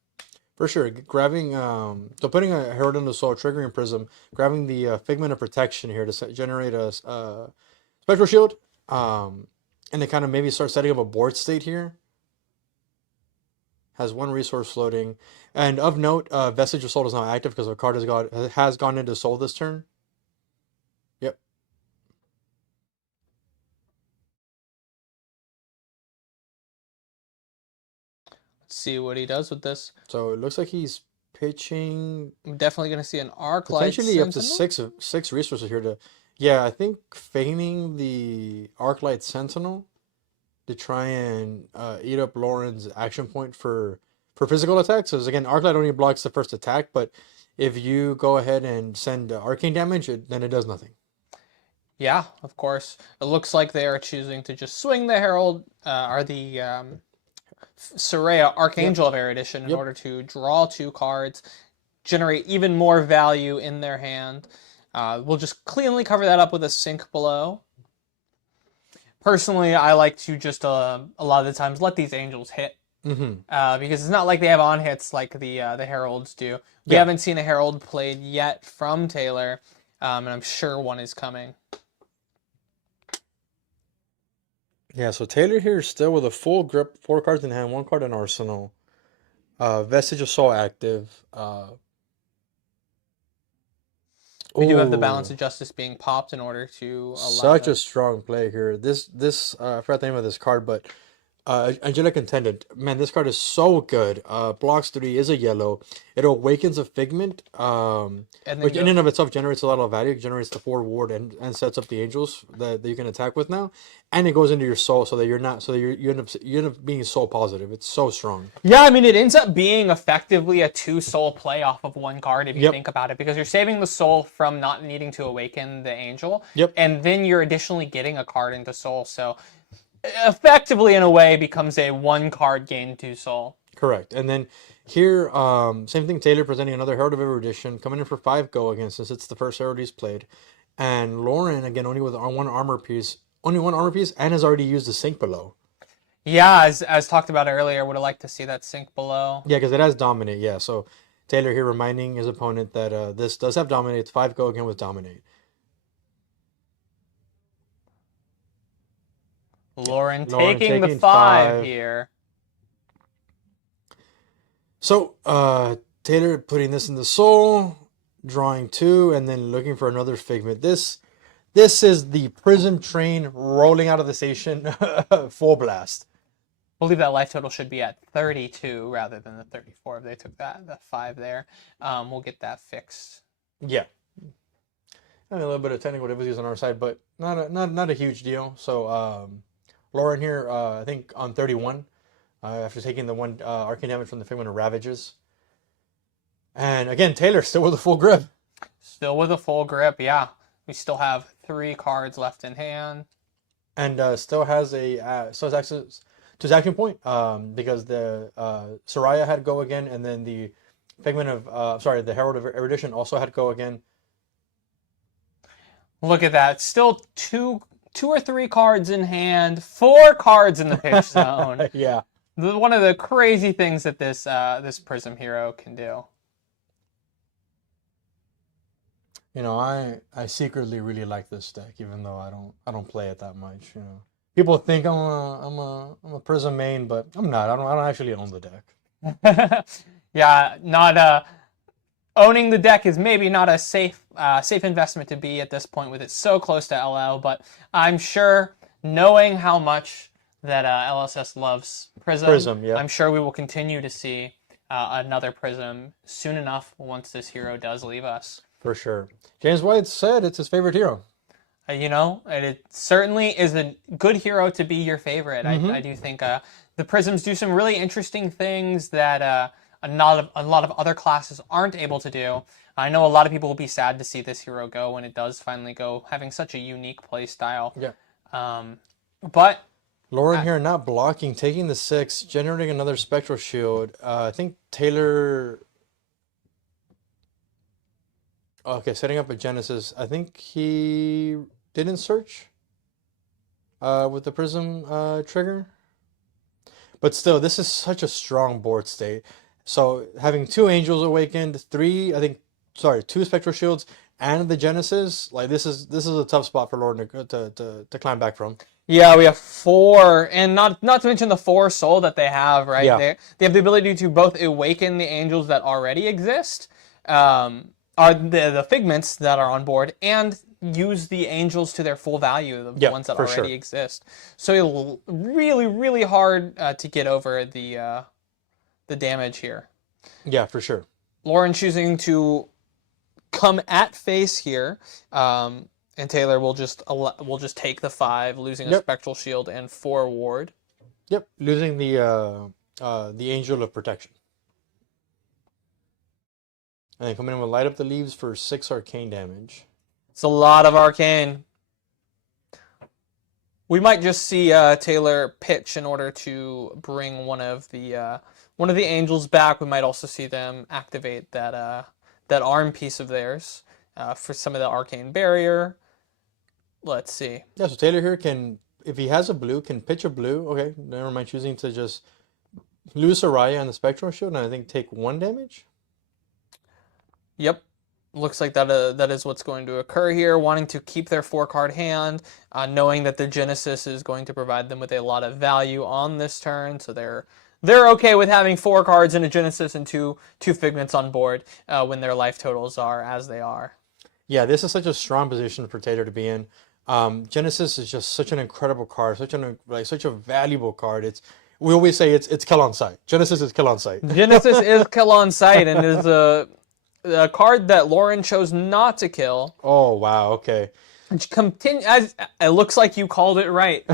For sure, grabbing, so putting a Herald in the Soul, triggering Prism, grabbing the Figment of Protection here to generate a Spectral Shield, and then kind of maybe start setting up a board state here. Has 1 resource floating, and of note, Vestige of Soul is not active because the card has gone into Soul this turn. Yep. Let's see what he does with this. So it looks like he's pitching I'm definitely going to see an Arc Light potentially up to Sentinel. six resources here to, yeah, I think feigning the Arclight Sentinel to try and eat up Lauren's action point for physical attacks. So again, Arclight only blocks the first attack, but if you go ahead and send arcane damage, then it does nothing. Yeah, of course. It looks like they are choosing to just swing the Herald, or the Soraya Archangel of Erudition in order to draw 2 cards, generate even more value in their hand. We'll just cleanly cover that up with a Sink Below. Personally, I like to just a lot of the times let these angels hit. Because it's not like they have on hits like the heralds do. We haven't seen a herald played yet from Taylor, and I'm sure one is coming. Yeah, so Taylor here is still with a full grip, 4 cards in hand, 1 card in arsenal. Vestige of Soul active. We do have the Balance of Justice being popped in order to allow such a strong play here. I forgot the name of this card, but Angelic Intendant. Man, this card is so good. Blocks 3, is a yellow. It awakens a Figment, which in and of itself generates a lot of value. It generates the 4 ward and sets up the angels that you can attack with now. And it goes into your soul so that you end up being soul positive. It's so strong. Yeah, I mean, it ends up being effectively a 2 soul play off of 1 card if you think about it, because you're saving the soul from not needing to awaken the angel. And then you're additionally getting a card into soul. So effectively, in a way, becomes a 1 card gain 2 soul. Correct. And then here, same thing, Taylor presenting another Herald of Erudition, coming in for 5 go again, since it's the first Herald he's played. And Lauren, again, only with one armor piece, and has already used the Sink Below. Yeah, as talked about earlier, would have liked to see that Sink Below. Yeah, because it has Dominate, yeah. So Taylor here reminding his opponent that this does have Dominate. It's 5 go again with Dominate. Lauren taking the 5 here. So, Taylor putting this in the soul, drawing 2, and then looking for another Figment. This is the Prism train rolling out of the station, full blast. I believe that life total should be at 32 rather than the 34 if they took the 5 there. We'll get that fixed. Yeah. And a little bit of technical difficulties on our side, but not a huge deal. So, Lauren here, I think on 31, after taking the 1 arcane damage from the Figment of Ravages. And again, Taylor still with a full grip. Still with a full grip, yeah. We still have 3 cards left in hand. And still has access to his action point, because the Soraya had go again, and then the Figment of, the Herald of Erudition also had go again. Look at that. Still 2 or 3 cards in hand, 4 cards in the pitch zone. Yeah. One of the crazy things that this Prism hero can do. You know, I secretly really like this deck, even though I don't play it that much. You know, people think I'm a Prism main, but I'm not. I don't actually own the deck. Yeah, not owning the deck is maybe not a safe investment to be at this point with it so close to LL. But I'm sure, knowing how much that LSS loves Prism, yeah. I'm sure we will continue to see another Prism soon enough once this hero does leave us. For sure. James White said it's his favorite hero. You know, it certainly is a good hero to be your favorite. I do think the Prisms do some really interesting things that a lot of other classes aren't able to do. I know a lot of people will be sad to see this hero go when it does finally go, having such a unique play style. Yeah. But Lauren here not blocking, taking the 6, generating another Spectral Shield. I think Taylor... Okay, setting up a Genesis. I think he didn't search with the Prism trigger. But still, this is such a strong board state. So having 2 Angels awakened, 2 Spectral Shields, and the Genesis, like this is a tough spot for Lauren to climb back from. Yeah, we have 4, and not to mention the 4 soul that they have, right? Yeah. They have the ability to both awaken the angels that already exist, are the Figments that are on board, and use the angels to their full value, the ones that already exist. So really, really hard to get over the damage here. Yeah, for sure. Lauren choosing to come at face here, and Taylor will just take the 5, losing a Spectral Shield and 4 ward. Yep, losing the Angel of Protection. And then coming in with Light Up the Leaves for 6 arcane damage. It's a lot of arcane. We might just see Taylor pitch in order to bring one of the angels back. We might also see them activate that that arm piece of theirs for some of the arcane barrier. Let's see. Yeah, so Taylor here can, if he has a blue, can pitch a blue. Okay, never mind choosing to just lose Soraya on the Spectral Shield and I think take 1 damage. Yep. Looks like that is what's going to occur here. Wanting to keep their 4-card hand, knowing that the Genesis is going to provide them with a lot of value on this turn, so they're okay with having 4 cards in a Genesis and two Figments on board when their life totals are as they are. Yeah, this is such a strong position for Taylor to be in. Genesis is just such an incredible card, such a valuable card. We always say it's kill on sight. Genesis is kill on sight. Genesis is kill on sight and is a card that Lauren chose not to kill. Oh wow, okay. As it looks like you called it right.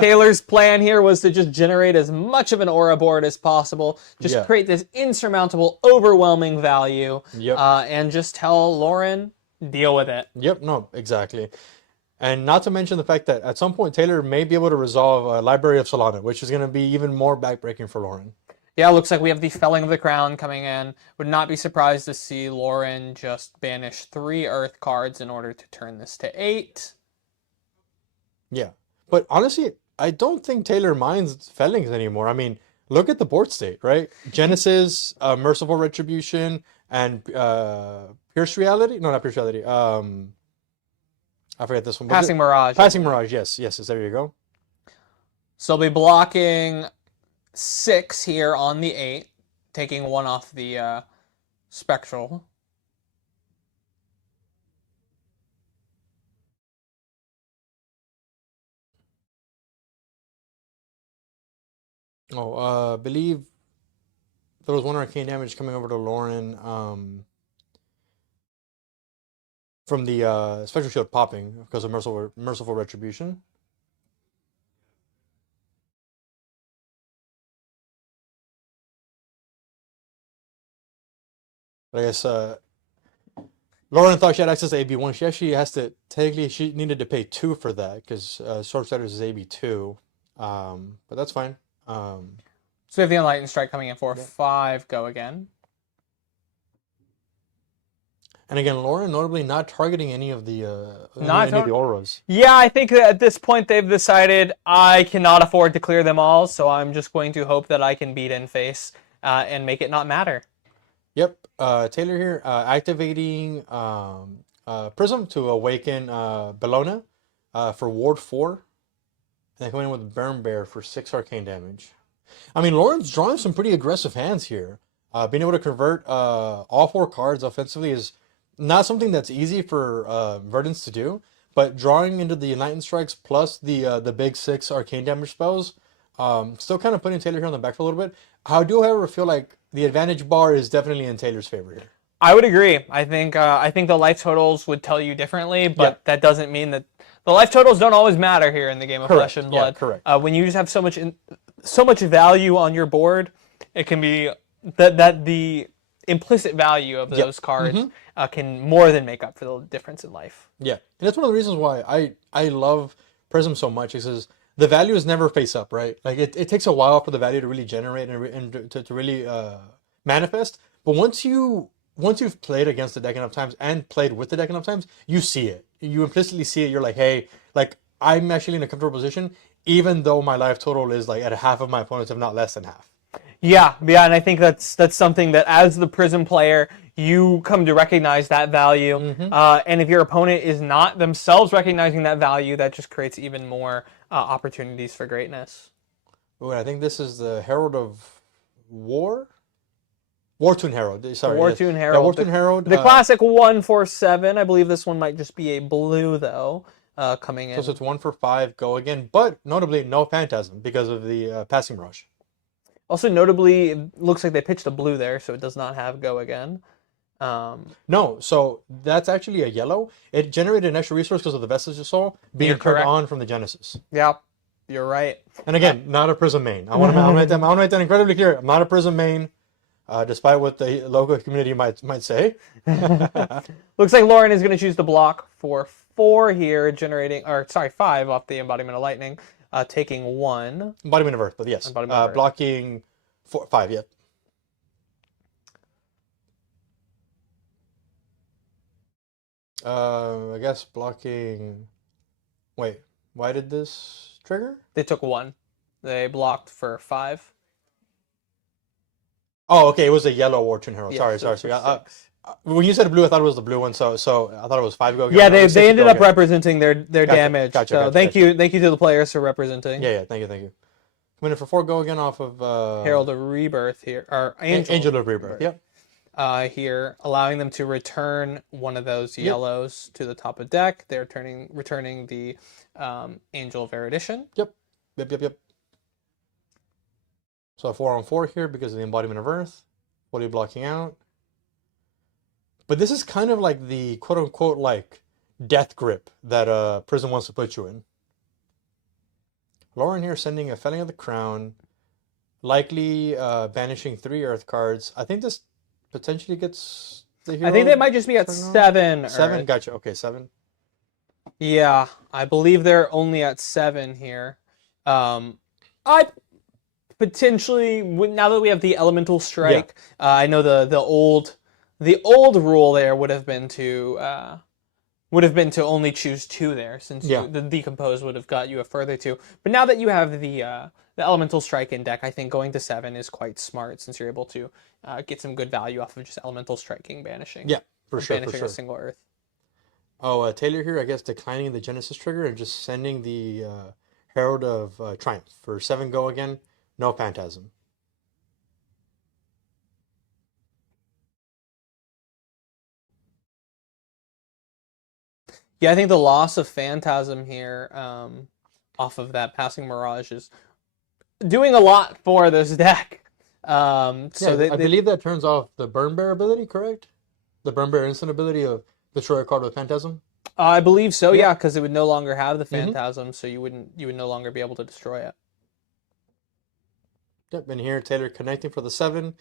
Taylor's plan here was to just generate as much of an aura board as possible, just create this insurmountable, overwhelming value, and just tell Lauren, deal with it. Yep, no, exactly. And not to mention the fact that at some point Taylor may be able to resolve Library of Solana, which is going to be even more backbreaking for Lauren. Yeah, looks like we have the Felling of the Crown coming in. Would not be surprised to see Lauren just banish 3 Earth cards in order to turn this to 8. Yeah, but honestly, I don't think Taylor minds Fellings anymore. I mean, look at the board state, right? Genesis, Merciful Retribution, and Pierce Reality? No, not Pierce Reality. I forget this one. Passing Mirage. Passing Mirage, yes, there you go. So they'll be blocking 6 here on the 8, taking 1 off the Spectral. Oh, believe there was 1 arcane damage coming over to Lauren from the Spectral Shield popping because of Merciful Retribution. But I guess Lauren thought she had access to AB1. She actually has to, technically, she needed to pay 2 for that because Swordsetters is AB2. But that's fine. So we have the Enlightened Strike coming in for 5, go again. And again, Lauren notably not targeting any of the auras. Yeah, I think that at this point they've decided I cannot afford to clear them all, so I'm just going to hope that I can beat in face and make it not matter. Yep, Taylor here activating Prism to awaken Bellona for Ward 4. And then coming in with Burn Bear for 6 arcane damage. I mean, Lauren's drawing some pretty aggressive hands here. Being able to convert all 4 cards offensively is not something that's easy for Verdance to do, but drawing into the Enlightened Strikes plus the big 6 arcane damage spells, still kind of putting Taylor here on the back for a little bit. I do, however, feel like the advantage bar is definitely in Taylor's favor here. I would agree. I think the life totals would tell you differently, but that doesn't mean that the life totals don't always matter here in the game of Flesh and Blood. Yeah, correct. When you just have so much value on your board, it can be that the implicit value of those cards can more than make up for the difference in life. Yeah, and that's one of the reasons why I love Prism so much, is the value is never face up, right? Like it takes a while for the value to really generate and to really manifest. But once you've played against the deck enough times and played with the deck enough times, you see it. You implicitly see it. You're like, hey, like I'm actually in a comfortable position, even though my life total is like at half of my opponents, if not less than half. Yeah, and I think that's something that as the Prism player, you come to recognize that value. And if your opponent is not themselves recognizing that value, that just creates even more opportunities for greatness. Ooh, I think this is the Herald of War? War-Toon Herald. Sorry. War-Toon Herald. Yeah, War-Toon Herald. The classic 1 for 7. I believe this one might just be a blue, though, coming in. So it's 1 for 5, go again. But notably, no Phantasm because of the Passing Mirage. Also, notably, it looks like they pitched a blue there, so it does not have go again. No, so that's actually a yellow. It generated an extra resource because of the Vestige of Soul being turned on from the Genesis. Yeah, you're right. And again, not a Prism main. I want to make that incredibly clear. I'm not a Prism main, despite what the local community might say. Looks like Lauren is going to choose the block for 4 here, 5 off the Embodiment of Lightning, taking 1. Embodiment of Earth, but yes. Blocking 5, yep. I guess blocking. Wait, why did this trigger? They took 1. They blocked for 5. Oh, okay, it was a yellow Wartune Herald. Yeah, Sorry, so sorry. for 6. When you said blue, I thought it was the blue one. So I thought it was 5 go again. Yeah, No, it was 6 they to ended go up again. representing their Gotcha, damage. gotcha, So gotcha, thank gotcha. you to the players for representing. Yeah, thank you, thank you. Coming in for 4 go again off of Herald of Rebirth here, or Angel of Rebirth. Yep. Here, allowing them to return one of those yellows to the top of deck. They're returning the Angel of Erudition. Yep. So a 4-on-4 here because of the embodiment of Earth. Fully blocking out. But this is kind of like the quote unquote like death grip that Prison wants to put you in. Lauren here sending a Felling of the Crown, likely banishing 3 Earth cards. I think this potentially gets the hero. I think they might just be at 7. 7, Earth. gotcha. Okay, 7. Yeah, I believe they're only at 7 here. I potentially, now that we have the Elemental Strike, I know the old rule there would have been to only choose 2 there, since the Decompose would have got you a further 2. But now that you have the Elemental Strike in deck, I think going to 7 is quite smart, since you're able to get some good value off of just Elemental Striking, banishing. Yeah, for sure, banishing for sure. a single Earth. Oh, Taylor here, I guess, declining the Genesis trigger and just sending the Herald of Triumph for 7 go again. No Phantasm. Yeah, I think the loss of Phantasm here, off of that Passing Mirage, is doing a lot for this deck. I believe that turns off the Burn Bear ability, correct? The Burn Bear instant ability of destroy a card with Phantasm. I believe so, yeah, because it would no longer have the Phantasm, so you would no longer be able to destroy it. Yep, and here Taylor connecting for the 7,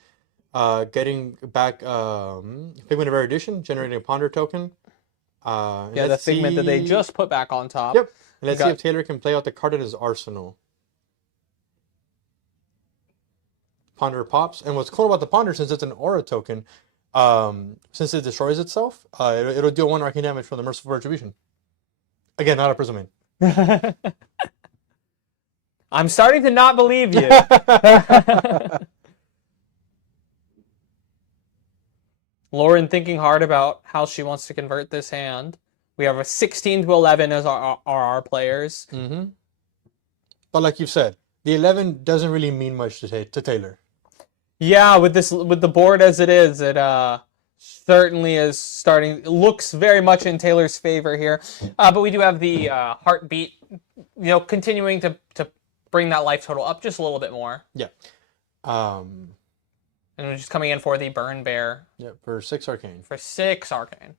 getting back Figment of Erudition, generating a Ponder token. The Figment that they just put back on top. Yep, and let's see if Taylor can play out the card in his arsenal. Ponder pops, and what's cool about the Ponder, since it's an aura token, since it destroys itself, it'll deal 1 arcane damage from the Merciful Retribution. Again, not a Prism main. I'm starting to not believe you. Lauren thinking hard about how she wants to convert this hand. We have a 16 to 11 as our players. Mm-hmm. But like you've said, the 11 doesn't really mean much to Taylor. Yeah, with the board as it is, it certainly is starting. It looks very much in Taylor's favor here. But we do have the Heartbeat, continuing to bring that life total up just a little bit more. Yeah. And we're just coming in for the Burn Bear. Yeah, for 6 arcane. For 6 arcane.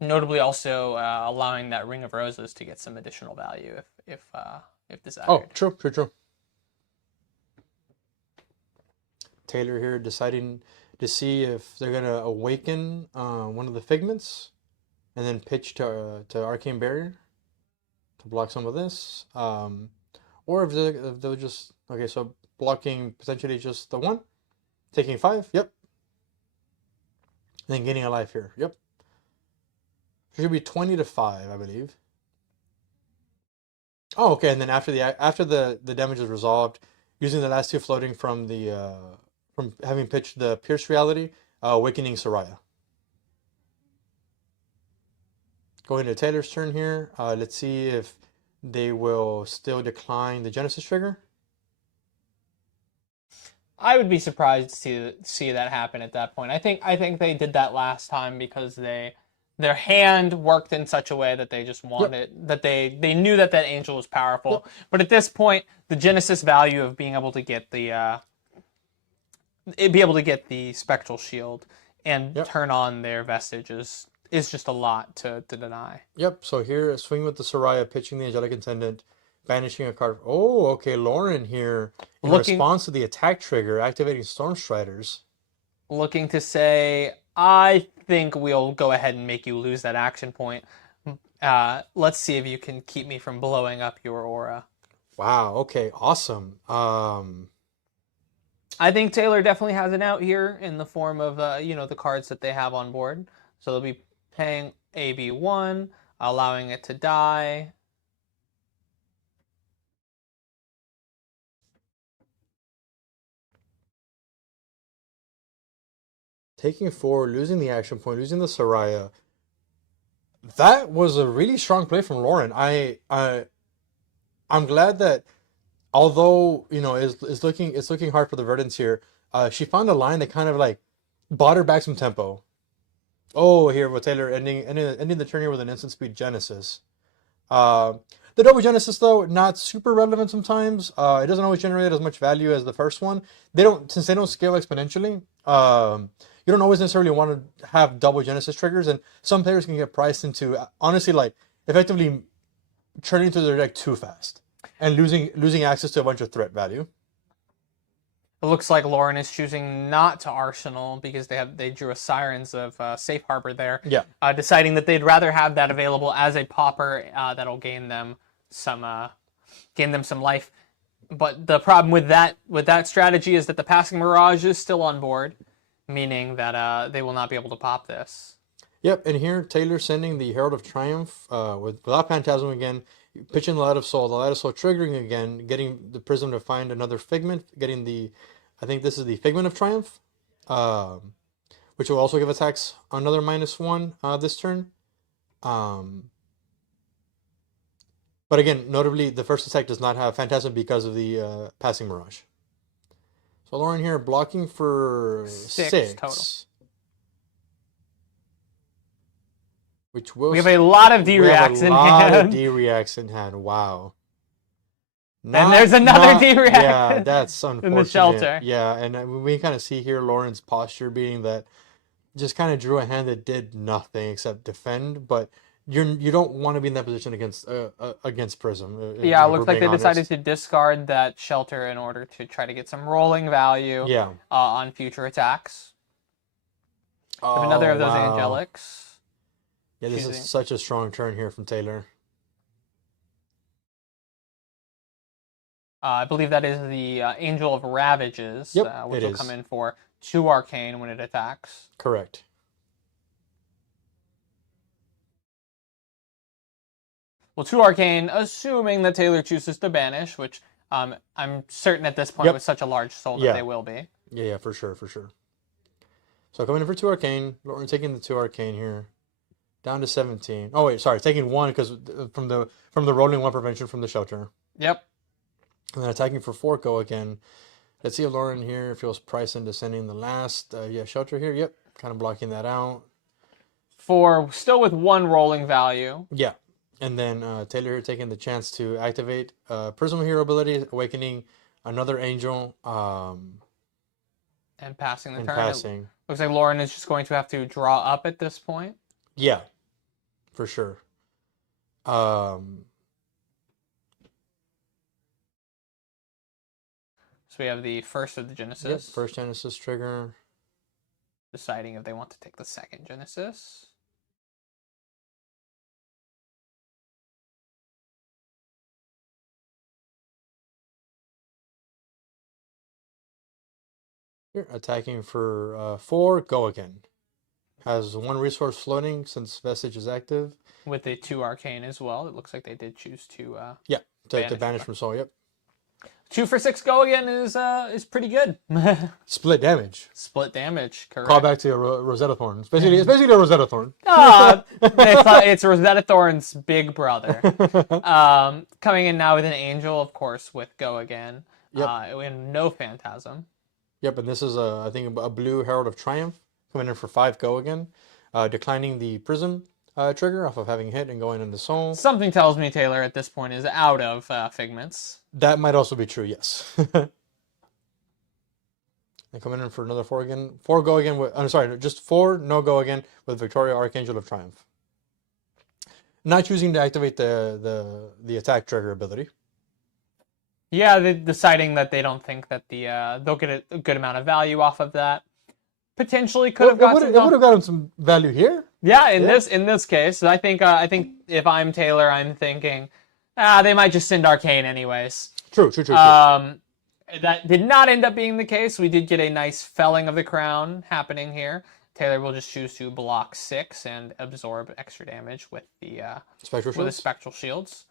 Notably also allowing that Ring of Roses to get some additional value if desired. Oh, true. Taylor here deciding to see if they're gonna awaken one of the Figments and then pitch to Arcane Barrier to block some of this. Or if they'll just so blocking potentially just the 1, taking 5, yep. And then getting a life here, yep. Should be 20 to 5, I believe. Oh, okay, and then after the damage is resolved, using the last 2 floating from the from having pitched the Pierce Reality, awakening Soraya. Going to Taylor's turn here. Let's see if they will still decline the Genesis trigger. I would be surprised to see that happen at that point. I think they did that last time because their hand worked in such a way that they just wanted that they knew that angel was powerful. But at this point, the Genesis value of being able to get the Spectral Shield and turn on their Vestige is just a lot to deny. Yep. So here, swing with the Soraya, pitching the Angelic Intendant, banishing a card. Oh, okay. Lauren here, in response to the attack trigger, activating Storm Striders. Looking to say, I think we'll go ahead and make you lose that action point. Let's see if you can keep me from blowing up your aura. Wow. Okay. Awesome. I think Taylor definitely has an out here in the form of the cards that they have on board. So they'll be paying AB1, allowing it to die. Taking 4, losing the action point, losing the Soraya. That was a really strong play from Lauren. I'm glad that, although it's looking hard for the Verdants here, she found a line that kind of like bought her back some tempo. Oh, here with Taylor ending the turn here with an instant speed Genesis. The double Genesis though, not super relevant sometimes. It doesn't always generate as much value as the first one. Since they don't scale exponentially. You don't always necessarily want to have double Genesis triggers, and some players can get priced into, honestly, like, effectively turning to their deck too fast and losing access to a bunch of threat value. It looks like Lauren is choosing not to Arsenal because they drew a Sirens of Safe Harbor there. Yeah. Deciding that they'd rather have that available as a popper that'll gain them some life. But the problem with that strategy is that the Passing Mirage is still on board, meaning that they will not be able to pop this. Yep, and here Taylor sending the Herald of Triumph without Phantasm again, pitching the Light of Soul triggering again, getting the Prism to find another Figment, getting I think this is the Figment of Triumph, which will also give attacks another -1 this turn. But again, notably, the first attack does not have Phantasm because of the Passing Mirage. So Lauren here blocking for 6 total. Which will We have a lot of D-reacts in hand. We have a lot of D-reacts in hand. Wow. And there's another D-react. Yeah, that's unfortunate. In the shelter. Yeah, and we kind of see here Lauren's posture being that just kind of drew a hand that did nothing except defend, but you don't want to be in that position against Prism. Yeah, it looks like they decided to discard that shelter in order to try to get some rolling value on future attacks. We have another of those Angelics. Yeah, this is such a strong turn here from Taylor. I believe that is the Angel of Ravages, which will come in for 2 Arcane when it attacks. Correct. Well, 2 Arcane, assuming that Taylor chooses to banish, which I'm certain at this point with such a large soul that they will be. Yeah, for sure. So coming in for 2 Arcane, Lauren taking the 2 Arcane here. Down to 17. Oh wait, sorry, taking 1 because from the rolling 1 prevention from the shelter. Yep. And then attacking for 4 go again. Let's see if Lauren here feels price into sending the last shelter here. Yep, kind of blocking that out. 4 still with 1 rolling value. Yeah. And then Taylor here taking the chance to activate Prism Hero ability, awakening another angel. And passing the turn. Passing. Looks like Lauren is just going to have to draw up at this point. Yeah, for sure. So we have the first of the Genesis. Yep, first Genesis trigger. Deciding if they want to take the second Genesis. Here, attacking for 4, go again. Has 1 resource floating since Vestige is active. With a 2 Arcane as well. It looks like they did choose to to banish from Soul, yep. 2 for 6 go again is pretty good. Split damage. Split damage, correct. Call back to Rosetta Thorn. It's basically a Rosetta Thorn. It's Rosetta Thorn's big brother. Coming in now with an Angel, of course, with go again. Yep. And no Phantasm. Yep, and this is, I think, a blue Herald of Triumph. Coming in for 5 go again. Declining the Prism trigger off of having hit and going into Soul. Something tells me Taylor at this point is out of Figments. That might also be true, yes. And coming in for another 4 again. 4 go again with, I'm sorry, just 4 no go again with Victoria Archangel of Triumph. Not choosing to activate the attack trigger ability. Yeah, they're deciding that they don't think that they'll get a good amount of value off of that. Potentially could have gotten. It would have gotten some value here. Yeah, in this case, I think if I'm Taylor, I'm thinking, they might just send Arcane anyways. True. That did not end up being the case. We did get a nice felling of the crown happening here. Taylor will just choose to block 6 and absorb extra damage with the spectral shields.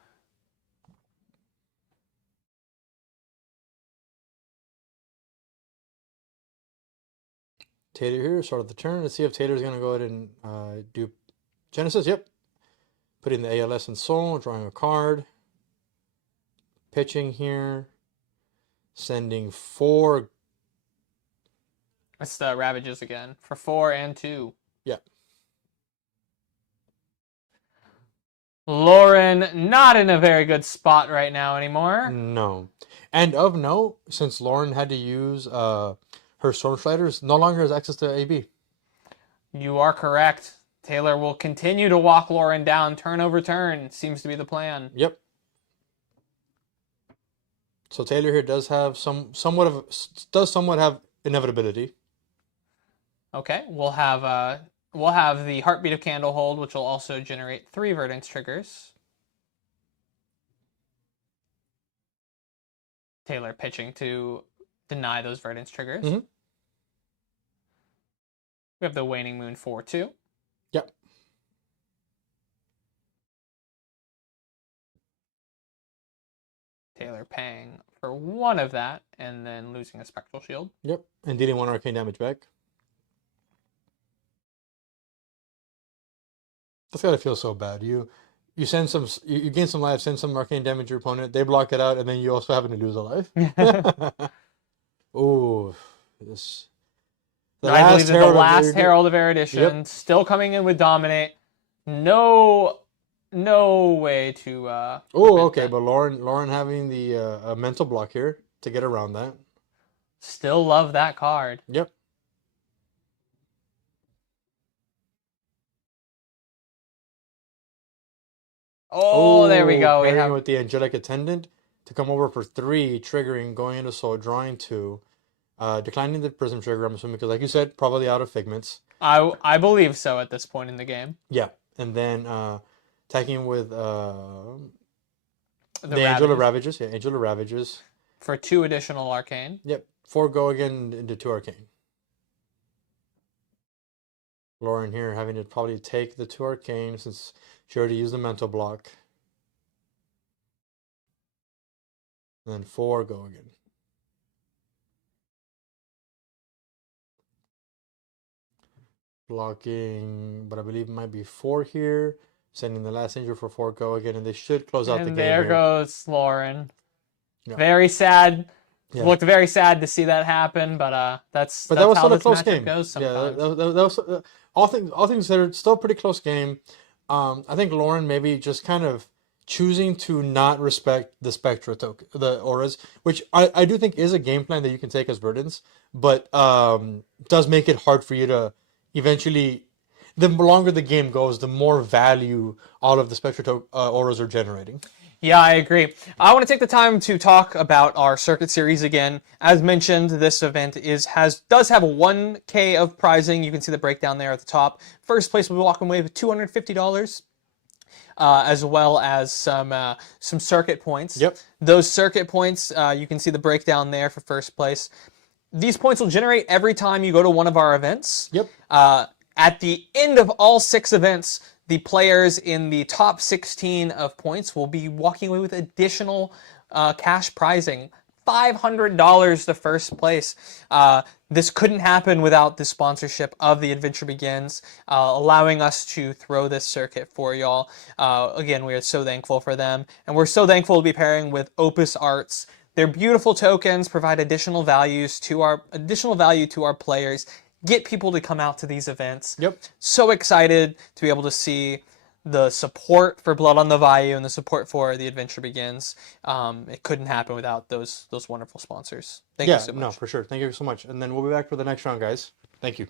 Taylor here, start of the turn. Let's see if Taylor's going to go ahead and do Genesis. Yep. Putting the ALS in Soul, drawing a card. Pitching here. Sending 4. That's the Ravages again for 4 and 2. Yep. Lauren, not in a very good spot right now anymore. No. And of note, since Lauren had to use her Storm Striders, no longer has access to AB. You are correct. Taylor will continue to walk Lauren down turn over turn. Seems to be the plan. Yep. So Taylor here does have somewhat have inevitability. Okay, we'll have the Heartbeat of Candlehold, which will also generate 3 Verdance triggers. Taylor pitching to deny those Verdance triggers. Mm-hmm. We have the Waning Moon 4/2. Yep. Taylor paying for 1 of that and then losing a Spectral Shield. Yep. And dealing 1 arcane damage back. That's gotta feel so bad. You send some, you gain some life, send some arcane damage to your opponent, they block it out, and then you also happen to lose a life. Ooh, this. I believe that the last Herald of Erudition, yep, still coming in with Dominate. No way to. Oh, okay, that. But Lauren having the a mental block here to get around that. Still love that card. Yep. Oh, there we go. We have with the Angelic Attendant to come over for 3, triggering, going into Soul, drawing 2, declining the Prism trigger. I'm assuming because, like you said, probably out of Figments. I believe so at this point in the game. Yeah, and then attacking with the Angel of Ravages. Yeah, Angel of Ravages for 2 additional arcane. Yep, 4 go again into 2 arcane. Lauren here having to probably take the 2 arcane since she already used the mental block. And then 4 go again. Blocking, but I believe it might be 4 here. Sending the last injury for 4 go again, and they should close out the game. And there here goes Lauren. Yeah. Very sad. Yeah. Looked very sad to see that happen, but that's that was how still a this close matchup game. goes sometimes. Yeah, that was all things considered, still a pretty close game. I think Lauren maybe just kind of choosing to not respect the Spectra token, the auras, which I do think is a game plan that you can take as burdens, but does make it hard for you to eventually. The longer the game goes, the more value all of the Spectra auras are generating. Yeah, I agree. I want to take the time to talk about our circuit series again. As mentioned, this event does have a 1K of prizing. You can see the breakdown there at the top. First place will be walking away with $250, as well as some circuit points. Yep. Those circuit points, you can see the breakdown there for first place. These points will generate every time you go to one of our events. Yep. At the end of all 6 events, the players in the top 16 of points will be walking away with additional cash prizing. $500 to first place. This couldn't happen without the sponsorship of The Adventure Begins, allowing us to throw this circuit for y'all. Again, we are so thankful for them, and we're so thankful to be pairing with Opus Arts. Their beautiful tokens provide additional value to our players. Get people to come out to these events. Yep. So excited to be able to see the support for Blood on the Bayou and the support for The Adventure Begins. It couldn't happen without those wonderful sponsors. Thank you so much. No, for sure. Thank you so much. And then we'll be back for the next round, guys. Thank you.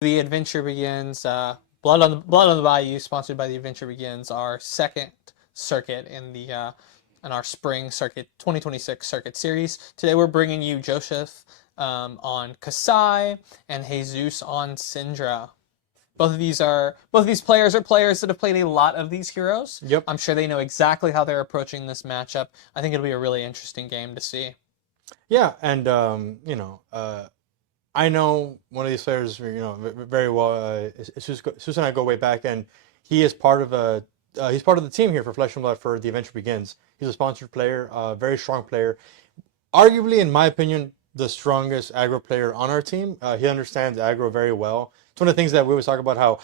The Adventure Begins, Blood on the Bayou, sponsored by The Adventure Begins, our second circuit in our spring circuit 2026 circuit series. Today we're bringing you Joseph on Kasai and Jesus on Syndra. Both of these players are players that have played a lot of these heroes. Yep. I'm sure they know exactly how they're approaching this matchup. I think it'll be a really interesting game to see. Yeah, and I know one of these players, very well. Susan and I go way back, and he is part of he's part of the team here for Flesh and Blood for The Adventure Begins. He's a sponsored player, very strong player. Arguably, in my opinion, the strongest aggro player on our team. He understands aggro very well. It's one of the things that we always talk about. How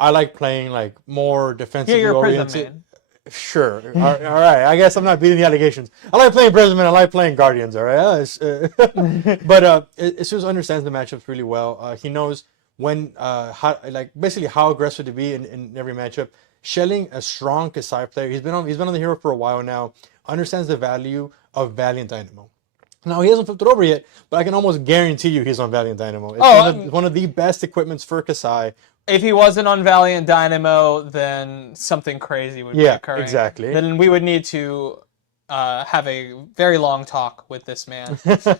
I like playing more defensively you're a Prism oriented. man. Sure. All right. I guess I'm not beating the allegations. I like playing Prism and I like playing Guardians. All right. But Susan understands the matchups really well. He knows when basically how aggressive to be in every matchup. Shelling a strong Kasai player. He's been on the hero for a while now. Understands the value of Valiant Dynamo. Now, he hasn't flipped it over yet, but I can almost guarantee you he's on Valiant Dynamo. It's one of the best equipments for Kasai. If he wasn't on Valiant Dynamo, then something crazy would be occurring. Exactly. Then we would need to have a very long talk with this man. So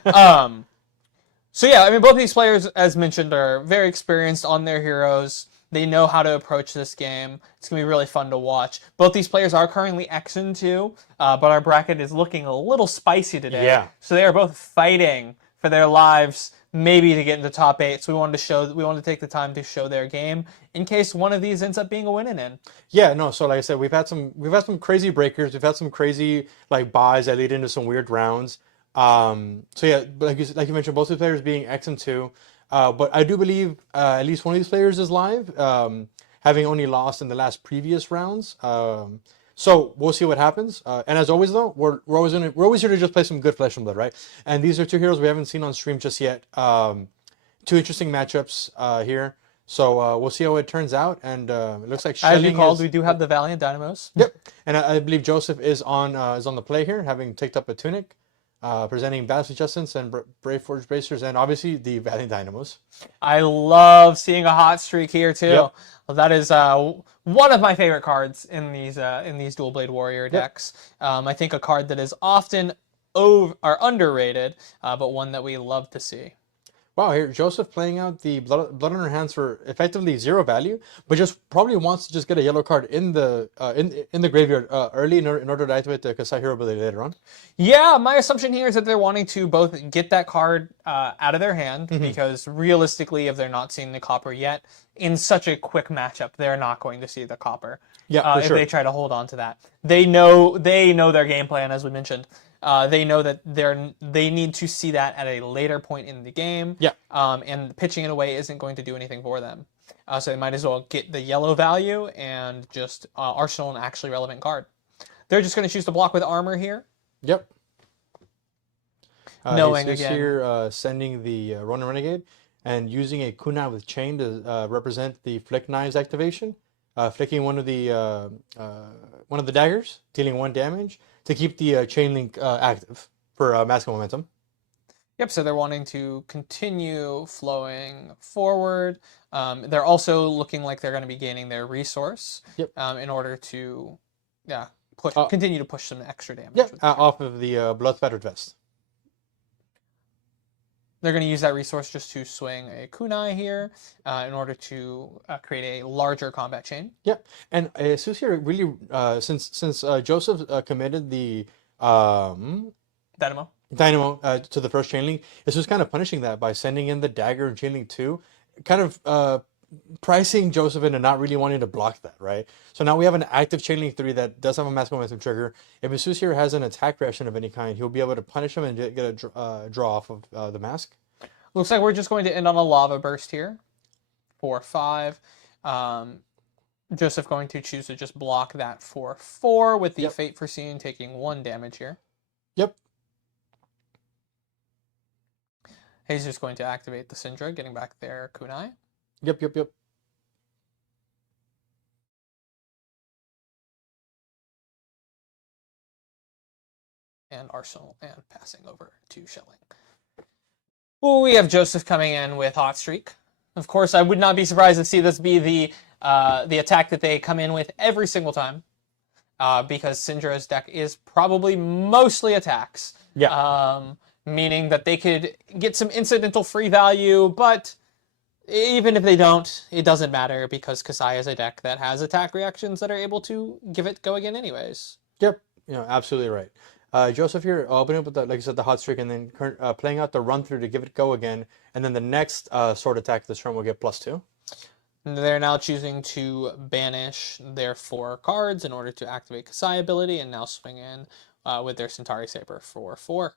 yeah, I mean, both these players, as mentioned, are very experienced on their heroes. They know how to approach this game. It's going to be really fun to watch. Both these players are currently X and 2, but our bracket is looking a little spicy today. Yeah. So they are both fighting for their lives, maybe to get into top 8. So we wanted to take the time to show their game in case one of these ends up being a winning end. Yeah, no, so like I said, we've had some crazy breakers. We've had some crazy buys that lead into some weird rounds. So yeah, like you mentioned, both the players being X and 2. But I do believe at least one of these players is live, having only lost in the last previous rounds. So we'll see what happens. And as always, though, we're always here to just play some good Flesh and Blood, right? And these are two heroes we haven't seen on stream just yet. Two interesting matchups here. So we'll see how it turns out. And it looks like as you called, we do have the Valiant Dynamos. Yep. And I believe Joseph is on the play here, having picked up a tunic. Presenting Battle Justins and Brave Forge Bracers, and obviously the Valiant Dynamos. I love seeing a hot streak here too. Yep. Well, that is one of my favorite cards in these Dual Blade Warrior decks. I think a card that is often underrated, but one that we love to see. Wow, here Joseph playing out the blood on her hands for effectively 0 value, but just probably wants to just get a yellow card in the graveyard early in order to activate the Kasai hero ability later on. Yeah, my assumption here is that they're wanting to both get that card out of their hand, because realistically, if they're not seeing the copper yet, in such a quick matchup, they're not going to see the copper. Yeah, for if sure. they try to hold on to that. They know their game plan, as we mentioned. They know that they need to see that at a later point in the game. Yeah. And pitching it away isn't going to do anything for them. So they might as well get the yellow value and just arsenal an actually relevant card. They're just going to choose to block with armor here. Yep. Knowing he's again here sending the Ronin Renegade and using a kunai with chain to represent the flick knives activation, flicking one of the daggers, dealing 1 damage to keep the chain link active for maximum momentum. Yep, so they're wanting to continue flowing forward. They're also looking like they're going to be gaining their resource. Yep. In order to continue to push some extra damage. Yeah, off of the blood spattered vest. They're going to use that resource just to swing a kunai here in order to create a larger combat chain. Yeah, and Sus here really, since Joseph committed the Dynamo to the first chain link, this was kind of punishing that by sending in the dagger and chain link 2, kind of pricing Joseph into not really wanting to block that, right? So now we have an active chain link 3 that does have a mass momentum trigger. If Asus here has an attack reaction of any kind, he'll be able to punish him and get a draw off of the mask. Looks like we're just going to end on a lava burst here. 4/5. Joseph going to choose to just block that 4/4 with the Fate Foreseen taking 1 damage here. Yep. He's just going to activate the Syndra, getting back their kunai. Yep. And arsenal and passing over to shelling. Well, we have Joseph coming in with hot streak. Of course, I would not be surprised to see this be the attack that they come in with every single time, because Syndra's deck is probably mostly attacks. Yeah. Meaning that they could get some incidental free value, but even if they don't, it doesn't matter because Kasai is a deck that has attack reactions that are able to give it go again anyways. Yep. Absolutely right. Joseph here, opening up with the, like you said, the hot streak, and then playing out the run through to give it go again, and then the next sword attack this turn will get +2. They're now choosing to banish their 4 cards in order to activate Kasai ability, and now swing in with their Centauri Saber for 4.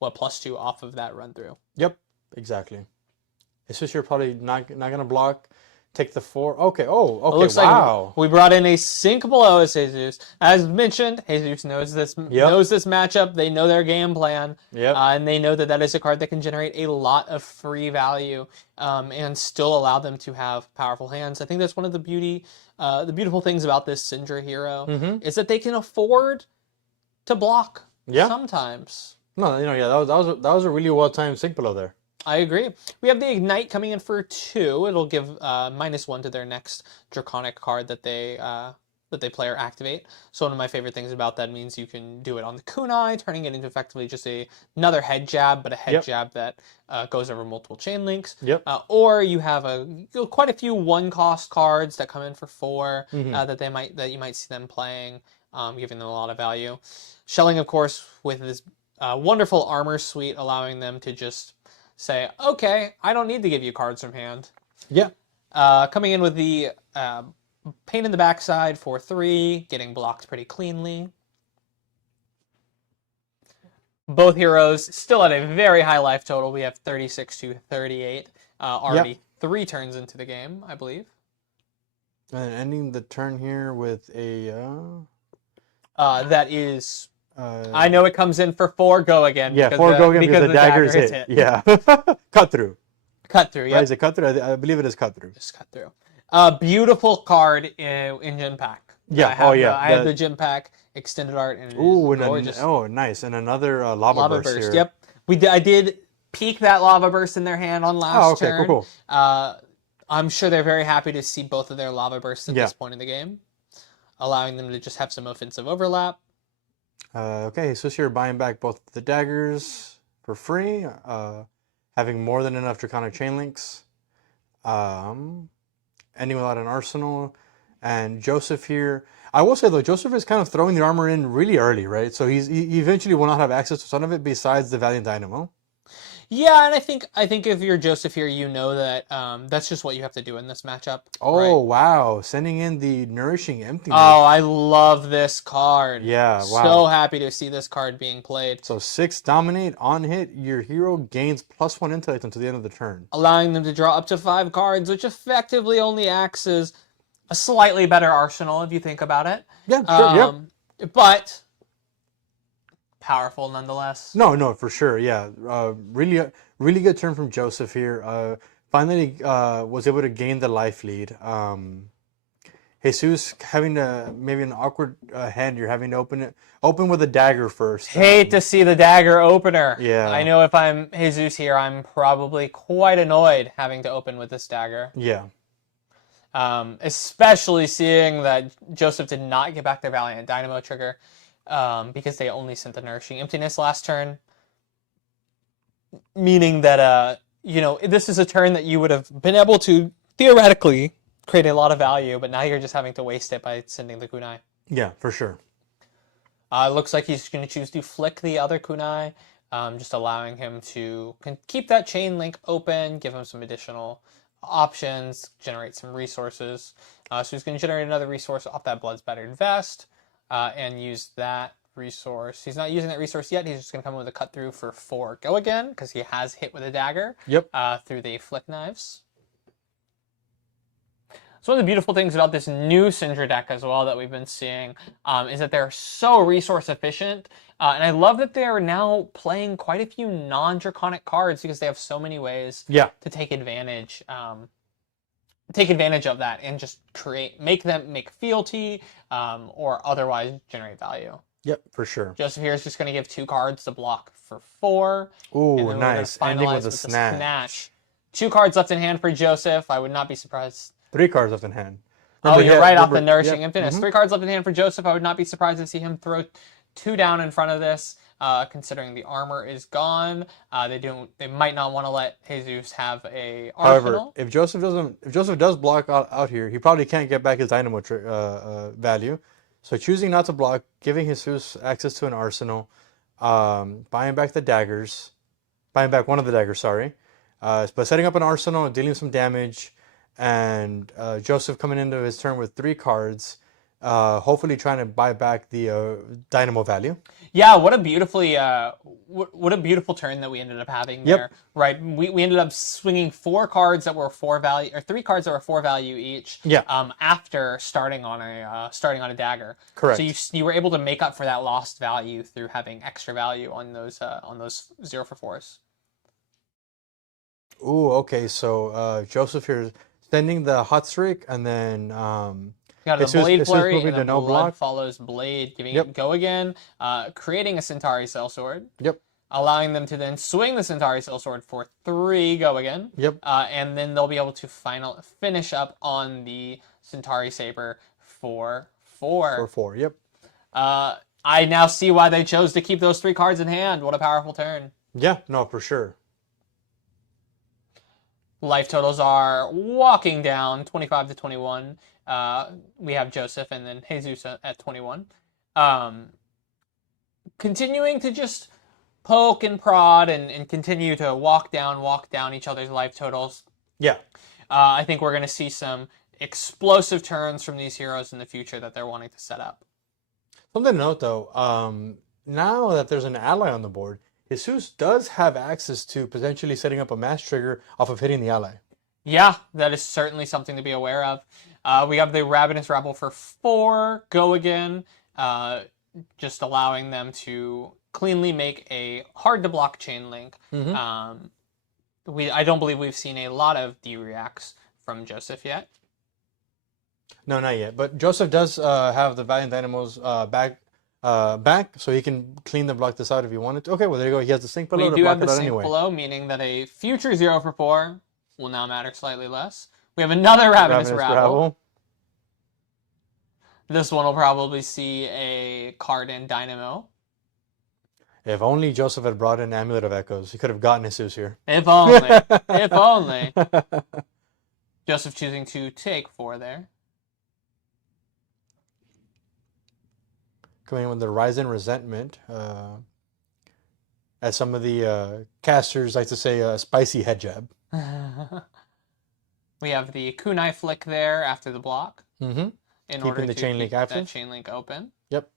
What, +2 off of that run through? Yep, exactly. It's just you're probably not gonna block. Take the 4. Okay. Oh, okay. It looks wow. like we brought in a sinkable Oas Jesus. As mentioned, Jesus knows this matchup. They know their game plan. Yep. And they know that that is a card that can generate a lot of free value, and still allow them to have powerful hands. I think that's one of the beautiful things about this Syndra hero is that they can afford to block. Yeah. Sometimes. No, that was a really well timed sync below there. I agree. We have the Ignite coming in for 2. It'll give -1 to their next Draconic card that they play or activate. So one of my favorite things about that means you can do it on the kunai, turning it into effectively just another head jab, but a head jab that goes over multiple chain links. Yep. Or you have quite a few 1-cost cards that come in for 4 that you might see them playing, giving them a lot of value. Shelling, of course, with this wonderful armor suite, allowing them to just say, okay, I don't need to give you cards from hand. Yeah. Coming in with the pain in the backside for 3, getting blocked pretty cleanly. Both heroes still at a very high life total. We have 36 to 38. Already 3 turns into the game, I believe. And ending the turn here with a... that is... I know it comes in for 4 go again. Yeah, 4 go again because the dagger is hit. Yeah. Cut through. Cut through, yeah. Right, is it cut through? I believe it is cut through. It's cut through. Beautiful card in Gym Pack. Yeah, I have the Gym Pack extended art, and it is gorgeous. Nice. And another lava burst here. Yep. I did peek that lava burst in their hand on last turn. Cool. I'm sure they're very happy to see both of their lava bursts at this point in the game, allowing them to just have some offensive overlap. Okay, so you're buying back both the daggers for free, having more than enough Draconic chain links, ending without an arsenal, and Joseph here. I will say though, Joseph is kind of throwing the armor in really early, right? So he eventually will not have access to some of it besides the Valiant Dynamo. Yeah, and I think if you're Joseph here, you know that that's just what you have to do in this matchup. Oh, right? Wow. Sending in the Nourishing Emptiness. Oh, I love this card. Yeah, wow. So happy to see this card being played. So 6 Dominate, on hit, your hero gains +1 intellect until the end of the turn. Allowing them to draw up to 5 cards, which effectively only acts as a slightly better arsenal if you think about it. Yeah, sure, But powerful nonetheless. No, for sure. Yeah, really good turn from Joseph here. Finally, was able to gain the life lead. Jesus having maybe an awkward hand. You're having to open with a dagger first. Hate to see the dagger opener. Yeah. I know if I'm Jesus here, I'm probably quite annoyed having to open with this dagger. Yeah. Especially seeing that Joseph did not get back their Valiant Dynamo trigger. Because they only sent the Nourishing Emptiness last turn. Meaning that, this is a turn that you would have been able to, theoretically, create a lot of value, but now you're just having to waste it by sending the kunai. Yeah, for sure. Looks like he's going to choose to flick the other kunai, just allowing him to keep that chain link open, give him some additional options, generate some resources. So he's going to generate another resource off that Blood Spattered Vest. And use that resource. He's not using that resource yet. He's just going to come with a cut through for 4 go again because he has hit with a dagger. Yep. Through the flick knives. So one of the beautiful things about this new Syndra deck as well that we've been seeing is that they're so resource efficient. And I love that they're now playing quite a few non-draconic cards because they have so many ways to take advantage of that and just make fealty or otherwise generate value. Yep, for sure. Joseph here is just going to give 2 cards to block for 4. Ooh, nice. Ending with a snatch. 2 cards left in hand for Joseph. I would not be surprised. 3 cards left in hand. Oh, you're right off the Nourishing yeah. Emptiness. 3 cards left in hand for Joseph. I would not be surprised to see him throw 2 down in front of this, considering the armor is gone. They might not want to let Jesus have a arsenal. However, if Joseph does block out here, he probably can't get back his dynamo value. So choosing not to block, giving Jesus access to an arsenal, buying back one of the daggers, sorry. But setting up an arsenal, dealing some damage, and Joseph coming into his turn with 3 cards, hopefully trying to buy back the dynamo value. Yeah, what a beautiful turn that we ended up having there. Right, we ended up swinging 4 cards that were 4 value, or 3 cards that were 4 value each. Yeah. After starting on a dagger. Correct. So you were able to make up for that lost value through having extra value on those 0 for 4s. Ooh, okay. So Joseph here is sending the hot streak, and then Got the Blade Flurry, and to no blood follows Blade, giving it go again, creating a Centauri Sellsword. Yep. Allowing them to then swing the Centauri Sellsword for 3 go again. Yep. And then they'll be able to finish up on the Centauri Saber for 4. For 4, yep. I now see why they chose to keep those 3 cards in hand. What a powerful turn. Yeah, no, for sure. Life totals are walking down 25 to 21. We have Joseph and then Jesus at 21. Continuing to just poke and prod and continue to walk down each other's life totals. Yeah. I think we're going to see some explosive turns from these heroes in the future that they're wanting to set up. Something to note, though, now that there's an ally on the board, Jesus does have access to potentially setting up a mass trigger off of hitting the ally. Yeah, that is certainly something to be aware of. We have the Ravenous Rebel for 4, go again, just allowing them to cleanly make a hard-to-block chain link. Mm-hmm. I don't believe we've seen a lot of D-reacts from Joseph yet. No, not yet. But Joseph does have the Valiant Dynamos back, so he can clean the block this out if he wanted to. Okay, well, there you go. He has the sync below to block it out anyway. We do have the sync below, meaning that a future 0 for 4 will now matter slightly less. We have another Ravenous Rabble. This one will probably see a card in Dynamo. If only Joseph had brought in Amulet of Echoes, he could have gotten Jesus here. If only. If only. Joseph choosing to take 4 there. Coming in with the Ryzen Resentment. As some of the casters like to say, a spicy head jab. We have the kunai flick there after the block. Mm-hmm. Keeping the chain link active. That chain link open. Yep.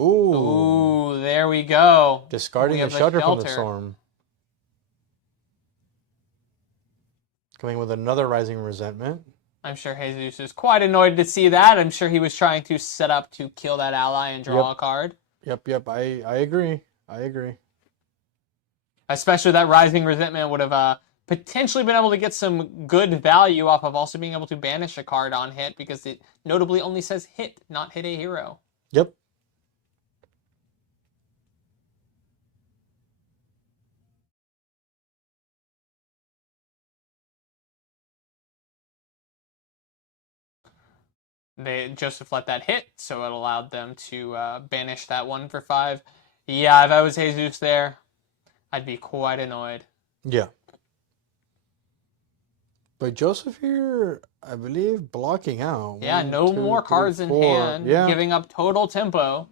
Ooh, there we go. Discarding the shelter from the storm. Coming with another Rising Resentment. I'm sure Jesus is quite annoyed to see that. I'm sure he was trying to set up to kill that ally and draw a card. Yep. I agree. Especially that Rising Resentment would have potentially been able to get some good value off of also being able to banish a card on hit, because it notably only says hit, not hit a hero. Yep. Joseph let that hit, so it allowed them to banish that 1 for 5. Yeah, if I was Jesus there, I'd be quite annoyed. Yeah. But Joseph here, I believe, blocking out. Yeah, no more cards in hand, giving up total tempo.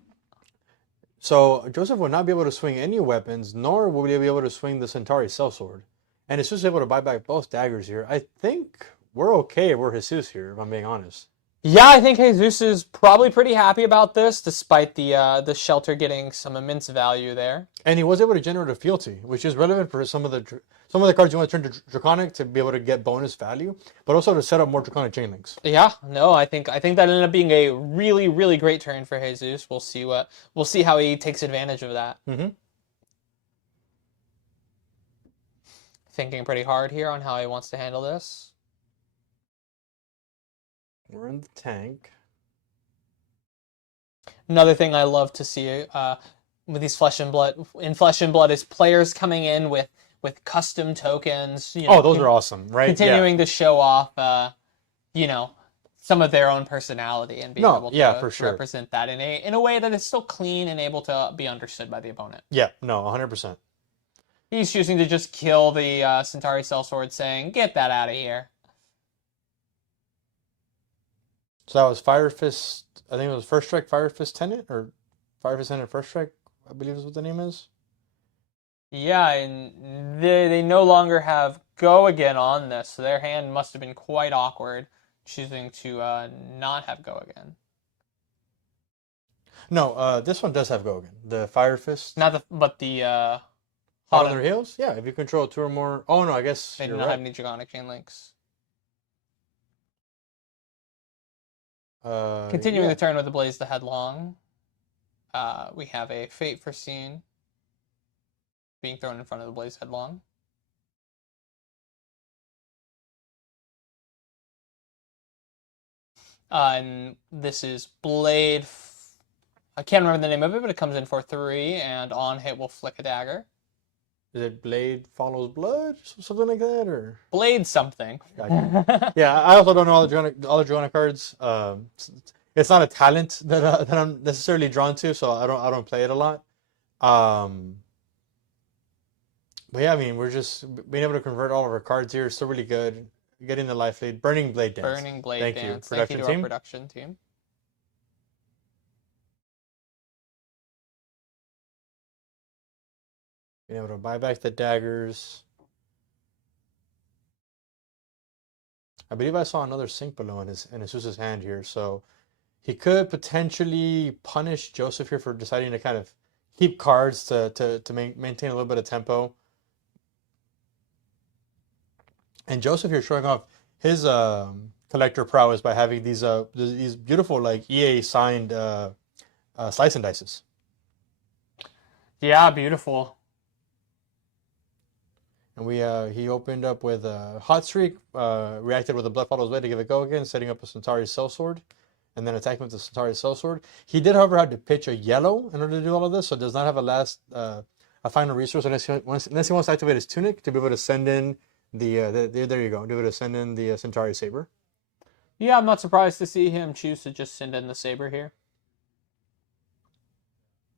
So Joseph will not be able to swing any weapons, nor will he be able to swing the Centauri Sellsword. And it's just able to buy back both daggers here. I think we're okay if we're Jesus here, if I'm being honest. Yeah, I think Jesus is probably pretty happy about this, despite the shelter getting some immense value there. And he was able to generate a fealty, which is relevant for some of the cards you want to turn to Draconic to be able to get bonus value, but also to set up more Draconic chain links. Yeah, no, I think that ended up being a really, really great turn for Jesus. We'll see how he takes advantage of that. Mm-hmm. Thinking pretty hard here on how he wants to handle this. We're in the tank. Another thing I love to see with these Flesh and Blood is players coming in with with custom tokens. Oh, those are awesome, right? Continuing to show off, some of their own personality and being able to represent that in a way that is still clean and able to be understood by the opponent. Yeah, no, 100%. He's choosing to just kill the Centauri Sellsword, saying, "Get that out of here." So that was Fire Fist. I think it was First Strike, Fire Fist Tenant, or Fire Fist Tenant First Strike, I believe is what the name is. Yeah, and they no longer have Go Again on this, so their hand must have been quite awkward, choosing to not have Go Again. No, this one does have Go Again. The Fire Fist. But the Hot on their heels? Yeah, if you control 2 or more. Oh no, I guess they do not have any Draconic Chain Links. Continuing the turn with the Blaze the Headlong, we have a Fate Foreseen being thrown in front of the Blaze Headlong. And this is Blade. I can't remember the name of it, but it comes in for 3, and on hit will flick a dagger. Is it Blade Follows Blood? Something like that? Or Blade something. Gotcha. Yeah, I also don't know all the Draconic cards. It's not a talent that I'm necessarily drawn to, so I don't play it a lot. But yeah, I mean, we're just being able to convert all of our cards here is still really good. Getting the Life Lead, Burning Blade Dance. Burning Blade Dance. Thank you to our production team. Being able to buy back the daggers. I believe I saw another Sink below in Jesus' hand here, so he could potentially punish Joseph here for deciding to kind of keep cards to maintain a little bit of tempo. And Joseph here showing off his collector prowess by having these beautiful like EA signed slice and dices. Yeah, beautiful. And he opened up with a Hot Streak, reacted with a Blood Follows Way to give it Go Again, setting up a Centauri Sellsword, and then attacking with the Centauri Sellsword. He did, however, have to pitch a yellow in order to do all of this, so does not have a final resource unless he wants to activate his Tunic to be able to send in there you go, be able to send in the Centauri Saber. Yeah, I'm not surprised to see him choose to just send in the Saber here.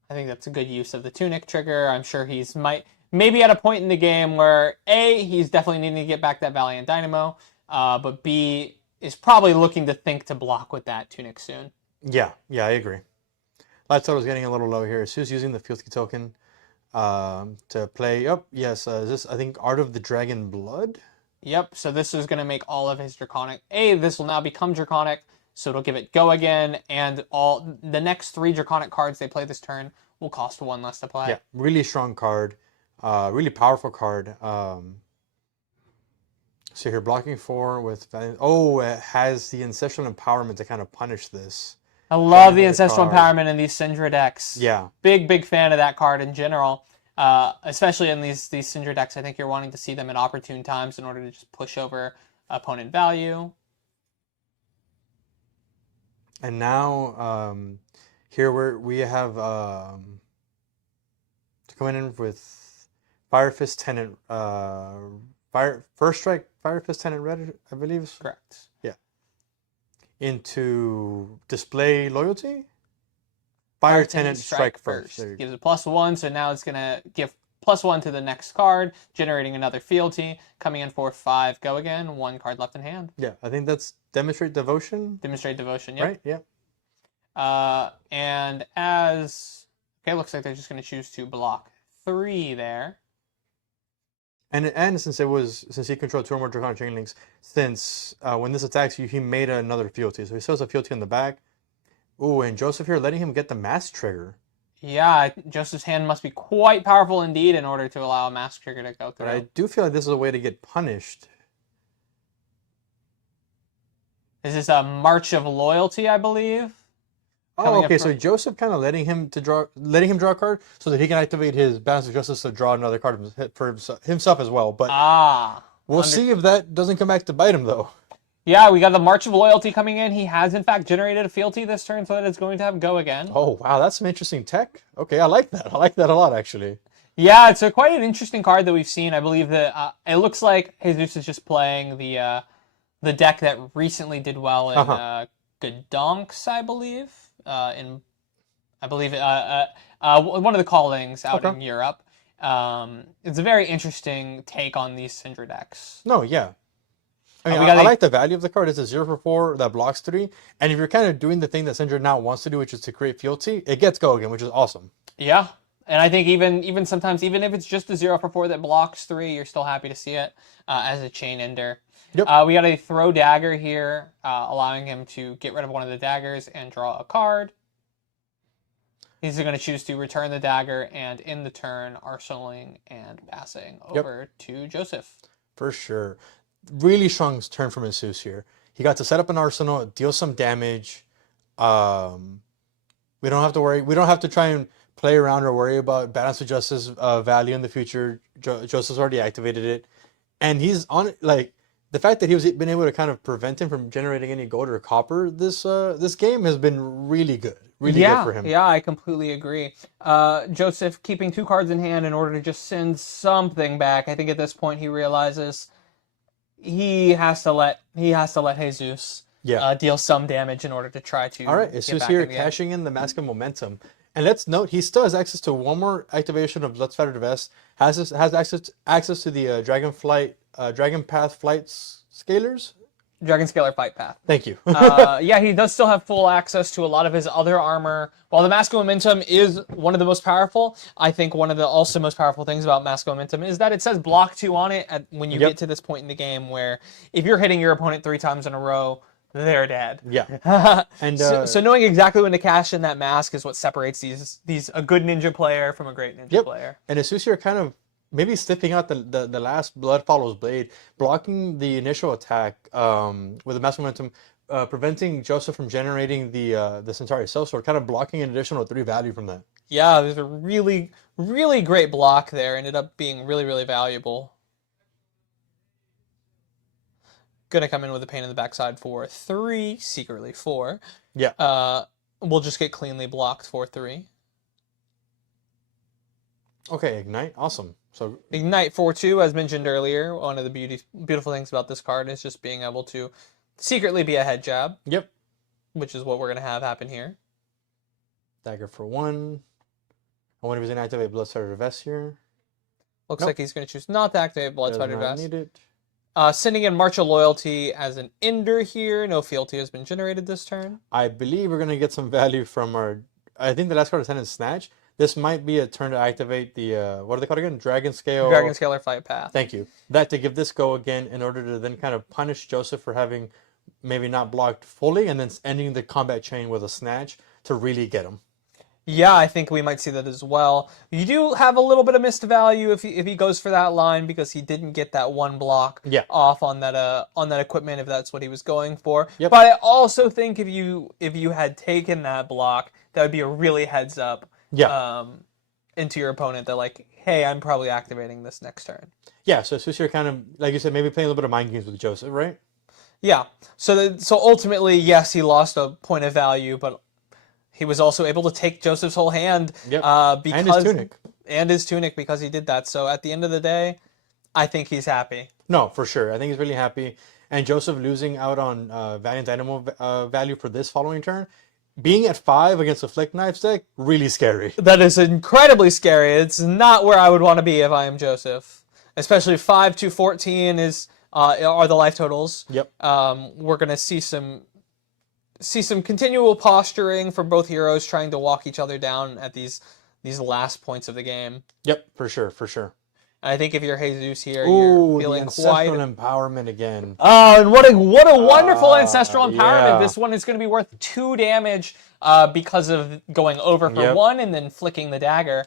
I think that's a good use of the Tunic trigger. I'm sure he's maybe at a point in the game where A, he's definitely needing to get back that Valiant Dynamo, but B, is probably looking to think to block with that Tunic soon. Yeah, I agree. Light Total is getting a little low here. Sue's using the Fealty token to play. Oh, yes, is this, I think, Art of the Dragon Blood? Yep, so this is going to make all of his Draconic. This will now become Draconic, so it'll give it Go Again, and all the next 3 Draconic cards they play this turn will cost 1 less to play. Yeah, really strong card. Really powerful card. So you're blocking 4 with... Oh, it has the Ancestral Empowerment to kind of punish this. I love the Ancestral Empowerment in these Syndra decks. Yeah. Big fan of that card in general. Especially in these Syndra decks, I think you're wanting to see them at opportune times in order to just push over opponent value. And now, here we have coming in with Fire Fist Tenant, First Strike, Fire Fist Tenant Red, I believe. Correct. Yeah. Into Display Loyalty. Fire Tenant Strike first. Gives it +1, so now it's going to give +1 to the next card, generating another fealty, coming in for 5 Go Again, 1 card left in hand. Yeah, I think that's Demonstrate Devotion. Demonstrate Devotion, yep. Right, yeah. And as... Okay, looks like they're just going to choose to block 3 there. And since he controlled 2 or more Draconic Chain Links, since when this attacks you, he made another fealty. So he still has a fealty in the back. Ooh, and Joseph here letting him get the Mask Trigger. Yeah, Joseph's hand must be quite powerful indeed in order to allow a Mask Trigger to go through. But I do feel like this is a way to get punished. Is this a March of Loyalty, I believe? Oh, okay. So Joseph kind of letting him draw a card so that he can activate his Balance of Justice to draw another card for himself as well. But we'll see if that doesn't come back to bite him, though. Yeah, we got the March of Loyalty coming in. He has, in fact, generated a fealty this turn so that it's going to have Go Again. Oh, wow. That's some interesting tech. Okay, I like that. I like that a lot, actually. Yeah, it's quite an interesting card that we've seen. I believe that it looks like Jesus is just playing the deck that recently did well in Godonks, I believe. One of the callings out in Europe. It's a very interesting take on these Syndra decks. No, yeah. I mean, I like the value of the card. It's a 0/4 that blocks 3. And if you're kind of doing the thing that Syndra now wants to do, which is to create fealty, it gets go again, which is awesome. Yeah. And I think even sometimes, even if it's just a 0/4 that blocks 3, you're still happy to see it as a chain ender. Yep. We got a throw dagger here, allowing him to get rid of one of the daggers and draw a card. He's going to choose to return the dagger and in the turn, arsenaling and passing over to Joseph. For sure. Really strong turn from Jesus here. He got to set up an arsenal, deal some damage. We don't have to worry. We don't have to try and play around or worry about balance of justice value in the future. Joseph's already activated it. And he's on, like, the fact that he's been able to kind of prevent him from generating any gold or copper this game has been really good. Really good for him. Yeah, I completely agree. Joseph keeping 2 cards in hand in order to just send something back. I think at this point he realizes he has to let Jesus deal some damage in order to try to. All right, Jesus here cashing in the Mask of Momentum. And let's note, he still has access to one more activation of Blood Spattered Vest. Has access to the Dragon Path Flight Scalers. Dragon Scalar Flight Path. Thank you. Yeah, he does still have full access to a lot of his other armor. While the Mask of Momentum is one of the most powerful, I think one of the also most powerful things about Mask of Momentum is that it says block 2 on it when you get to this point in the game where if you're hitting your opponent 3 times in a row, they're dead. Yeah. And so knowing exactly when to cash in that mask is what separates a good ninja player from a great ninja player. And Asusia kind of maybe sniffing out the last Blood Follows Blade, blocking the initial attack with the Mask Momentum, preventing Joseph from generating the Centauri Sellsword, kind of blocking an additional 3 value from that. Yeah, there's a really, really great block there. Ended up being really, really valuable. Gonna come in with a pain in the backside for 3, secretly 4. Yeah. We'll just get cleanly blocked for 3. Okay, Ignite, awesome. So Ignite 4/2, as mentioned earlier, one of the beautiful things about this card is just being able to secretly be a head jab. Yep. Which is what we're gonna have happen here. Dagger for 1. I wonder if he's gonna activate Blood Spattered Vest here. Looks like he's gonna choose not to activate Blood Spattered Vest. Need it. Sending in March of Loyalty as an ender here. No fealty has been generated this turn. I believe we're going to get some value from our... I think the last card is Sentence Snatch. This might be a turn to activate the... what are they called again? Dragon Scalar Flight Path. Thank you. That to give this go again in order to then kind of punish Joseph for having maybe not blocked fully and then ending the combat chain with a Snatch to really get him. Yeah, I think we might see that as well. You do have a little bit of missed value if he goes for that line because he didn't get that 1 block off on that equipment if that's what he was going for. Yep. But I also think if you had taken that block, that would be a really heads up into your opponent that like, hey, I'm probably activating this next turn. Yeah, so Susir kind of, like you said, maybe playing a little bit of mind games with Joseph, right? Yeah. So ultimately, yes, he lost a point of value, but he was also able to take Joseph's whole hand and his tunic. And his tunic because he did that. So at the end of the day, I think he's happy. No, for sure. I think he's really happy. And Joseph losing out on Valiant Dynamo value for this following turn, being at 5 against a Flick Knives deck, really scary. That is incredibly scary. It's not where I would want to be if I am Joseph. Especially 5 to 14 are the life totals. Yep. We're going to see some continual posturing from both heroes trying to walk each other down at these last points of the game. Yep, for sure. And I think if you're Jesus here, you're feeling ancestral empowerment again. Oh, and what a wonderful ancestral empowerment! Yeah. This one is going to be worth 2 damage because of going over for 1 and then flicking the dagger,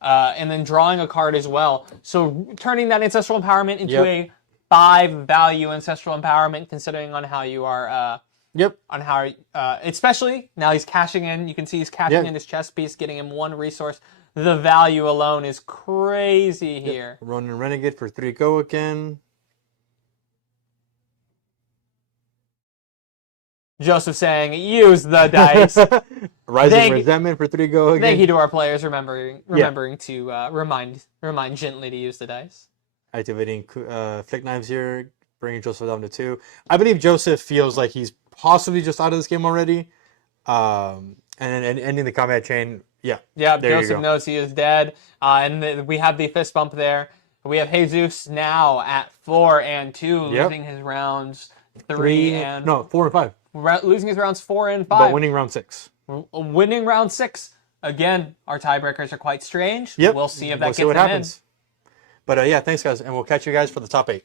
and then drawing a card as well. So turning that ancestral empowerment into a 5 value ancestral empowerment, considering on how you are. On how, especially now he's cashing in. You can see he's cashing in his chest piece, getting him 1 resource. The value alone is crazy here. Ronin Renegade for 3 go again. Joseph saying, use the dice. Rising Resentment for 3 go again. Thank you to our players remembering to remind gently to use the dice. Activating Flick Knives here, bringing Joseph down to 2. I believe Joseph feels like he's possibly just out of this game already. And then ending the combat chain. Yeah. Yeah, Joseph knows he is dead. And we have the fist bump there. We have Jesus now at 4 and 2, losing his rounds 4 and 5. Losing his rounds 4 and 5. But winning round 6. Winning round 6. Again, our tiebreakers are quite strange. Yep. We'll see if that gets what them happens. But yeah, thanks guys, and we'll catch you guys for the top 8.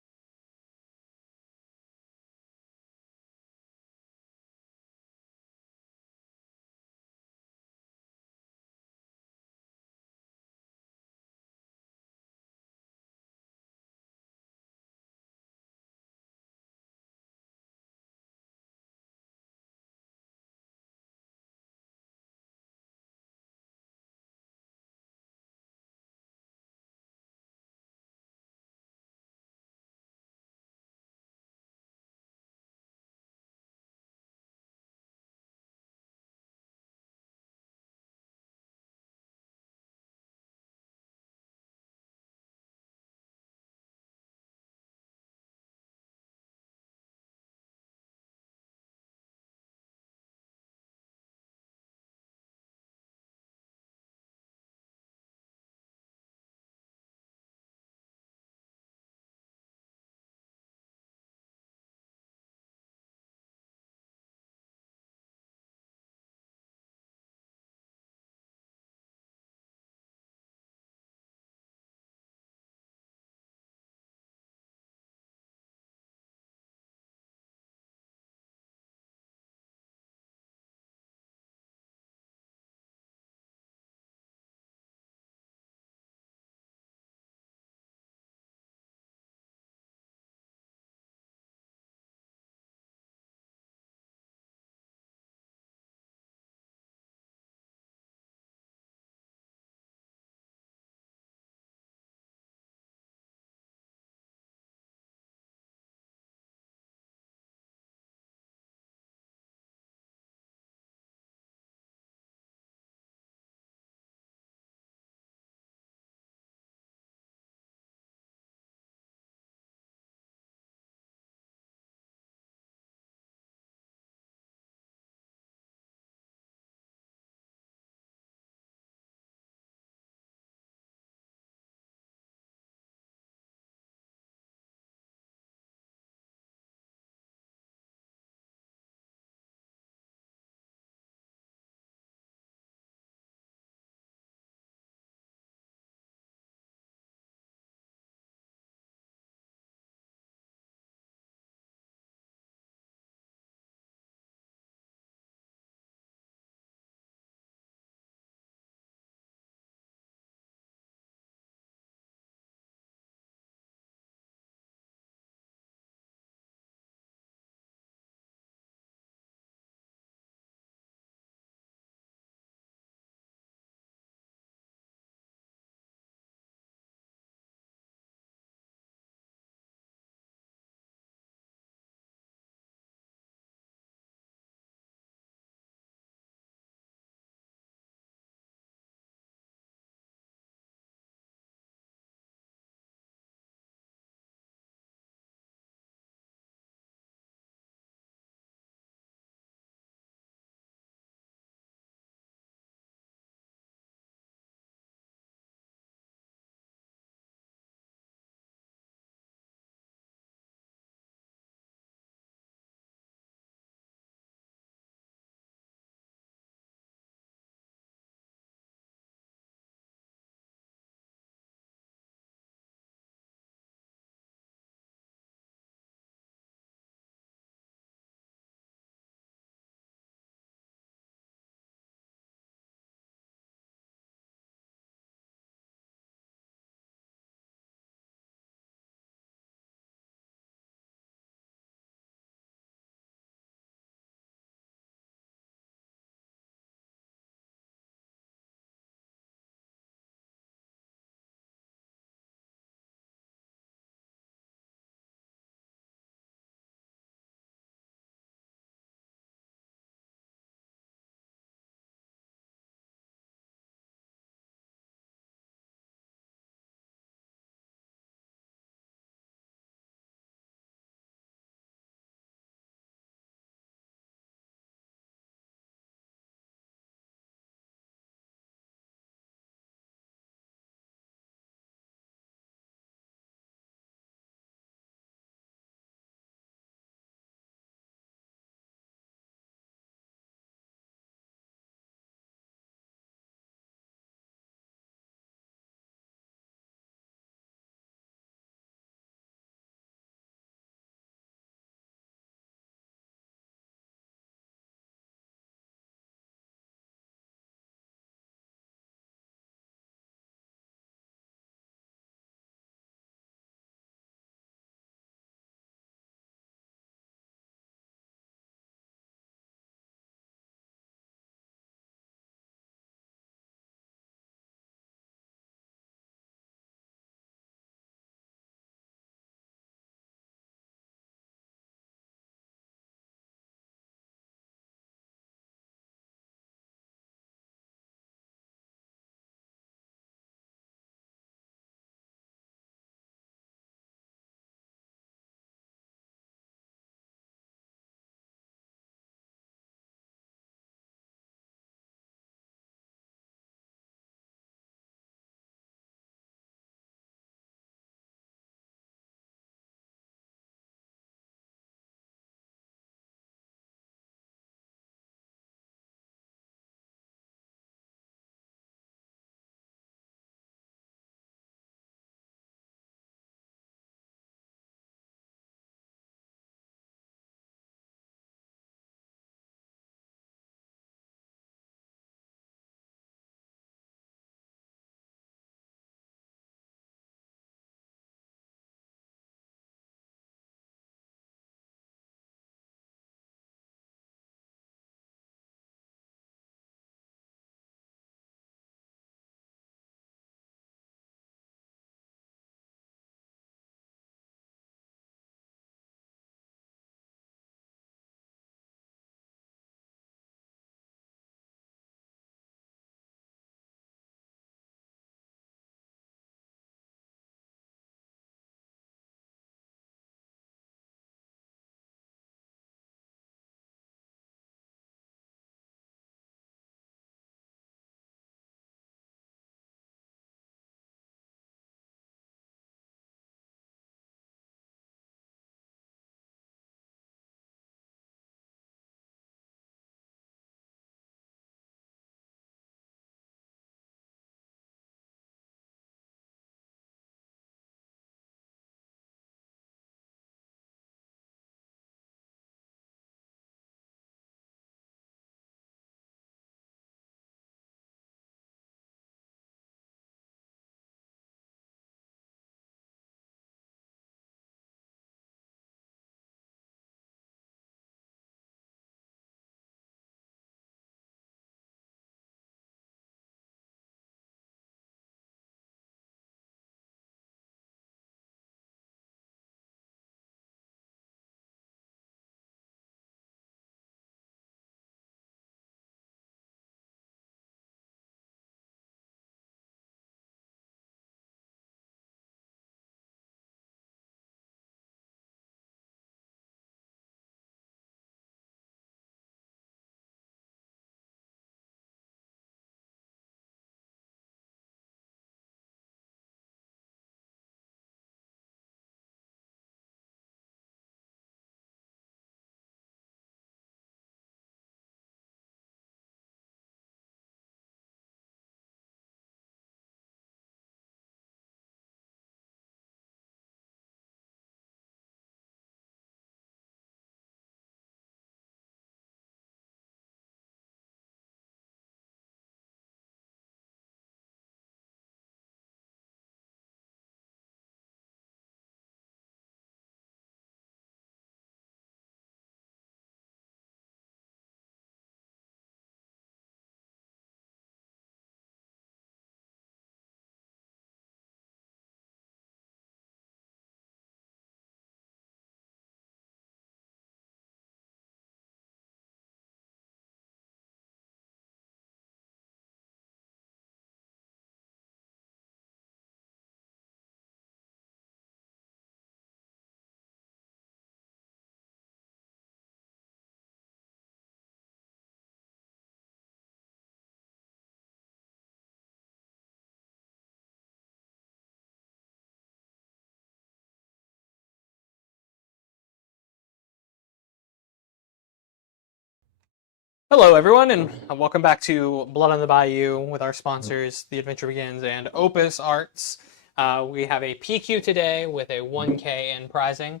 Hello, everyone, and welcome back to Blood on the Bayou with our sponsors, The Adventure Begins and Opus Arts. We have a PQ today with a 1K in prizing.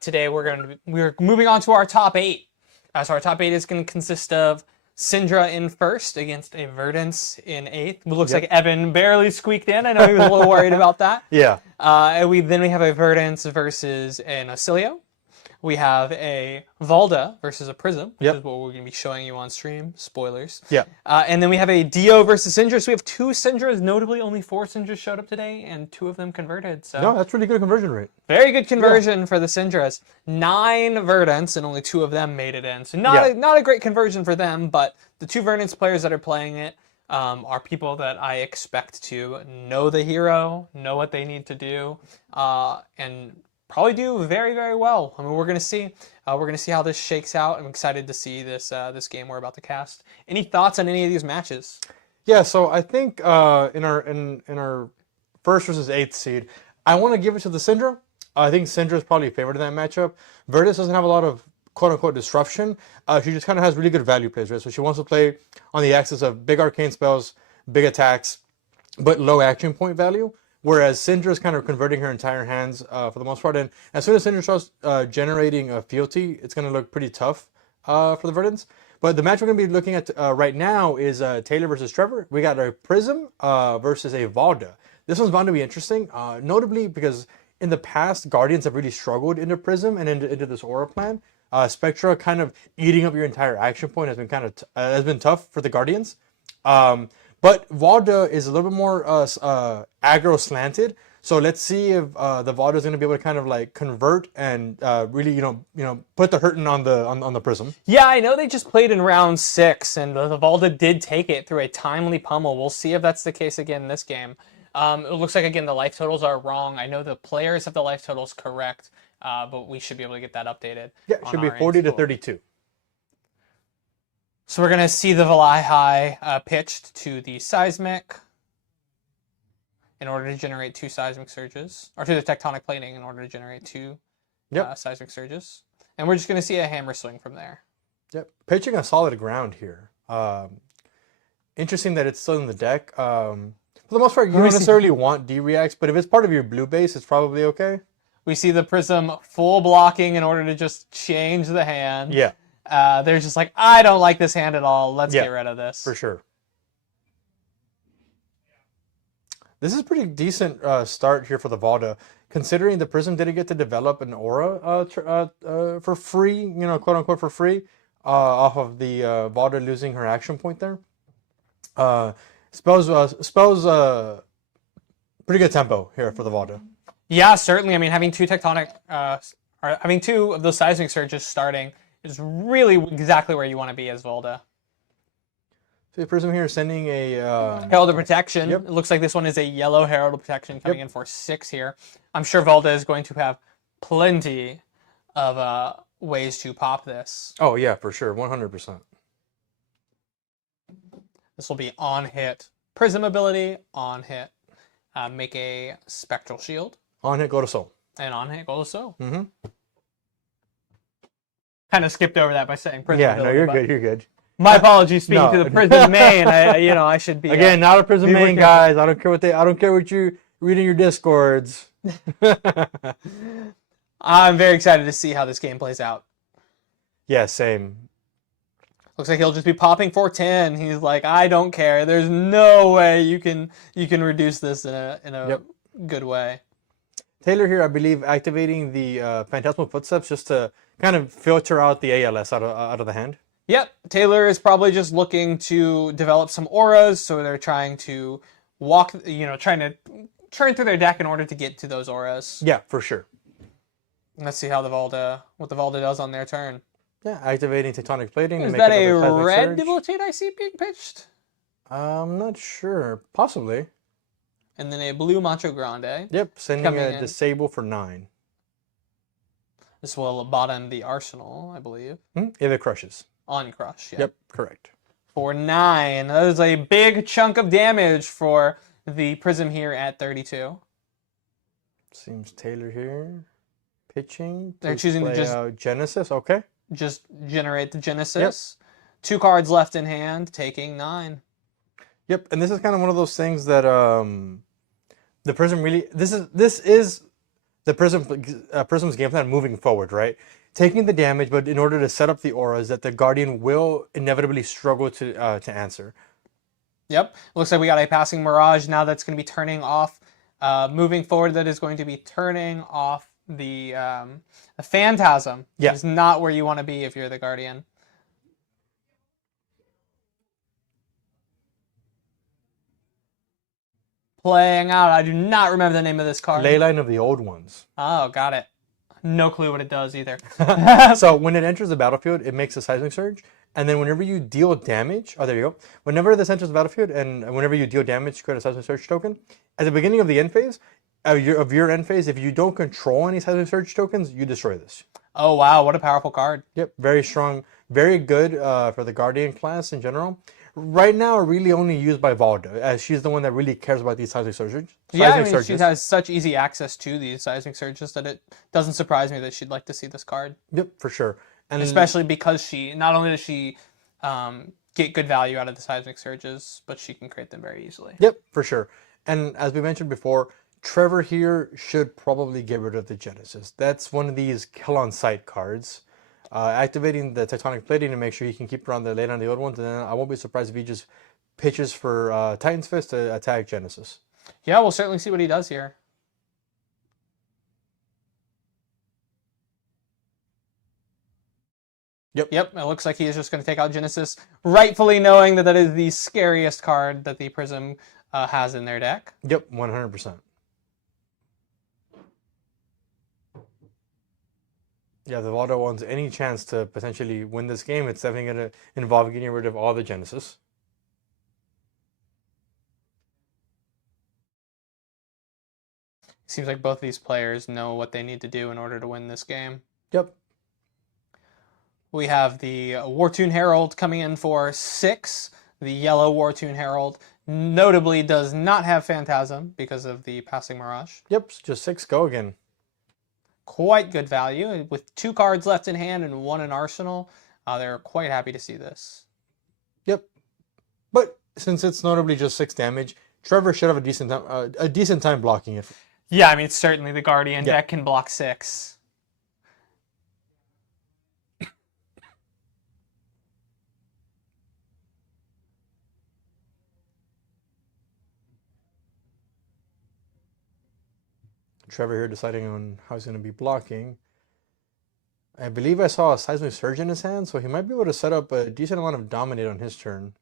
Today we're moving on to our top 8. So our top 8 is going to consist of Syndra in first against a Verdance in 8th. It looks like Evan barely squeaked in. I know he was a little worried about that. Yeah. And then we have a Verdance versus an Acilio. We have a Valda versus a Prism, which is what we're going to be showing you on stream. Spoilers. Yeah. And then we have a Dio versus Syndra. So we have 2 Syndras. Notably, only 4 Syndras showed up today, and 2 of them converted. So No, that's really good conversion rate. very good conversion for the Syndras. 9 Verdants, and only 2 of them made it in. So not a great conversion for them, but the 2 Verdance players that are playing it are people that I expect to know the hero, know what they need to do, and probably do very, very well. I mean, we're gonna see. We're gonna see how this shakes out. I'm excited to see this game we're about to cast. Any thoughts on any of these matches? Yeah, so I think in our first versus 8th seed, I want to give it to the Syndra. I think Syndra is probably favored in that matchup. Verdus doesn't have a lot of quote-unquote disruption. She just kind of has really good value plays, right? So she wants to play on the axis of big arcane spells, big attacks, but low action point value. Whereas Syndra is kind of converting her entire hands for the most part. And as soon as Syndra starts generating a fealty, it's going to look pretty tough for the Verdants. But the match we're going to be looking at right now is Taylor versus Trevor. We got a Prism versus a Valda. This one's bound to be interesting, notably because in the past, Guardians have really struggled into Prism and into this Aura plan. Spectra kind of eating up your entire action point has been has been tough for the Guardians. But Valda is a little bit more aggro slanted. So let's see if the Valda is going to be able to kind of like convert and really, put the hurting on the Prism. Yeah, I know they just played in round 6, and the Valda did take it through a timely pummel. We'll see if that's the case again in this game. It looks like, again, the life totals are wrong. I know the players have the life totals correct, but we should be able to get that updated. Yeah, it should be 40 to 32. So we're going to see the Valai pitched to the Seismic in order to generate 2 Seismic Surges, or to the Tectonic Plating in order to generate 2 Seismic Surges. And we're just going to see a Hammer Swing from there. Yep, pitching a solid ground here. Interesting that it's still in the deck. For the most part, you don't necessarily want D-Reacts, but if it's part of your blue base, it's probably okay. We see the Prism full blocking in order to just change the hand. Yeah. They're just like, I don't like this hand at all. Let's get rid of this. For sure. This is a pretty decent start here for the Valda, considering the Prism didn't get to develop an aura for free, quote unquote for free, off of the Valda losing her action point there. Spells pretty good tempo here for the Valda. Yeah, certainly. I mean, having 2 Tectonic, or having 2 of those Seismic Surges starting is really exactly where you want to be as Valda. So the Prism here is sending a Herald of Protection. Yep. It looks like this one is a yellow Herald of Protection coming in for 6 here. I'm sure Valda is going to have plenty of ways to pop this. Oh yeah, for sure, 100%. This will be on hit Prism ability, on hit make a Spectral Shield. On hit, go to Soul. And on hit, go to Soul. Mm-hmm. Kind of skipped over that by saying Prism Yeah, ability, no, you're good, you're good. My apologies, speaking to the Prism main. I should be again not a Prism main, guys. I don't care what you read in your Discords. I'm very excited to see how this game plays out. Yeah, same. Looks like he'll just be popping 410. He's like, I don't care. There's no way you can reduce this in a good way. Taylor here, I believe, activating the Phantasmal Footsteps just to kind of filter out the ALS out of the hand. Yep, Taylor is probably just looking to develop some auras, so they're trying to trying to churn through their deck in order to get to those auras. Yeah, for sure. Let's see how what the Valda does on their turn. Yeah, activating Tectonic Plating. Is to make that a another red surge. Debilitate I see being pitched? I'm not sure. Possibly. And then a blue Macho Grande. Yep, sending a Disable for 9. This will bottom the Arsenal, I believe. If it crushes. On crush, yeah. Yep, correct. For 9. That is a big chunk of damage for the Prism here at 32. Seems Taylor here. Pitching. They're choosing to just Genesis, okay. Just generate the Genesis. 2 cards left in hand, taking 9. Yep, and this is kind of one of those things that the Prism really this is the Prism's game plan moving forward, right? Taking the damage, but in order to set up the auras that the Guardian will inevitably struggle to answer. Yep, looks like we got a Passing Mirage now that's going to be turning off. Moving forward, that is going to be turning off the Phantasm. Yeah. It's not where you want to be if you're the Guardian. Playing out. I do not remember the name of this card. Leyline of the Old Ones. Oh, got it. No clue what it does either. So when it enters the battlefield, it makes a Seismic Surge. And then whenever you deal damage, oh, there you go. Whenever this enters the battlefield and whenever you deal damage, create a Seismic Surge token. At the beginning of the end phase, of your end phase, if you don't control any Seismic Surge tokens, you destroy this. Oh, wow. What a powerful card. Yep, very strong. Very good for the Guardian class in general. Right now, really only used by Valda, as she's the one that really cares about these Seismic Surges. Yeah, I mean, she has such easy access to these Seismic Surges that it doesn't surprise me that she'd like to see this card. Yep, for sure. And especially because she, not only does she get good value out of the Seismic Surges, but she can create them very easily. Yep, for sure. And as we mentioned before, Trevor here should probably get rid of the Genesis. That's one of these kill-on-sight cards. Activating the Tectonic Plating to make sure he can keep around the late on the old ones, and then I won't be surprised if he just pitches for Titan's Fist to attack Genesis. Yeah, we'll certainly see what he does here. Yep, it looks like he is just going to take out Genesis, rightfully knowing that that is the scariest card that the Prism has in their deck. Yep, 100%. Yeah, the Valdo wants any chance to potentially win this game. It's definitely going to involve getting rid of all the Genesis. Seems like both of these players know what they need to do in order to win this game. Yep. We have the Wartune Herald coming in for 6. The yellow Wartune Herald notably does not have Phantasm because of the Passing Mirage. Yep, just 6 go again. Quite good value. With 2 cards left in hand and 1 in arsenal, they're quite happy to see this. Yep. But since it's notably just 6 damage, Trevor should have a decent time blocking it. Yeah, I mean, certainly the Guardian deck can block 6. Trevor here deciding on how he's going to be blocking. I believe I saw a Seismic Surge in his hand, so he might be able to set up a decent amount of Dominate on his turn.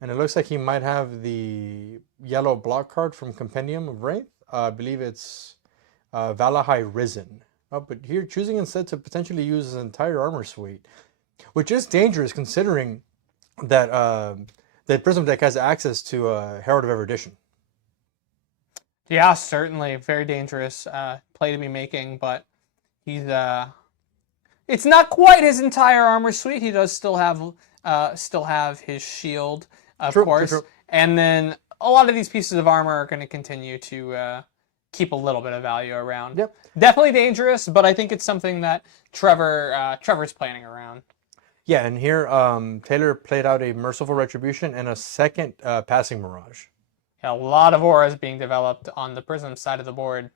And it looks like he might have the yellow block card from Compendium of Wraith. I believe it's Valahai Risen. But here choosing instead to potentially use his entire armor suite, which is dangerous considering that the Prism deck has access to Herald of Erudition. Yeah, certainly. Very dangerous play to be making, but he's it's not quite his entire armor suite. He does still have his shield, of course. True. And then a lot of these pieces of armor are going to continue to keep a little bit of value around. Yep. Definitely dangerous, but I think it's something that Trevor's planning around. Yeah, and here Taylor played out a Merciful Retribution and a second Passing Mirage. A lot of auras being developed on the Prism side of the board.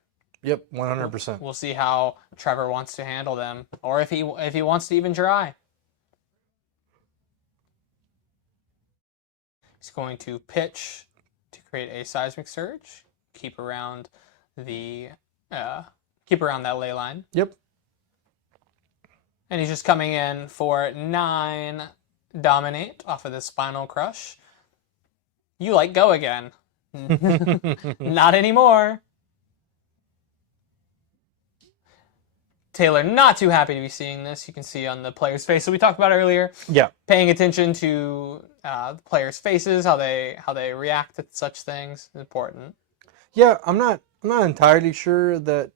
Yep, 100%. We'll see how Trevor wants to handle them, or if he wants to even try. He's going to pitch to create a Seismic Surge, keep around that ley line. Yep. And he's just coming in for 9 Dominate off of the Spinal Crush. You like go again. Not anymore. Taylor not too happy to be seeing this. You can see on the player's face. So we talked about earlier. Yeah. Paying attention to the players' faces, how they react to such things is important. Yeah, I'm not entirely sure that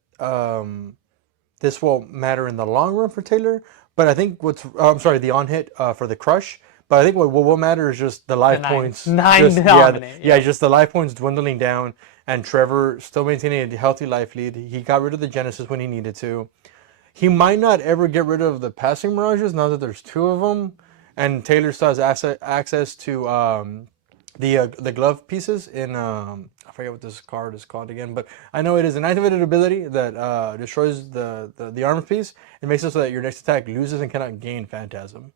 this will matter in the long run for Taylor, but I think the on hit for the crush. But I think what will matter is just the life points. Just the life points dwindling down, and Trevor still maintaining a healthy life lead. He got rid of the Genesis when he needed to. He might not ever get rid of the Passing Mirages now that there's 2 of them. And Taylor still has access to the glove pieces in I forget what this card is called again, but I know it is an activated ability that destroys the armor piece. It makes it so that your next attack loses and cannot gain Phantasm.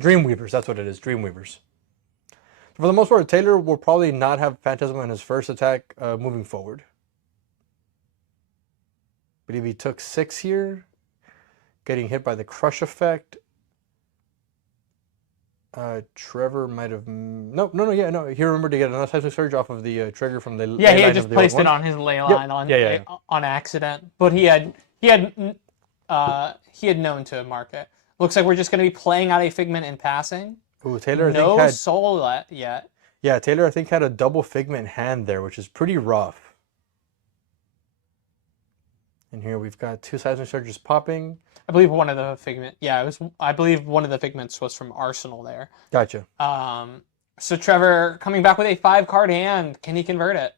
Dreamweavers, that's what it is. Dreamweavers. For the most part, Taylor will probably not have Phantasm on his first attack moving forward. I believe he took 6 here, getting hit by the crush effect. Trevor might have no. He remembered to get another seismic surge off of the trigger from the he had just placed it on his ley line on accident, but he had known to mark it. Looks like we're just going to be playing out a Figment in passing. Ooh, Taylor, I no think had soul yet. Yeah, Taylor, I think had a double Figment hand there, which is pretty rough. And here we've got 2 seismic surges popping. I believe one of the Figment. Yeah, it was. I believe one of the Figments was from Arsenal there. Gotcha. So Trevor coming back with a 5-card hand. Can he convert it?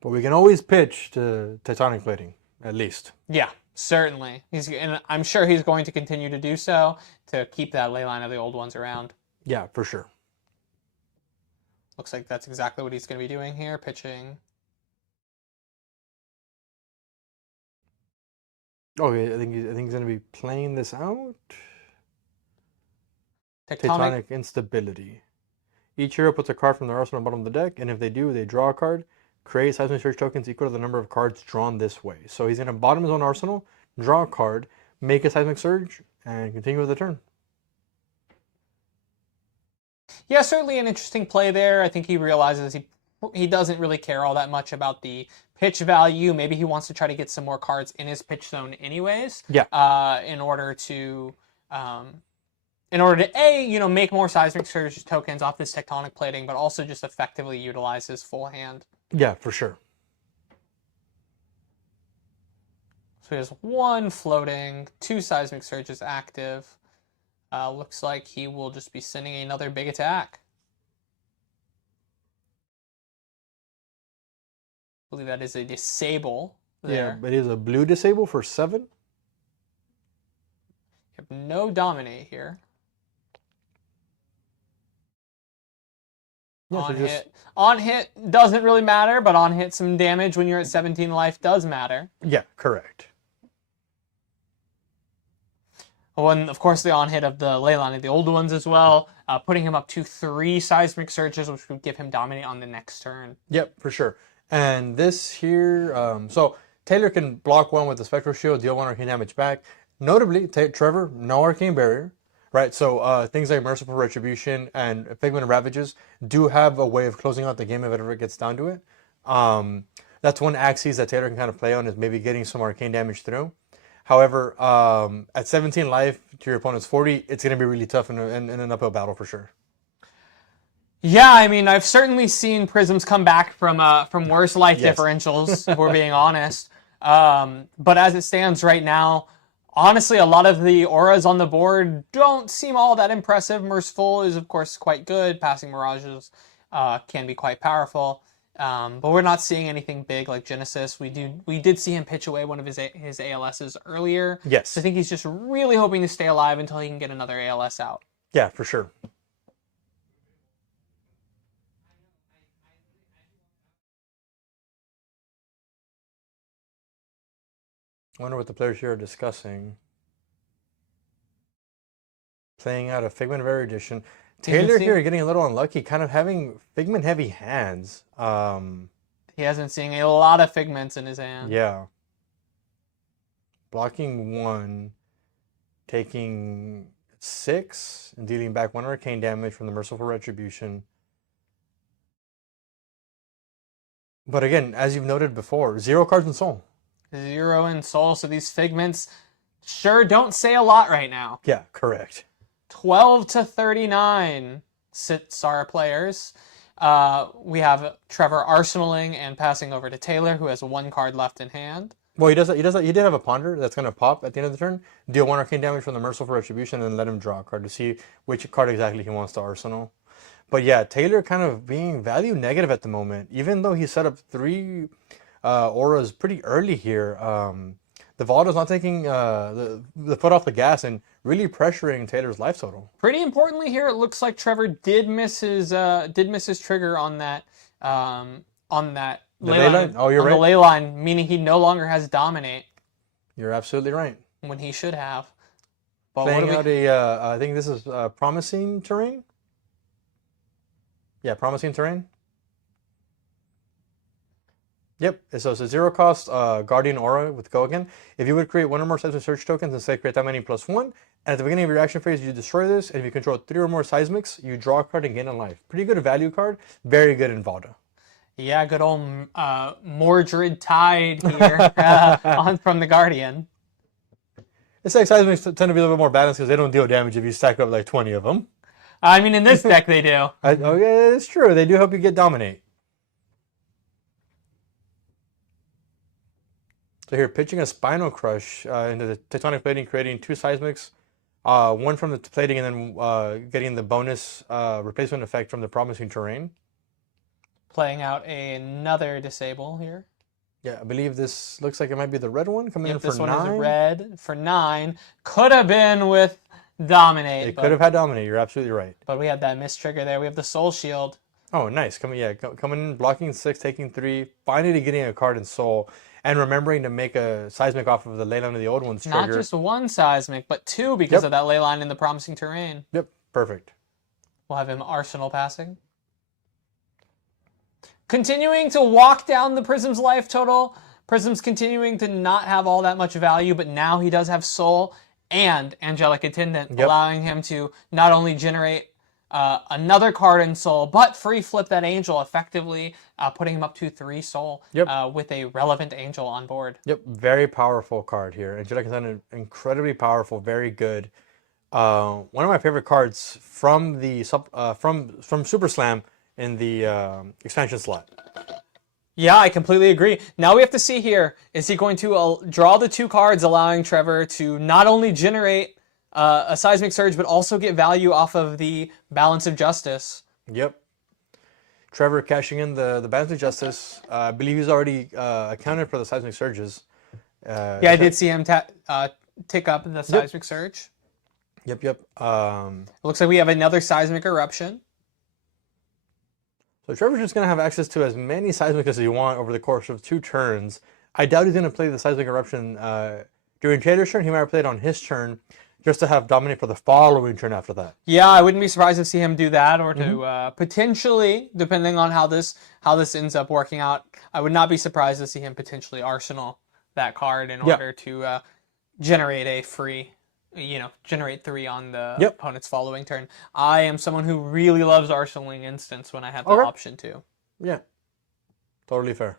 But we can always pitch to Tectonic Plating, at least. Yeah, certainly. And I'm sure he's going to continue to do so to keep that ley line of the old ones around. Yeah, for sure. Looks like that's exactly what he's going to be doing here, pitching. Okay, I think he's going to be playing this out. Tectonic Instability. Each hero puts a card from their arsenal on the bottom of the deck, and if they do, they draw a card. Create seismic surge tokens equal to the number of cards drawn this way. So he's going to bottom his own arsenal, draw a card, make a seismic surge, and continue with the turn. Yeah, certainly an interesting play there. I think he realizes he doesn't really care all that much about the pitch value. Maybe he wants to try to get some more cards in his pitch zone anyways. Yeah. In order to make more seismic surge tokens off this Tectonic Plating, but also just effectively utilize his full hand. Yeah, for sure. So he has 1 floating, 2 seismic surges active. Looks like he will just be sending another big attack. I believe that is a disable there. Yeah, but it is a blue disable for 7. You have no dominate here. Yeah, on hit doesn't really matter, but on hit some damage when you're at 17 life does matter. Yeah, correct. Oh, and of course the on hit of the ley line of the old ones as well, putting him up to 3 seismic surges, which would give him dominate on the next turn. Yep, for sure. And this here, so Taylor can block 1 with the Spectral Shield, deal 1 arcane damage back. Notably, Trevor, no arcane barrier, right? So things like Merciful Retribution and Figment of Ravages do have a way of closing out the game if it ever gets down to it. That's one axis that Taylor can kind of play on, is maybe getting some arcane damage through. However, at 17 life to your opponent's 40, it's going to be really tough in an uphill battle for sure. Yeah, I mean, I've certainly seen Prisms come back from worse life differentials, if we're being honest. But as it stands right now, honestly, a lot of the auras on the board don't seem all that impressive. Merciful is, of course, quite good. Passing Mirages can be quite powerful. But we're not seeing anything big like Genesis. We did see him pitch away one of his ALSs earlier. Yes. So I think he's just really hoping to stay alive until he can get another ALS out. Yeah, for sure. I wonder what the players here are discussing. Playing out a Figment of Erudition. Taylor here getting a little unlucky, kind of having Figment heavy hands. He hasn't seen a lot of Figments in his hand. Yeah. Blocking 1, taking 6, and dealing back 1 arcane damage from the Merciful Retribution. But again, as you've noted before, 0 cards in Soul. 0 in Soul, so these Figments sure don't say a lot right now. Yeah, correct. 12 to 39 Sitsara players. We have Trevor arsenaling and passing over to Taylor, who has 1 card left in hand. Well, he did have a Ponder that's going to pop at the end of the turn, deal 1 arcane damage from the Merciful Retribution, and let him draw a card to see which card exactly he wants to arsenal. But yeah, Taylor kind of being value negative at the moment, even though he set up 3 auras pretty early here. the Valdo's not taking the foot off the gas and really pressuring Taylor's life total. Pretty importantly here, it looks like Trevor did miss his trigger on that ley line. Oh, you're on right. The ley line, meaning he no longer has dominate You're absolutely right. when he should have. But Playing out a, I think this is promising terrain. Yeah, promising terrain. Yep, so it's a zero cost Guardian Aura with Go again. If you would create one or more seismic search tokens and say create that many +1, and at the beginning of your action phase you destroy this, and if you control 3 or more seismics, you draw a card and gain a life. Pretty good value card, very good in Valda. Yeah, good old Mordred Tide here from the Guardian. It's like seismics tend to be a little bit more balanced because they don't deal damage if you stack up like 20 of them. I mean, in this deck they do. Okay, it's true. They do help you get dominate. So here, pitching a Spinal Crush into the Tectonic Plating, creating 2 seismics, one from the plating, and then getting the bonus replacement effect from the promising terrain. Playing out another disable here. Yeah, I believe this looks like it might be the red one coming in for 9. This one is red for 9. Could have been with Dominate. It could have had Dominate. You're absolutely right. But we had that miss trigger there. We have the Soul Shield. Oh, nice. Coming in, blocking 6, taking 3, finally getting a card in Soul, and remembering to make a seismic off of the ley line of the old one's trigger. Not just 1 seismic, but 2 because of that ley line in the promising terrain. Yep, perfect. We'll have him Arsenal passing. Continuing to walk down the Prism's life total. Prism's continuing to not have all that much value, but now he does have Soul and Angelic Attendant, allowing him to not only generate another card in Soul, but free flip that Angel, effectively putting him up to 3 Soul with a relevant Angel on board. Yep, very powerful card here. Angelic Attendant, incredibly powerful, very good. One of my favorite cards from the from Super Slam in the expansion slot. Yeah, I completely agree. Now we have to see here, is he going to draw the 2 cards, allowing Trevor to not only generate a Seismic Surge, but also get value off of the Balance of Justice? Yep. Trevor cashing in the Balance of Justice. I believe he's already accounted for the Seismic Surges. Yeah, I did see him tick up the Seismic Surge. Yep. It looks like we have another Seismic Eruption. So Trevor's just going to have access to as many Seismic as he wants over the course of 2 turns. I doubt he's going to play the Seismic Eruption during Taylor's turn. He might play it on his turn just to have Dominate for the following turn after that. Yeah, I wouldn't be surprised to see him do that, or to potentially, depending on how this ends up working out, I would not be surprised to see him potentially Arsenal that card in order to generate a free... generate 3 on the opponent's following turn. I am someone who really loves arsenaling instants when I have the option to. Yeah, totally fair.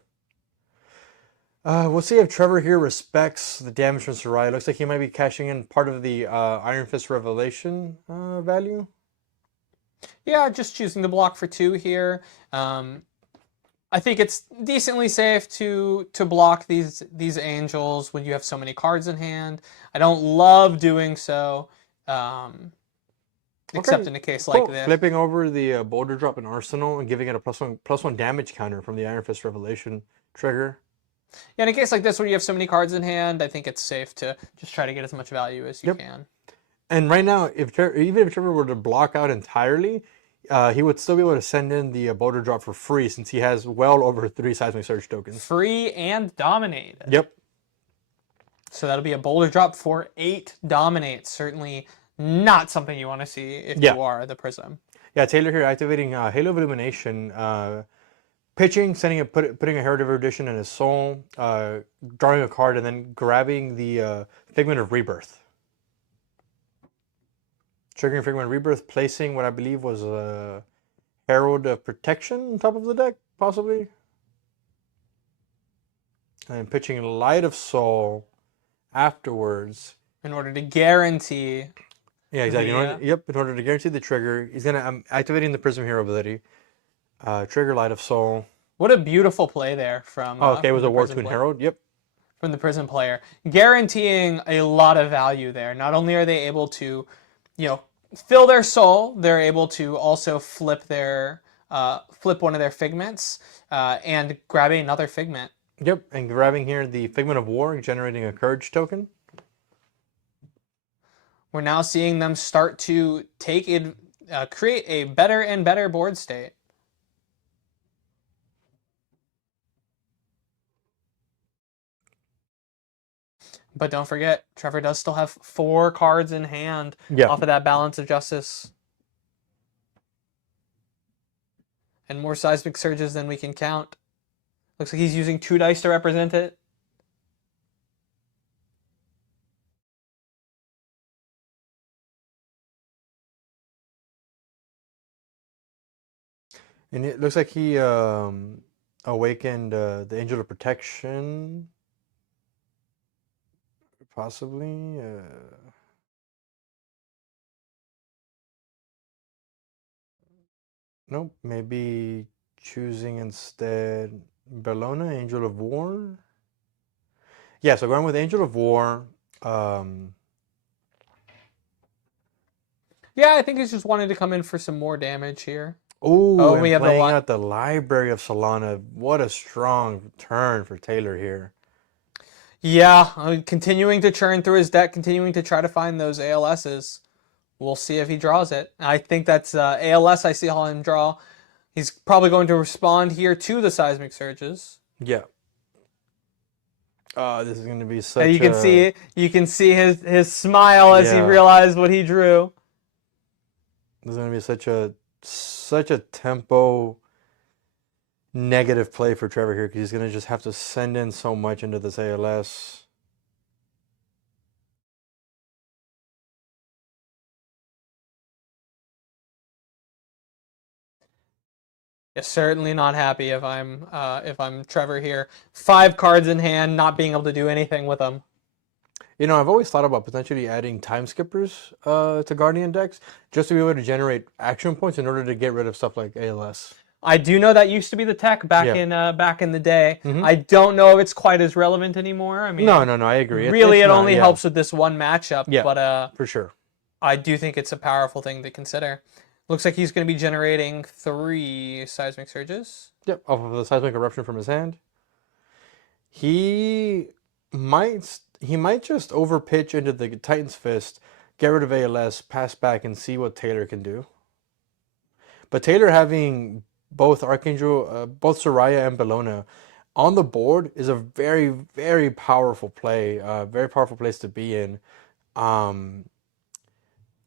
We'll see if Trevor here respects the damage from Sarai. It looks like he might be cashing in part of the Iron Fist Revelation value. Yeah, just choosing to block for 2 here. I think it's decently safe to block these angels when you have so many cards in hand. I don't love doing so, except in a case like this. Flipping over the Boulder Drop in Arsenal and giving it a +1 damage counter from the Iron Fist Revelation trigger. Yeah, in a case like this where you have so many cards in hand, I think it's safe to just try to get as much value as you can. And right now, even if Trevor were to block out entirely, he would still be able to send in the Boulder Drop for free since he has well over 3 Seismic Surge tokens. Free and Dominate. Yep. So that'll be a Boulder Drop for 8 Dominate. Certainly not something you want to see if you are the Prism. Yeah, Taylor here activating Halo of Illumination, pitching, putting a Herald of Erudition in his Soul, drawing a card, and then grabbing the Figment of Rebirth. Triggering Figment of Rebirth, placing what I believe was a Herald of Protection on top of the deck, possibly. And pitching Light of Soul afterwards. In order to guarantee. Yeah, exactly. In order to guarantee the trigger, he's gonna activating the Prism Hero ability. Trigger Light of Soul. What a beautiful play there from. It was a War Toon Herald. Yep. From the Prism player, guaranteeing a lot of value there. Not only are they able to, fill their soul, they're able to also flip one of their figments and grab another figment. Yep, and grabbing here the Figment of War, generating a Courage token. We're now seeing them start to create a better and better board state. But don't forget, Trevor does still have 4 cards in hand off of that Balance of Justice. And more Seismic Surges than we can count. Looks like he's using 2 dice to represent it. And it looks like he awakened the Angel of Protection. Possibly. Nope. Maybe choosing instead Bellona, Angel of War. Yeah, so going with Angel of War. Yeah, I think he's just wanted to come in for some more damage here. Oh, and we have playing out the Library of Solana. What a strong turn for Taylor here. Yeah, continuing to churn through his deck, continuing to try to find those ALSs. We'll see if he draws it. I think that's ALS I see him draw. He's probably going to respond here to the Seismic Surges. Yeah. This is going to be such you can see his smile as he realized what he drew. This is going to be such a tempo negative play for Trevor here, because he's going to just have to send in so much into this ALS. Yeah, certainly not happy if I'm Trevor here. 5 cards in hand, not being able to do anything with them. You know, I've always thought about potentially adding time skippers to Guardian decks just to be able to generate action points in order to get rid of stuff like ALS. I do know that used to be the tech back in the day. Mm-hmm. I don't know if it's quite as relevant anymore. I mean, no, I agree. Really, it only helps with this one matchup. Yeah, but for sure. I do think it's a powerful thing to consider. Looks like he's going to be generating 3 Seismic Surges. Yep, off of the Seismic Eruption from his hand. He might just overpitch into the Titan's Fist, get rid of ALS, pass back, and see what Taylor can do. But Taylor having both Archangel, both Soraya and Bellona on the board is a very, very powerful play. Very powerful place to be in.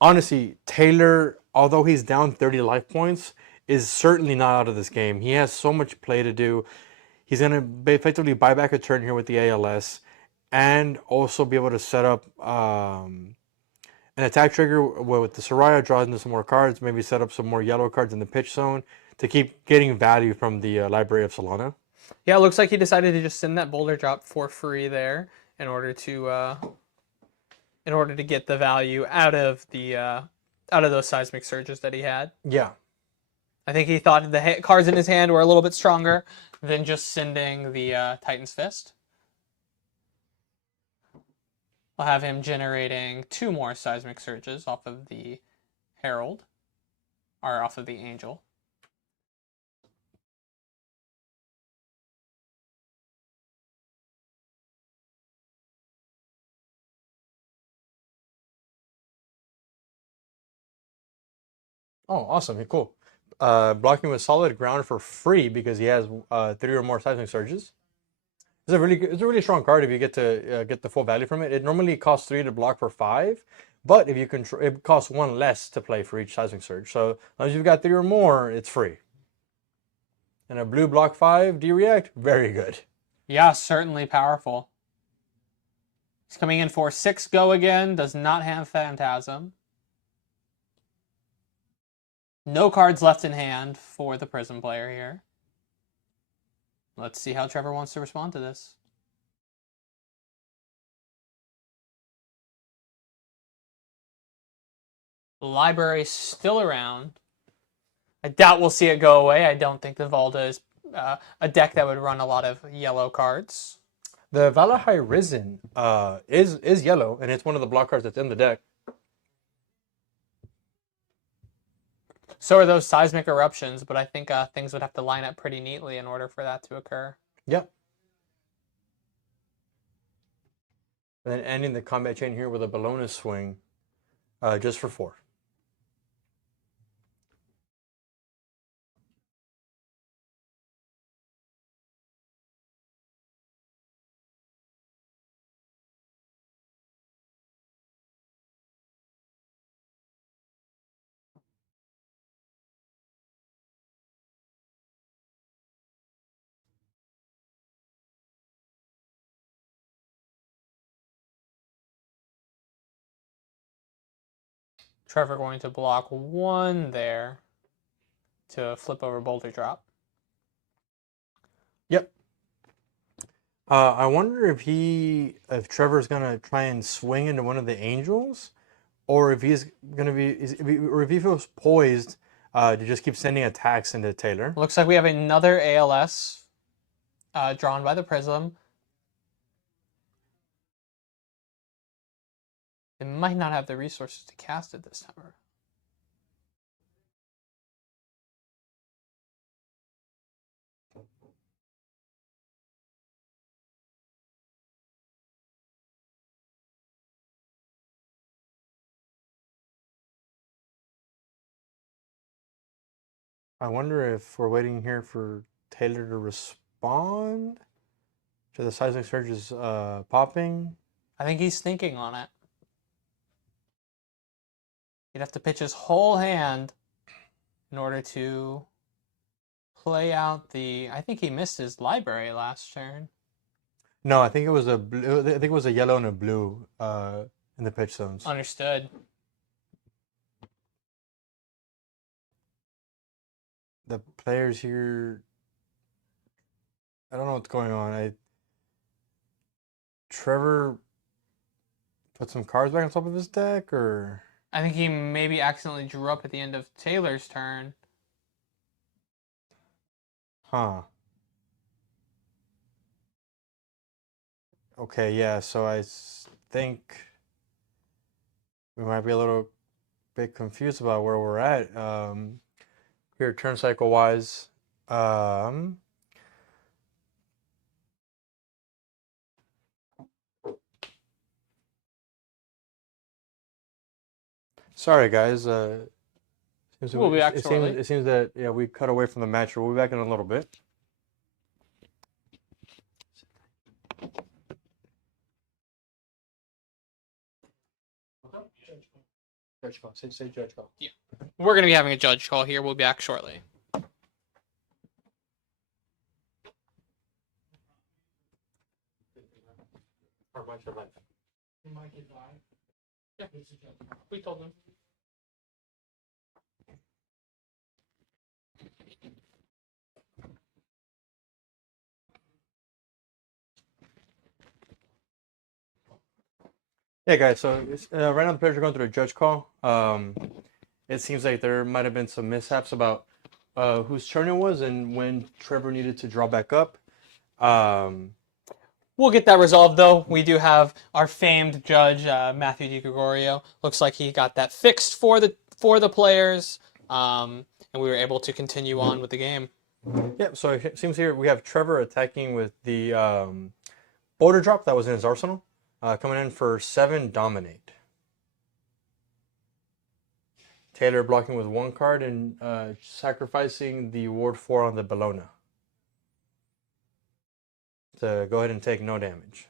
Honestly, Taylor, although he's down 30 life points, is certainly not out of this game. He has so much play to do. He's going to effectively buy back a turn here with the ALS and also be able to set up an attack trigger with the Soraya, draws into some more cards, maybe set up some more yellow cards in the pitch zone to keep getting value from the Library of Solana. Yeah, it looks like he decided to just send that boulder drop for free there in order to get the value out of those Seismic Surges that he had. Yeah. I think he thought the cards in his hand were a little bit stronger than just sending the Titan's Fist. I'll have him generating 2 more Seismic Surges off of the Herald, or off of the Angel. Oh, awesome. Cool. Blocking with solid ground for free because he has 3 or more Seismic Surges. It's a really strong card if you get to get the full value from it. It normally costs 3 to block for 5, but if you control, it costs 1 less to play for each Seismic Surge. So as long as you've got 3 or more, it's free. And a blue block 5 D-React, very good. Yeah, certainly powerful. He's coming in for 6 go again, does not have Phantasm. No cards left in hand for the Prism player here. Let's see how Trevor wants to respond to this. The library's still around. I doubt we'll see it go away. I don't think the Volta is a deck that would run a lot of yellow cards. The Valahai Risen is yellow, and it's one of the block cards that's in the deck. So are those Seismic Eruptions, but I think things would have to line up pretty neatly in order for that to occur. Yep. And then ending the combat chain here with a Bologna swing, just for 4. Trevor going to block 1 there to flip over boulder drop. Yep. I wonder if Trevor's gonna try and swing into one of the angels, or if he's gonna or if he feels poised to just keep sending attacks into Taylor. Looks like we have another ALS drawn by the Prism. They might not have the resources to cast it this time. I wonder if we're waiting here for Taylor to respond to the seismic surges popping. I think he's thinking on it. He'd have to pitch his whole hand in order to play out the... I think he missed his library last turn. No, I think it was a blue. I think it was a yellow and a blue in the pitch zones. Understood. The players here, I don't know what's going on. Trevor put some cards back on top of his deck, or I think he maybe accidentally drew up at the end of Taylor's turn. huh? Okay, yeah. So I think we might be a little bit confused about where we're at here, turn cycle wise. Sorry, guys. We'll be back shortly. It seems that we cut away from the match. We'll be back in a little bit. Judge call. Say judge call. Yeah. We're going to be having a judge call here. We'll be back shortly. Yeah, we told them. Yeah, guys. So right now the players are going through a judge call. It seems like there might have been some mishaps about whose turn it was and when Trevor needed to draw back up. We'll get that resolved, though. We do have our famed judge, Matthew DiGregorio. Looks like he got that fixed for the players, and we were able to continue on with the game. Yeah, so it seems here we have Trevor attacking with the boulder drop that was in his arsenal, coming in for 7 dominate. Taylor blocking with 1 card and sacrificing the ward 4 on the Bologna to go ahead and take no damage.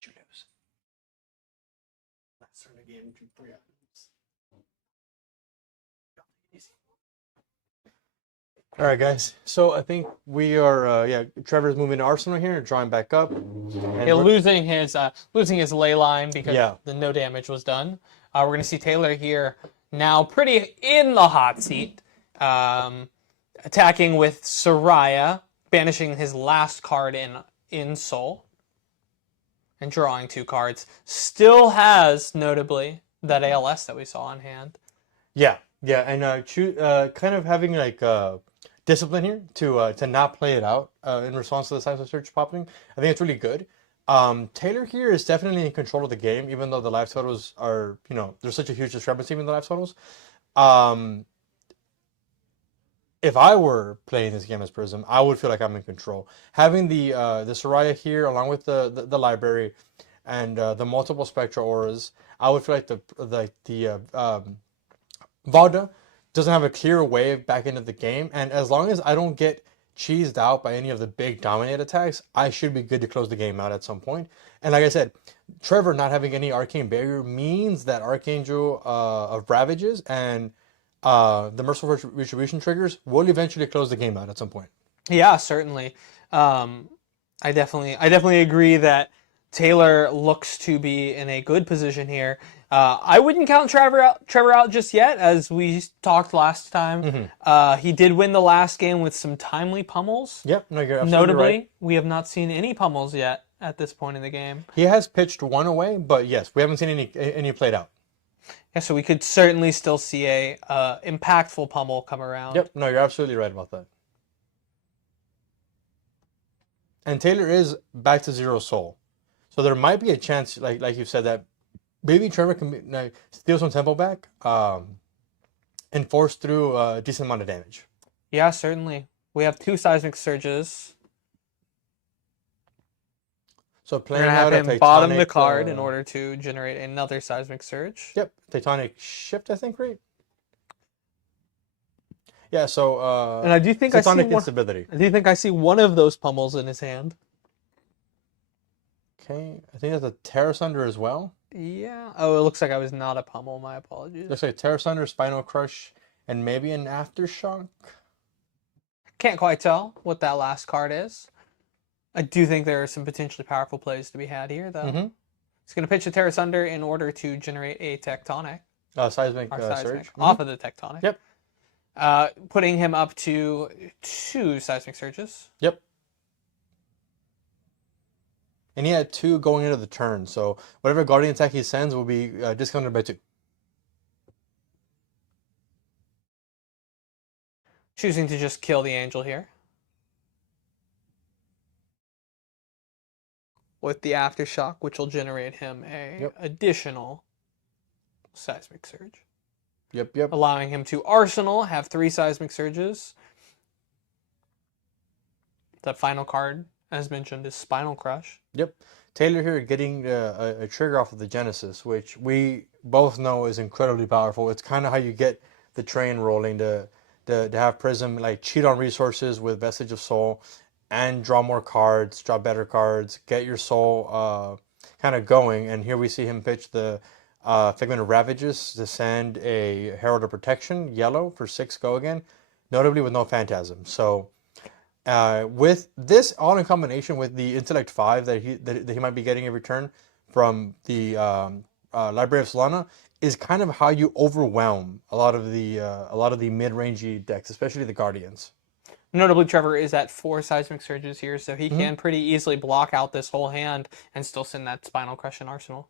Did you lose? Let's start the game 3 items. All right, guys. So I think we are, Trevor's moving to Arsenal here, drawing back up. Yeah, losing his ley line because the no damage was done. We're going to see Taylor here now pretty in the hot seat, attacking with Soraya, banishing his last card in Soul, and drawing 2 cards. Still has, notably, that ALS that we saw on hand. Yeah, and kind of having like discipline here to not play it out in response to the seismic surge popping. I think it's really good. Taylor here is definitely in control of the game, even though the life totals are, there's such a huge discrepancy in the life totals. Um, if I were playing this game as Prism, I would feel like I'm in control. Having the Soraya here, along with the library and the multiple Spectra auras, I would feel like the Vada doesn't have a clear wave back into the game, and as long as I don't get cheesed out by any of the big dominate attacks, I should be good to close the game out at some point. And like I said, Trevor not having any arcane barrier means that Archangel of Ravages and the Merciful Retribution triggers will eventually close the game out at some point. Yeah, certainly. I definitely agree that Taylor looks to be in a good position here. I wouldn't count Trevor out just yet, as we talked last time. He did win the last game with some timely pummels. Yep, no, you're absolutely Notably, right. we have not seen any pummels yet at this point in the game. He has pitched one away, but yes, we haven't seen any played out. Yeah, so we could certainly still see a impactful pummel come around. Yep, no, you're absolutely right about that. And Taylor is back to 0 soul. So there might be a chance, like you said, that maybe Trevor can steal some tempo back and force through a decent amount of damage. Yeah, certainly. We have 2 seismic surges. So We're playing going to have out him a bottom the Tectonic, card in order to generate another seismic surge. Yep, Tectonic Shift, I think, right? Yeah, so And I do think I see Tectonic one, Instability. I do think I see one of those pummels in his hand. Okay, I think that's a Terra Sunder as well. Yeah. Oh, it looks like I was not a pummel. My apologies. Looks like Terra Sunder, Spinal Crush, and maybe an Aftershock. Can't quite tell what that last card is. I do think there are some potentially powerful plays to be had here, though. He's going to pitch a Terra Sunder in order to generate a Tectonic. Seismic, Seismic Surge. off of the Tectonic. Yep. Putting him up to 2 seismic surges. Yep. And he had 2 going into the turn, so whatever Guardian attack he sends will be discounted by 2. Choosing to just kill the angel here. With the Aftershock, which will generate him a additional seismic surge. Yep. Allowing him to arsenal, have 3 seismic surges. The final card, as mentioned, is Spinal Crush. Yep. Taylor here getting a trigger off of the Genesis, which we both know is incredibly powerful. It's kind of how you get the train rolling to have Prism like cheat on resources with Vestige of Soul and draw more cards, draw better cards, get your soul kind of going. And here we see him pitch the Figment of Ravages to send a Herald of Protection, yellow, for 6 go again, notably with no Phantasm. So with this all in combination with the Intellect 5 that he might be getting every turn from the Library of Solana is kind of how you overwhelm a lot of the mid-rangey decks, especially the Guardians. Notably, Trevor is at 4 seismic surges here, so he can pretty easily block out this whole hand and still send that Spinal Crush in arsenal.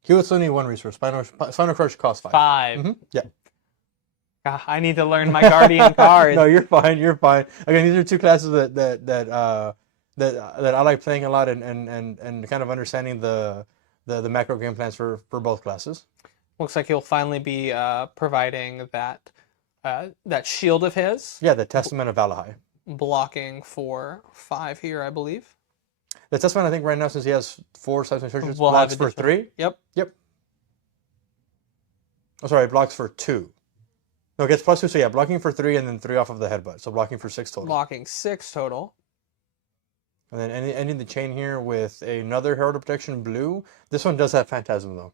He would still need 1 resource. Spinal Crush costs 5. 5. Yeah. I need to learn my Guardian cards. No, you're fine. You're fine. Again, these are 2 classes that I like playing a lot and kind of understanding the macro game plans for both classes. Looks like he'll finally be providing that shield of his. Yeah, the Testament of Valahai. Blocking for 5 here, I believe. The Testament, I think, right now, since he has 4 seismic surges, We'll blocks have for additional. 3. Yep. Oh, sorry, blocks for 2. No, it gets +2, so yeah, blocking for 3 and then 3 off of the headbutt. So blocking for 6 total. Blocking 6 total. And then ending the chain here with another Herald of Protection blue. This one does have Phantasm, though.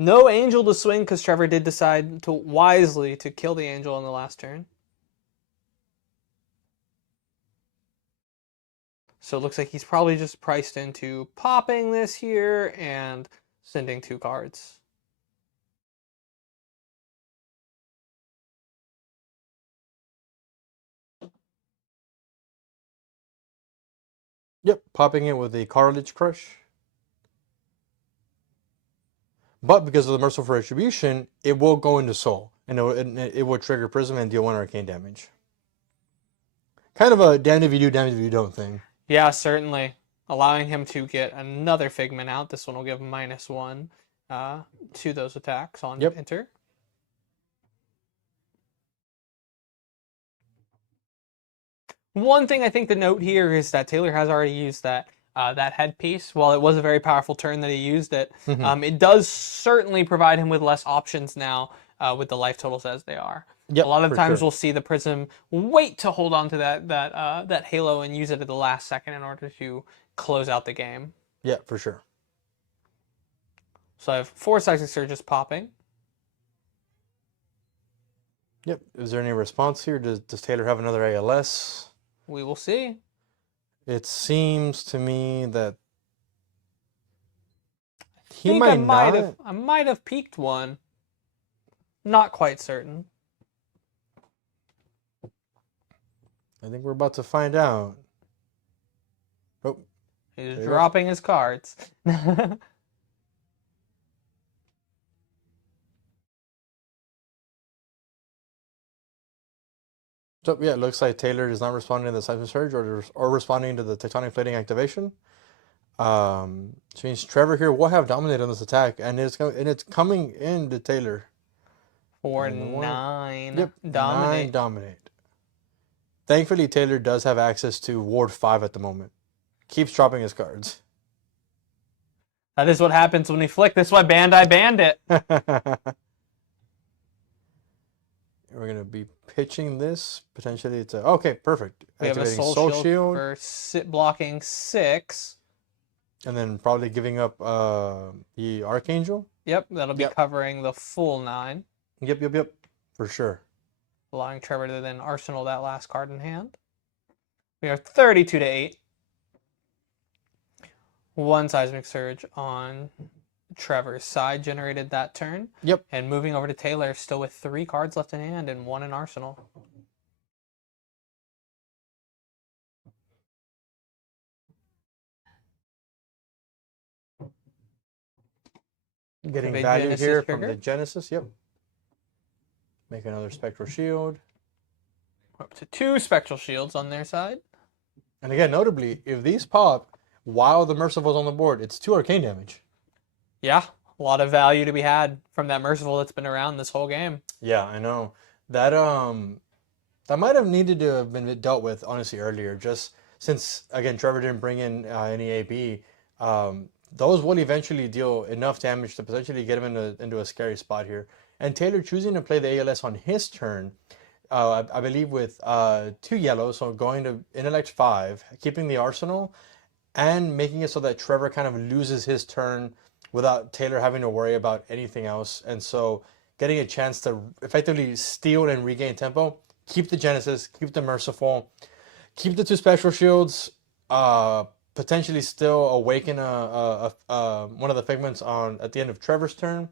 No angel to swing because Trevor did decide to wisely to kill the angel on the last turn. So it looks like he's probably just priced into popping this here and sending 2 cards. Yep, popping it with the Cartilage Crush. But because of the Merciful Retribution, it will go into Soul. And it will trigger Prism and deal 1 arcane damage. Kind of a damned if you do, damned if you don't thing. Yeah, certainly. Allowing him to get another Figment out. This one will give -1 to those attacks on enter. One thing I think to note here is that Taylor has already used that headpiece. While it was a very powerful turn that he used it, it does certainly provide him with less options now with the life totals as they are. Yep, a lot of times we'll see the Prism wait to hold on to that Halo and use it at the last second in order to close out the game. Yeah, for sure. So I have 4 Seismic Surges popping. Yep. Is there any response here? Does Taylor have another ALS? We will see. It seems to me that I might have peaked one. Not quite certain. I think we're about to find out. Oh, he's dropping his cards. So yeah, it looks like Taylor is not responding to the Seismic Surge or responding to the Tectonic Plating activation. Which means Trevor here will have dominated on this attack, and it's coming into Taylor. For 9. Yep, dominate. 9 dominate. Thankfully, Taylor does have access to Ward 5 at the moment. Keeps dropping his cards. That is what happens when we flick. That's why Bandai banned it. We're going to be pitching this. Potentially it's okay, perfect. We have a Soul Shield for blocking 6. And then probably giving up the Archangel. Yep, that'll be covering the full 9. Yep. For sure. Allowing Trevor to then arsenal that last card in hand. We are 32 to 8. 1 Seismic Surge on Trevor's side generated that turn. Yep. And moving over to Taylor, still with 3 cards left in hand and 1 in arsenal. Getting value here from the Genesis. Yep. Make another Spectral Shield. Up to 2 Spectral Shields on their side. And again, notably, if these pop while the Merciful's on the board, it's 2 arcane damage. Yeah, a lot of value to be had from that Merciful that's been around this whole game. Yeah, I know. That might have needed to have been dealt with, honestly, earlier. Just since, again, Trevor didn't bring in any AB. Those will eventually deal enough damage to potentially get him into a scary spot here. And Taylor choosing to play the ALS on his turn, I believe with 2 yellows, so going to Intellect 5, keeping the Arsenal, and making it so that Trevor kind of loses his turn without Taylor having to worry about anything else. And so getting a chance to effectively steal and regain tempo, keep the Genesis, keep the Merciful, keep the 2 Spectral Shields, potentially still awaken one of the Figments at the end of Trevor's turn.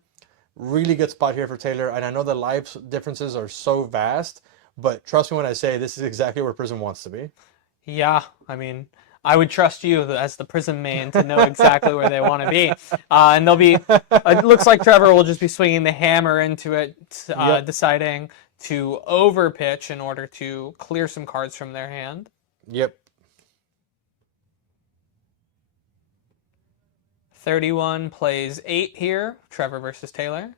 Really good spot here for Taylor, and I know the life differences are so vast, but trust me when I say this is exactly where Prism wants to be. Yeah, I mean, I would trust you as the Prism main to know exactly where they want to be. And they'll be, it looks like Trevor will just be swinging the hammer into it, deciding to overpitch in order to clear some cards from their hand. Yep. 31 plays 8 here, Trevor versus Taylor.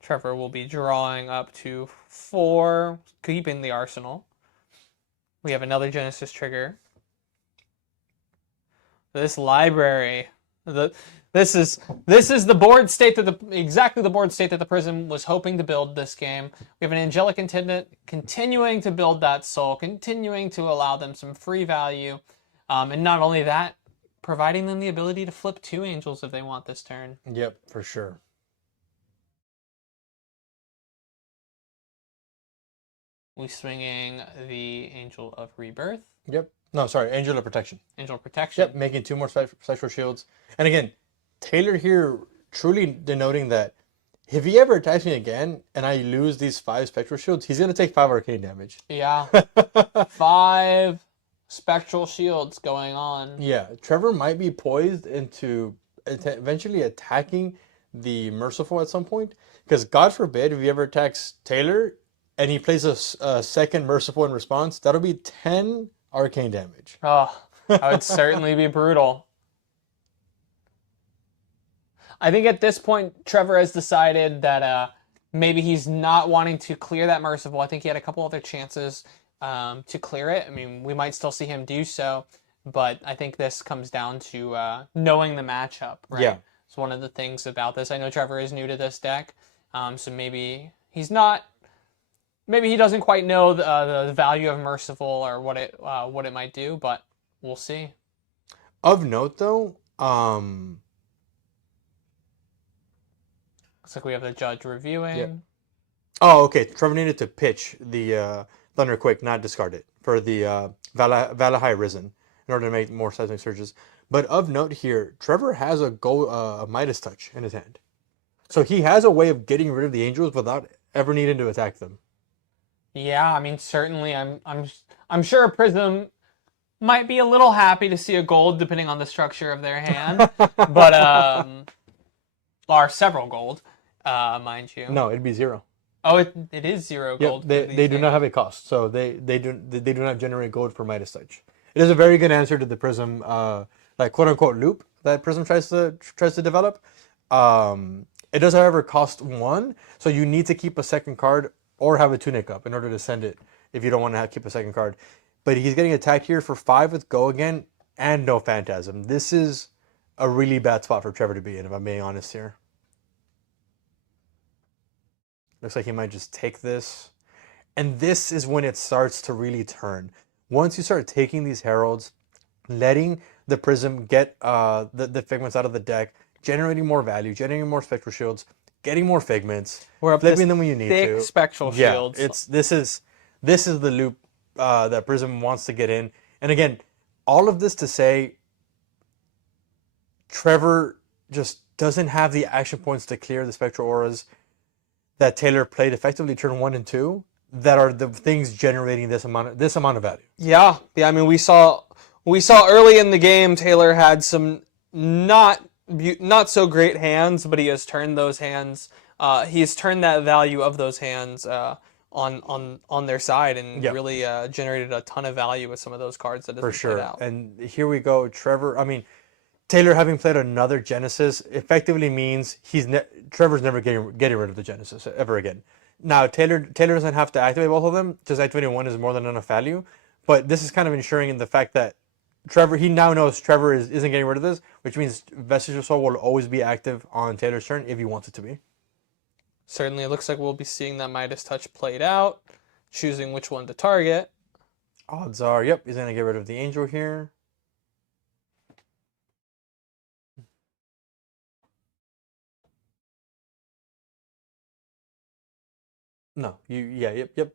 Trevor will be drawing up to 4, keeping the Arsenal. We have another Genesis trigger. This library, this is the board state that exactly the board state that the Prism was hoping to build this game. We have an Angelic Intendant continuing to build that soul, continuing to allow them some free value, and not only that, providing them the ability to flip 2 angels if they want this turn. Yep, for sure. We swinging the Angel of Rebirth. Yep. No, sorry, Angel of Protection. Angel of Protection. Yep, making 2 more Spectral Shields. And again, Taylor here truly denoting that if he ever attacks me again and I lose these 5 Spectral Shields, he's going to take 5 arcane damage. Yeah. 5 Spectral Shields going on. Yeah, Trevor might be poised into eventually attacking the Merciful at some point. Because God forbid if he ever attacks Taylor and he plays a second Merciful in response, that'll be 10 arcane damage. Oh, that would certainly be brutal. I think at this point, Trevor has decided that maybe he's not wanting to clear that Merciful. I think he had a couple other chances to clear it. I mean, we might still see him do so, but I think this comes down to knowing the matchup, right? Yeah. It's one of the things about this. I know Trevor is new to this deck, so maybe he's not. Maybe he doesn't quite know the value of Merciful or what it might do, but we'll see. Of note, though, looks like we have the judge reviewing. Yeah. Oh, okay. Trevor needed to pitch the Thunderquake, not discard it, for the Valahai Risen in order to make more seismic surges. But of note here, Trevor has a Midas Touch in his hand. So he has a way of getting rid of the angels without ever needing to attack them. Yeah, I mean, certainly, I'm sure a Prism might be a little happy to see a gold, depending on the structure of their hand, but or several gold, mind you. No, it'd be 0. Oh, it is 0 gold. Yep, they do not have a cost, so they do not generate gold for Midas Touch. It is a very good answer to the Prism, like quote unquote loop that Prism tries to develop. It does, however, cost 1, so you need to keep a second card or have a Tunic up in order to send it if you don't want to keep a second card. But he's getting attacked here for 5 with Go again and no Phantasm. This is a really bad spot for Trevor to be in, if I'm being honest here. Looks like he might just take this. And this is when it starts to really turn. Once you start taking these Heralds, letting the Prism get the Figments out of the deck, generating more value, generating more Spectral Shields, getting more Figments, flipping them when you need to. Spectral Shields. This is the loop that Prism wants to get in. And again, all of this to say, Trevor just doesn't have the action points to clear the Spectral Auras that Taylor played effectively turn 1 and 2 that are the things generating this amount of value. Yeah. I mean, we saw early in the game Taylor had some not so great hands, but he has turned those hands. He has turned that value of those hands on their side and really generated a ton of value with some of those cards that has been played out. And here we go, Taylor having played another Genesis effectively means Trevor's never getting rid of the Genesis ever again. Now Taylor doesn't have to activate both of them, just activating one is more than enough value. But this is kind of ensuring in the fact that he now knows Trevor isn't getting rid of this, which means Vestige of Soul will always be active on Taylor's turn if he wants it to be. Certainly, it looks like we'll be seeing that Midas Touch played out, choosing which one to target. Odds are, yep, he's going to get rid of the Angel here. No, yep.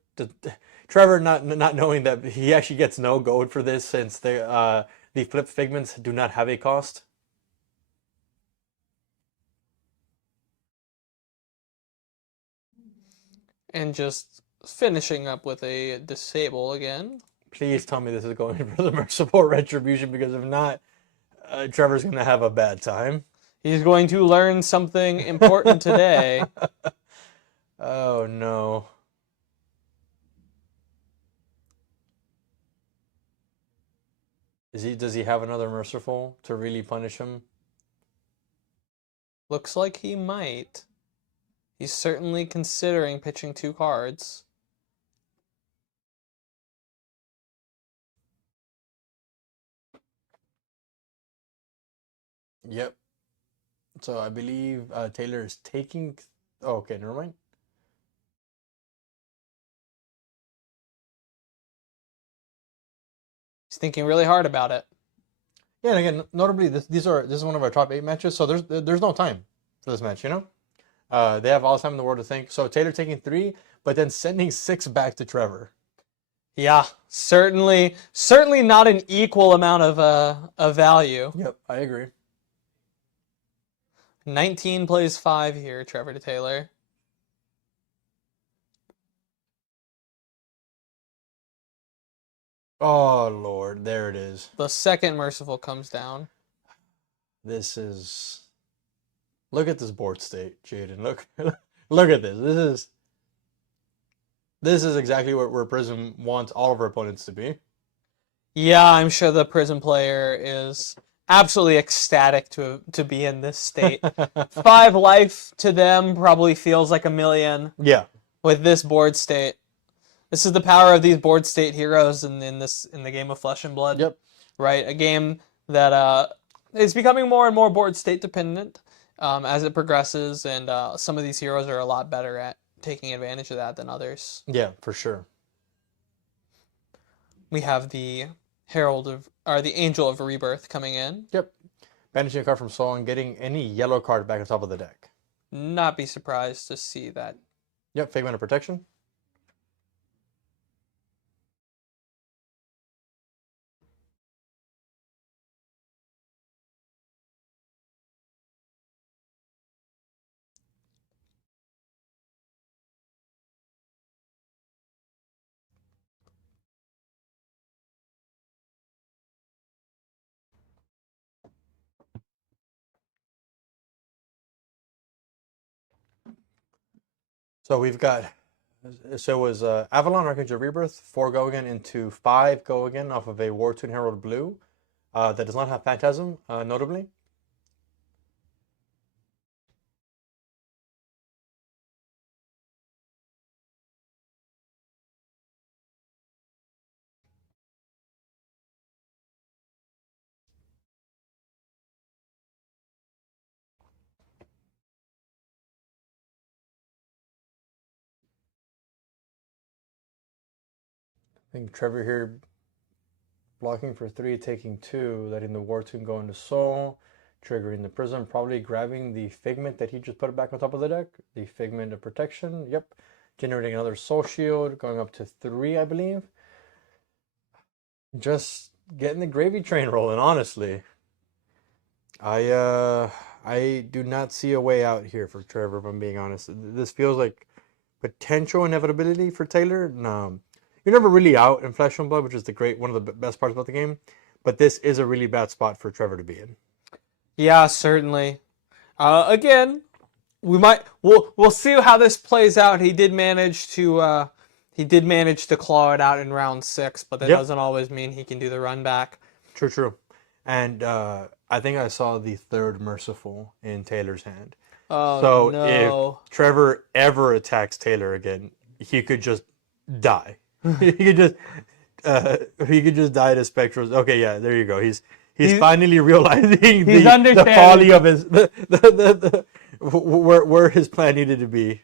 Trevor not knowing that he actually gets no gold for this since the flip Figments do not have a cost. And just finishing up with a disable again. Please tell me this is going for the Merciful Retribution, because if not, Trevor's going to have a bad time. He's going to learn something important today. Oh no. Does he have another Merciful to really punish him? Looks like he might. He's certainly considering pitching 2 cards. Yep. So I believe Taylor is taking... Oh, okay, never mind. He's thinking really hard about it. Yeah, and again, notably, this is one of our top 8 matches, so there's no time for this match, you know? They have all the time in the world to think. So Taylor taking 3, but then sending 6 back to Trevor. Yeah, certainly not an equal amount of value. Yep, I agree. 19 plays 5 here, Trevor to Taylor. Oh, Lord, there it is. The second Merciful comes down. This is... Look at this board state, Jaden. Look, look at this. This is exactly where Prism wants all of our opponents to be. Yeah, I'm sure the Prism player is absolutely ecstatic to be in this state. 5 life to them probably feels like a million. Yeah. With this board state. This is the power of these board state heroes in the game of Flesh and Blood. Yep. Right? A game that is becoming more and more board state dependent as it progresses, and some of these heroes are a lot better at taking advantage of that than others. Yeah, for sure. We have the the Angel of Rebirth coming in. Yep. Banishing a card from soul and getting any yellow card back on top of the deck. Not be surprised to see that. Yep, Figment of Protection. So we've got, so it was Avalon, Archangel Rebirth, 4 go again into 5 go again off of a War Tune Herald Blue that does not have Phantasm, notably. I think Trevor here blocking for 3, taking 2, letting the War Tune go into Soul, triggering the Prism, probably grabbing the Figment that he just put back on top of the deck, the Figment of Protection, yep, generating another Soul Shield, going up to 3, I believe. Just getting the gravy train rolling, honestly. I do not see a way out here for Trevor, if I'm being honest. This feels like potential inevitability for Taylor. No. You're never really out in Flesh and Blood, which is one of the best parts about the game. But this is a really bad spot for Trevor to be in. Yeah, certainly. Again, we'll see how this plays out. He did manage to claw it out in round 6, but that doesn't always mean he can do the run back. True. And I think I saw the 3rd Merciful in Taylor's hand. Oh, so no. If Trevor ever attacks Taylor again, he could just die. he could just die to Spectral. Okay, yeah, there you go. He's finally realizing the folly of his where his plan needed to be.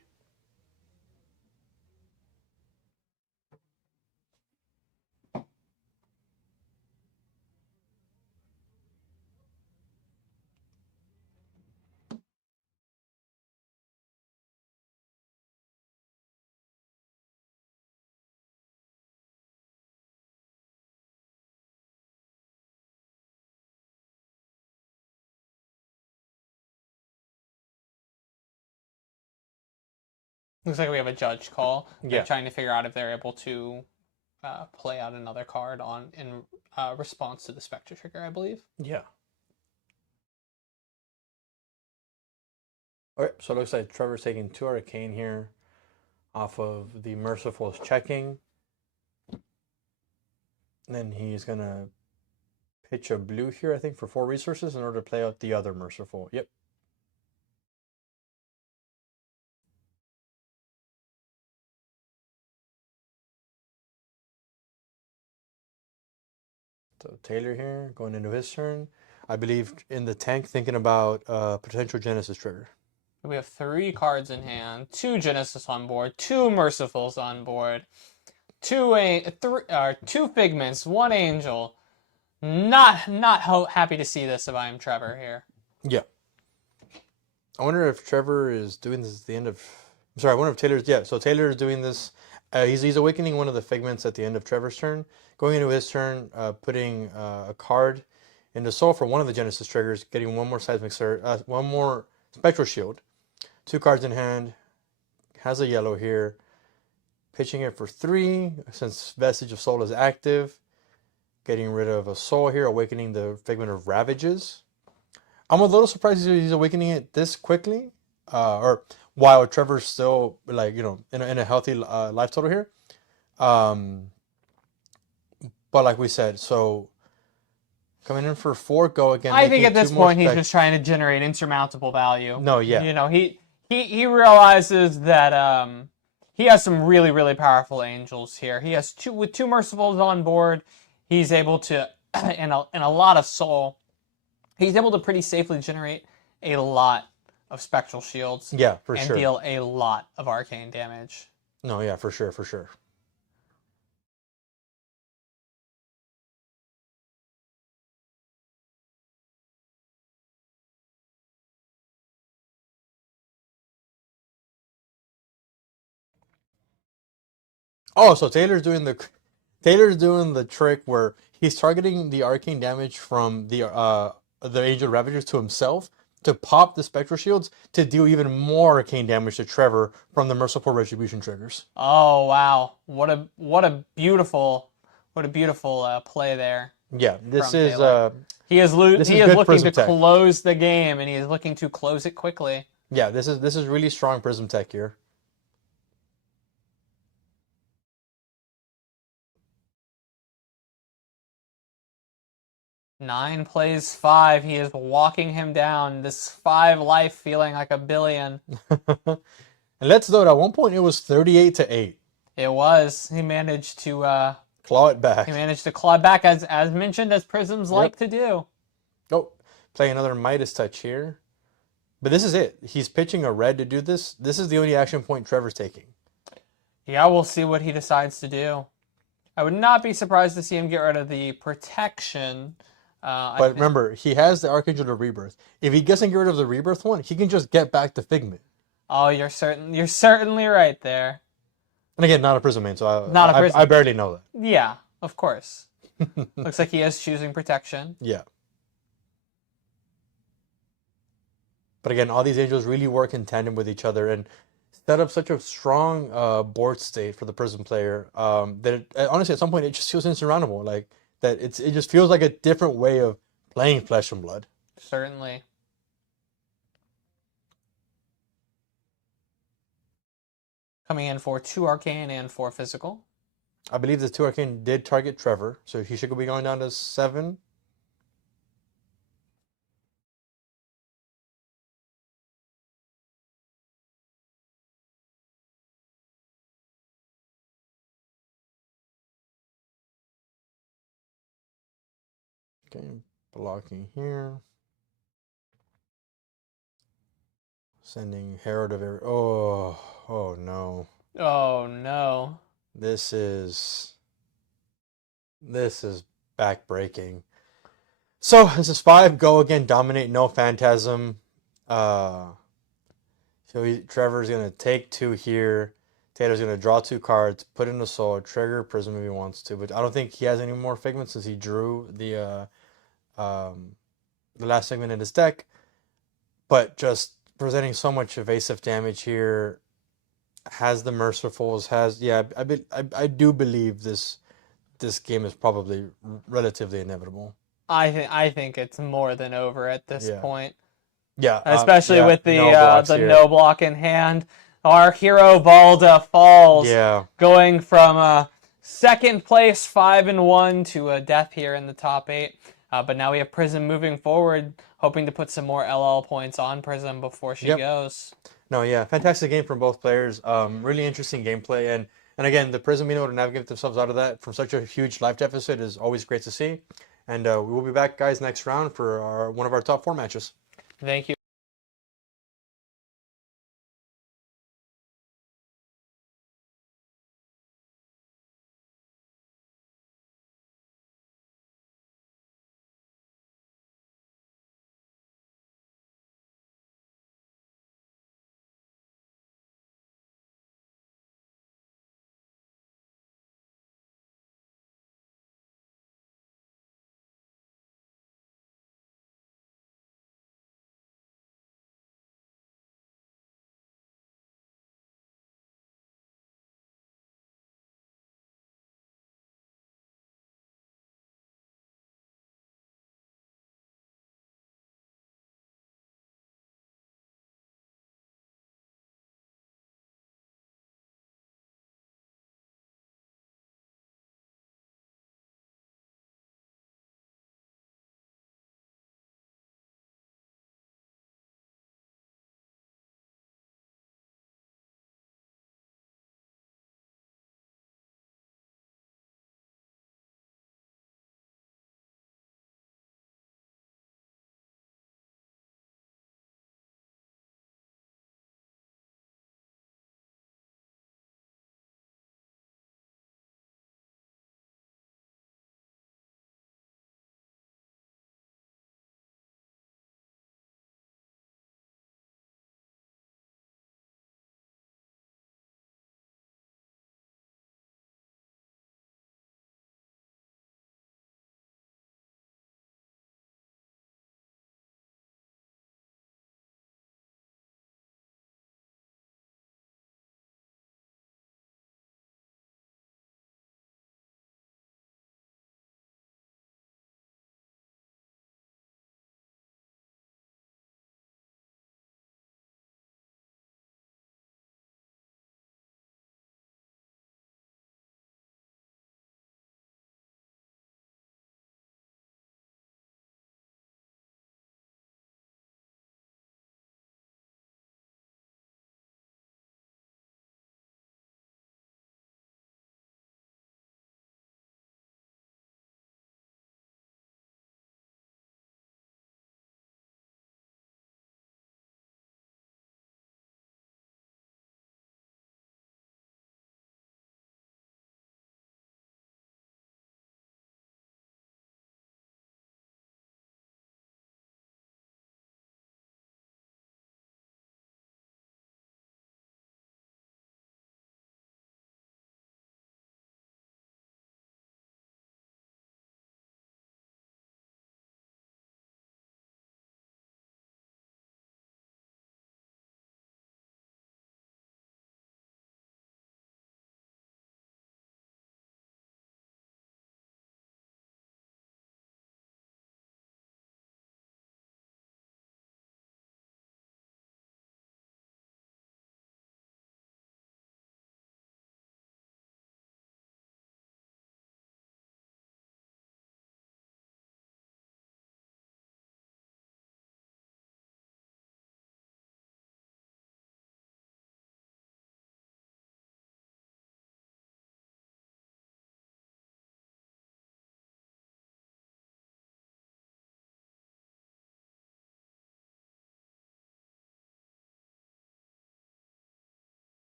Looks like we have a judge call. They're Yeah. trying to figure out if they're able to play out another card in response to the Spectre trigger, I believe. Yeah. Okay, so it looks like Trevor's taking 2 Arcane here off of the Merciful's checking. Then he's going to pitch a blue here, I think, for 4 resources in order to play out the other Merciful. Yep. So Taylor here, going into his turn. I believe in the tank, thinking about potential Genesis trigger. We have 3 cards in hand, 2 Genesis on board, 2 Mercifuls on board, 2 Figments, 1 Angel. Not happy to see this if I am Trevor here. Yeah. I wonder if Trevor is doing this at the end of... I'm sorry, I wonder if Taylor's... Yeah, so Taylor is doing this... he's awakening one of the Figments at the end of Trevor's turn. Going into his turn, putting a card into Soul for one of the Genesis triggers, getting one more Seismic Surge, one more Spectral Shield. 2 cards in hand. Has a yellow here. Pitching it for 3, since Vestige of Soul is active. Getting rid of a Soul here, awakening the Figment of Ravages. I'm a little surprised he's awakening it this quickly, or while Trevor's still like in a healthy life total here. Um, but like we said, so coming in for 4 go again, I think making at this 2 more point he's spec. just trying to generate insurmountable value. No, yeah. You know, he realizes that he has some really, really powerful angels here. He has with 2 mercifuls on board. He's able to, and a lot of soul, he's able to pretty safely generate a lot of spectral shields. Yeah, for and sure. deal a lot of arcane damage. No, yeah, for sure, for sure. Oh, so Taylor's doing the trick where he's targeting the arcane damage from the Angel Ravagers to himself to pop the spectral shields to deal even more arcane damage to Trevor from the Merciful Retribution triggers. Oh wow, what a beautiful play there. Yeah, this From is Taylor. He is this he is is good looking Prism to tech. close the game, and he is looking to close it quickly. Yeah, this is really strong Prism tech here. Nine plays 5. He is walking him down. This 5 life feeling like a billion. And let's note, at one point it was 38-8. It was. He managed to Claw it back. he managed to claw back as mentioned, as Prisms like to do. Oh, play another Midas touch here. But this is it. He's pitching a red to do this. This is the only action point Trevor's taking. Yeah, we'll see what he decides to do. I would not be surprised to see him get rid of the protection. But remember, he has the Archangel of Rebirth. If he doesn't get rid of the Rebirth one, he can just get back to Figment. Oh, you're certainly right there. And again, not a Prism main, so Not a Prism. I barely know that. Yeah, of course. Looks like he is choosing protection. Yeah. But again, all these angels really work in tandem with each other and set up such a strong board state for the Prism player that honestly, at some point, it just feels insurmountable. Like that, it just feels like a different way of playing Flesh and Blood. Certainly. Coming in for 2 arcane and 4 physical. I believe the 2 arcane did target Trevor, so he should be going down to 7. Okay, blocking here. Sending Herald of Air. Oh no. Oh no. This is backbreaking. So this is 5 go again, dominate, no phantasm. Trevor's gonna take 2 here. Taylor's gonna draw 2 cards, put in a soul, trigger Prism if he wants to, but I don't think he has any more figments since he drew the last segment in his deck. But just presenting so much evasive damage here. Has the Mercifuls, I do believe this game is probably relatively inevitable. I think it's more than over at this point. Yeah, especially with the no block in hand. Our hero Valda falls. Yeah, going from second place 5-1 to a death here in the top 8. But now we have Prism moving forward, hoping to put some more LL points on Prism before she goes. No, yeah, fantastic game from both players. Really interesting gameplay, and again, the Prism being able to navigate themselves out of that from such a huge life deficit is always great to see. And we will be back, guys, next round for one of our top 4 matches. Thank you.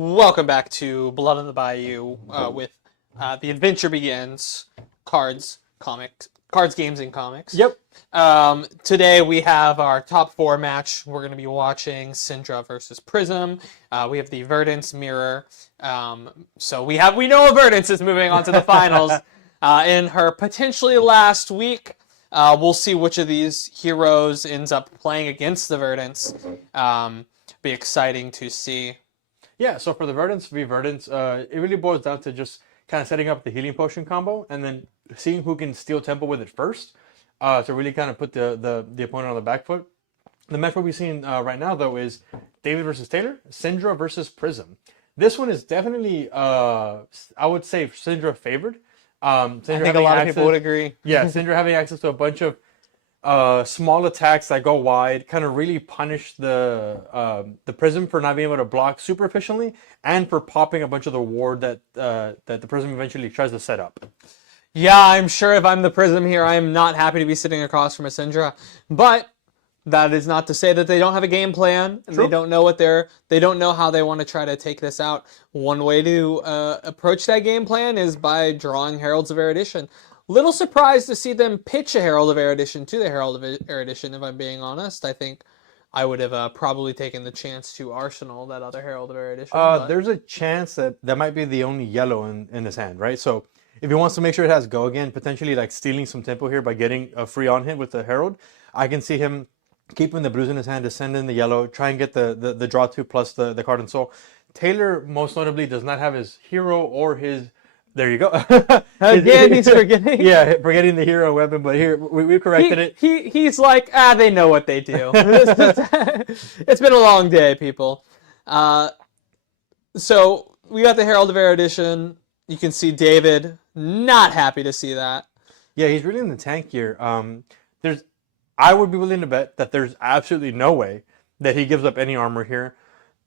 Welcome back to Blood on the Bayou with The Adventure Begins, cards, games, and comics. Yep. Today we have our top 4 match. We're going to be watching Syndra versus Prism. We have the Verdance Mirror. So we know Verdance is moving on to the finals in her potentially last week. We'll see which of these heroes ends up playing against the Verdance. Be exciting to see. Yeah, so for the Verdance v Verdance, it really boils down to just kind of setting up the healing potion combo and then seeing who can steal tempo with it first to really kind of put the opponent on the back foot. The match we'll be seeing right now, though, is David versus Taylor, Syndra versus Prism. This one is definitely, I would say, Syndra favored. I think a lot of people would agree. Yeah, Syndra having access to a bunch of small attacks that go wide, kind of really punish the Prism for not being able to block super efficiently, and for popping a bunch of the ward that the Prism eventually tries to set up. Yeah, I'm sure if I'm the Prism here, I am not happy to be sitting across from a Syndra, but that is not to say that they don't have a game plan and True. they don't know how they want to try to take this out. One way to approach that game plan is by drawing Heralds of Erudition. Little surprised to see them pitch a Herald of Erudition to the Herald of Erudition, if I'm being honest. I think I would have probably taken the chance to Arsenal that other Herald of Erudition. There's a chance that might be the only yellow in his hand, right? So if he wants to make sure it has go again, potentially like stealing some tempo here by getting a free on hit with the Herald, I can see him keeping the blues in his hand to send in the yellow, try and get the draw 2 plus the card and soul. Taylor, most notably, does not have his hero or his... There you go. Again, he's forgetting. Yeah, forgetting the hero weapon, but here, we've corrected it. He's like, they know what they do. It's been a long day, people. So we got the Herald of Erudition. You can see David not happy to see that. Yeah, he's really in the tank here. I would be willing to bet that there's absolutely no way that he gives up any armor here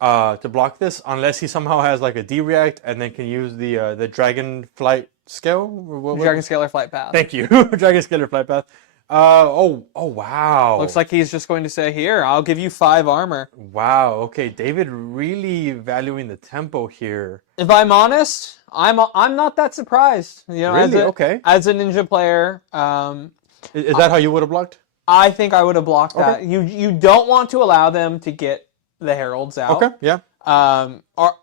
to block this, unless he somehow has like a D-react and then can use the Dragon Flight Scale. Dragon Scalar Flight Path. Thank you. Dragon Scalar Flight Path. Oh, wow. Looks like he's just going to say, here, I'll give you 5 armor. Wow, okay. David really valuing the tempo here. If I'm honest, I'm not that surprised. You know, Really? Okay. As a ninja player, Is that how you would have blocked? I think I would have blocked that. Okay. You don't want to allow them to get the heralds out. Okay, yeah. Or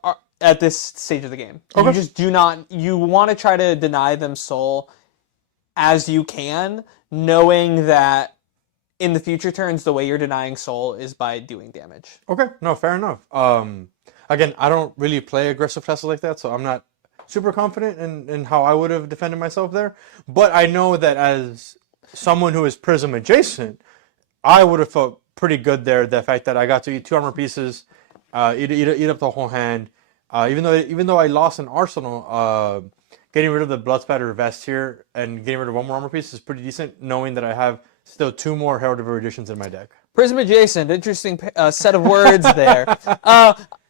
at this stage of the game. Okay. You just do not. You want to try to deny them soul as you can, knowing that in the future turns, the way you're denying soul is by doing damage. Okay, no, fair enough. Again, I don't really play aggressive classes like that, so I'm not super confident in how I would have defended myself there. But I know that as someone who is Prism adjacent, I would have felt pretty good there. The fact that I got to eat 2 armor pieces, eat up the whole hand. Even though I lost an arsenal, getting rid of the blood spatter vest here and getting rid of 1 more armor piece is pretty decent, knowing that I have still 2 more Herald of Eruditions in my deck. Prism adjacent, interesting set of words there.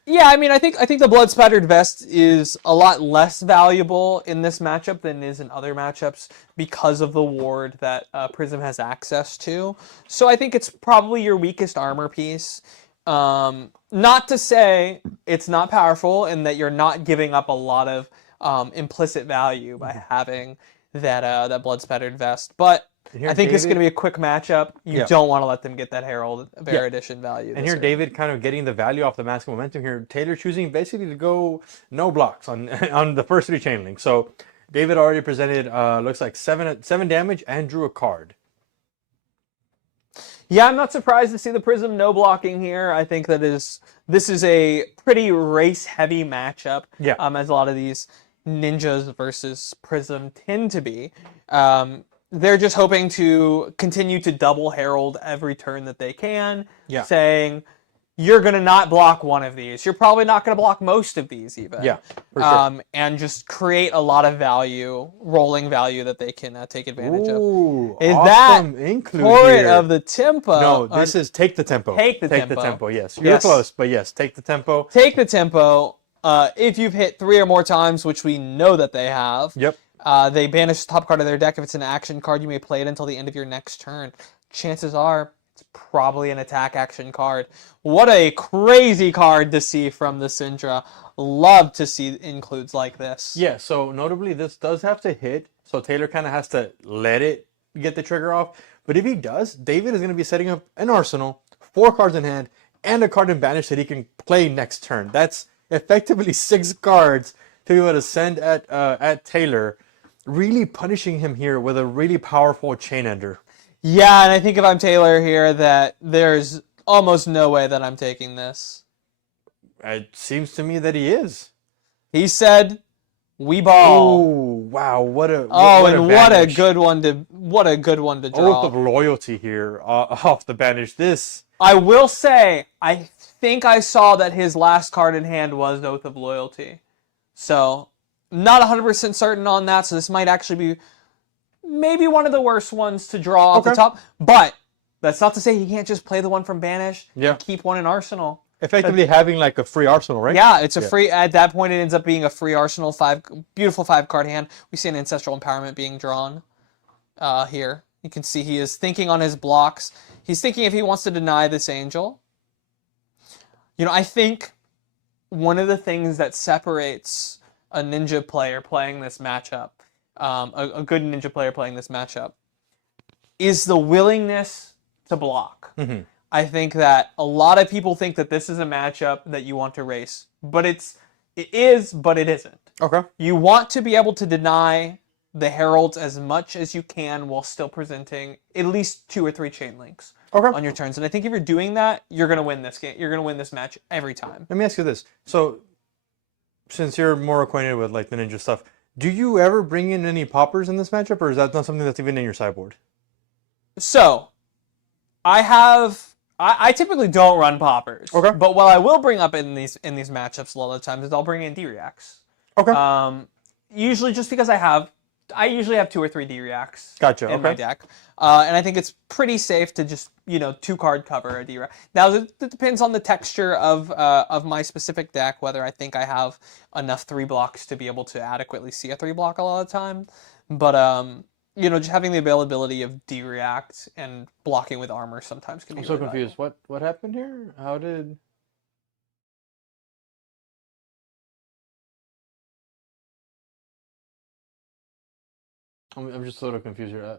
Yeah, I mean, I think the blood spattered vest is a lot less valuable in this matchup than it is in other matchups because of the ward that Prism has access to. So I think it's probably your weakest armor piece. Not to say it's not powerful and that you're not giving up a lot of implicit value by having that blood spattered vest, but I think it's going to be a quick matchup. You don't want to let them get that Herald of Erudition value. And here, David kind of getting the value off the Mask of Momentum here. Taylor choosing basically to go no blocks on the first 3 chain links. So David already presented, looks like 7 damage and drew a card. Yeah, I'm not surprised to see the Prism no blocking here. I think this is a pretty race-heavy matchup, as a lot of these ninjas versus Prism tend to be. They're just hoping to continue to double Herald every turn that they can, saying, you're going to not block one of these. You're probably not going to block most of these even. Yeah, for sure. And just create a lot of value, rolling value that they can take advantage of. Is awesome that include for here? It of the tempo? No, this is take the tempo. Take the tempo, yes. You're close, but yes, take the tempo. Take the tempo. If you've hit 3 or more times, which we know that they have. Yep. They banish the top card of their deck. If it's an action card, you may play it until the end of your next turn. Chances are It's probably an attack action card. What a crazy card to see from the Syndra. Love to see includes like this. Yeah, so notably this does have to hit, so Taylor kind of has to let it get the trigger off. But if he does, David is going to be setting up an arsenal, 4 cards in hand, and a card in banish that he can play next turn. That's effectively 6 cards to be able to send at Taylor, really punishing him here with a really powerful chain ender. Yeah, and I think if I'm Taylor here, that there's almost no way that I'm taking this. It seems to me that he is. He said, "We ball." Oh wow! What a good one to draw. Oath of loyalty here off the banish. This I will say, I think I saw that his last card in hand was Oath of Loyalty, so not 100% certain on that. So this might actually be maybe one of the worst ones to draw off the top. But that's not to say he can't just play the one from banish. Yeah. And keep one in arsenal. effectively having like a free arsenal, right? Yeah, it's a free. At that point, it ends up being a free arsenal. Beautiful 5-card hand. We see an Ancestral Empowerment being drawn here. You can see he is thinking on his blocks. He's thinking if he wants to deny this angel. You know, I think one of the things that separates a ninja player playing this matchup, a good ninja player playing this matchup, is the willingness to block. Mm-hmm. I think that a lot of people think that this is a matchup that you want to race, but it is, but it isn't. Okay. You want to be able to deny the heralds as much as you can while still presenting at least 2 or 3 chain links on your turns. And I think if you're doing that, you're going to win this game. You're going to win this match every time. Let me ask you this. So, since you're more acquainted with like the ninja stuff, do you ever bring in any poppers in this matchup, or is that not something that's even in your sideboard? So, I typically don't run poppers. Okay. But what I will bring up in these matchups a lot of the times is I'll bring in D-Reacts. Okay. Usually just because I usually have 2 or 3 D-Reacts in my deck. And I think it's pretty safe to just, 2-card cover a D-React. Now, it depends on the texture of my specific deck, whether I think I have enough 3 blocks to be able to adequately see a 3 block a lot of the time. But, just having the availability of D-React and blocking with armor sometimes can be I'm so really confused. What happened here? How did... I'm just sort of confused here.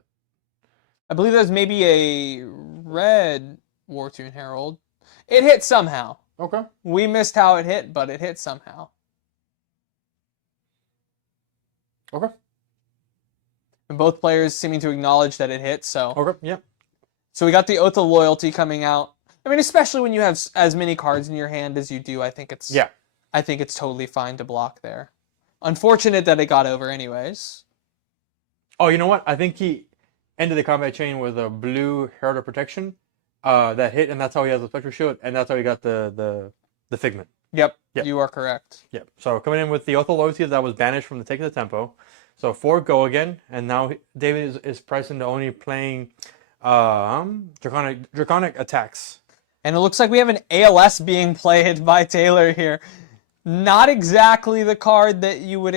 I believe there's maybe a red Wartune Herald. It hit somehow. Okay. We missed how it hit, but it hit somehow. Okay. And both players seeming to acknowledge that it hit, so... Okay, yeah. So we got the Oath of Loyalty coming out. I mean, especially when you have as many cards in your hand as you do, I think it's... Yeah. I think it's totally fine to block there. Unfortunate that it got over anyways. Oh, you know what? I think he ended the combat chain with a blue Herald of Protection that hit, and that's how he has the Spectral Shield, and that's how he got the Figment. Yep, you are correct. Yep. So coming in with the Oath of Loyalty that was banished from the Take of the Tempo. So 4 go again, and now David is priced into only playing Draconic attacks. And it looks like we have an ALS being played by Taylor here. Not exactly the card that you would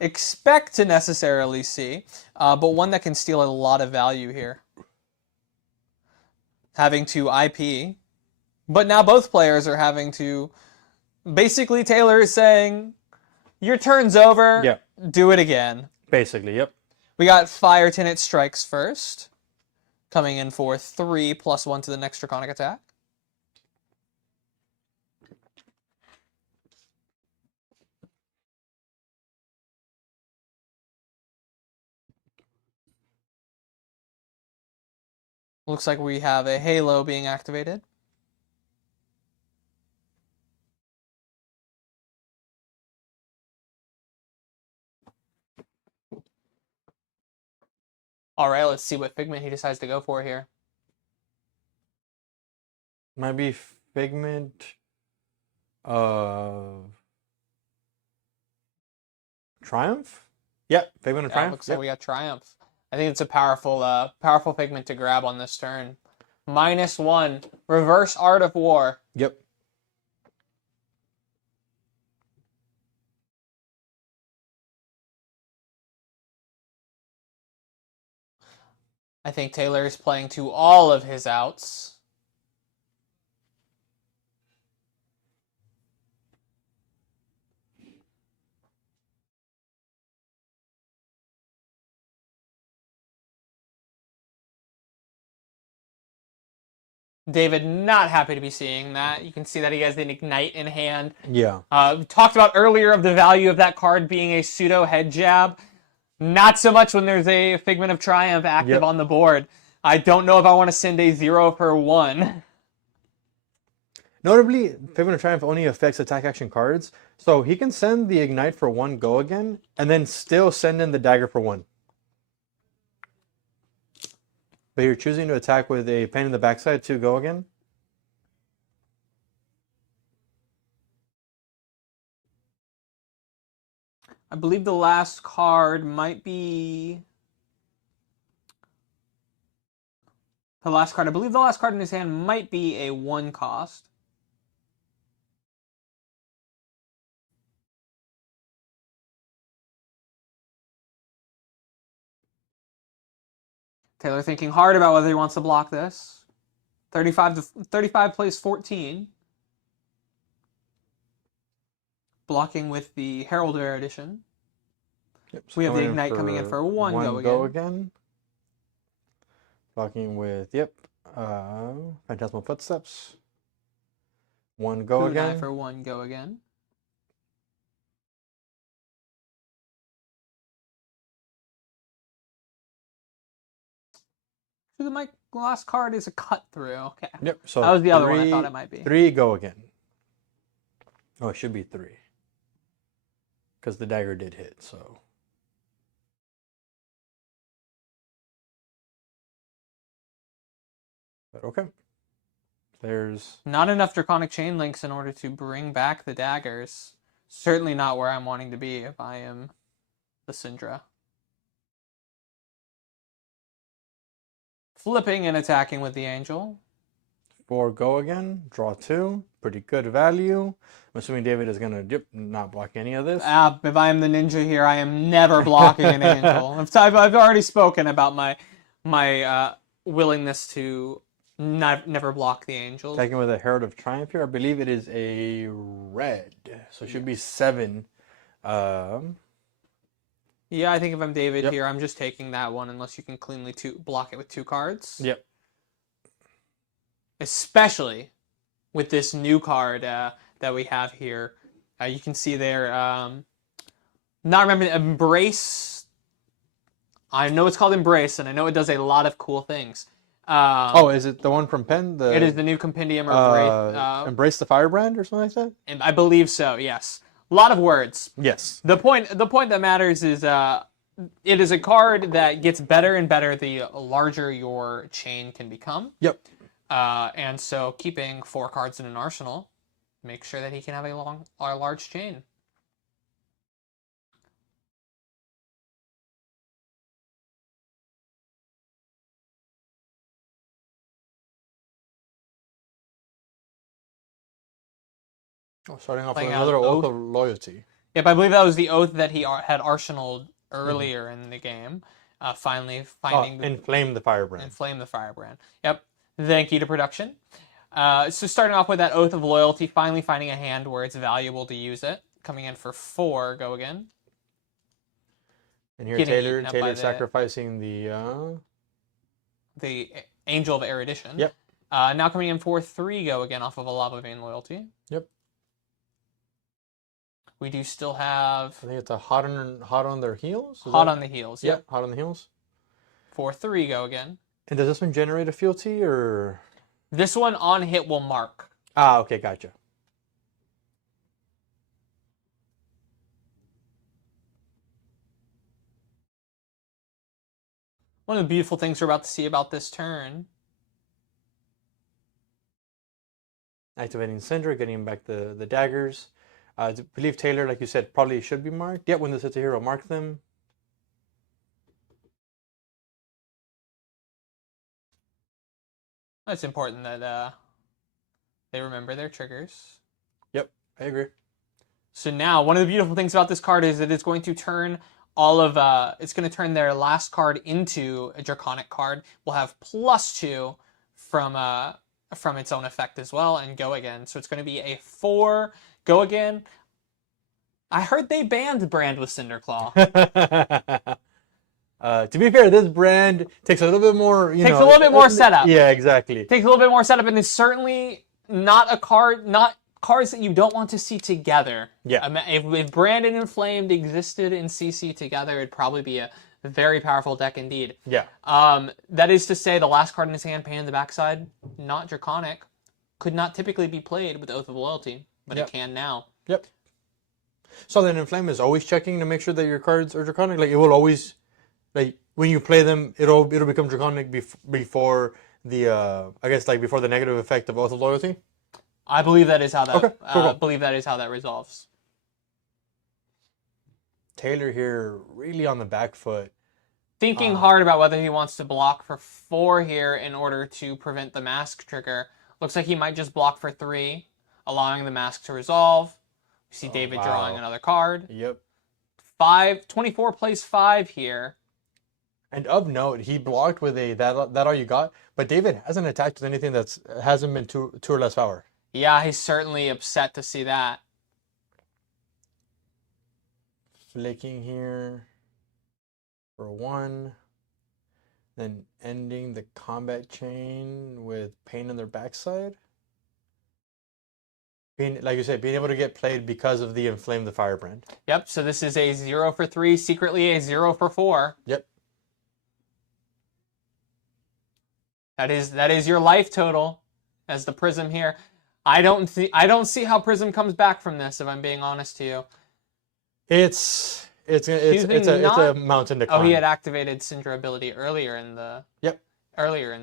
expect to necessarily see, but one that can steal a lot of value here. Having to IP, but now both players are having to... Basically, Taylor is saying, your turn's over, do it again. Basically, yep. We got Fire Tenant Strikes first, coming in for 3+1 to the next Draconic attack. Looks like we have a Halo being activated. All right, let's see what Figment he decides to go for here. Might be Figment of Triumph? Yep, Figment of Triumph. Looks like we got Triumph. I think it's a powerful Figment to grab on this turn. -1, Reverse Art of War. Yep. I think Taylor is playing to all of his outs. David not happy to be seeing that. You can see that he has an Ignite in hand. Yeah. We talked about earlier of the value of that card being a pseudo head jab. Not so much when there's a Figment of Triumph active on the board. I don't know if I want to send a 0 for 1. Notably, Figment of Triumph only affects attack action cards, so he can send the Ignite for 1 go again, and then still send in the Dagger for 1. But you're choosing to attack with a Pain in the Backside to go again? I believe the last card might be... I believe the last card in his hand might be a 1 cost. Taylor thinking hard about whether he wants to block this. 35 plays 14. Blocking with the Herald Rare Edition. Yep, so we have the Ignite coming in for 1 go again. Blocking with, Phantasmal Footsteps. 1 go again. For 1 go again. My last card is a cut through. Okay. Yep. So that was the other one I thought it might be. 3 go again. Oh, it should be 3. Because the dagger did hit, so. But okay. There's not enough Draconic Chain Links in order to bring back the daggers. Certainly not where I'm wanting to be if I am the Syndra. Flipping and attacking with the Angel. 4 go again. Draw 2. Pretty good value. I'm assuming David is going to not block any of this. If I am the ninja here, I am never blocking an Angel. I've already spoken about my willingness to never block the Angels. Attacking with a Herald of Triumph here. I believe it is a red. So it should be 7. Yeah, I think if I'm David here, I'm just taking that one unless you can cleanly block it with 2 cards. Yep. Especially with this new card that we have here. You can see there, not remember, Embrace. I know it's called Embrace, and I know it does a lot of cool things. Is it the one from Penn? It is the new Compendium of Embrace the Firebrand or something like that? And I believe so, yes. A lot of words. Yes. The point that matters is it is a card that gets better and better the larger your chain can become. Yep. And so keeping 4 cards in an arsenal makes sure that he can have a large chain. Starting off with another Oath of Loyalty. Yep, I believe that was the oath that he had arsenaled earlier in the game. Finally finding... Inflame the Firebrand. Inflame the Firebrand. Yep. Thank you to production. So starting off with that Oath of Loyalty, finally finding a hand where it's valuable to use it. Coming in for 4, go again. And here Taylor sacrificing the Angel of Erudition. Yep. Now coming in for 3, go again off of a Lava Vein Loyalty. Yep. We do still have... I think it's a Hot on Their Heels? On the Heels, yep. Hot on the Heels. For 3, go again. And does this one generate a fealty, or...? This one on hit will mark. Ah, okay, gotcha. One of the beautiful things we're about to see about this turn. Activating Syndra, getting back the daggers. I believe Taylor, like you said, probably should be marked. Yep, when this hits a hero, mark them. It's important that they remember their triggers. Yep, I agree. So now, one of the beautiful things about this card is that it's going to turn all of it's going to turn their last card into a Draconic card. We'll have +2 from its own effect as well, and go again. So it's going to be a 4 go again. I heard they banned Brand with Cinderclaw. To be fair, this brand takes a little bit more. Takes a little bit more setup. Yeah, exactly. Takes a little bit more setup, and is certainly not cards that you don't want to see together. Yeah. If Brand and Inflamed existed in CC together, it'd probably be a very powerful deck indeed. Yeah. That is to say, the last card in his hand, Pain in the Backside, not Draconic, could not typically be played with Oath of Loyalty, but it can now. Yep. So then Inflame is always checking to make sure that your cards are Draconic. Like it will always, like when you play them, it'll become Draconic before the I guess like before the negative effect of Oath of Loyalty. I believe that is how that. Okay, cool. Believe that is how that resolves. Taylor here really on the back foot. Thinking hard about whether he wants to block for 4 here in order to prevent the mask trigger. Looks like he might just block for 3, allowing the mask to resolve. We see David drawing another card. Yep. 24 plays 5 here. And of note, he blocked with a that all you got, but David hasn't attacked with anything that's hasn't been two or less power. Yeah, he's certainly upset to see that. Flicking here for 1. Then ending the combat chain with Pain on their backside. Like you said, being able to get played because of the Inflame the Firebrand. Yep, so this is a 0 for 3, secretly a 0 for 4. Yep. That is your life total as the Prism here. I don't see how Prism comes back from this, if I'm being honest to you. It's a mountain to climb. Oh, he had activated Syndra ability earlier in the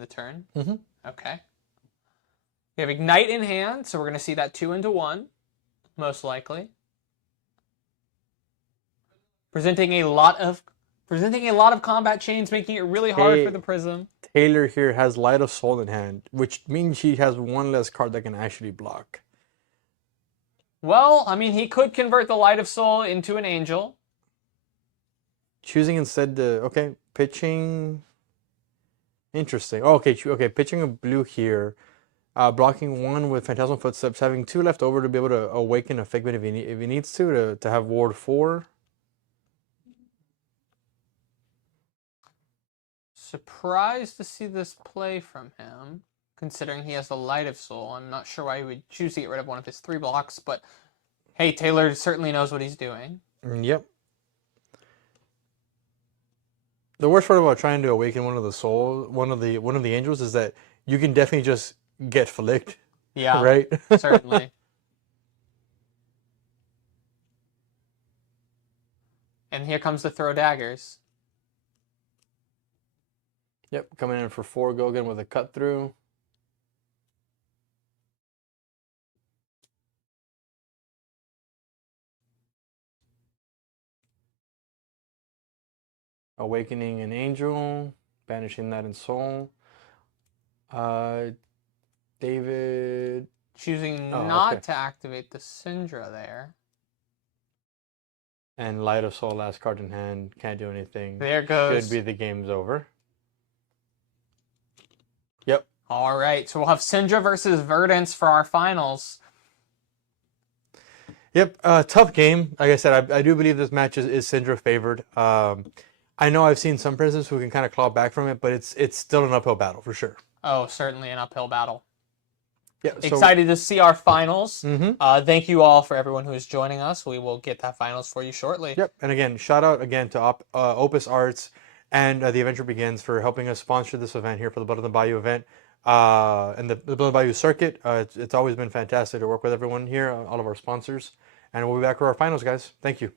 turn. Mm-hmm. Okay. We have Ignite in hand, so we're going to see that 2 into 1, most likely. Presenting a lot of combat chains, making it really hard for the Prism. Taylor here has Light of Soul in hand, which means he has 1 less card that can actually block. Well, I mean, he could convert the Light of Soul into an Angel. Choosing instead pitching. Interesting. Oh, okay, pitching a blue here. Blocking 1 with Phantasmal Footsteps, having 2 left over to be able to awaken a Figment if he needs to have Ward 4. Surprised to see this play from him, considering he has the Light of Soul. I'm not sure why he would choose to get rid of one of his 3 blocks, but hey, Taylor certainly knows what he's doing. Yep. The worst part about trying to awaken one of the angels is that you can definitely just get flicked. Yeah. Right? Certainly. And here comes the throw daggers. Yep, coming in for 4 go again with a cut through. Awakening an angel, banishing that in soul. David choosing not to activate the Syndra there. And Light of Soul, last card in hand, can't do anything. There goes. Should be the game's over. Yep. All right, so we'll have Syndra versus Verdance for our finals. Yep, tough game. Like I said, I do believe this match is Syndra favored. I know I've seen some prisoners who can kind of claw back from it, but it's still an uphill battle for sure. Oh, certainly an uphill battle. Yeah, excited to see our finals. Mm-hmm. Thank you all for everyone who is joining us. We will get that finals for you shortly. Yep, and again, shout out again to Opus Arts and The Adventure Begins for helping us sponsor this event here for the Blood on the Bayou event and the Blood on the Bayou circuit. It's always been fantastic to work with everyone here, all of our sponsors. And we'll be back for our finals, guys. Thank you.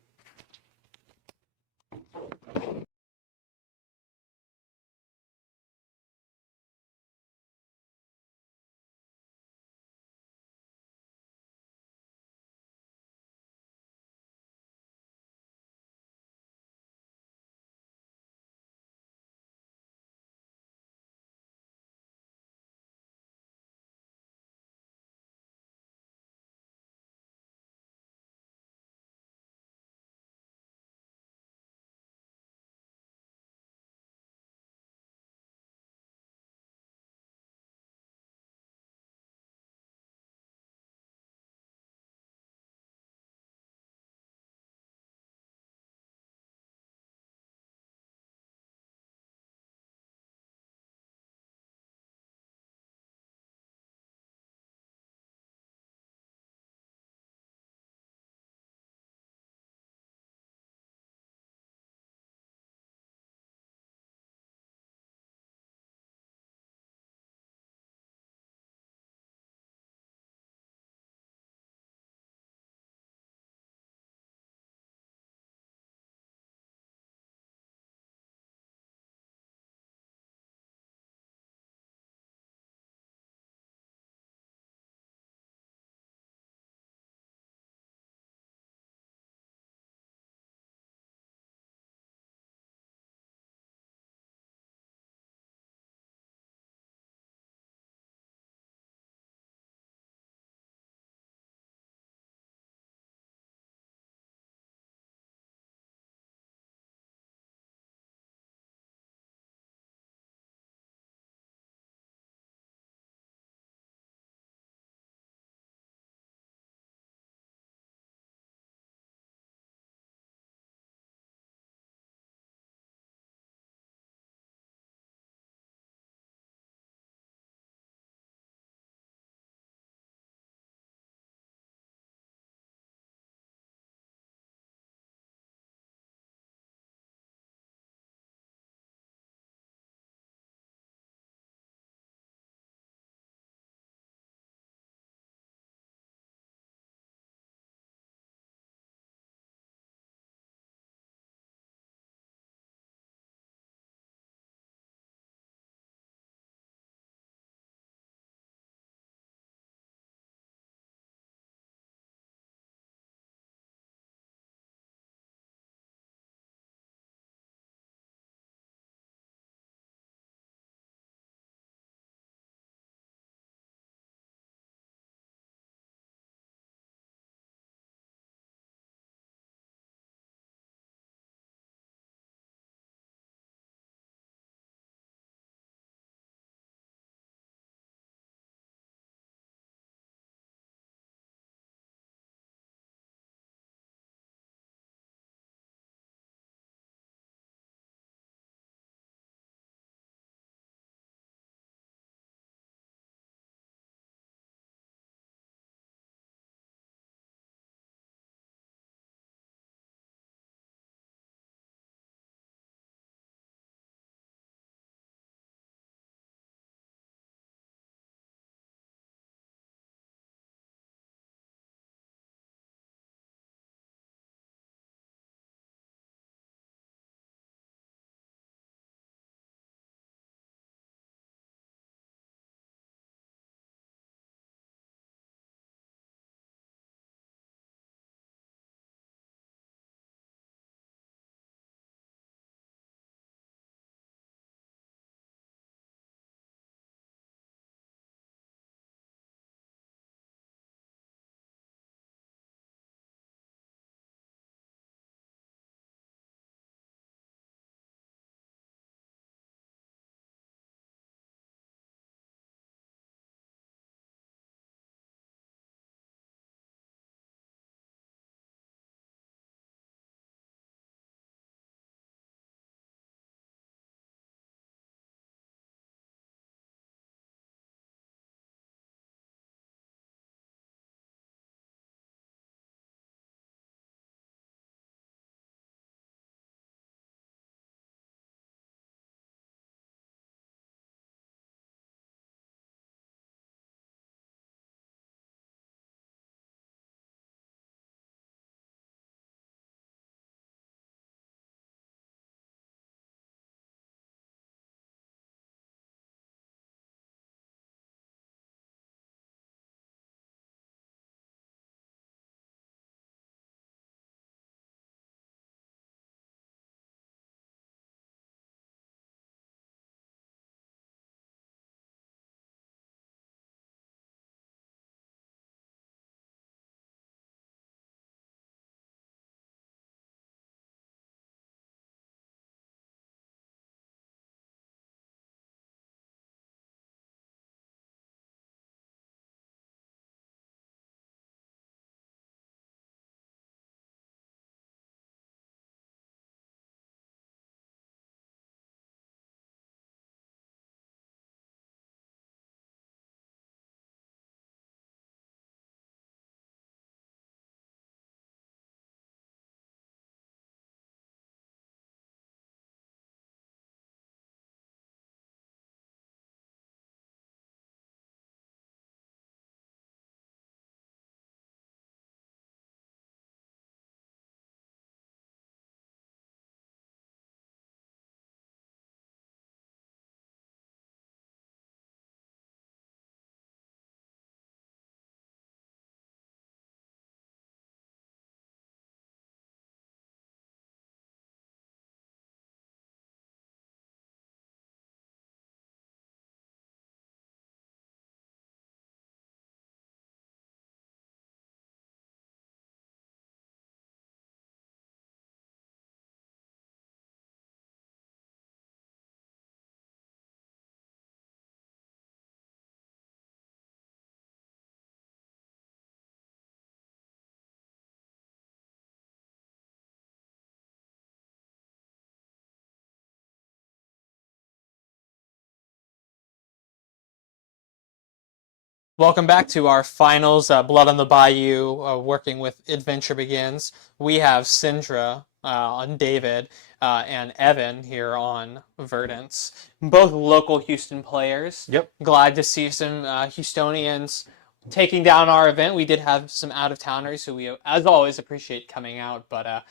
Welcome back to our finals, Blood on the Bayou, working with Adventure Begins. We have Syndra on David and Evan here on Verdance. Both local Houston players. Yep. Glad to see some Houstonians taking down our event. We did have some out-of-towners who we, as always, appreciate coming out, but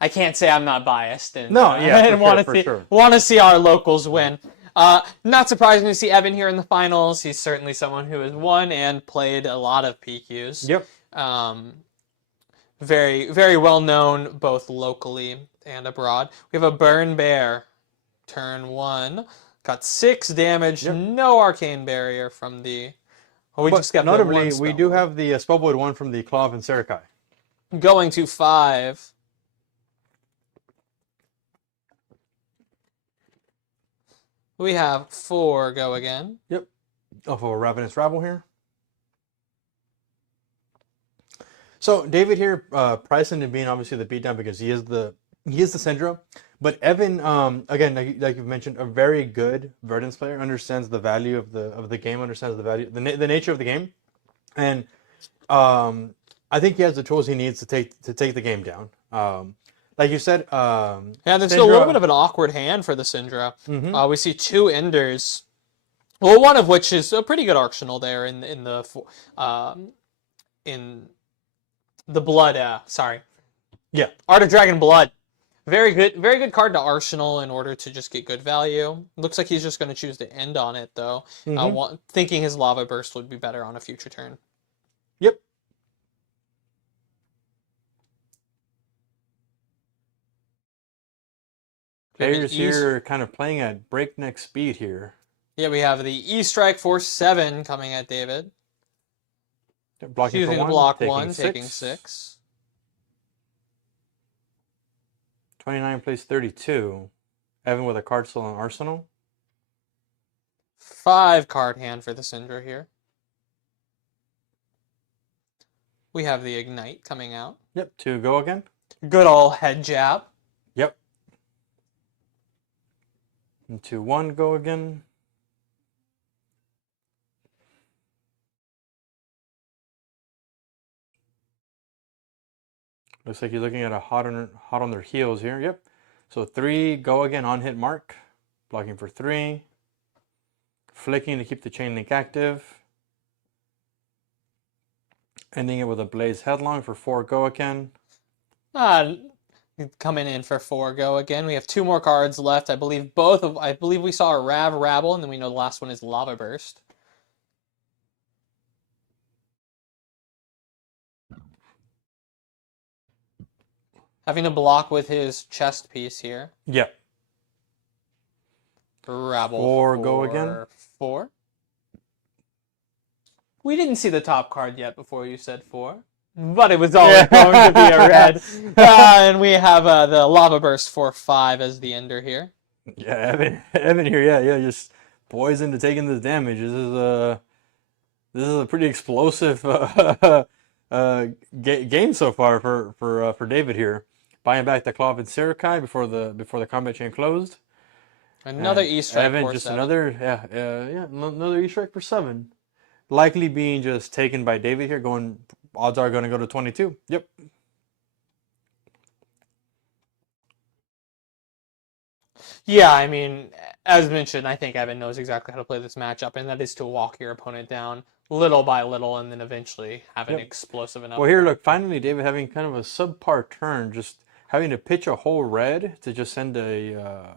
I can't say I'm not biased. And, No, yeah, and sure. want to see our locals win. Not surprising to see Evan here in the finals. He's certainly someone who has won and played a lot of PQs. Yep. Very, very well known both locally and abroad. We have a Burn Bear, turn 1. Got 6 damage, no arcane barrier from the... Oh, we just got notably, we do have the Spellvoid 1 from the Claw and Serakai. Going to 5. We have 4 go again. Yep. Off of a Ravenous Rabble here. So David here, priced into being obviously the beatdown because he is the Syndra. But Evan, again, like you've mentioned, a very good Verdance player, understands the value of the game, understands the value, the nature of the game, and I think he has the tools he needs to take the game down. Like you said, yeah, there's still a little bit of an awkward hand for the Syndra. We see 2 Enders, well, one of which is a pretty good arsenal there in the Blood. Yeah, Art of Dragon Blood. Very good card to arsenal in order to just get good value. Looks like he's just going to choose to end on it though, thinking his Lava Burst would be better on a future turn. Yep. Players here kind of playing at breakneck speed here. Yeah, we have the E-Strike Force 7 coming at David. Blocking choosing for 1, to block taking 1, 6. taking 6. 29 plays 32. Evan with a card still on Arsenal. 5 card hand for the Syndra here. We have the Ignite coming out. Yep, 2 go again. Good old head jab. Yep. And 2-1 go again. Looks like you're looking at a hot on their heels here. Yep. So 3 go again on hit mark. Blocking for 3. Flicking to keep the chain link active. Ending it with a Blaze Headlong for 4 go again. Coming in for 4 go again. We have 2 more cards left. I believe we saw a Rav Rabble, and then we know the last one is Lava Burst. Having to block with his chest piece here. Yep. Rabble 4 go again. 4. We didn't see the top card yet before you said 4. But it was always going to be a red. And we have the Lava Burst for 5 as the ender here. Yeah, Evan here, yeah, just poised into taking this damage. This is a pretty explosive game so far for David here. Buying back the Claw and Serakai before the combat chain closed. Another E-Strike Evan for just 7. another E-Strike for 7. Likely being just taken by David here, odds are going to go to 22. Yep. Yeah, I mean, as mentioned, I think Evan knows exactly how to play this matchup, and that is to walk your opponent down little by little and then eventually have an explosive enough. Well, here, look, finally, David having kind of a subpar turn, just having to pitch a whole red to just send a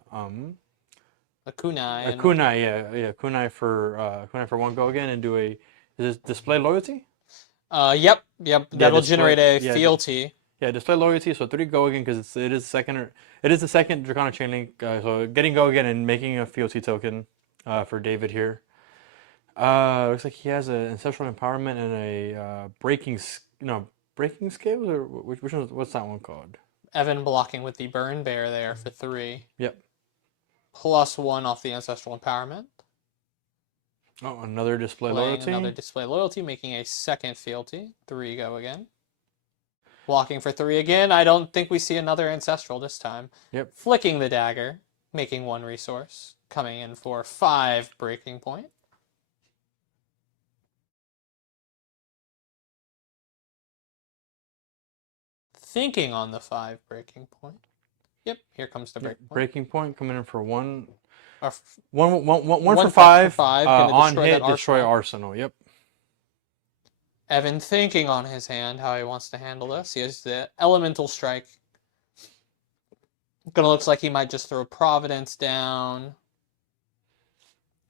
kunai. Kunai for 1 go again and do is this display loyalty? Yep. That'll generate a fealty. Yeah, display loyalty. So 3 go again because it is the second Draconic Chainlink. So getting go again and making a fealty token for David here. Looks like he has an Ancestral Empowerment and a breaking scales, or which one? What's that one called? Evan blocking with the Burn Bear there for 3. Yep. +1 off the Ancestral Empowerment. Oh, another display Playing loyalty. Another display loyalty, making a second fealty. 3 go again. Blocking for 3 again. I don't think we see another Ancestral this time. Yep. Flicking the dagger, making 1 resource. Coming in for 5 breaking point. thinking on the 5 breaking point. Yep, here comes the breaking point. Breaking point coming in for one. Or One for for five. 5. On Destroy hit, that destroy Arsenal. Yep. Evan thinking on his hand how he wants to handle this. He has the Elemental Strike. Gonna looks like he might just throw Providence down.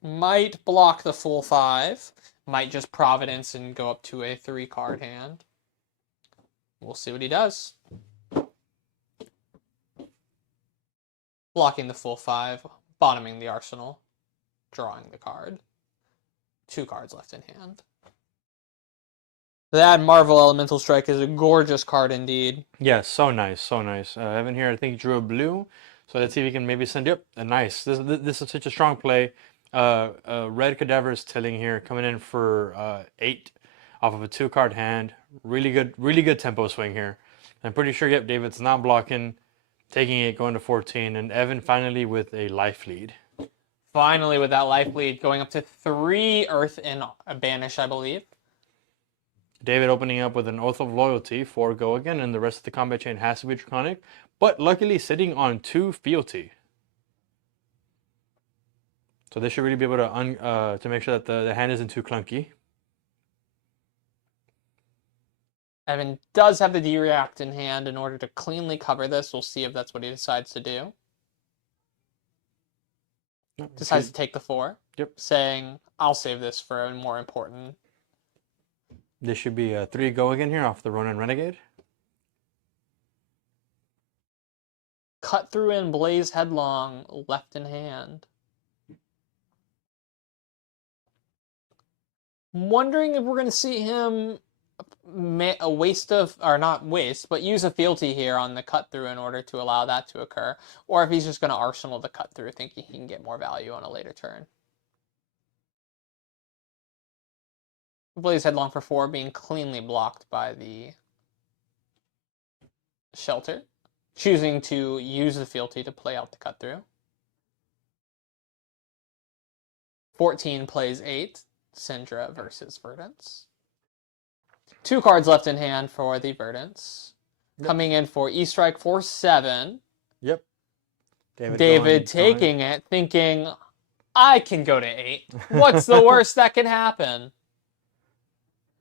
Might block the full 5. Might just Providence and go up to a 3-card hand. We'll see what he does. Blocking the full 5, bottoming the Arsenal, drawing the card. 2 cards left in hand. That Marvel Elemental Strike is a gorgeous card indeed. Yes, so nice, so nice. Evan here, I think, drew a blue. So let's see if we can maybe send, yep, a nice. This is such a strong play. Red Cadaver is tilling here, coming in for 8 off of a 2-card hand. Really good tempo swing here. I'm pretty sure, yep, David's not blocking, taking it, going to 14, and Evan finally with a life lead. Finally with that life lead, going up to 3 Earth and a Banish, I believe. David opening up with an Oath of Loyalty for go again, and the rest of the combat chain has to be Draconic, but luckily sitting on 2 Fealty. So this should really be able to make sure that the hand isn't too clunky. Evan does have the D-React in hand in order to cleanly cover this. We'll see if that's what he decides to do. Decides to take the 4. Yep. Saying, I'll save this for a more important. This should be a 3 go again here off the Ronin Renegade. Cut through and Blaze Headlong left in hand. I'm wondering if we're going to see him a waste of, or not waste, but use a fealty here on the cut through in order to allow that to occur. Or if he's just going to arsenal the cut through, thinking he can get more value on a later turn. Blaze Headlong for 4 being cleanly blocked by the Shelter. Choosing to use the fealty to play out the cut through. 14 plays 8. Syndra versus Verdance. 2 cards left in hand for the Verdance. Yep. Coming in for E-Strike for 7. Yep. David taking it, thinking, I can go to 8. What's the worst that can happen?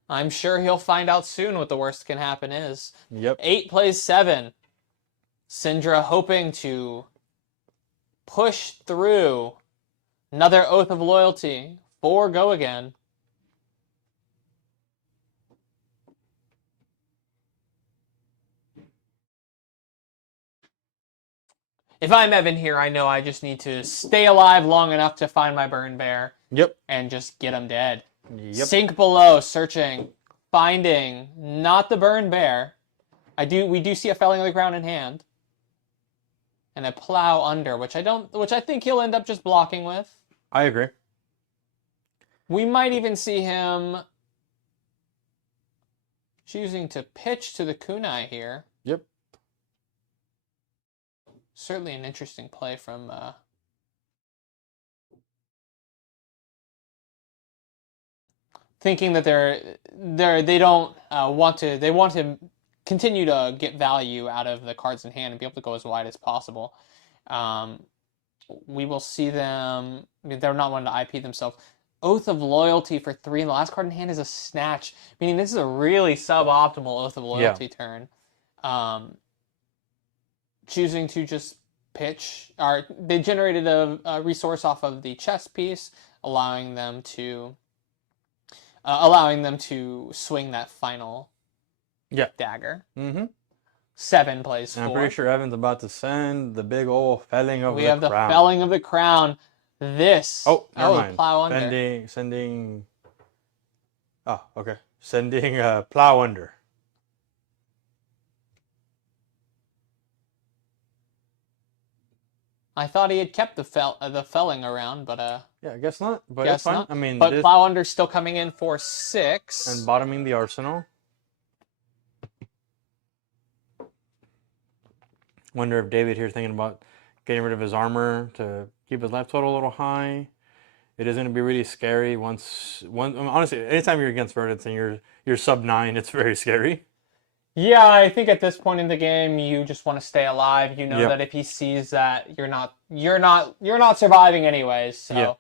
I'm sure he'll find out soon what the worst can happen is. Yep. 8 plays 7. Syndra hoping to push through. Another Oath of Loyalty. 4 go again. If I'm Evan here, I know I just need to stay alive long enough to find my Burn Bear. Yep. And just get him dead. Yep. Sink below, searching, finding, not the Burn Bear. We do see a Felling of the Ground in hand. And a Plow under, which I think he'll end up just blocking with. I agree. We might even see him choosing to pitch to the Kunai here. Yep. Certainly an interesting play from thinking that they don't want to continue to get value out of the cards in hand and be able to go as wide as possible. We will see them. I mean, they're not wanting to IP themselves. Oath of Loyalty for 3, and the last card in hand is a Snatch, meaning this is a really suboptimal Oath of Loyalty turn. Choosing to just pitch, or they generated a resource off of the chess piece, allowing them to swing that final dagger. Mm-hmm. 7 plays 4. And I'm pretty sure Evan's about to send the big old Felling of the Crown. We have the Felling of the Crown. This. Never mind. Plow under. Sending. Oh, okay. Sending Plow under. I thought he had kept the Felling around, but yeah, I guess not. But guess it's fine. not. I mean, but Plow under still coming in for 6 and bottoming the Arsenal. Wonder if David here thinking about getting rid of his armor to keep his life total a little high. It is going to be really scary once. I mean, honestly, anytime you're against Verdance and you're sub 9, it's very scary. Yeah, I think at this point in the game, you just want to stay alive. You know Yep. that if he sees that you're not surviving anyways. So Yep.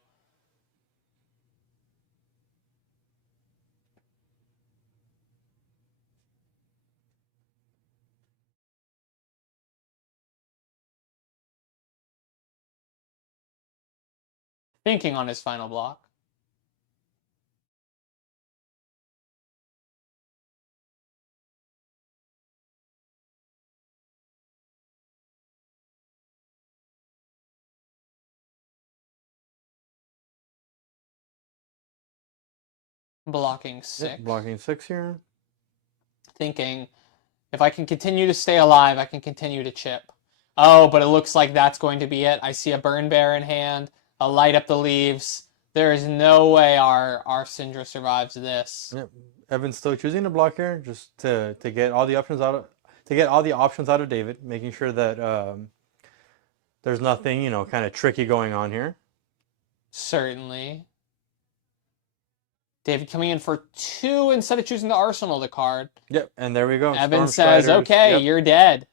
thinking on his final block. Blocking 6. Yep. Blocking 6 here. Thinking, if I can continue to stay alive, I can continue to chip. Oh, but it looks like that's going to be it. I see a burn bear in hand. I'll light up the leaves. There is no way our Syndra survives this. Yep. Evan's still choosing to block here, just to get all the options out of David, making sure that there's nothing kind of tricky going on here. Certainly. David coming in for 2 instead of choosing to Arsenal the card. Yep, and there we go. Evan Storm says, Striders. okay, Yep. you're dead.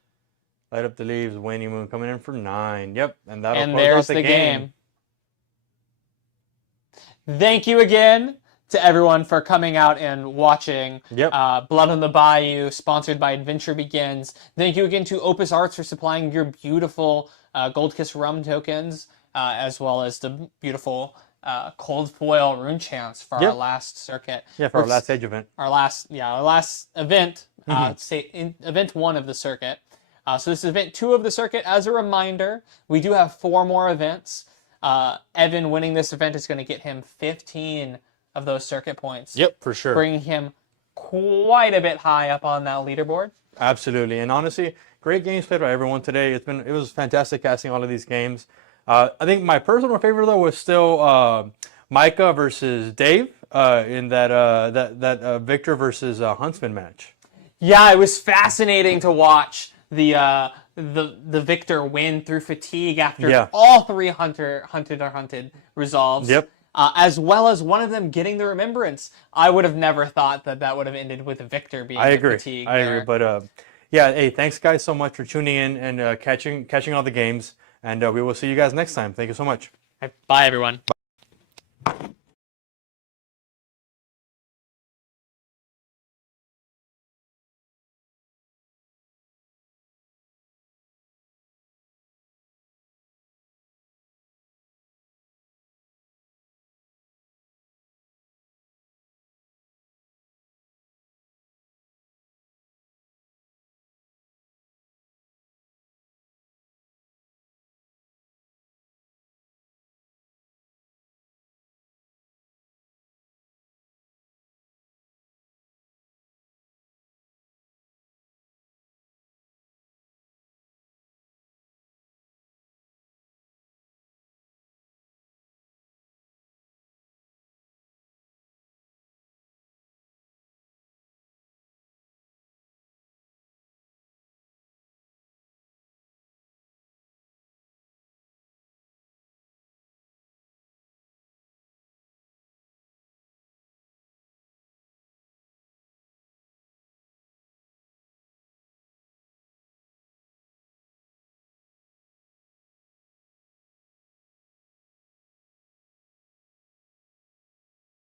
Light up the leaves. Waning Moon coming in for 9. Yep, and that'll And close there's out the game. Thank you again to everyone for coming out and watching Yep. Blood on the Bayou, sponsored by Adventure Begins. Thank you again to Opus Arts for supplying your beautiful Gold Kiss Rum tokens, as well as the beautiful Cold Foil Rune Chants for Yep. our last circuit. Yeah, for our last Age event. Our last event, event 1 of the circuit. So this is event 2 of the circuit. As a reminder, we do have 4 more events. Evan winning this event is going to get him 15 of those circuit points. Yep, for sure. Bringing him quite a bit high up on that leaderboard. Absolutely, and honestly, great games played by everyone today. It was fantastic casting all of these games. I think my personal favorite though was still Micah versus Dave in that Victor versus Huntsman match. Yeah, it was fascinating to watch the Victor win through fatigue after all 3 hunted resolves. Yep. As well as one of them getting the remembrance. I would have never thought that would have ended with a Victor being fatigued. I agree. But yeah, hey, thanks guys so much for tuning in and catching all the games. And we will see you guys next time. Thank you so much. Bye, everyone.